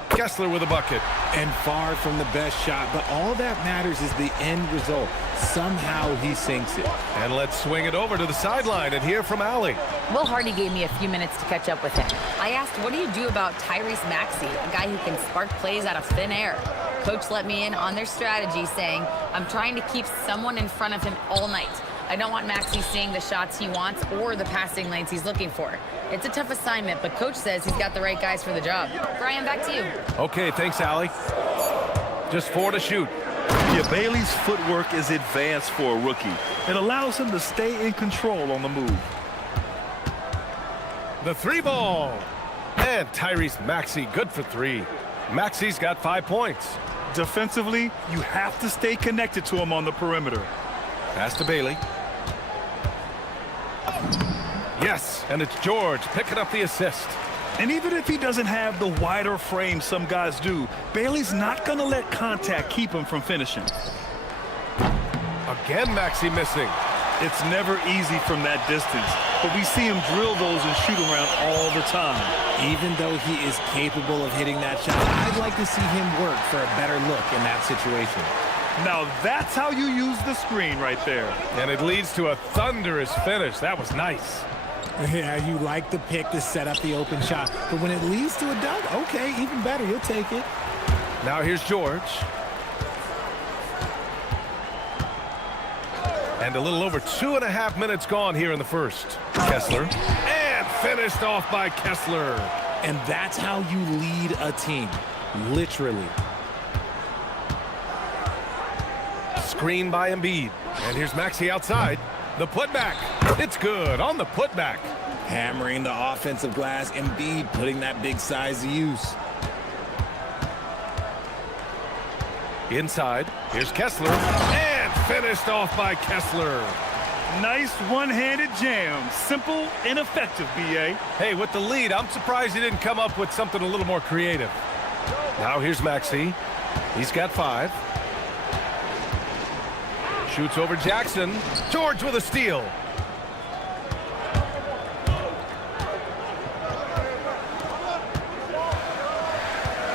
Kessler with a bucket. And far from the best shot, but all that matters is the end result. Somehow he sinks it. And let's swing it over to the sideline and hear from Allie. Will Hardy gave me a few minutes to catch up with him. I asked, what do you do about Tyrese Maxey, a guy who can spark plays out of thin air? Coach let me in on their strategy, saying, I'm trying to keep someone in front of him all night. I don't want Maxey seeing the shots he wants or the passing lanes he's looking for. It's a tough assignment, but Coach says he's got the right guys for the job. Brian, back to you. Okay, thanks, Allie. Just 4 to shoot. Yeah, Bailey's footwork is advanced for a rookie. It allows him to stay in control on the move. The 3 ball. And Tyrese Maxey, good for 3. Maxey's got 5 points. Defensively, you have to stay connected to him on the perimeter. Pass to Bailey. Yes, and it's George picking up the assist. And even if he doesn't have the wider frame some guys do, Bailey's not going to let contact keep him from finishing. Again, Maxey missing. It's never easy from that distance, but we see him drill those and shoot around all the time. Even though he is capable of hitting that shot, I'd like to see him work for a better look in that situation. Now that's how you use the screen right there. And it leads to a thunderous finish. That was nice. Yeah, you like the pick to set up the open shot, but when it leads to a dunk, okay, even better, you'll take it. Now here's George. And a little over 2.5 minutes gone here in the first. Kessler. And finished off by Kessler. And that's how you lead a team, literally. Screen by Embiid. And here's Maxey outside. The putback. It's good on the putback. Hammering the offensive glass. Embiid putting that big size to use. Inside. Here's Kessler. And finished off by Kessler. Nice one-handed jam. Simple and effective, B.A. Hey, with the lead, I'm surprised he didn't come up with something a little more creative. Now here's Maxey. He's got 5. Shoots over Jackson. George with a steal.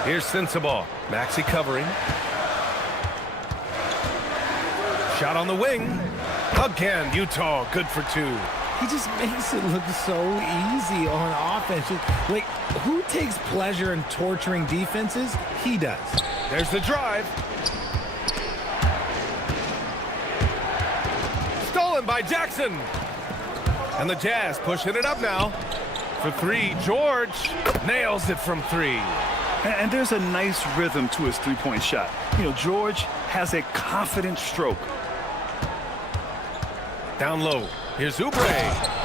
Here's Sensabaugh. Maxey covering. Shot on the wing. Again, Utah, good for 2. He just makes it look so easy on offense. Like, who takes pleasure in torturing defenses? He does. There's the drive. Stolen by Jackson. And the Jazz pushing it up now. For 3, George nails it from 3. And there's a nice rhythm to his three-point shot. You know, George has a confident stroke. Down low. Here's Oubre.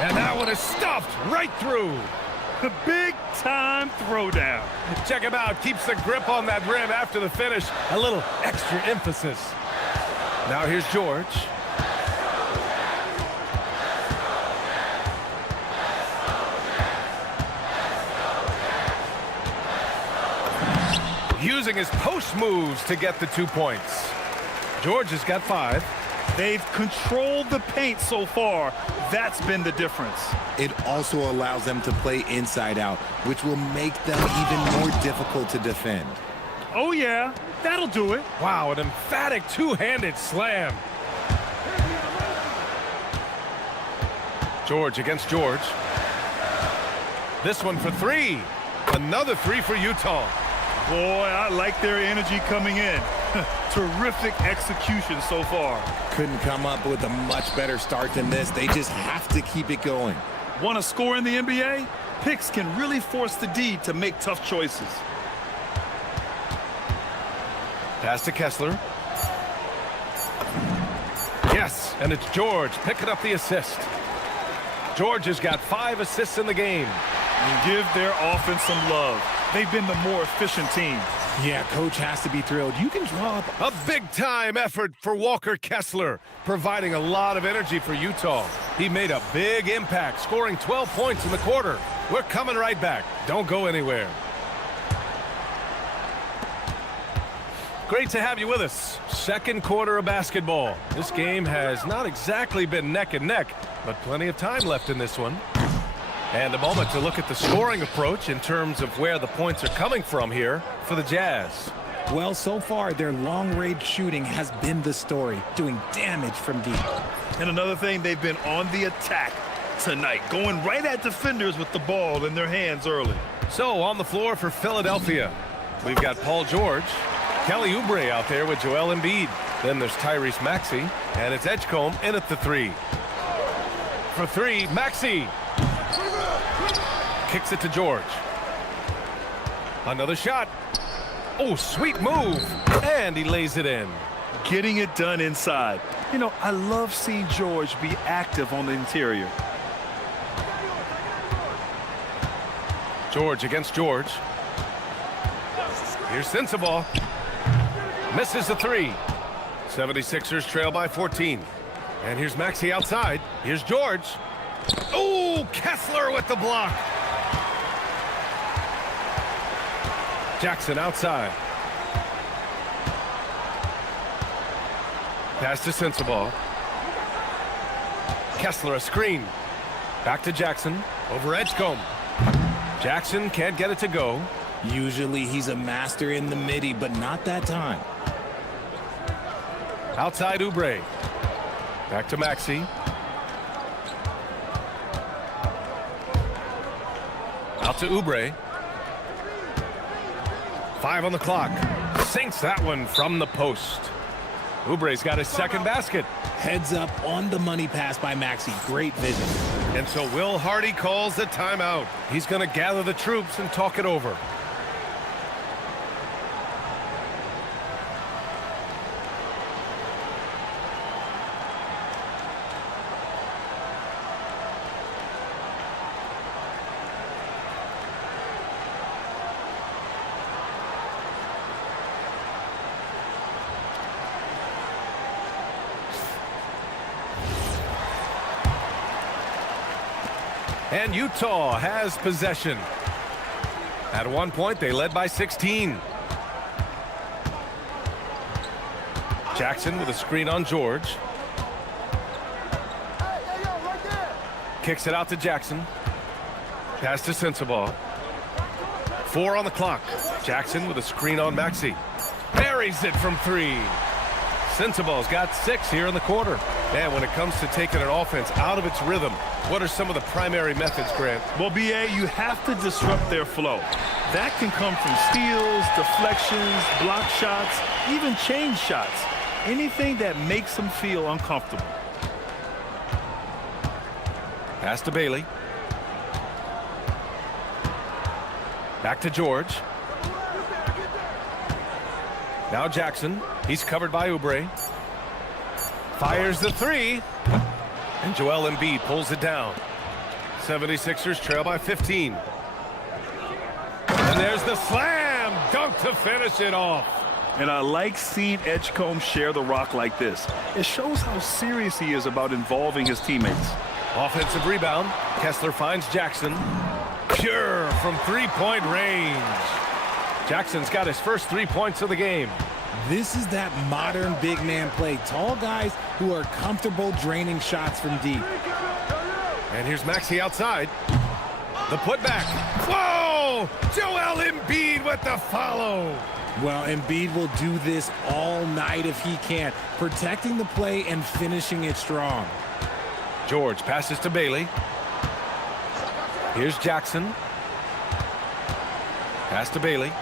And that one is stuffed right through. The big-time throwdown. Check him out. Keeps the grip on that rim after the finish. A little extra emphasis. Now here's George. Using his post moves to get the 2 points. George has got 5. They've controlled the paint so far. That's been the difference. It also allows them to play inside out, which will make them even more difficult to defend. Oh, yeah. That'll do it. Wow, an emphatic two-handed slam. George against George. This one for three. Another three for Utah. Boy, I like their energy coming in. Terrific execution so far. Couldn't come up with a much better start than this. They just have to keep it going. Want to score in the NBA? Picks can really force the D to make tough choices. Pass to Kessler. Yes, and it's George picking up the assist. George has got 5 assists in the game. And give their offense some love. They've been the more efficient team. Yeah, coach has to be thrilled. You can draw up a big-time effort for Walker Kessler, providing a lot of energy for Utah. He made a big impact, scoring 12 points in the quarter. We're coming right back. Don't go anywhere. Great to have you with us. Second quarter of basketball. This game has not exactly been neck and neck, but plenty of time left in this one. And a moment to look at the scoring approach in terms of where the points are coming from here for the Jazz. Well, so far, their long-range shooting has been the story, doing damage from deep. And another thing, they've been on the attack tonight, going right at defenders with the ball in their hands early. So, on the floor for Philadelphia, we've got Paul George, Kelly Oubre out there with Joel Embiid. Then there's Tyrese Maxey, and it's Edgecombe in at the three. For three, Maxey. Kicks it to George. Another shot. Oh, sweet move. And he lays it in. Getting it done inside. You know, I love seeing George be active on the interior. George against George. Here's Sensabaugh. Misses the three. 76ers trail by 14. And here's Maxey outside. Here's George. Oh, Kessler with the block. Jackson outside. Pass to Sensabaugh. Kessler a screen. Back to Jackson. Over Edgecombe. Jackson can't get it to go. Usually he's a master in the midi, but not that time. Outside Oubre. Back to Maxey. Out to Oubre. 5 on the clock. Sinks that one from the post. Oubre's got his second basket. Heads up on the money pass by Maxey. Great vision. And so Will Hardy calls the timeout. He's going to gather the troops and talk it over. And Utah has possession. At one point, they led by 16. Jackson with a screen on George. Kicks it out to Jackson. Pass to Sensabaugh. 4 on the clock. Jackson with a screen on Maxey. Buries it from 3. Sensabaugh's got 6 here in the quarter. And when it comes to taking an offense out of its rhythm, what are some of the primary methods, Grant? Well, BA, you have to disrupt their flow. That can come from steals, deflections, block shots, even change shots. Anything that makes them feel uncomfortable. Pass to Bailey. Back to George. Now Jackson. He's covered by Oubre. Fires the 3. And Joel Embiid pulls it down. 76ers trail by 15. And there's the slam dunk to finish it off. And I like seeing Edgecombe share the rock like this. It shows how serious he is about involving his teammates. Offensive rebound. Kessler finds Jackson. Pure from three-point range. Jackson's got his first 3 points of the game. This is that modern big man play. Tall guys who are comfortable draining shots from deep. And here's Maxey outside. The putback. Whoa! Joel Embiid with the follow. Well, Embiid will do this all night if he can, protecting the play and finishing it strong. George passes to Bailey. Here's Jackson. Pass to Bailey.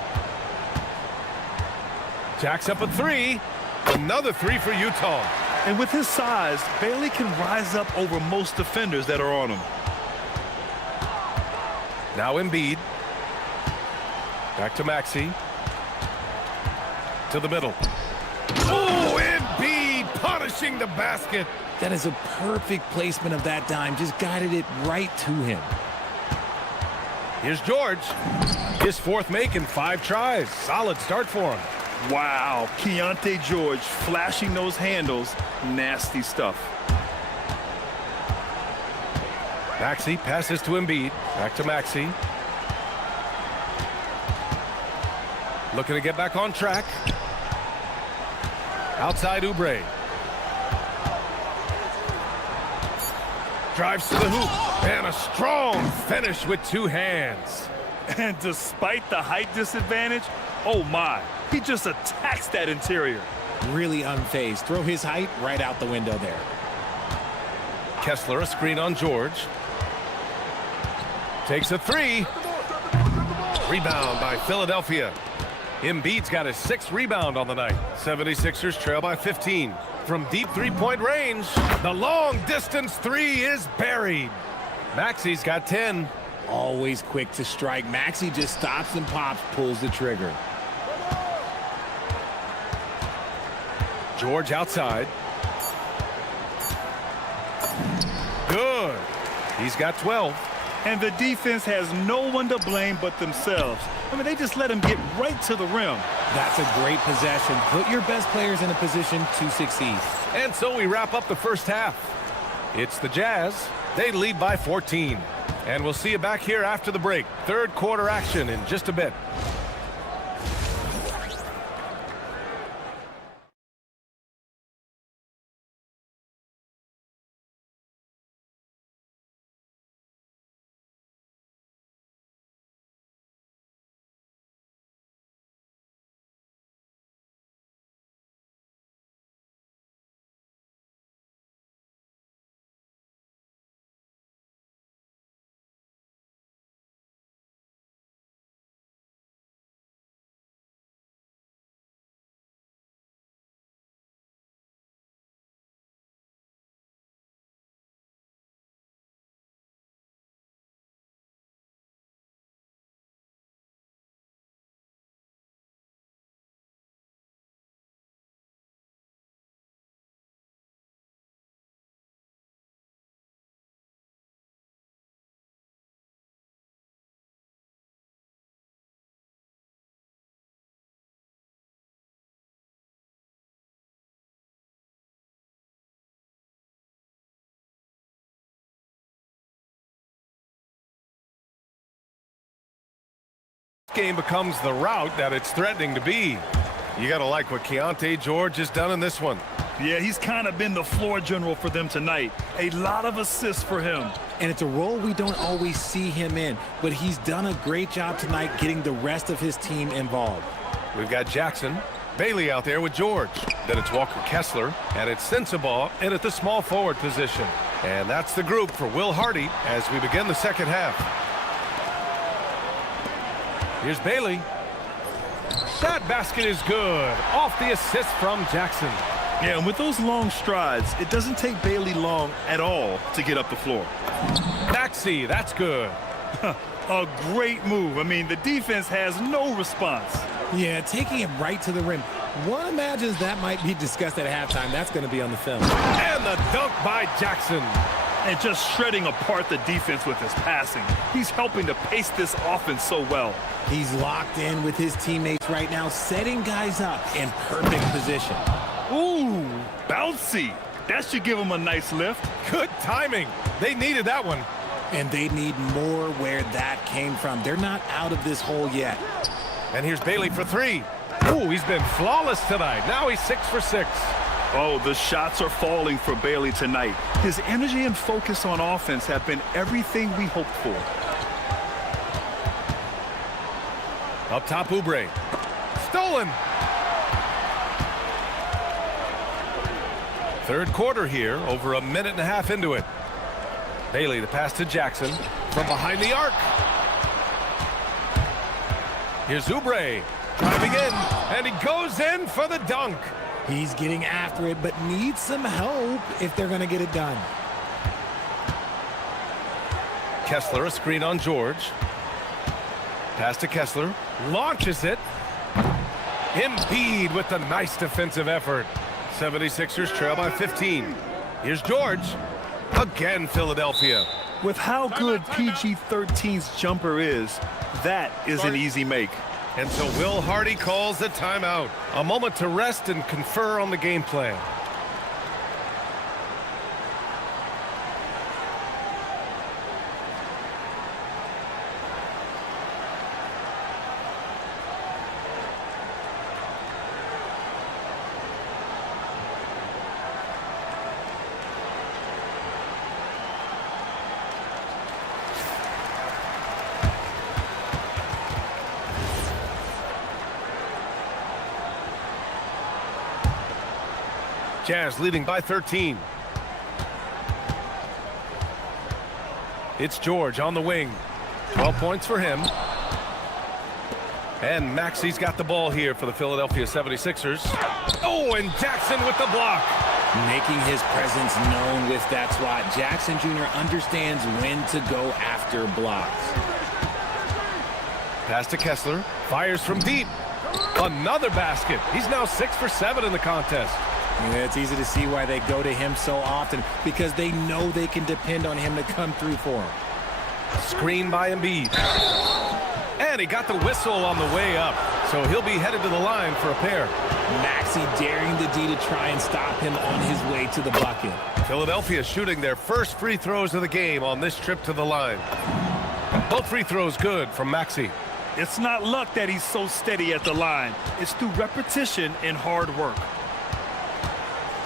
Jacks up a three. Another three for Utah. And with his size, Bailey can rise up over most defenders that are on him. Now Embiid. Back to Maxey. To the middle. Oh, Embiid punishing the basket. That is a perfect placement of that dime. Just guided it right to him. Here's George. His fourth make in 5 tries. Solid start for him. Wow, Keontae George flashing those handles. Nasty stuff. Maxey passes to Embiid. Back to Maxey. Looking to get back on track. Outside Oubre. Drives to the hoop. And a strong finish with 2 hands. And despite the height disadvantage, oh my, he just attacks that interior. Really unfazed. Throw his height right out the window there. Kessler, a screen on George. Takes a 3. Rebound by Philadelphia. Embiid's got his 6th rebound on the night. 76ers trail by 15. From deep 3-point range, the long distance 3 is buried. Maxey's got 10. Always quick to strike. Maxey just stops and pops, pulls the trigger. George outside. Good. He's got 12. And the defense has no one to blame but themselves. I mean, they just let him get right to the rim. That's a great possession. Put your best players in a position to succeed. And so we wrap up the first half. It's the Jazz. They lead by 14. And we'll see you back here after the break. Third quarter action in just a bit. Game becomes the route that it's threatening to be. You got to like what Keontae George has done in this one. Yeah, he's kind of been the floor general for them tonight. A lot of assists for him. And it's a role we don't always see him in, but he's done a great job tonight getting the rest of his team involved. We've got Jackson, Bailey out there with George. Then it's Walker Kessler, and it's Sensabaugh in at the small forward position. And that's the group for Will Hardy as we begin the second half. Here's Bailey. That basket is good. Off the assist from Jackson. Yeah, and with those long strides, it doesn't take Bailey long at all to get up the floor. Maxey, that's good. A great move. I mean, the defense has no response. Yeah, taking it right to the rim. One imagines that might be discussed at halftime. That's going to be on the film. And the dunk by Jackson. And just shredding apart the defense with his passing. He's helping to pace this offense so well. He's locked in with his teammates right now, setting guys up in perfect position. Ooh, bouncy. That should give him a nice lift. Good timing. They needed that one. And they need more where that came from. They're not out of this hole yet. And here's Bailey for 3. Ooh, he's been flawless tonight. Now he's 6 for 6. Oh, the shots are falling for Bailey tonight. His energy and focus on offense have been everything we hoped for. Up top, Oubre. Stolen. Third quarter here, over a minute and a half into it. Bailey, the pass to Jackson from behind the arc. Here's Oubre driving in, and he goes in for the dunk. He's getting after it, but needs some help if they're going to get it done. Kessler, a screen on George. Pass to Kessler, launches it. Embiid with the nice defensive effort. 76ers trail by 15. Here's George. Again, Philadelphia. With how good PG-13's jumper is, that is an easy make. And so Will Hardy calls the timeout. A moment to rest and confer on the game plan. Jazz leading by 13. It's George on the wing. 12 points for him. And Maxi's got the ball here for the Philadelphia 76ers. Oh, and Jackson with the block. Making his presence known with that swat. Jackson Jr. understands when to go after blocks. Pass to Kessler. Fires from deep. Another basket. He's now 6 for 7 in the contest. Yeah, it's easy to see why they go to him so often, because they know they can depend on him to come through for them. Screen by Embiid. And he got the whistle on the way up, so he'll be headed to the line for a pair. Maxey daring the D to try and stop him on his way to the bucket. Philadelphia shooting their first free throws of the game on this trip to the line. Both free throws good from Maxey. It's not luck that he's so steady at the line. It's through repetition and hard work.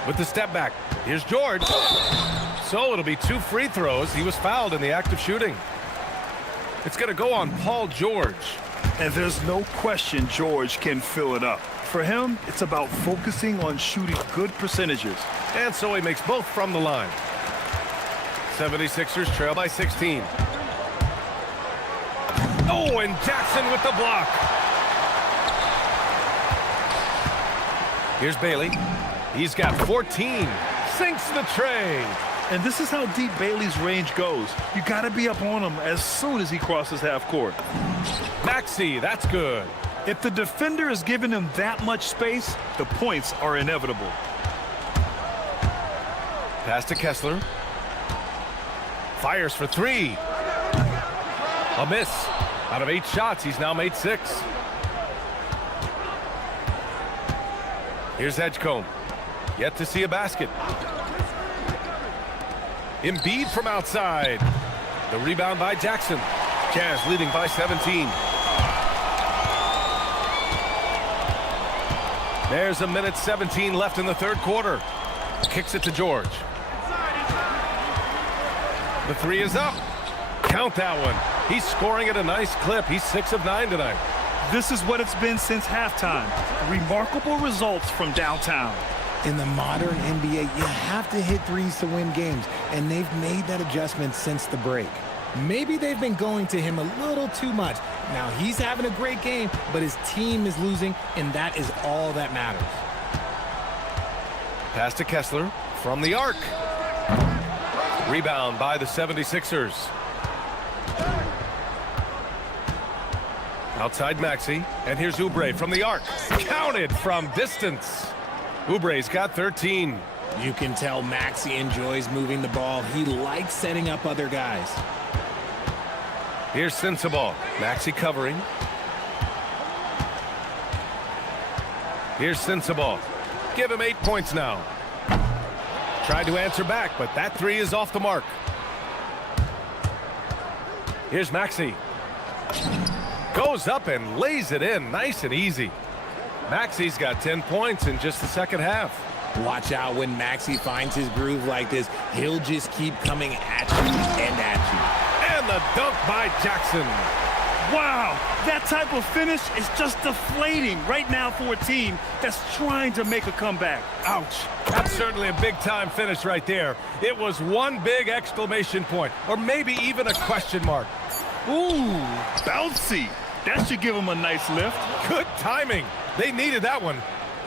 With the step back, here's George. So it'll be 2 free throws. He was fouled in the act of shooting. It's going to go on Paul George. And there's no question George can fill it up. For him, it's about focusing on shooting good percentages. And so he makes both from the line. 76ers trail by 16. Oh, and Jackson with the block. Here's Bailey. He's got 14. Sinks the tray. And this is how deep Bailey's range goes. You got to be up on him as soon as he crosses half court. Maxey, that's good. If the defender is giving him that much space, the points are inevitable. Pass to Kessler. Fires for 3. A miss. Out of 8 shots, he's now made 6. Here's Edgecombe. Yet to see a basket. Embiid from outside. The rebound by Jackson. Jazz leading by 17. There's 1:17 left in the third quarter. Kicks it to George. The 3 is up. Count that one. He's scoring at a nice clip. He's 6 of 9 tonight. This is what it's been since halftime. Remarkable results from downtown. In the modern NBA, you have to hit threes to win games, and they've made that adjustment since the break. Maybe they've been going to him a little too much. Now, he's having a great game, but his team is losing, and that is all that matters. Pass to Kessler from the arc. Rebound by the 76ers. Outside Maxey, and here's Oubre from the arc. Counted from distance. Oubre's got 13. You can tell Maxey enjoys moving the ball. He likes setting up other guys. Here's Sensabaugh. Maxey covering. Here's Sensabaugh. Give him 8 points now. Tried to answer back, but that 3 is off the mark. Here's Maxey. Goes up and lays it in nice and easy. Maxey's got 10 points in just the second half. Watch out when Maxey finds his groove like this. He'll just keep coming at you and at you. And the dunk by Jackson. Wow, that type of finish is just deflating right now for a team that's trying to make a comeback. Ouch. That's certainly a big-time finish right there. It was one big exclamation point, or maybe even a question mark. Ooh, bouncy. That should give them a nice lift. Good timing. They needed that one.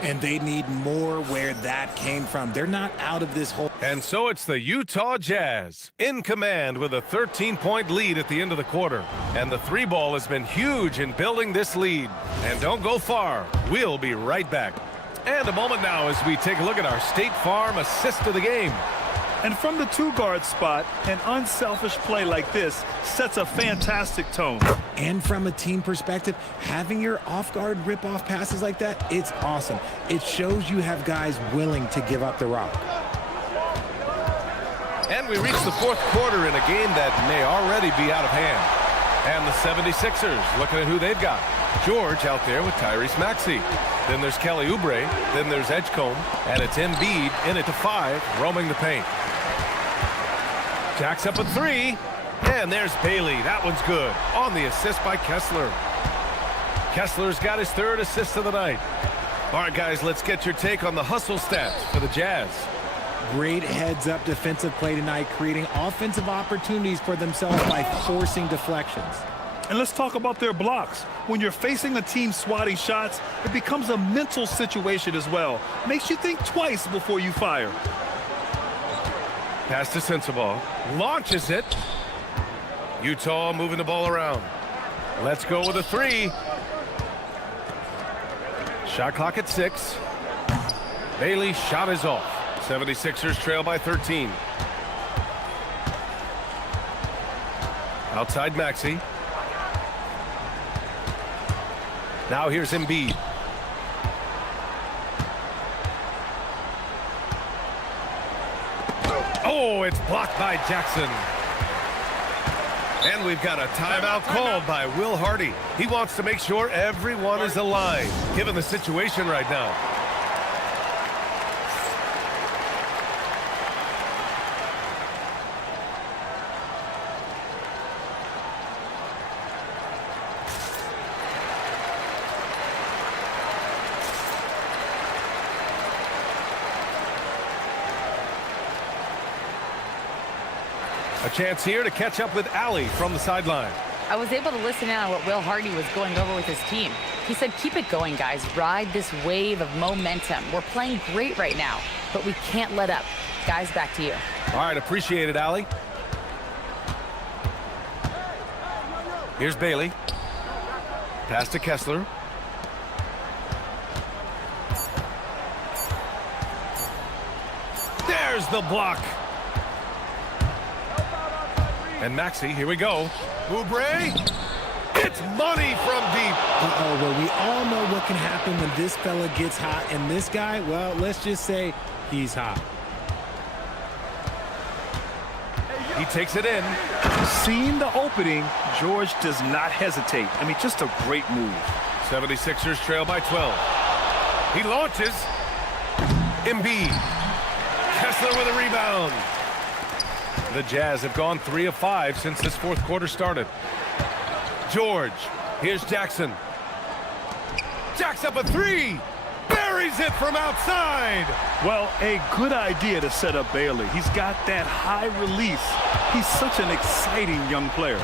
And they need more where that came from. They're not out of this hole. And so it's the Utah Jazz in command with a 13-point lead at the end of the quarter. And the three ball has been huge in building this lead. And don't go far. We'll be right back. And a moment now as we take a look at our State Farm assist of the game. And from the two-guard spot, an unselfish play like this sets a fantastic tone. And from a team perspective, having your off-guard rip-off passes like that, it's awesome. It shows you have guys willing to give up the rock. And we reach the fourth quarter in a game that may already be out of hand. And the 76ers looking at who they've got. George out there with Tyrese Maxey. Then there's Kelly Oubre. Then there's Edgecombe. And it's Embiid in it to 5, roaming the paint. Jacks up a 3. And there's Bailey. That one's good. On the assist by Kessler. Kessler's got his 3rd assist of the night. All right, guys, let's get your take on the hustle stats for the Jazz. Great heads-up defensive play tonight, creating offensive opportunities for themselves by forcing deflections. And let's talk about their blocks. When you're facing a team swatting shots, it becomes a mental situation as well. Makes you think twice before you fire. Pass to Sensabaugh. Launches it. Utah moving the ball around. Let's go with a 3. Shot clock at 6. Bailey's shot is off. 76ers trail by 13. Outside Maxey. Now here's Embiid. Oh, it's blocked by Jackson. And we've got a timeout called by Will Hardy. He wants to make sure everyone is aligned, given the situation right now. A chance here to catch up with Allie from the sideline. I was able to listen in on what Will Hardy was going over with his team. He said, keep it going, guys. Ride this wave of momentum. We're playing great right now, but we can't let up. Guys, back to you. All right, appreciate it, Allie. Here's Bailey. Pass to Kessler. There's the block. And Maxey, here we go. Oubre. It's money from deep. Uh-oh, well, we all know what can happen when this fella gets hot. And this guy, well, let's just say he's hot. He takes it in. Seeing the opening, George does not hesitate. I mean, just a great move. 76ers trail by 12. He launches. Embiid. Kessler with a rebound. The Jazz have gone 3 of 5 since this fourth quarter started. George. Here's Jackson. Jacks up a 3. Buries it from outside. Well, a good idea to set up Bailey. He's got that high release. He's such an exciting young player.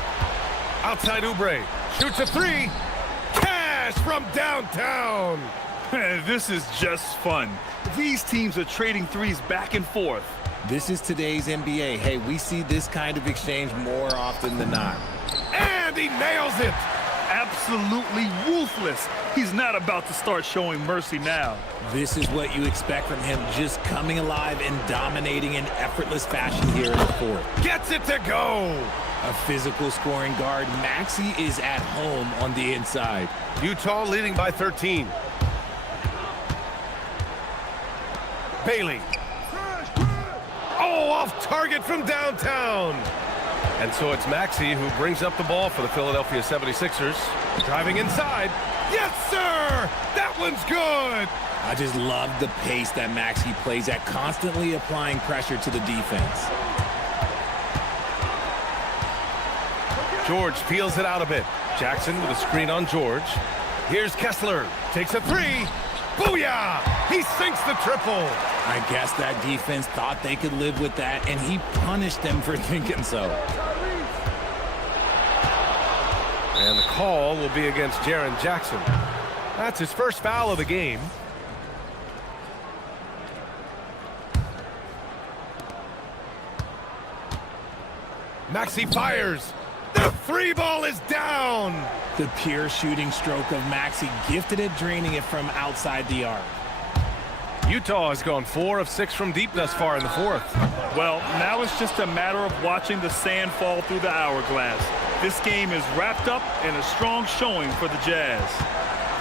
Outside Oubre. Shoots a 3. Cash from downtown. This is just fun. These teams are trading threes back and forth. This is today's NBA. Hey, we see this kind of exchange more often than not. And he nails it. Absolutely ruthless. He's not about to start showing mercy now. This is what you expect from him, just coming alive and dominating in effortless fashion here in the fourth. Gets it to go. A physical scoring guard. Maxey is at home on the inside. Utah leading by 13. Bailey. Oh, off target from downtown. And so it's Maxey who brings up the ball for the Philadelphia 76ers. Driving inside. Yes, sir! That one's good! I just love the pace that Maxey plays at, constantly applying pressure to the defense. George peels it out a bit. Jackson with a screen on George. Here's Kessler. Takes a three. Booyah! He sinks the triple. I guess that defense thought they could live with that, and he punished them for thinking so. And the call will be against Jaren Jackson. That's his first foul of the game. Maxey fires. The three ball is down. The pure shooting stroke of Maxey, gifted at draining it from outside the arc. Utah has gone 4 of 6 from deep thus far in the fourth. Well, now it's just a matter of watching the sand fall through the hourglass. This game is wrapped up in a strong showing for the Jazz.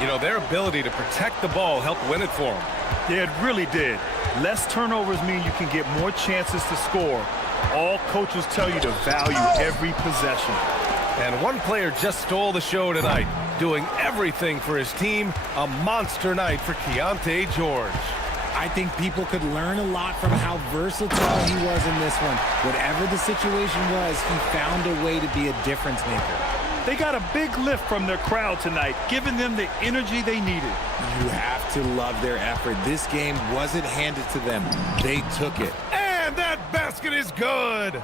You know, their ability to protect the ball helped win it for them. Yeah, it really did. Less turnovers mean you can get more chances to score. All coaches tell you to value every possession. And one player just stole the show tonight, doing everything for his team. A monster night for Keontae George. I think people could learn a lot from how versatile he was in this one. Whatever the situation was, he found a way to be a difference maker. They got a big lift from their crowd tonight, giving them the energy they needed. You have to love their effort. This game wasn't handed to them. They took it. And that basket is good.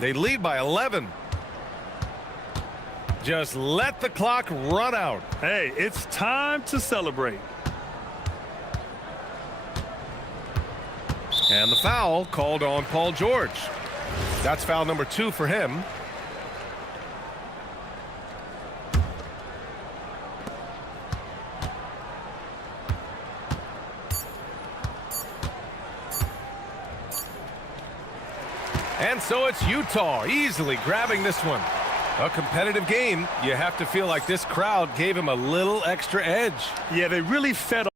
They lead by 11. Just let the clock run out. Hey, it's time to celebrate. And the foul called on Paul George. That's foul number 2 for him. And so it's Utah easily grabbing this one. A competitive game. You have to feel like this crowd gave him a little extra edge. Yeah, they really fed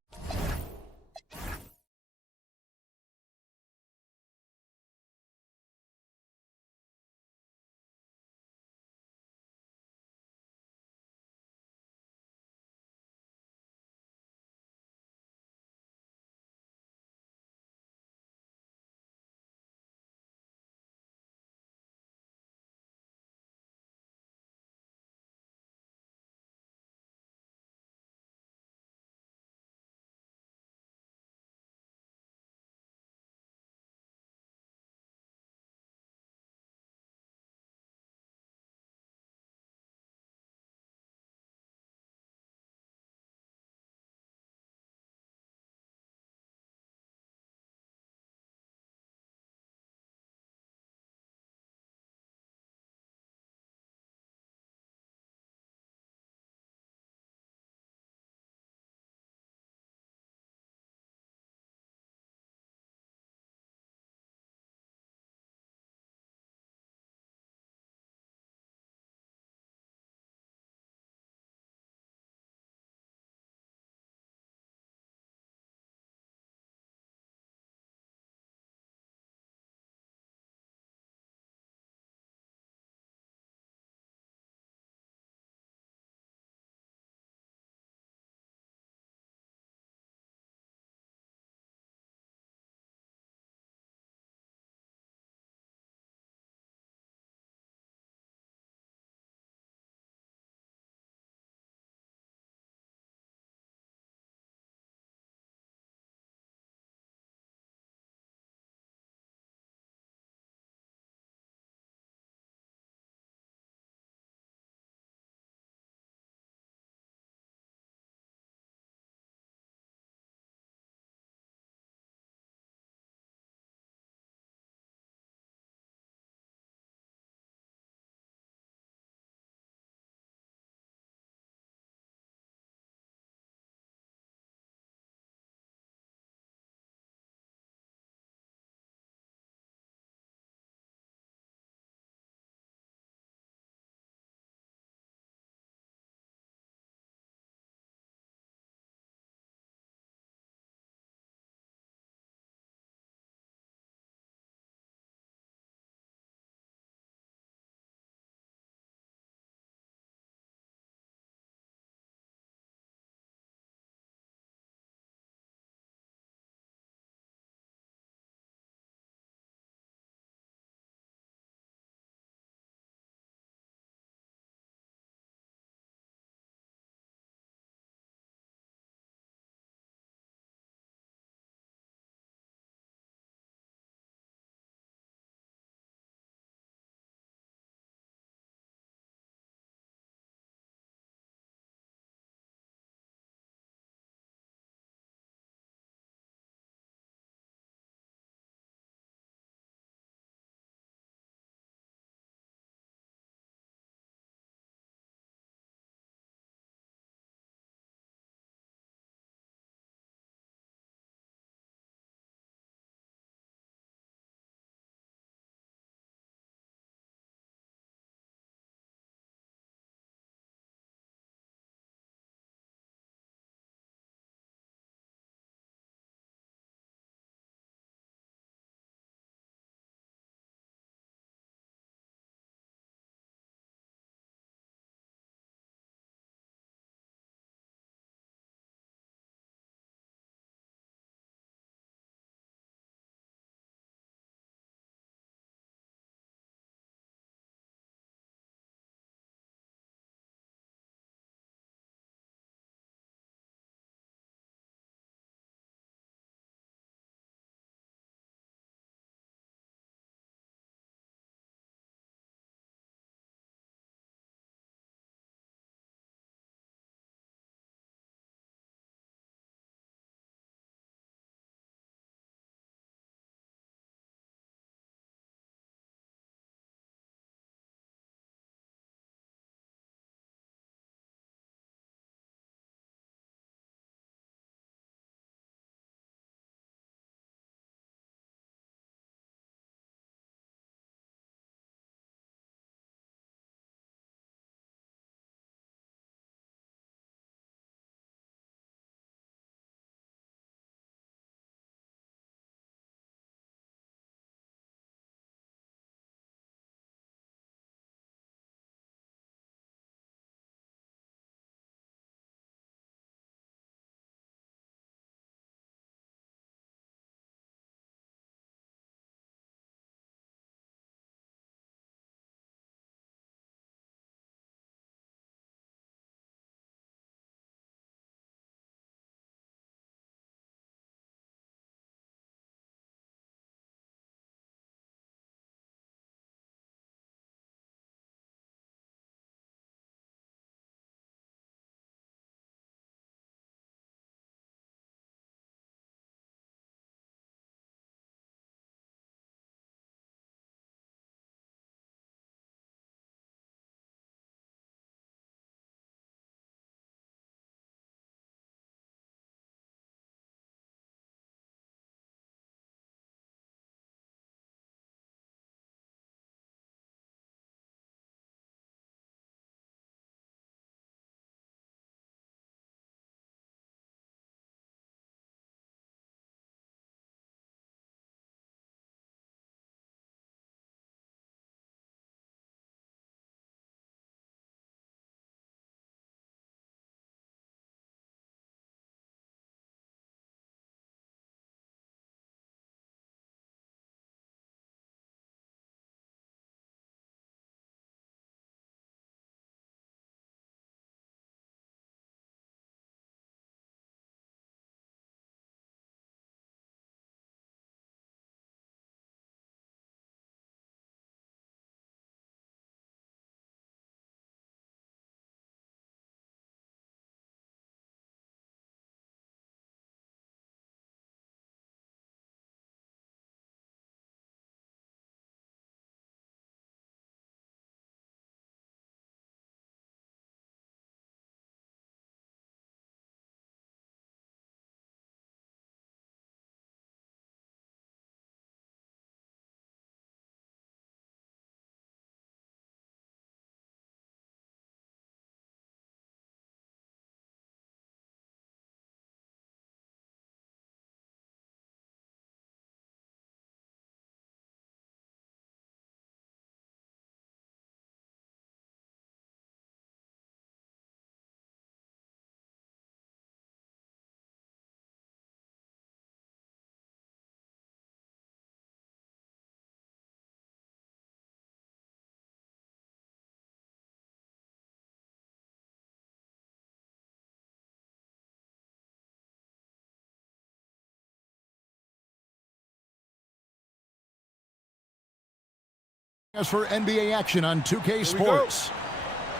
As for NBA action on 2K Sports,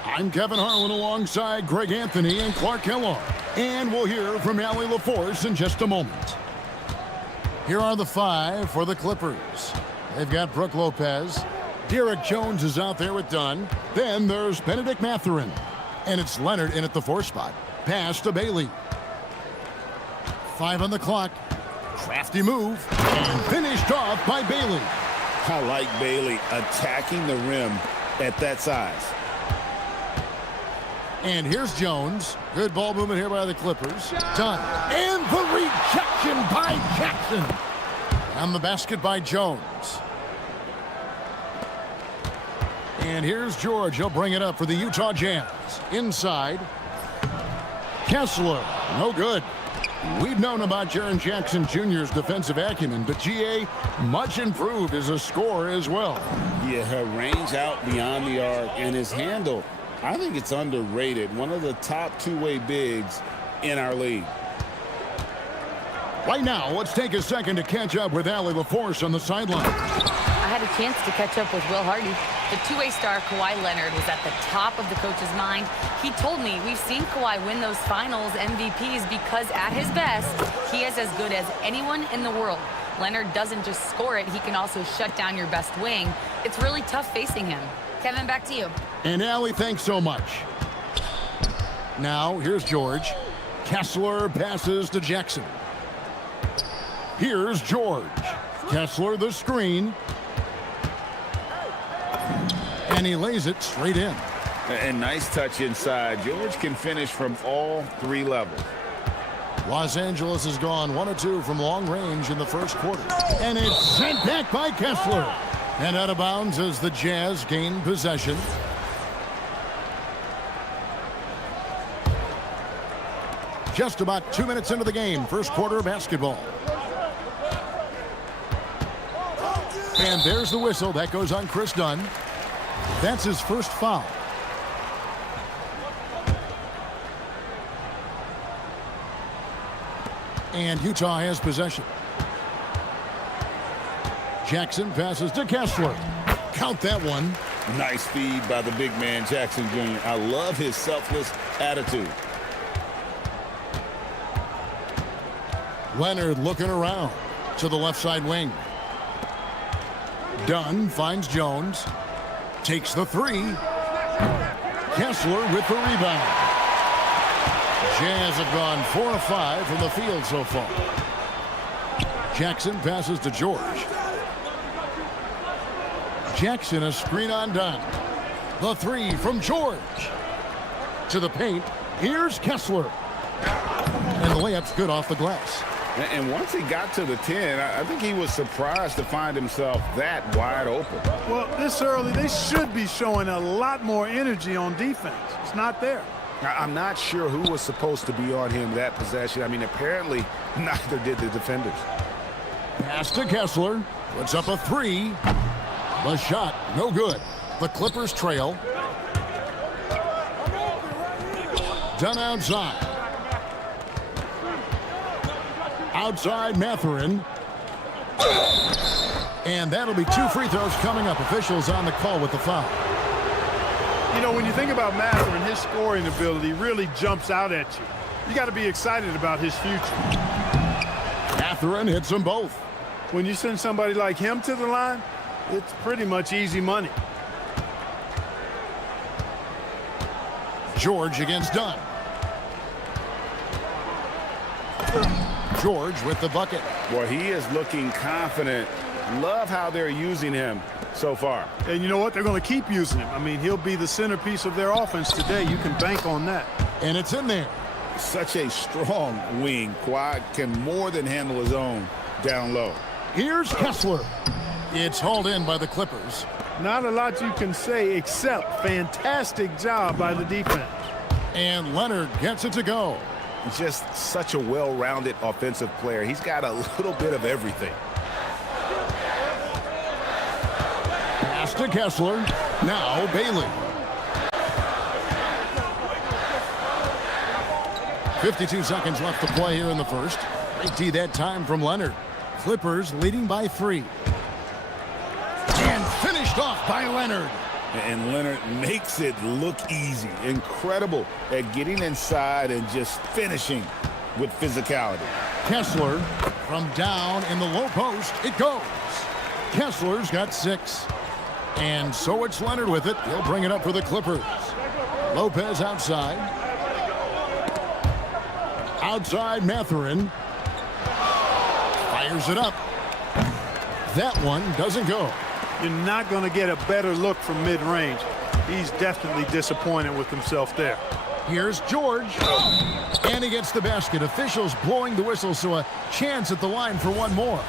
I'm Kevin Harlan alongside Greg Anthony and Clark Kellogg. And we'll hear from Allie LaForce in just a moment. Here are the 5 for the Clippers. They've got Brooke Lopez. Derek Jones is out there with Dunn. Then there's Benedict Mathurin. And it's Leonard in at the 4 spot. Pass to Bailey. 5 on the clock. Crafty move. And finished off by Bailey. I like Bailey attacking the rim at that size. And here's Jones. Good ball movement here by the Clippers. Done. And the rejection by Jackson. And the basket by Jones. And here's George. He'll bring it up for the Utah Jazz. Inside. Kessler. No good. We've known about Jaren Jackson Jr.'s defensive acumen, but GA much improved as a scorer as well. Yeah, her range out beyond the arc and his handle, I think it's underrated. One of the top two-way bigs in our league. Right now, let's take a second to catch up with Allie LaForce on the sideline. I had a chance to catch up with Will Hardy. The two-way star Kawhi Leonard was at the top of the coach's mind. He told me we've seen Kawhi win those finals MVPs because at his best, he is as good as anyone in the world. Leonard doesn't just score it, he can also shut down your best wing. It's really tough facing him. Kevin, back to you. And Allie, thanks so much. Now, here's George. Kessler passes to Jackson. Here's George. Kessler the screen. And he lays it straight in. And nice touch inside. George can finish from all 3 levels. Los Angeles has gone 1 of 2 from long range in the first quarter. And it's sent back by Kessler. And out of bounds as the Jazz gain possession. Just about 2 minutes into the game, first quarter of basketball. And there's the whistle. That goes on Chris Dunn. That's his first foul. And Utah has possession. Jackson passes to Kessler. Count that one. Nice feed by the big man, Jackson Jr. I love his selfless attitude. Leonard looking around to the left side wing. Dunn finds Jones. Takes the 3. Kessler with the rebound. Jazz have gone 4 of 5 from the field so far. Jackson passes to George. Jackson a screen on Dunn. The 3 from George. To the paint. Here's Kessler. And the layup's good off the glass. And once he got to the 10, I think he was surprised to find himself that wide open. Well, this early, they should be showing a lot more energy on defense. It's not there. I'm not sure who was supposed to be on him that possession. I mean, apparently neither did the defenders. Pass to Kessler. Puts up a 3. The shot, no good. The Clippers trail. Done outside. Outside Mathurin. And that'll be 2 free throws coming up. Officials on the call with the foul. You know, when you think about Mathurin, his scoring ability really jumps out at you. You got to be excited about his future. Mathurin hits them both. When you send somebody like him to the line, it's pretty much easy money. George against Dunn. George with the bucket. Boy, he is looking confident. Love how they're using him so far. And you know what? They're going to keep using him. I mean, he'll be the centerpiece of their offense today. You can bank on that. And it's in there. Such a strong wing. Kawhi can more than handle his own down low. Here's Kessler. It's hauled in by the Clippers. Not a lot you can say except fantastic job by the defense. And Leonard gets it to go. Just such a well-rounded offensive player. He's got a little bit of everything. Pass to Kessler. Now Bailey. 52 seconds left to play here in the first. Big D that time from Leonard. Clippers leading by 3. And finished Finished off by Leonard. And Leonard makes it look easy. Incredible at getting inside and just finishing with physicality. Kessler from down in the low post. It goes. Kessler's got 6. And so it's Leonard with it. He'll bring it up for the Clippers. Lopez outside. Outside Mathurin. Fires it up. That one doesn't go. You're not going to get a better look from mid-range. He's definitely disappointed with himself there. Here's George. And he gets the basket. Officials blowing the whistle, so a chance at the line for one more.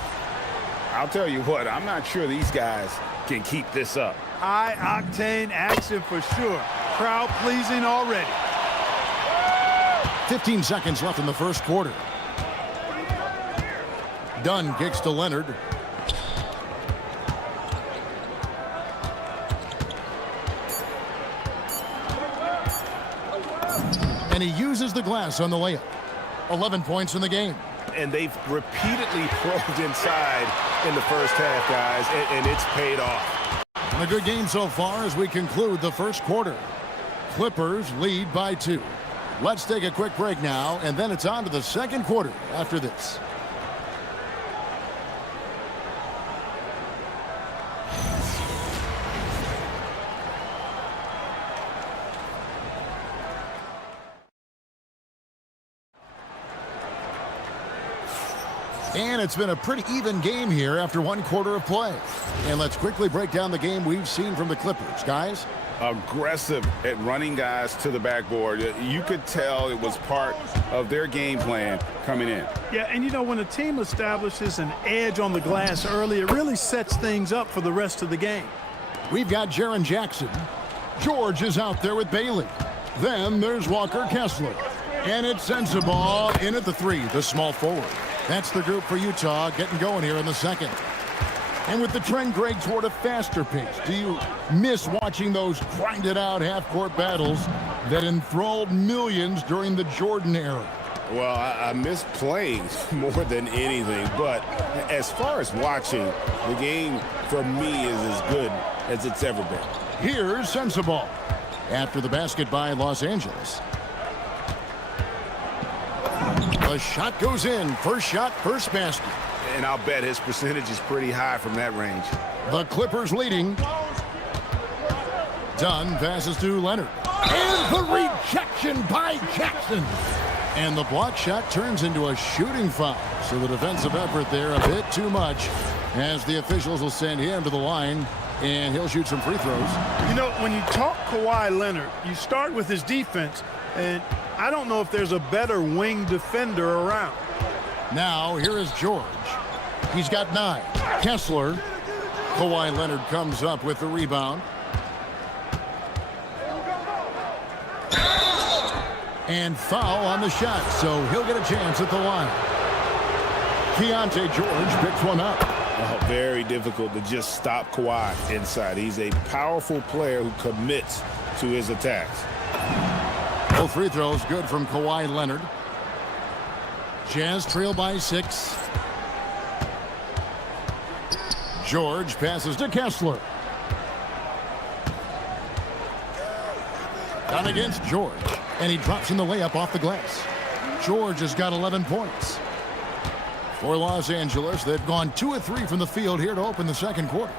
I'll tell you what, I'm not sure these guys can keep this up. High-octane action for sure. Crowd-pleasing already. 15 seconds left in the first quarter. Dunn kicks to Leonard. And he uses the glass on the layup. 11 points in the game. And they've repeatedly probed inside in the first half, guys, and it's paid off. And a good game so far as we conclude the first quarter. Clippers lead by 2. Let's take a quick break now, and then it's on to the second quarter after this. And it's been a pretty even game here after one quarter of play. And let's quickly break down the game we've seen from the Clippers. Guys? Aggressive at running guys to the backboard. You could tell it was part of their game plan coming in. Yeah, and you know, when a team establishes an edge on the glass early, it really sets things up for the rest of the game. We've got Jaren Jackson. George is out there with Bailey. Then there's Walker Kessler. And it's Sensabaugh in at the 3, the small forward. That's the group for Utah getting going here in the second. And with the trend, Greg, toward a faster pace, do you miss watching those grinded-out half-court battles that enthralled millions during the Jordan era? Well, I miss playing more than anything, but as far as watching, the game for me is as good as it's ever been. Here's Sensabaugh after the basket by Los Angeles. The shot goes in. First shot, first basket. And I'll bet his percentage is pretty high from that range. The Clippers leading. Dunn passes to Leonard. And the rejection by Jackson. And the block shot turns into a shooting foul. So the defensive effort there a bit too much as the officials will send him to the line. And he'll shoot some free throws. You know, when you talk Kawhi Leonard, you start with his defense. And I don't know if there's a better wing defender around. Now, here is George. He's got 9. Kessler. Kawhi Leonard comes up with the rebound. And foul on the shot, so he'll get a chance at the line. Keontae George picks one up. Oh, very difficult to just stop Kawhi inside. He's a powerful player who commits to his attacks. Both free throws good from Kawhi Leonard. Jazz trail by 6. George passes to Kessler. Down against George. And he drops in the layup off the glass. George has got 11 points. For Los Angeles, they've gone 2 of 3 from the field here to open the second quarter.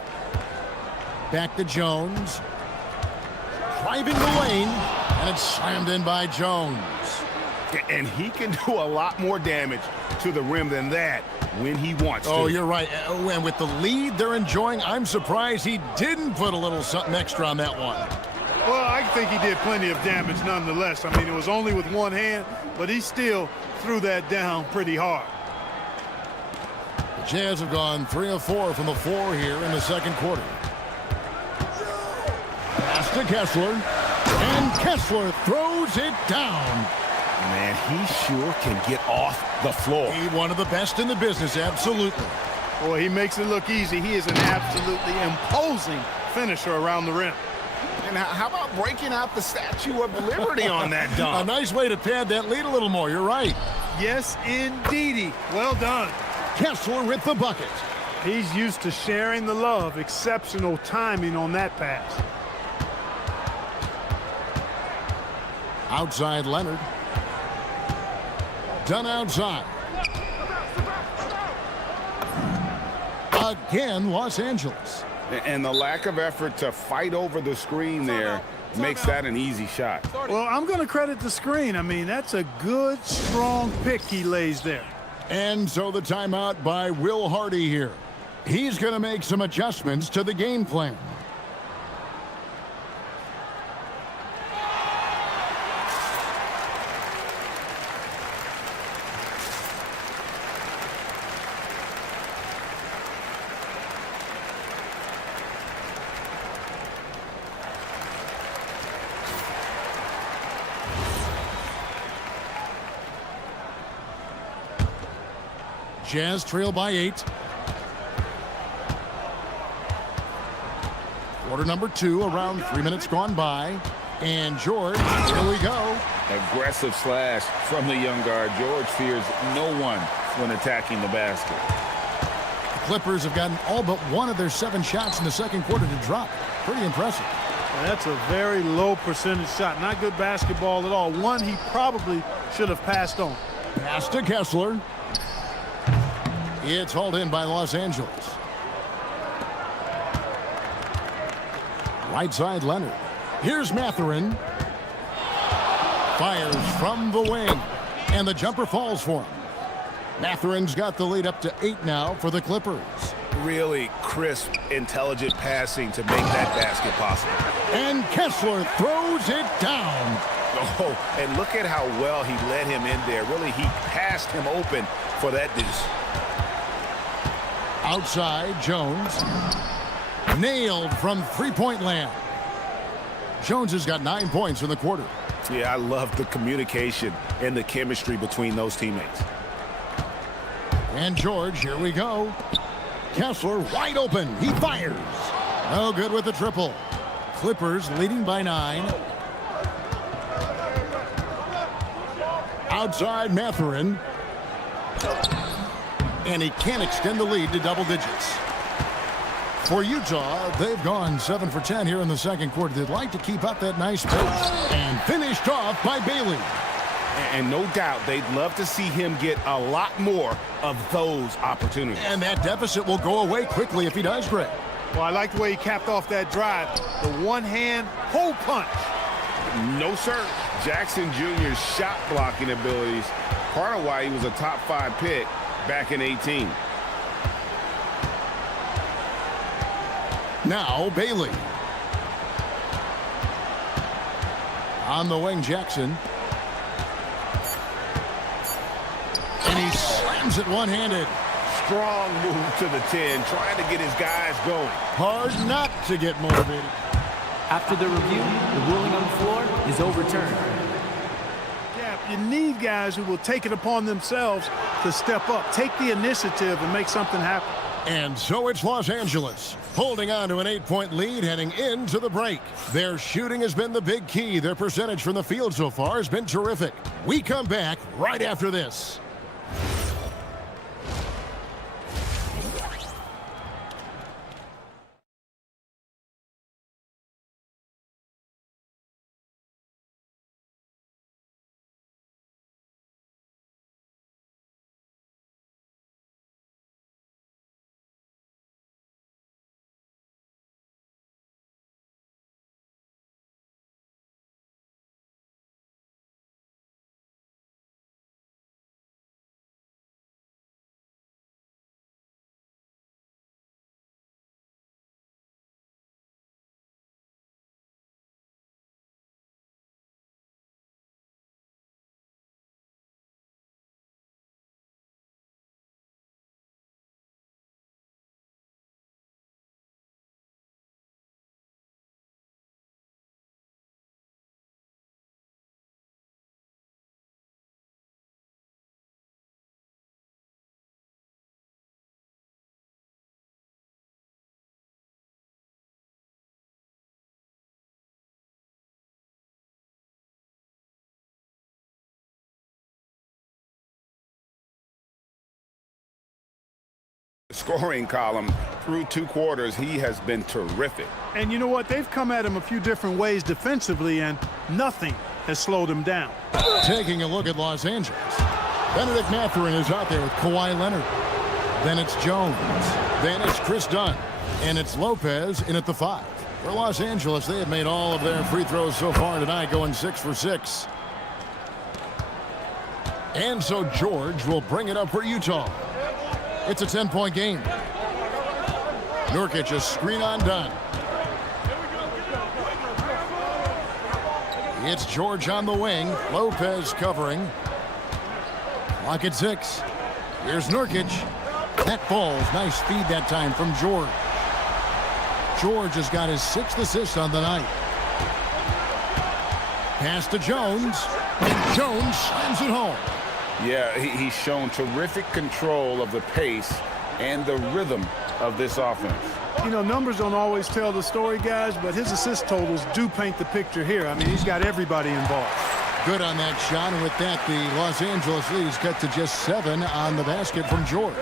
Back to Jones. Driving the lane. And it's slammed in by Jones. And he can do a lot more damage to the rim than that when he wants to. Oh, you're right. And with the lead they're enjoying, I'm surprised he didn't put a little something extra on that one. Well, I think he did plenty of damage nonetheless. I mean, it was only with one hand, but he still threw that down pretty hard. The Jazz have gone 3 of 4 from the floor here in the second quarter. Pass to Kessler. And Kessler throws it down. Man, he sure can get off the floor. He's one of the best in the business, absolutely. Boy, he makes it look easy. He is an absolutely imposing finisher around the rim. And how about breaking out the Statue of Liberty on that dunk? A nice way to pad that lead a little more. You're right. Yes, indeedy. Well done. Kessler with the bucket. He's used to sharing the love. Exceptional timing on that pass. Outside Leonard. Done outside. Again, Los Angeles. And the lack of effort to fight over the screen there makes that an easy shot. Well, I'm going to credit the screen. I mean, that's a good, strong pick he lays there. And so the timeout by Will Hardy here. He's going to make some adjustments to the game plan. Jazz trail by 8. Quarter number 2, around 3 minutes gone by. And George, here we go. Aggressive slash from the young guard. George fears no one when attacking the basket. The Clippers have gotten all but one of their 7 shots in the second quarter to drop. Pretty impressive. That's a very low percentage shot. Not good basketball at all. One he probably should have passed on. Pass to Kessler. It's hauled in by Los Angeles. Right side Leonard. Here's Mathurin. Fires from the wing. And the jumper falls for him. Mathurin's got the lead up to 8 now for the Clippers. Really crisp, intelligent passing to make that basket possible. And Kessler throws it down. Oh, and look at how well he led him in there. Really, he passed him open for that deuce. Outside, Jones. Nailed from three-point land. Jones has got 9 points in the quarter. Yeah, I love the communication and the chemistry between those teammates. And George, here we go. Kessler wide open. He fires. No good with the triple. Clippers leading by 9. Outside Mathurin. And he can't extend the lead to double digits. For Utah, they've gone 7 for 10 here in the second quarter. They'd like to keep up that nice pace. And finished off by Bailey. And no doubt they'd love to see him get a lot more of those opportunities. And that deficit will go away quickly if he does, Greg. Well, I like the way he capped off that drive. The one-hand hole punch. No, sir. Jackson Jr.'s shot blocking abilities, part of why he was a top 5 pick back in 18. Now Bailey. On the wing, Jackson. And he slams it one-handed. Strong move to the 10, trying to get his guys going. Hard not to get motivated. After the review, the ruling on the floor is overturned. Yeah, you need guys who will take it upon themselves to step up, take the initiative, and make something happen. And so it's Los Angeles, holding on to an 8-point lead heading into the break. Their shooting has been the big key. Their percentage from the field so far has been terrific. We come back right after this. scoring column through 2 quarters. He has been terrific. And you know what? They've come at him a few different ways defensively, and nothing has slowed him down. Taking a look at Los Angeles. Benedict Mathurin is out there with Kawhi Leonard. Then it's Jones. Then it's Chris Dunn. And it's Lopez in at the 5. For Los Angeles, they have made all of their free throws so far tonight, going 6 for 6. And so George will bring it up for Utah. It's a 10-point game. Nurkic, a screen on Dunn. It's George on the wing. Lopez covering. Clock at 6. Here's Nurkic. That falls. Nice feed that time from George. George has got his 6th assist on the night. Pass to Jones. And Jones slams it home. Yeah, he's shown terrific control of the pace and the rhythm of this offense. You know, numbers don't always tell the story, guys, but his assist totals do paint the picture here. I mean, he's got everybody involved. Good on that shot, and with that, the Los Angeles leads cut to just 7 on the basket from George.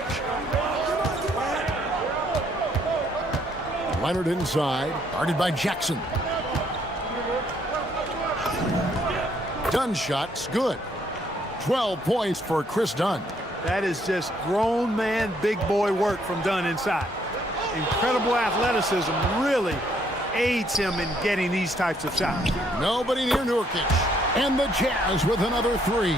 Leonard inside, guarded by Jackson. Dunn shot's good. 12 points for Chris Dunn. That is just grown man, big boy work from Dunn inside. Incredible athleticism really aids him in getting these types of shots. Nobody near Nurkic. And the Jazz with another 3.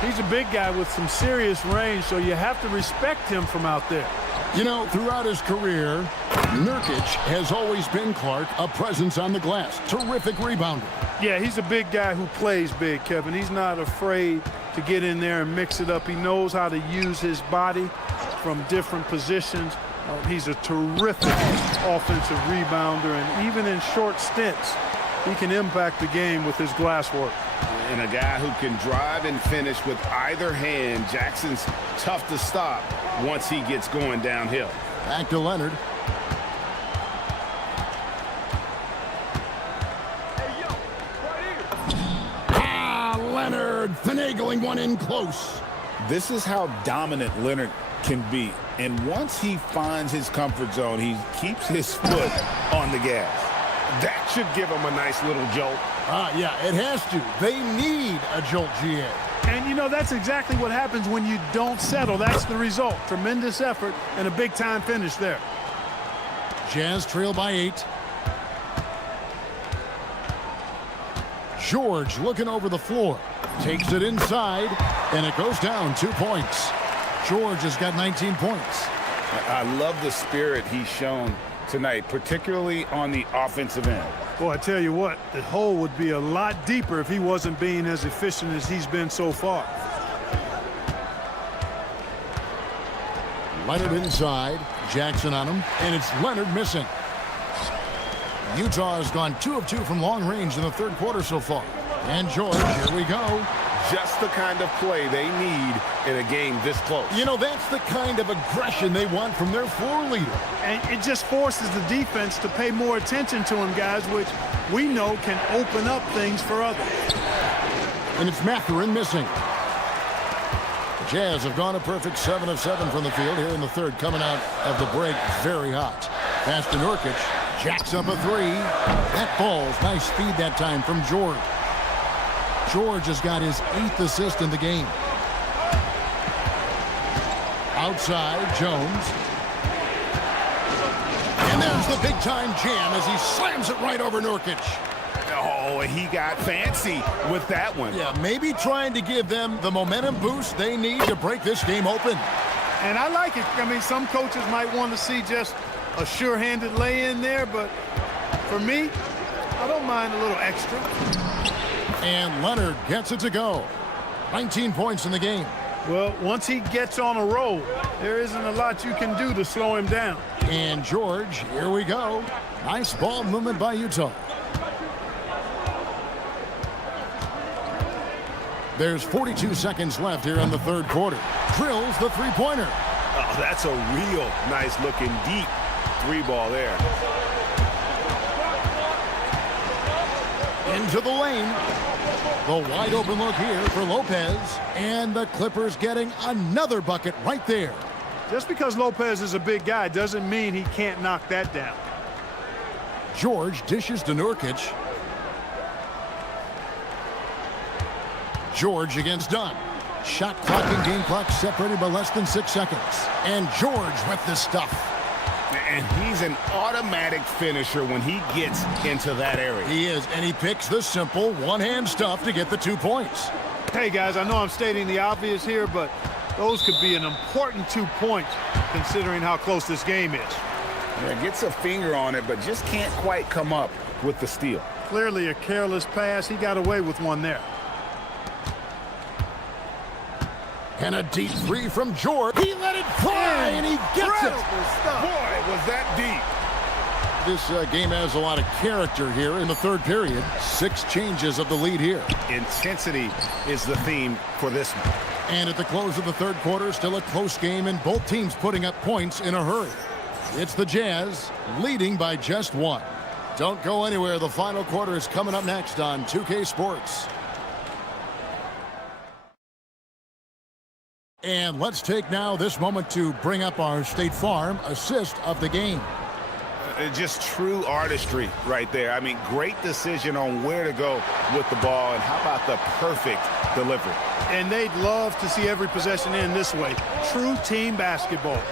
He's a big guy with some serious range, so you have to respect him from out there. You know, throughout his career, Nurkic has always been, Clark, a presence on the glass. Terrific rebounder. Yeah, he's a big guy who plays big, Kevin. He's not afraid to get in there and mix it up. He knows how to use his body from different positions. He's a terrific offensive rebounder, and even in short stints, he can impact the game with his glass work. And a guy who can drive and finish with either hand. Jackson's tough to stop once he gets going downhill. Back to Leonard. Leonard finagling one in close. This is how dominant Leonard can be. And once he finds his comfort zone, he keeps his foot on the gas. That should give him a nice little jolt. Yeah, it has to. They need a jolt, GA. And, you know, that's exactly what happens when you don't settle. That's the result. Tremendous effort and a big-time finish there. Jazz trail by 8. George looking over the floor. Takes it inside, and it goes down 2 points. George has got 19 points. I love the spirit he's shown tonight, particularly on the offensive end. Boy, I tell you what, the hole would be a lot deeper if he wasn't being as efficient as he's been so far. Leonard inside, Jackson on him, and it's Leonard missing. Utah has gone 2 of 2 from long range in the 3rd quarter so far. And George, here we go. Just the kind of play they need in a game this close. You know, that's the kind of aggression they want from their floor leader. And it just forces the defense to pay more attention to him, guys, which we know can open up things for others. And it's Mathurin missing. The Jazz have gone a perfect 7 of 7 from the field here in the 3rd, coming out of the break very hot. Pass to Nurkic. Jacks up a 3. That falls. Nice feed that time from George. George has got his 8th assist in the game. Outside, Jones. And there's the big-time jam as he slams it right over Nurkic. Oh, he got fancy with that one. Yeah, maybe trying to give them the momentum boost they need to break this game open. And I like it. I mean, some coaches might want to see just a sure-handed lay-in there, but for me, I don't mind a little extra. And Leonard gets it to go. 19 points in the game. Well, once he gets on a roll, there isn't a lot you can do to slow him down. And George, here we go. Nice ball movement by Utah. There's 42 seconds left here in the 3rd quarter. Drills the 3-pointer. Oh, that's a real nice looking deep 3-ball there. Into the lane. The wide open look here for Lopez. And the Clippers getting another bucket right there. Just because Lopez is a big guy doesn't mean he can't knock that down. George dishes to Nurkic. George against Dunn. Shot clock and game clock separated by less than 6 seconds. And George with the stuff. And he's an automatic finisher when he gets into that area. He is, and he picks the simple one-hand stuff to get the 2 points. Hey, guys, I know I'm stating the obvious here, but those could be an important 2 points considering how close this game is. Yeah, gets a finger on it, but just can't quite come up with the steal. Clearly a careless pass. He got away with one there. And a deep three from George. He let it fly, and he gets it. Boy, was that deep. This game has a lot of character here in the third period. 6 changes of the lead here. Intensity is the theme for this one. And at the close of the third quarter, still a close game, and both teams putting up points in a hurry. It's the Jazz leading by just 1. Don't go anywhere. The final quarter is coming up next on 2K Sports. And let's take now this moment to bring up our State Farm assist of the game. Just true artistry right there. I mean, great decision on where to go with the ball, and how about the perfect delivery. And they'd love to see every possession end this way. True team basketball.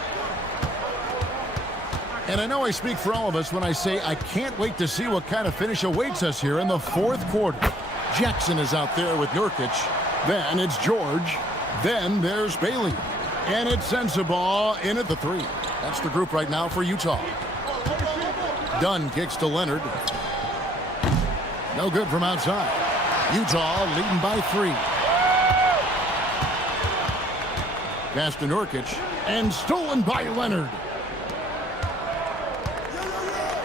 And I know I speak for all of us when I say I can't wait to see what kind of finish awaits us here in the fourth quarter. Jackson is out there with Nurkic. Then it's George. Then there's Bailey. And it's Sensabaugh in at the 3. That's the group right now for Utah. Dunn kicks to Leonard. No good from outside. Utah leading by 3. Pass to Nurkic. And stolen by Leonard.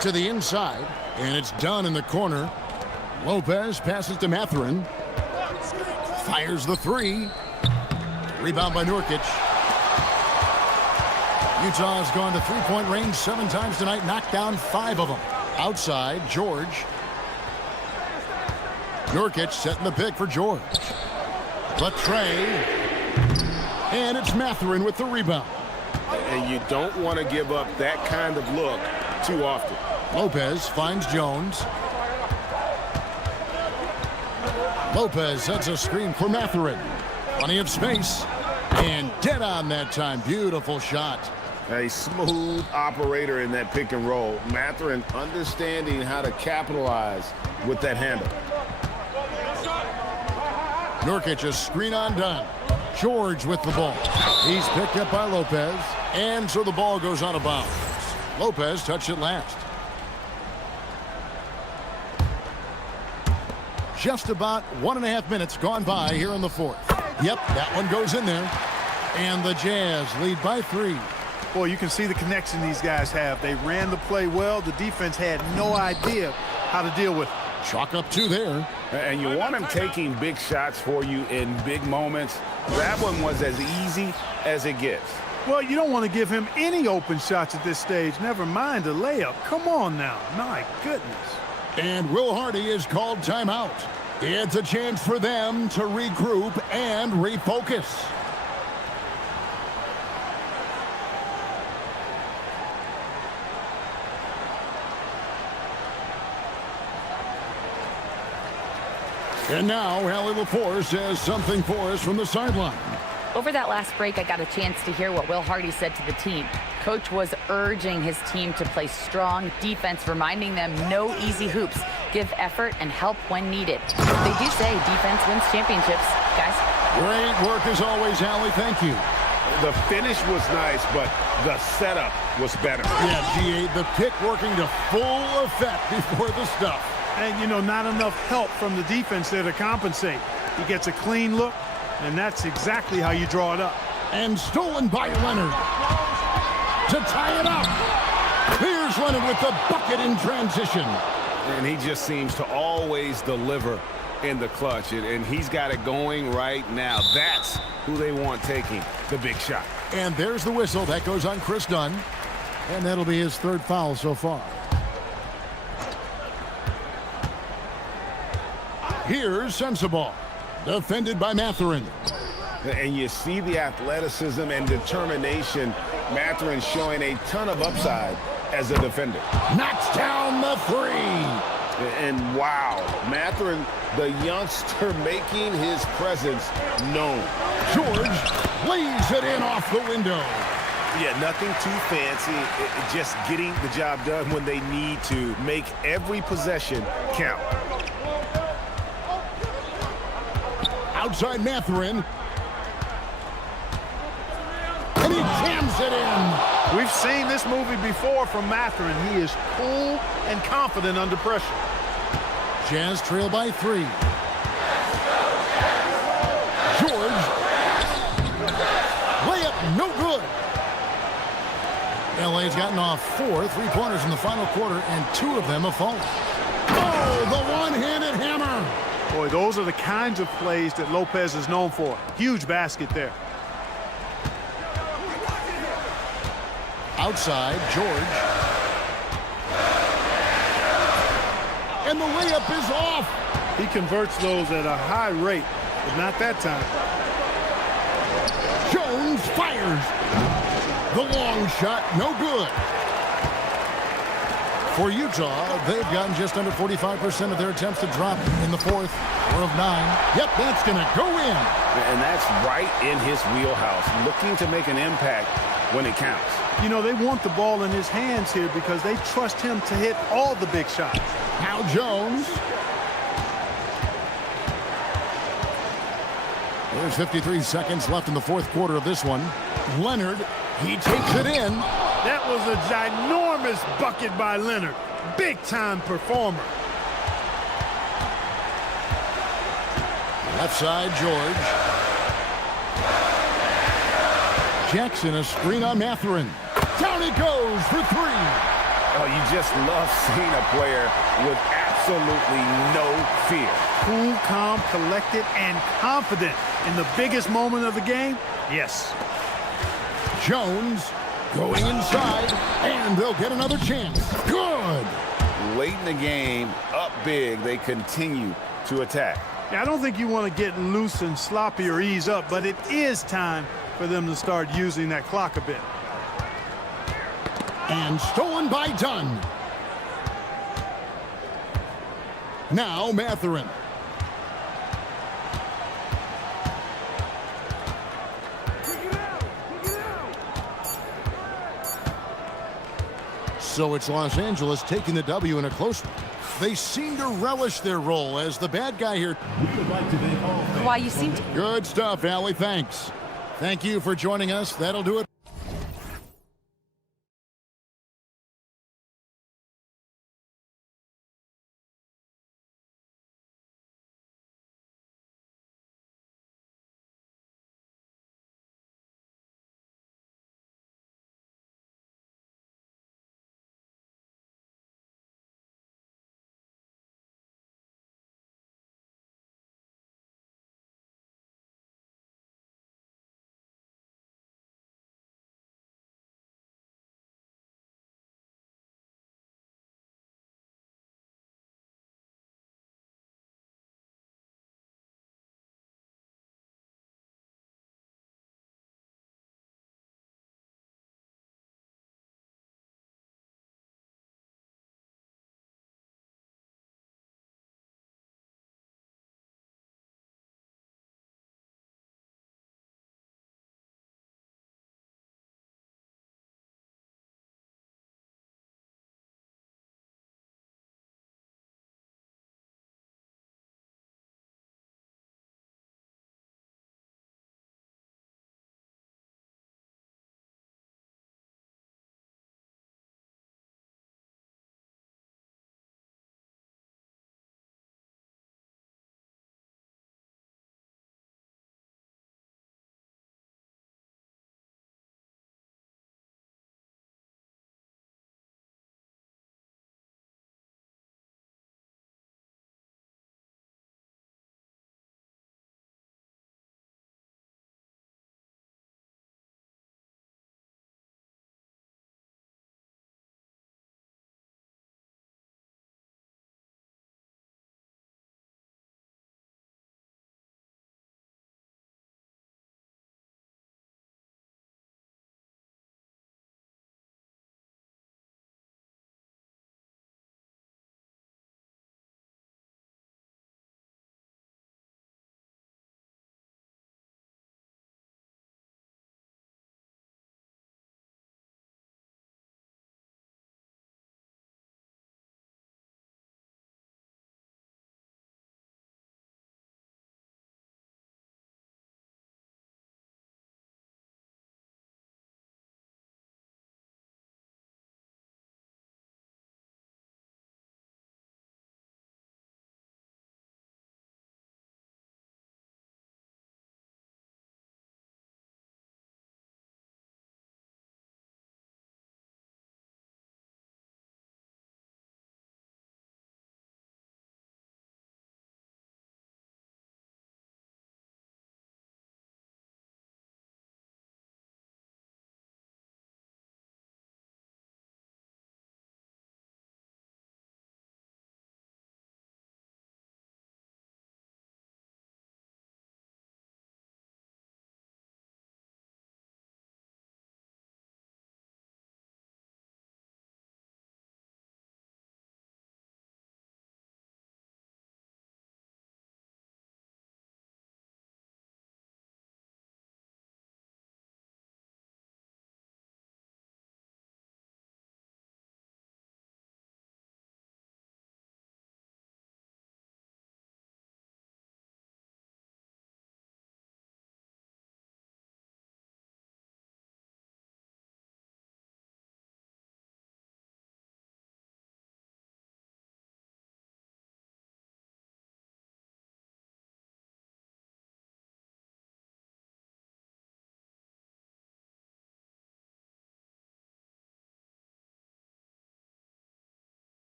To the inside. And it's Dunn in the corner. Lopez passes to Mathurin. Fires the 3. Rebound by Nurkic. Utah has gone to three-point range 7 times tonight, knocked down 5 of them. Outside, George. Nurkic setting the pick for George. Latre. And it's Mathurin with the rebound. And you don't want to give up that kind of look too often. Lopez finds Jones. Lopez sets a screen for Mathurin. Plenty of space. And dead on that time. Beautiful shot. A smooth operator in that pick and roll. Mathurin understanding how to capitalize with that handle. Nurkic a screen on Dunn. George with the ball. He's picked up by Lopez. And so the ball goes out of bounds. Lopez touched it last. Just about 1.5 minutes gone by here in the fourth. Yep, that one goes in there. And the Jazz lead by 3. Boy, you can see the connection these guys have. They ran the play well. The defense had no idea how to deal with it. Chalk up 2 there. And you want him taking big shots for you in big moments. That one was as easy as it gets. Well, you don't want to give him any open shots at this stage. Never mind a layup. Come on now. My goodness. And Will Hardy is called timeout. It's a chance for them to regroup and refocus. And now, Allie LaForce has something for us from the sideline. Over that last break, I got a chance to hear what Will Hardy said to the team. Coach was urging his team to play strong defense, reminding them no easy hoops, give effort and help when needed. They do say defense wins championships, guys. Great work as always, Allie. Thank you. The finish was nice, but the setup was better. Yeah, GA, the pick working to full effect before the stuff. And, you know, not enough help from the defense there to compensate. He gets a clean look, and that's exactly how you draw it up. And stolen by Leonard. To tie it up. Here's Leonard with the bucket in transition. And he just seems to always deliver in the clutch. And he's got it going right now. That's who they want taking the big shot. And there's the whistle. That goes on Chris Dunn. And that'll be his 3rd foul so far. Here's Sensabaugh, defended by Mathurin. And you see the athleticism and determination Mathurin showing a ton of upside as a defender. Knocks down the three. And wow, Mathurin, the youngster, making his presence known. George lays it in off the window. Yeah, nothing too fancy. Just getting the job done when they need to. Make every possession count. Outside Mathurin. And he jams it in. We've seen this movie before from Mathurin. He is cool and confident under pressure. Jazz trail by 3. George. Layup no good. LA's gotten off 4 3-pointers in the final quarter, and 2 of them have fallen. Oh, the one-handed hammer. Boy, those are the kinds of plays that Lopez is known for. Huge basket there. Outside, George. And the layup is off. He converts those at a high rate, but not that time. Jones fires. The long shot, no good. For Utah, they've gotten just under 45% of their attempts to drop in the 4th, 4 of 9. Yep, that's going to go in. And that's right in his wheelhouse, looking to make an impact when it counts. You know, they want the ball in his hands here because they trust him to hit all the big shots. Now Jones. There's 53 seconds left in the 4th quarter of this one. Leonard, he takes it in. That was a ginormous bucket by Leonard. Big-time performer. Left side, George. Jackson, a screen on Mathurin. Down it goes for 3. Oh, you just love seeing a player with absolutely no fear. Cool, calm, collected, and confident in the biggest moment of the game. Yes. Jones going inside, and they'll get another chance. Good. Late in the game, up big, they continue to attack. Yeah, I don't think you want to get loose and sloppy or ease up, but it is time for them to start using that clock a bit. And stolen by Dunn. Now Mathurin. So it's Los Angeles taking the W in a close one. They seem to relish their role as the bad guy here. Why you seem to... Good stuff, Allie. Thanks. Thank you for joining us. That'll do it.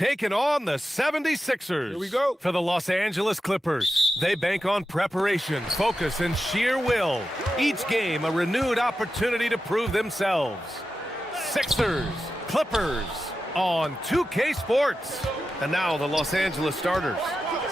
taking on the 76ers. Here we go. For the Los Angeles Clippers, they bank on preparation, focus, and sheer will. Each game a renewed opportunity to prove themselves. Sixers, Clippers on 2K Sports. And now the Los Angeles starters.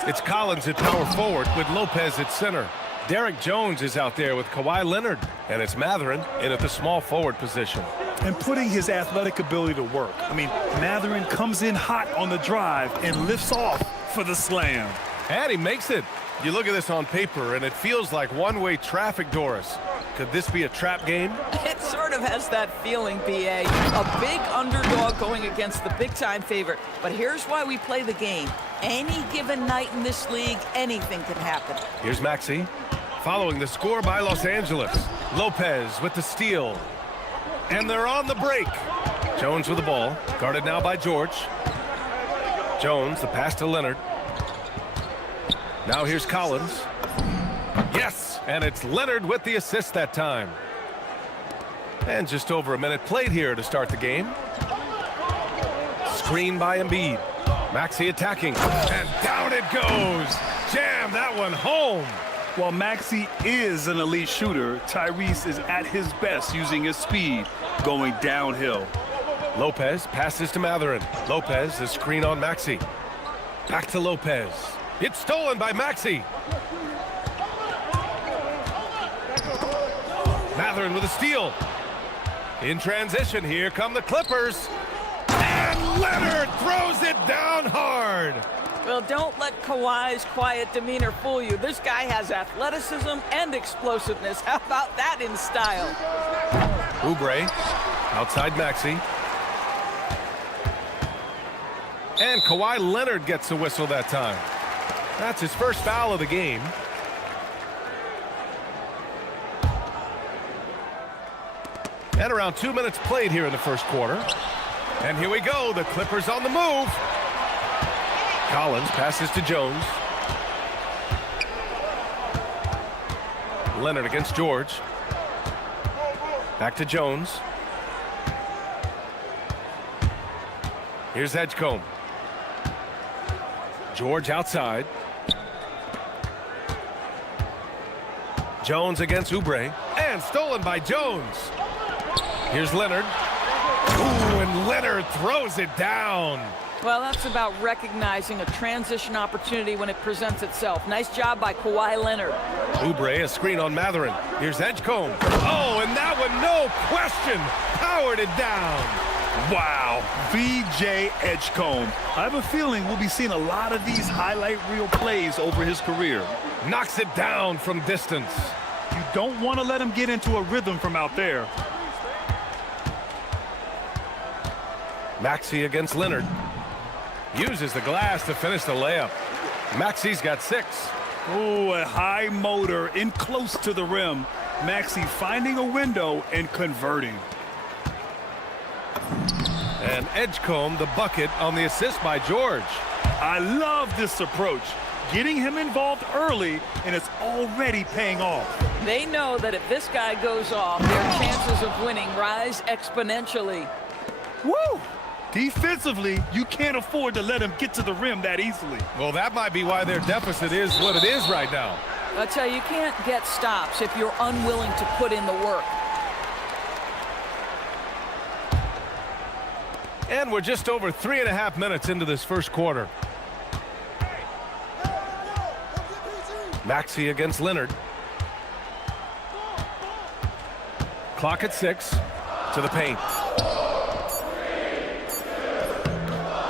It's Collins at power forward with Lopez at center. Derek Jones is out there with Kawhi Leonard. And it's Mathurin in at the small forward position. And putting his athletic ability to work. I mean, Mathurin comes in hot on the drive and lifts off for the slam. And he makes it. You look at this on paper, and it feels like one-way traffic, Doris. Could this be a trap game? It sort of has that feeling, B.A. A big underdog going against the big-time favorite. But here's why we play the game. Any given night in this league, anything can happen. Here's Maxey, following the score by Los Angeles. Lopez with the steal. And they're on the break. Jones with the ball, guarded now by George. Jones, the pass to Leonard. Now here's Collins. Yes, and it's Leonard with the assist that time. And just over a minute played here to start the game. Screen by Embiid. Maxey attacking, and down it goes. Jam that one home. While Maxey is an elite shooter, Tyrese is at his best using his speed, going downhill. Lopez passes to Mathurin. Lopez, the screen on Maxey. Back to Lopez. It's stolen by Maxey. Mathurin with a steal. In transition, here come the Clippers. And Leonard throws it down hard. Well, don't let Kawhi's quiet demeanor fool you. This guy has athleticism and explosiveness. How about that in style? Oubre, outside Maxey. And Kawhi Leonard gets a whistle that time. That's his first foul of the game. And around 2 minutes played here in the first quarter. And here we go, the Clippers on the move. Collins passes to Jones. Leonard against George. Back to Jones. Here's Edgecombe. George outside. Jones against Oubre. And stolen by Jones. Here's Leonard. Ooh, and Leonard throws it down. Well, that's about recognizing a transition opportunity when it presents itself. Nice job by Kawhi Leonard. Oubre, a screen on Mathurin. Here's Edgecombe. Oh, and that one, no question, powered it down. Wow, V.J. Edgecombe. I have a feeling we'll be seeing a lot of these highlight reel plays over his career. Knocks it down from distance. You don't want to let him get into a rhythm from out there. Maxey against Leonard. Uses the glass to finish the layup. Maxey's got 6. Ooh, a high motor in close to the rim. Maxey finding a window and converting. And Edgecombe the bucket on the assist by George. I love this approach. Getting him involved early, and it's already paying off. They know that if this guy goes off, their chances of winning rise exponentially. Woo! Defensively, you can't afford to let him get to the rim that easily. Well, that might be why their deficit is what it is right now. I tell you, you can't get stops if you're unwilling to put in the work. And we're just over 3.5 minutes into this first quarter. Maxey against Leonard. Clock at 6. To the paint.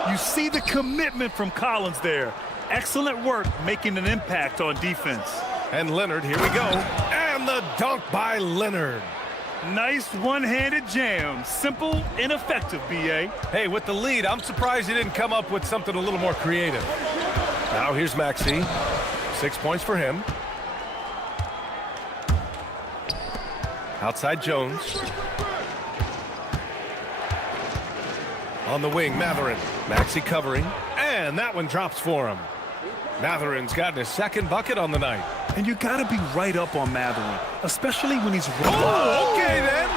You see the commitment from Collins there. Excellent work making an impact on defense. And Leonard, here we go. And the dunk by Leonard. Nice one-handed jam. Simple and effective, B.A. Hey, with the lead, I'm surprised he didn't come up with something a little more creative. Now here's Maxey. 6 points for him. Outside Jones. On the wing, Mathurin. Maxey covering. And that one drops for him. Mathurin's gotten his second bucket on the night. And you got to be right up on Mathurin, especially when he's rolling. Oh, okay then.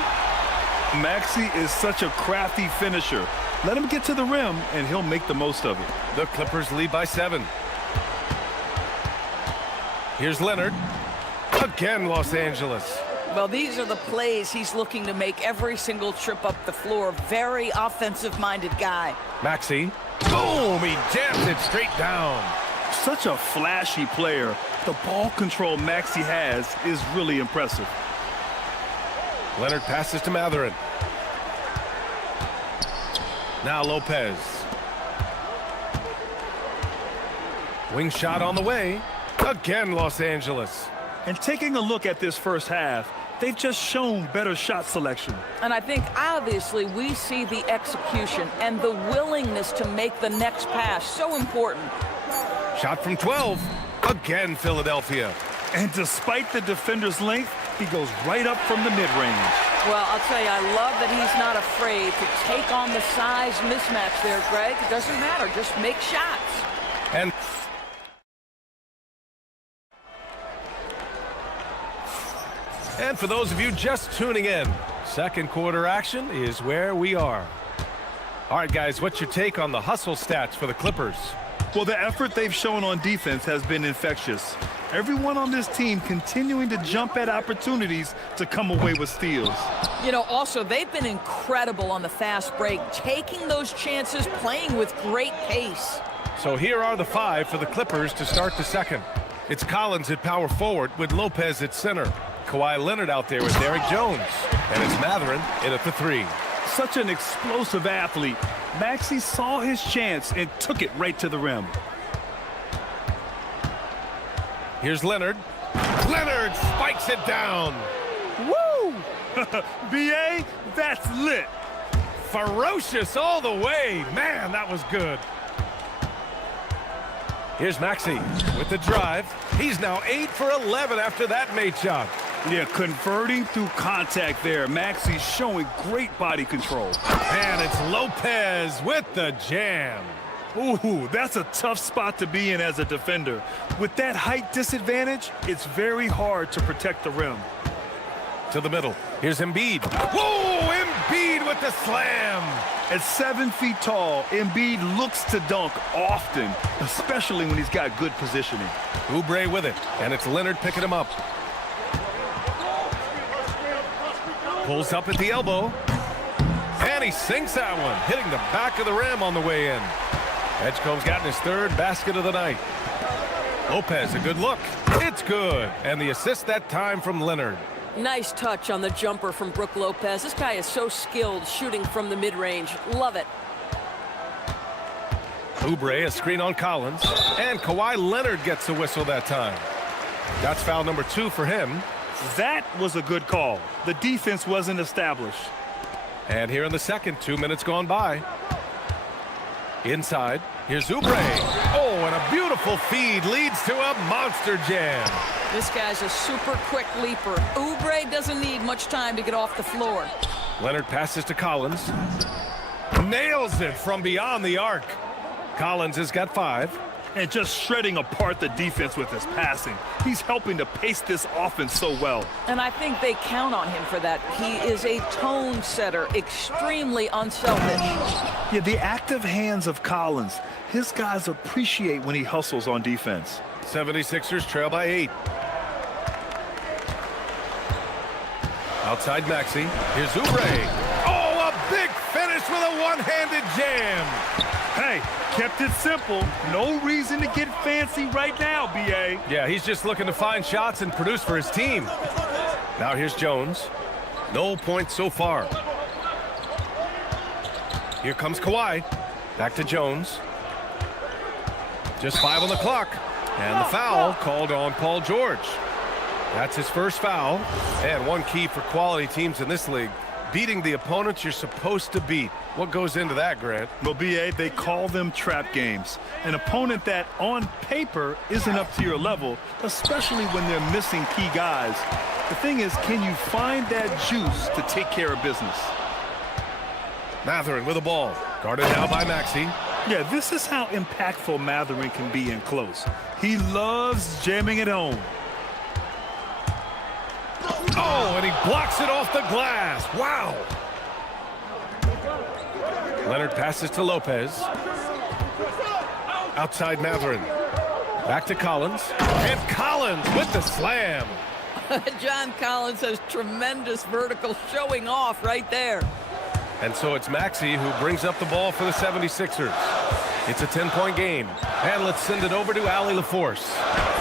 Maxey is such a crafty finisher. Let him get to the rim, and he'll make the most of it. The Clippers lead by 7. Here's Leonard. Again, Los Angeles. Well, these are the plays he's looking to make every single trip up the floor. Very offensive-minded guy. Maxey. Boom! He jams it straight down. Such a flashy player. The ball control Maxey has is really impressive. Leonard passes to Matherin. Now Lopez. Wing shot on the way. Again, Los Angeles. And taking a look at this first half, they've just shown better shot selection. And I think, obviously, we see the execution and the willingness to make the next pass so important. Shot from 12. Again, Philadelphia. And despite the defender's length, he goes right up from the mid-range. Well, I'll tell you, I love that he's not afraid to take on the size mismatch there, Greg. It doesn't matter. Just make shots. And for those of you just tuning in, second quarter action is where we are. All right, guys, what's your take on the hustle stats for the Clippers? Well, the effort they've shown on defense has been infectious. Everyone on this team continuing to jump at opportunities to come away with steals. You know, also, they've been incredible on the fast break, taking those chances, playing with great pace. So here are the 5 for the Clippers to start the second. It's Collins at power forward with Lopez at center. Kawhi Leonard out there with Derek Jones. And it's Matherin in at the 3. Such an explosive athlete. Maxey saw his chance and took it right to the rim. Here's Leonard. Leonard spikes it down. Woo! B.A., that's lit. Ferocious all the way. Man, that was good. Here's Maxey with the drive. He's now 8 for 11 after that made shot. Yeah, converting through contact there. Maxey's showing great body control. And it's Lopez with the jam. Ooh, that's a tough spot to be in as a defender. With that height disadvantage, it's very hard to protect the rim. To the middle. Here's Embiid. Whoa, Embiid with the slam. At 7 feet tall, Embiid looks to dunk often, especially when he's got good positioning. Oubre with it, and it's Leonard picking him up. Pulls up at the elbow. And he sinks that one, hitting the back of the rim on the way in. Edgecombe's gotten his 3rd basket of the night. Lopez, a good look. It's good. And the assist that time from Leonard. Nice touch on the jumper from Brook Lopez. This guy is so skilled shooting from the mid-range. Love it. Oubre, a screen on Collins. And Kawhi Leonard gets a whistle that time. That's foul number 2 for him. That was a good call. The defense wasn't established. And here in the second, 2 minutes gone by. Inside, here's Oubre. Oh, and a beautiful feed leads to a monster jam. This guy's a super quick leaper. Oubre doesn't need much time to get off the floor. Leonard passes to Collins. Nails it from beyond the arc. Collins has got 5. And just shredding apart the defense with his passing. He's helping to pace this offense so well. And I think they count on him for that. He is a tone setter, extremely unselfish. Yeah, the active hands of Collins. His guys appreciate when he hustles on defense. 76ers trail by 8. Outside Maxey. Here's Oubre. Oh, a big finish with a one-handed jam. Hey, kept it simple. No reason to get fancy right now, B.A. Yeah, he's just looking to find shots and produce for his team. Now here's Jones. No points so far. Here comes Kawhi. Back to Jones. Just 5 on the clock. And the foul called on Paul George. That's his first foul. And one key for quality teams in this league, beating the opponents you're supposed to beat. What goes into that, Grant? Well, B.A., they call them trap games. An opponent that, on paper, isn't up to your level, especially when they're missing key guys. The thing is, can you find that juice to take care of business? Matherin with the ball. Guarded now by Maxey. Yeah, this is how impactful Matherin can be in close. He loves jamming it home. Oh, and he blocks it off the glass. Wow. Leonard passes to Lopez. Outside Matherin. Back to Collins. And Collins with the slam. John Collins has tremendous vertical showing off right there. And so it's Maxey who brings up the ball for the 76ers. It's a 10-point game. And let's send it over to Allie LaForce.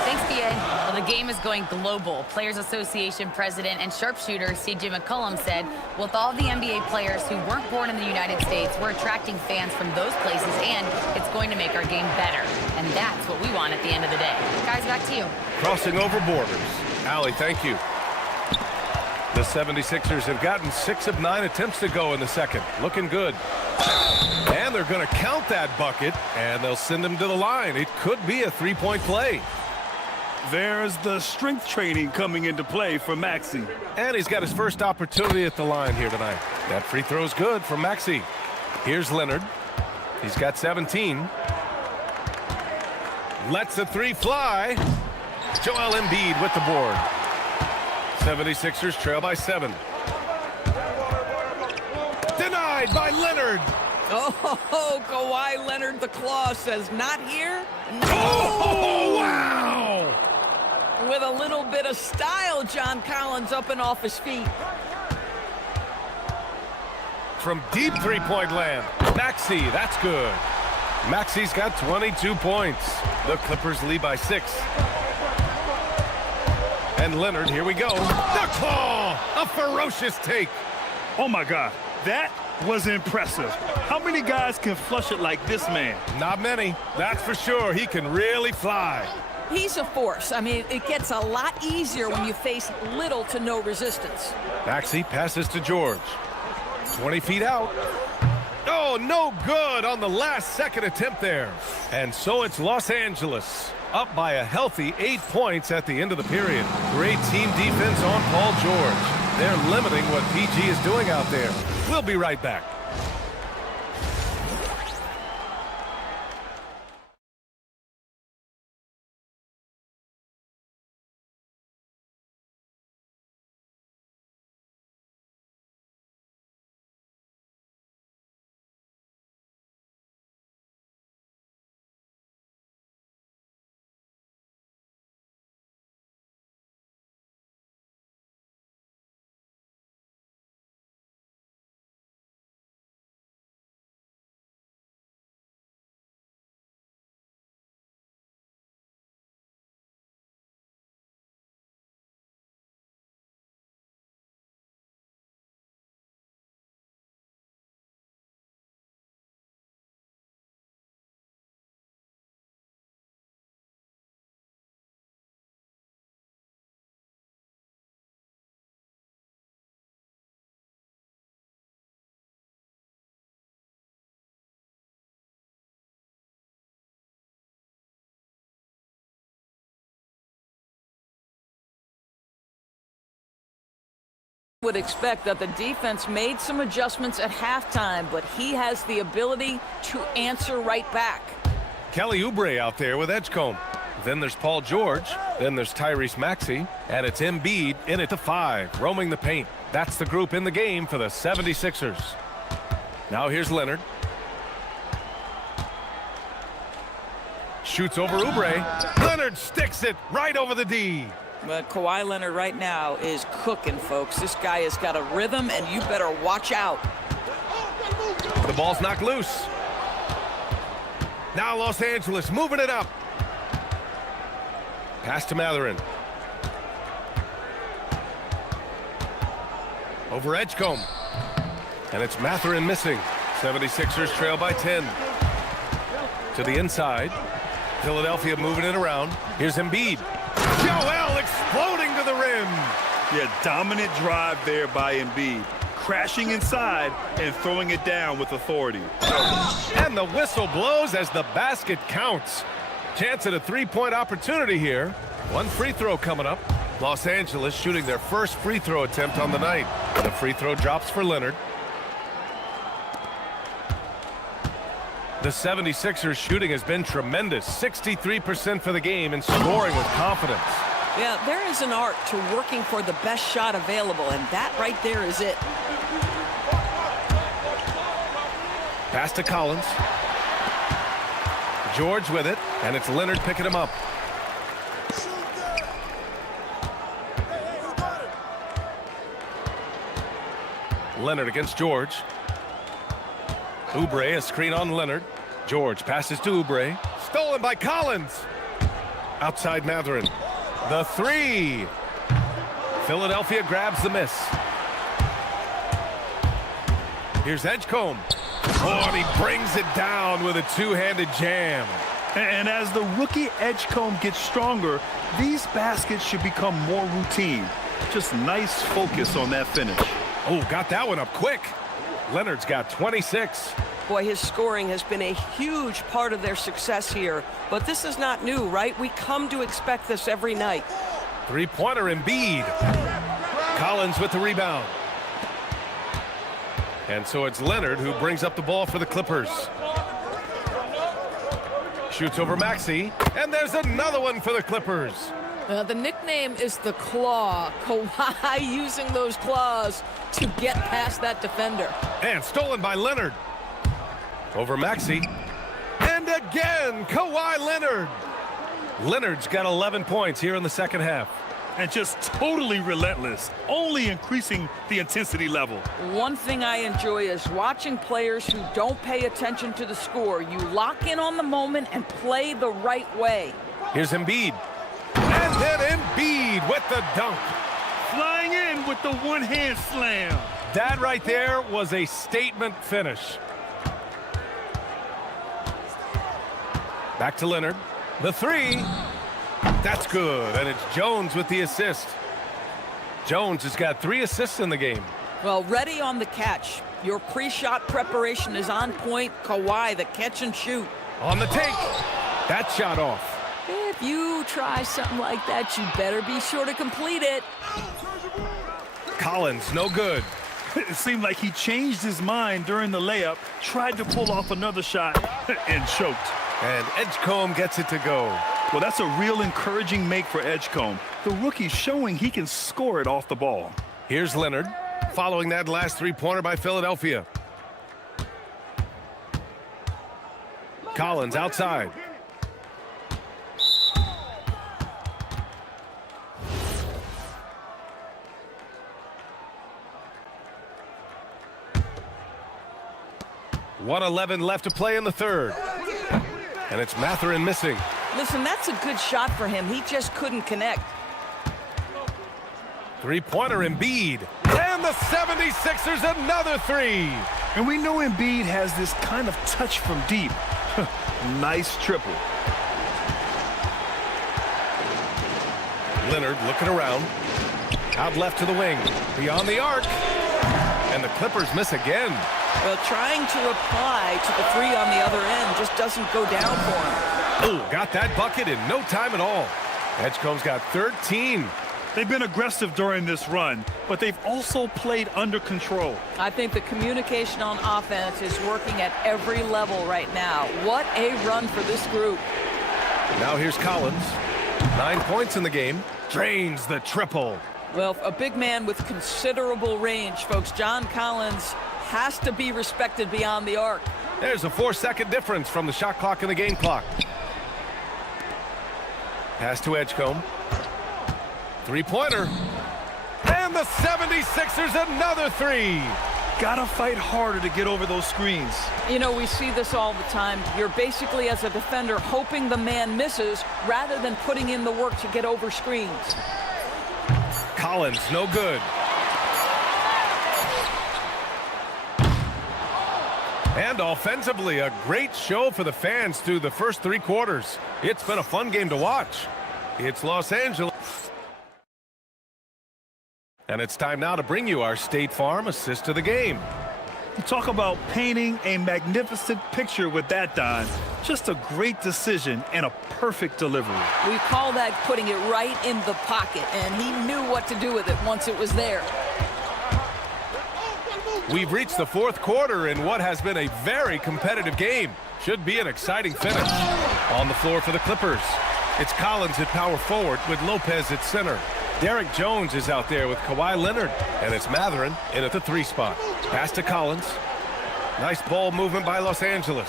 Thanks, PA. Well, the game is going global. Players Association president and sharpshooter C.J. McCollum said, with all the NBA players who weren't born in the United States, we're attracting fans from those places, and it's going to make our game better. And that's what we want at the end of the day. Guys, back to you. Crossing over borders. Allie, thank you. The 76ers have gotten 6 of 9 attempts to go in the second. Looking good. And they're going to count that bucket, and they'll send him to the line. It could be a 3-point play. There's the strength training coming into play for Maxey. And he's got his first opportunity at the line here tonight. That free throw's good for Maxey. Here's Leonard. He's got 17. Lets the 3 fly. Joel Embiid with the board. 76ers trail by 7. Denied by Leonard. Oh, Kawhi Leonard, the claw says, not here? No! Oh, wow! With a little bit of style, John Collins up and off his feet. From deep three-point land, Maxey, that's good. Maxey's got 22 points. The Clippers lead by 6. And Leonard, here we go. The claw! A ferocious take. Oh, my God. That was impressive. How many guys can flush it like this man? Not many. That's for sure. He can really fly. He's a force. I mean, it gets a lot easier when you face little to no resistance. Maxey passes to George. 20 feet out. Oh, no good on the last second attempt there. And so it's Los Angeles, up by a healthy 8 points at the end of the period. Great team defense on Paul George. They're limiting what PG is doing out there. We'll be right back. Would expect that the defense made some adjustments at halftime, but he has the ability to answer right back. Kelly Oubre out there with Edgecombe. Then there's Paul George. Then there's Tyrese Maxey. And it's Embiid in at the 5, roaming the paint. That's the group in the game for the 76ers. Now here's Leonard. Shoots over Oubre. Leonard sticks it right over the D. But Kawhi Leonard right now is cooking, folks. This guy has got a rhythm, and you better watch out. The ball's knocked loose. Now Los Angeles moving it up. Pass to Matherin. Over Edgecombe. And it's Matherin missing. 76ers trail by 10. To the inside. Philadelphia moving it around. Here's Embiid. Joel exploding to the rim. Yeah, dominant drive there by Embiid. Crashing inside and throwing it down with authority. And the whistle blows as the basket counts. Chance at a 3-point opportunity here. One free throw coming up. Los Angeles shooting their first free throw attempt on the night. The free throw drops for Leonard. The 76ers shooting has been tremendous. 63% for the game and scoring with confidence. Yeah, there is an art to working for the best shot available, and that right there is it. Pass to Collins. George with it, and it's Leonard picking him up. Leonard against George. Oubre, a screen on Leonard. George passes to Oubre. Stolen by Collins. Outside Matherin. The three. Philadelphia grabs the miss. Here's Edgecombe. Oh, and he brings it down with a two-handed jam. And as the rookie Edgecombe gets stronger, these baskets should become more routine. Just nice focus on that finish. Oh, got that one up quick. Leonard's got 26. Boy, his scoring has been a huge part of their success here. But this is not new, right? We come to expect this every night. Three-pointer Embiid. Collins with the rebound. And so it's Leonard who brings up the ball for the Clippers. Shoots over Maxey, and there's another one for the Clippers. The nickname is the Claw. Kawhi using those claws to get past that defender. And stolen by Leonard. Over Maxey. And again, Kawhi Leonard. Leonard's got 11 points here in the second half. And just totally relentless, only increasing the intensity level. One thing I enjoy is watching players who don't pay attention to the score. You lock in on the moment and play the right way. Here's Embiid. And then Embiid with the dunk. Flying in with the one-hand slam. That right there was a statement finish. Back to Leonard. The three. That's good, and it's Jones with the assist. Jones has got 3 assists in the game. Well, ready on the catch. Your pre-shot preparation is on point. Kawhi, the catch and shoot. On the take. That shot off. If you try something like that, you better be sure to complete it. Collins, no good. It seemed like he changed his mind during the layup, tried to pull off another shot, and choked. And Edgecombe gets it to go. Well, that's a real encouraging make for Edgecombe. The rookie's showing he can score it off the ball. Here's Leonard, following that last three-pointer by Philadelphia. Collins outside. .111 left to play in the third. And it's Matherin missing. Listen, that's a good shot for him. He just couldn't connect. Three-pointer Embiid. And the 76ers another three. And we know Embiid has this kind of touch from deep. Nice triple. Leonard looking around. Out left to the wing. Beyond the arc. And the Clippers miss again. Well, trying to reply to the three on the other end just doesn't go down for him. Oh, got that bucket in no time at all. Edgecombe's got 13. They've been aggressive during this run, but they've also played under control. I think the communication on offense is working at every level right now. What a run for this group. Now here's Collins. 9 points in the game. Drains the triple. Well, a big man with considerable range, folks. John Collins has to be respected beyond the arc. There's a 4-second difference from the shot clock and the game clock. Pass to Edgecombe. Three-pointer. And the 76ers another three. Gotta fight harder to get over those screens. You know, we see this all the time. You're basically, as a defender, hoping the man misses rather than putting in the work to get over screens. Collins, no good. And offensively, a great show for the fans through the first 3 quarters. It's been a fun game to watch. It's Los Angeles. And it's time now to bring you our State Farm assist to the game. You talk about painting a magnificent picture with that, Don. Just a great decision and a perfect delivery. We call that putting it right in the pocket, and he knew what to do with it once it was there. We've reached the 4th quarter in what has been a very competitive game. Should be an exciting finish. On the floor for the Clippers, it's Collins at power forward with Lopez at center. Derek Jones is out there with Kawhi Leonard, and it's Matherin in at the 3 spot. Pass to Collins. Nice ball movement by Los Angeles.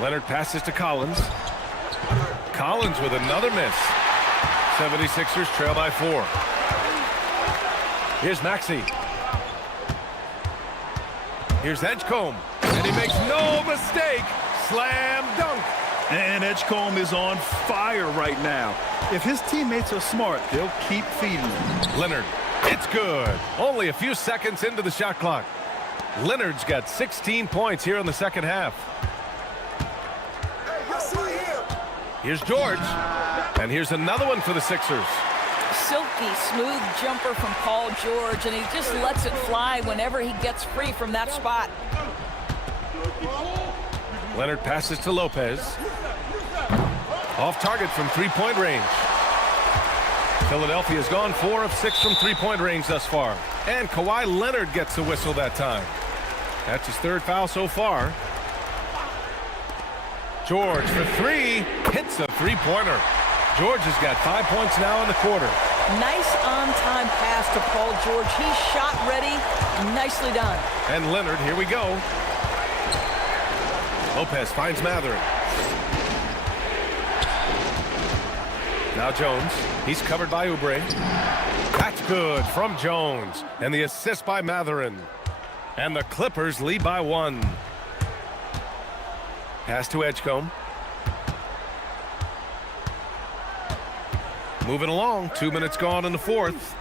Leonard passes to Collins. Collins with another miss. 76ers trail by 4. Here's Maxey. Here's Edgecombe. And he makes no mistake. Slam dunk. And Edgecombe is on fire right now. If his teammates are smart, they'll keep feeding him. Leonard. It's good. Only a few seconds into the shot clock. Leonard's got 16 points here in the second half. Here's George. And here's another one for the Sixers. Silky, smooth jumper from Paul George, and he just lets it fly whenever he gets free from that spot. Leonard passes to Lopez. Off target from three-point range. Philadelphia's gone 4 of 6 from three-point range thus far. And Kawhi Leonard gets the whistle that time. That's his 3rd foul so far. George for 3, hits a three-pointer. George has got 5 points now in the quarter. Nice on-time pass to Paul George. He's shot ready. Nicely done. And Leonard, here we go. Lopez finds Matherin. Now Jones. He's covered by Oubre. That's good from Jones. And the assist by Matherin. And the Clippers lead by 1. Pass to Edgecombe. Moving along. 2 minutes gone in the 4th.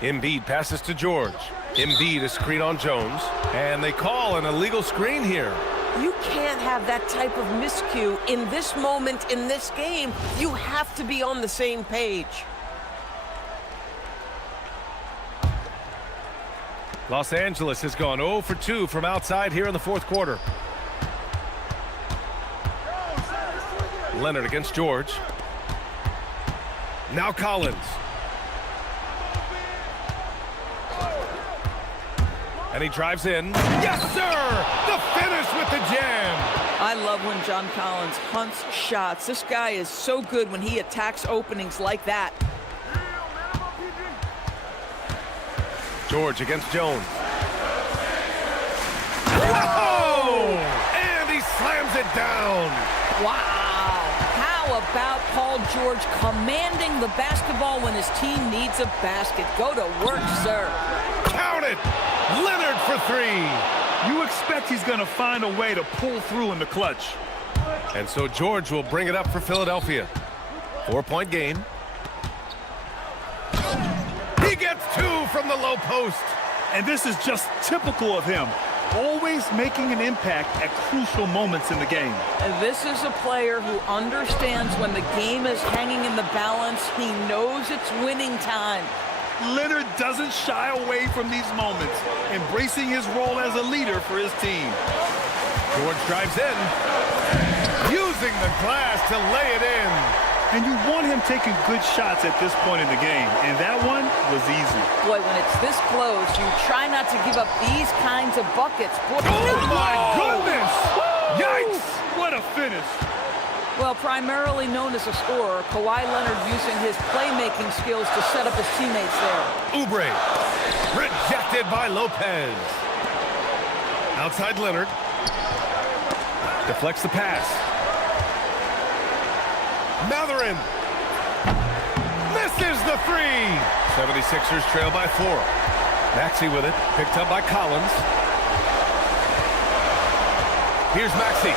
Embiid passes to George. Embiid is screen on Jones. And they call an illegal screen here. You can't have that type of miscue in this moment in this game. You have to be on the same page. Los Angeles has gone 0 for 2 from outside here in the 4th quarter. Leonard against George. Now Collins. And he drives in. Yes, sir! The finish with the jam! I love when John Collins hunts shots. This guy is so good when he attacks openings like that. George against Jones. Whoa! And he slams it down. Wow. How about Paul George commanding the basketball when his team needs a basket? Go to work, sir. Count it! Leonard for 3. You expect he's going to find a way to pull through in the clutch. And so George will bring it up for Philadelphia. 4-point game. He gets 2 from the low post. And this is just typical of him. Always making an impact at crucial moments in the game. This is a player who understands when the game is hanging in the balance. He knows it's winning time. Leonard doesn't shy away from these moments, embracing his role as a leader for his team. George drives in, using the glass to lay it in. And you want him taking good shots at this point in the game, and that one was easy. Boy, when it's this close, you try not to give up these kinds of buckets. Boy, oh my goodness! Yikes! What a finish! Well, primarily known as a scorer, Kawhi Leonard using his playmaking skills to set up his teammates there. Oubre, rejected by Lopez. Outside Leonard. Deflects the pass. Matherin. Misses the 3. 76ers trail by 4. Maxey with it. Picked up by Collins. Here's Maxey.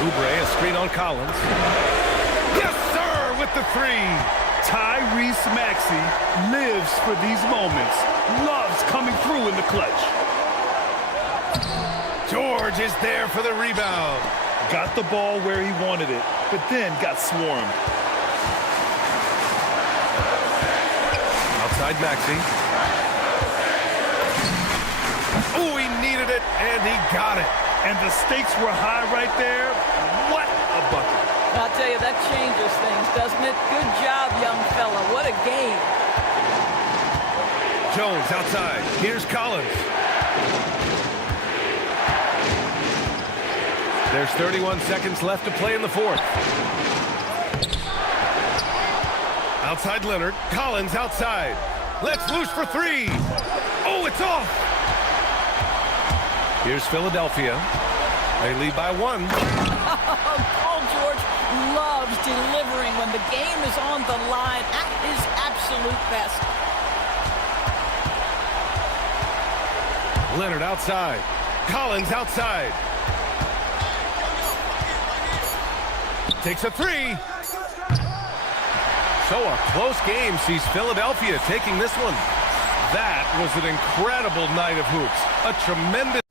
Oubre, a screen on Collins. Yes, sir, with the 3. Tyrese Maxey lives for these moments. Loves coming through in the clutch. George is there for the rebound. Got the ball where he wanted it, but then got swarmed. Outside Maxey. Oh, he needed it, and he got it. And the stakes were high right there. What a bucket. I'll tell you, that changes things, doesn't it? Good job, young fella. What a game. Jones outside. Here's Collins. There's 31 seconds left to play in the 4th. Outside Leonard. Collins outside. Let's loose for three. Oh, it's off. Here's Philadelphia. They lead by one. Paul George loves delivering when the game is on the line at his absolute best. Leonard outside. Collins outside. Takes a three. So a close game sees Philadelphia taking this one. That was an incredible night of hoops. A tremendous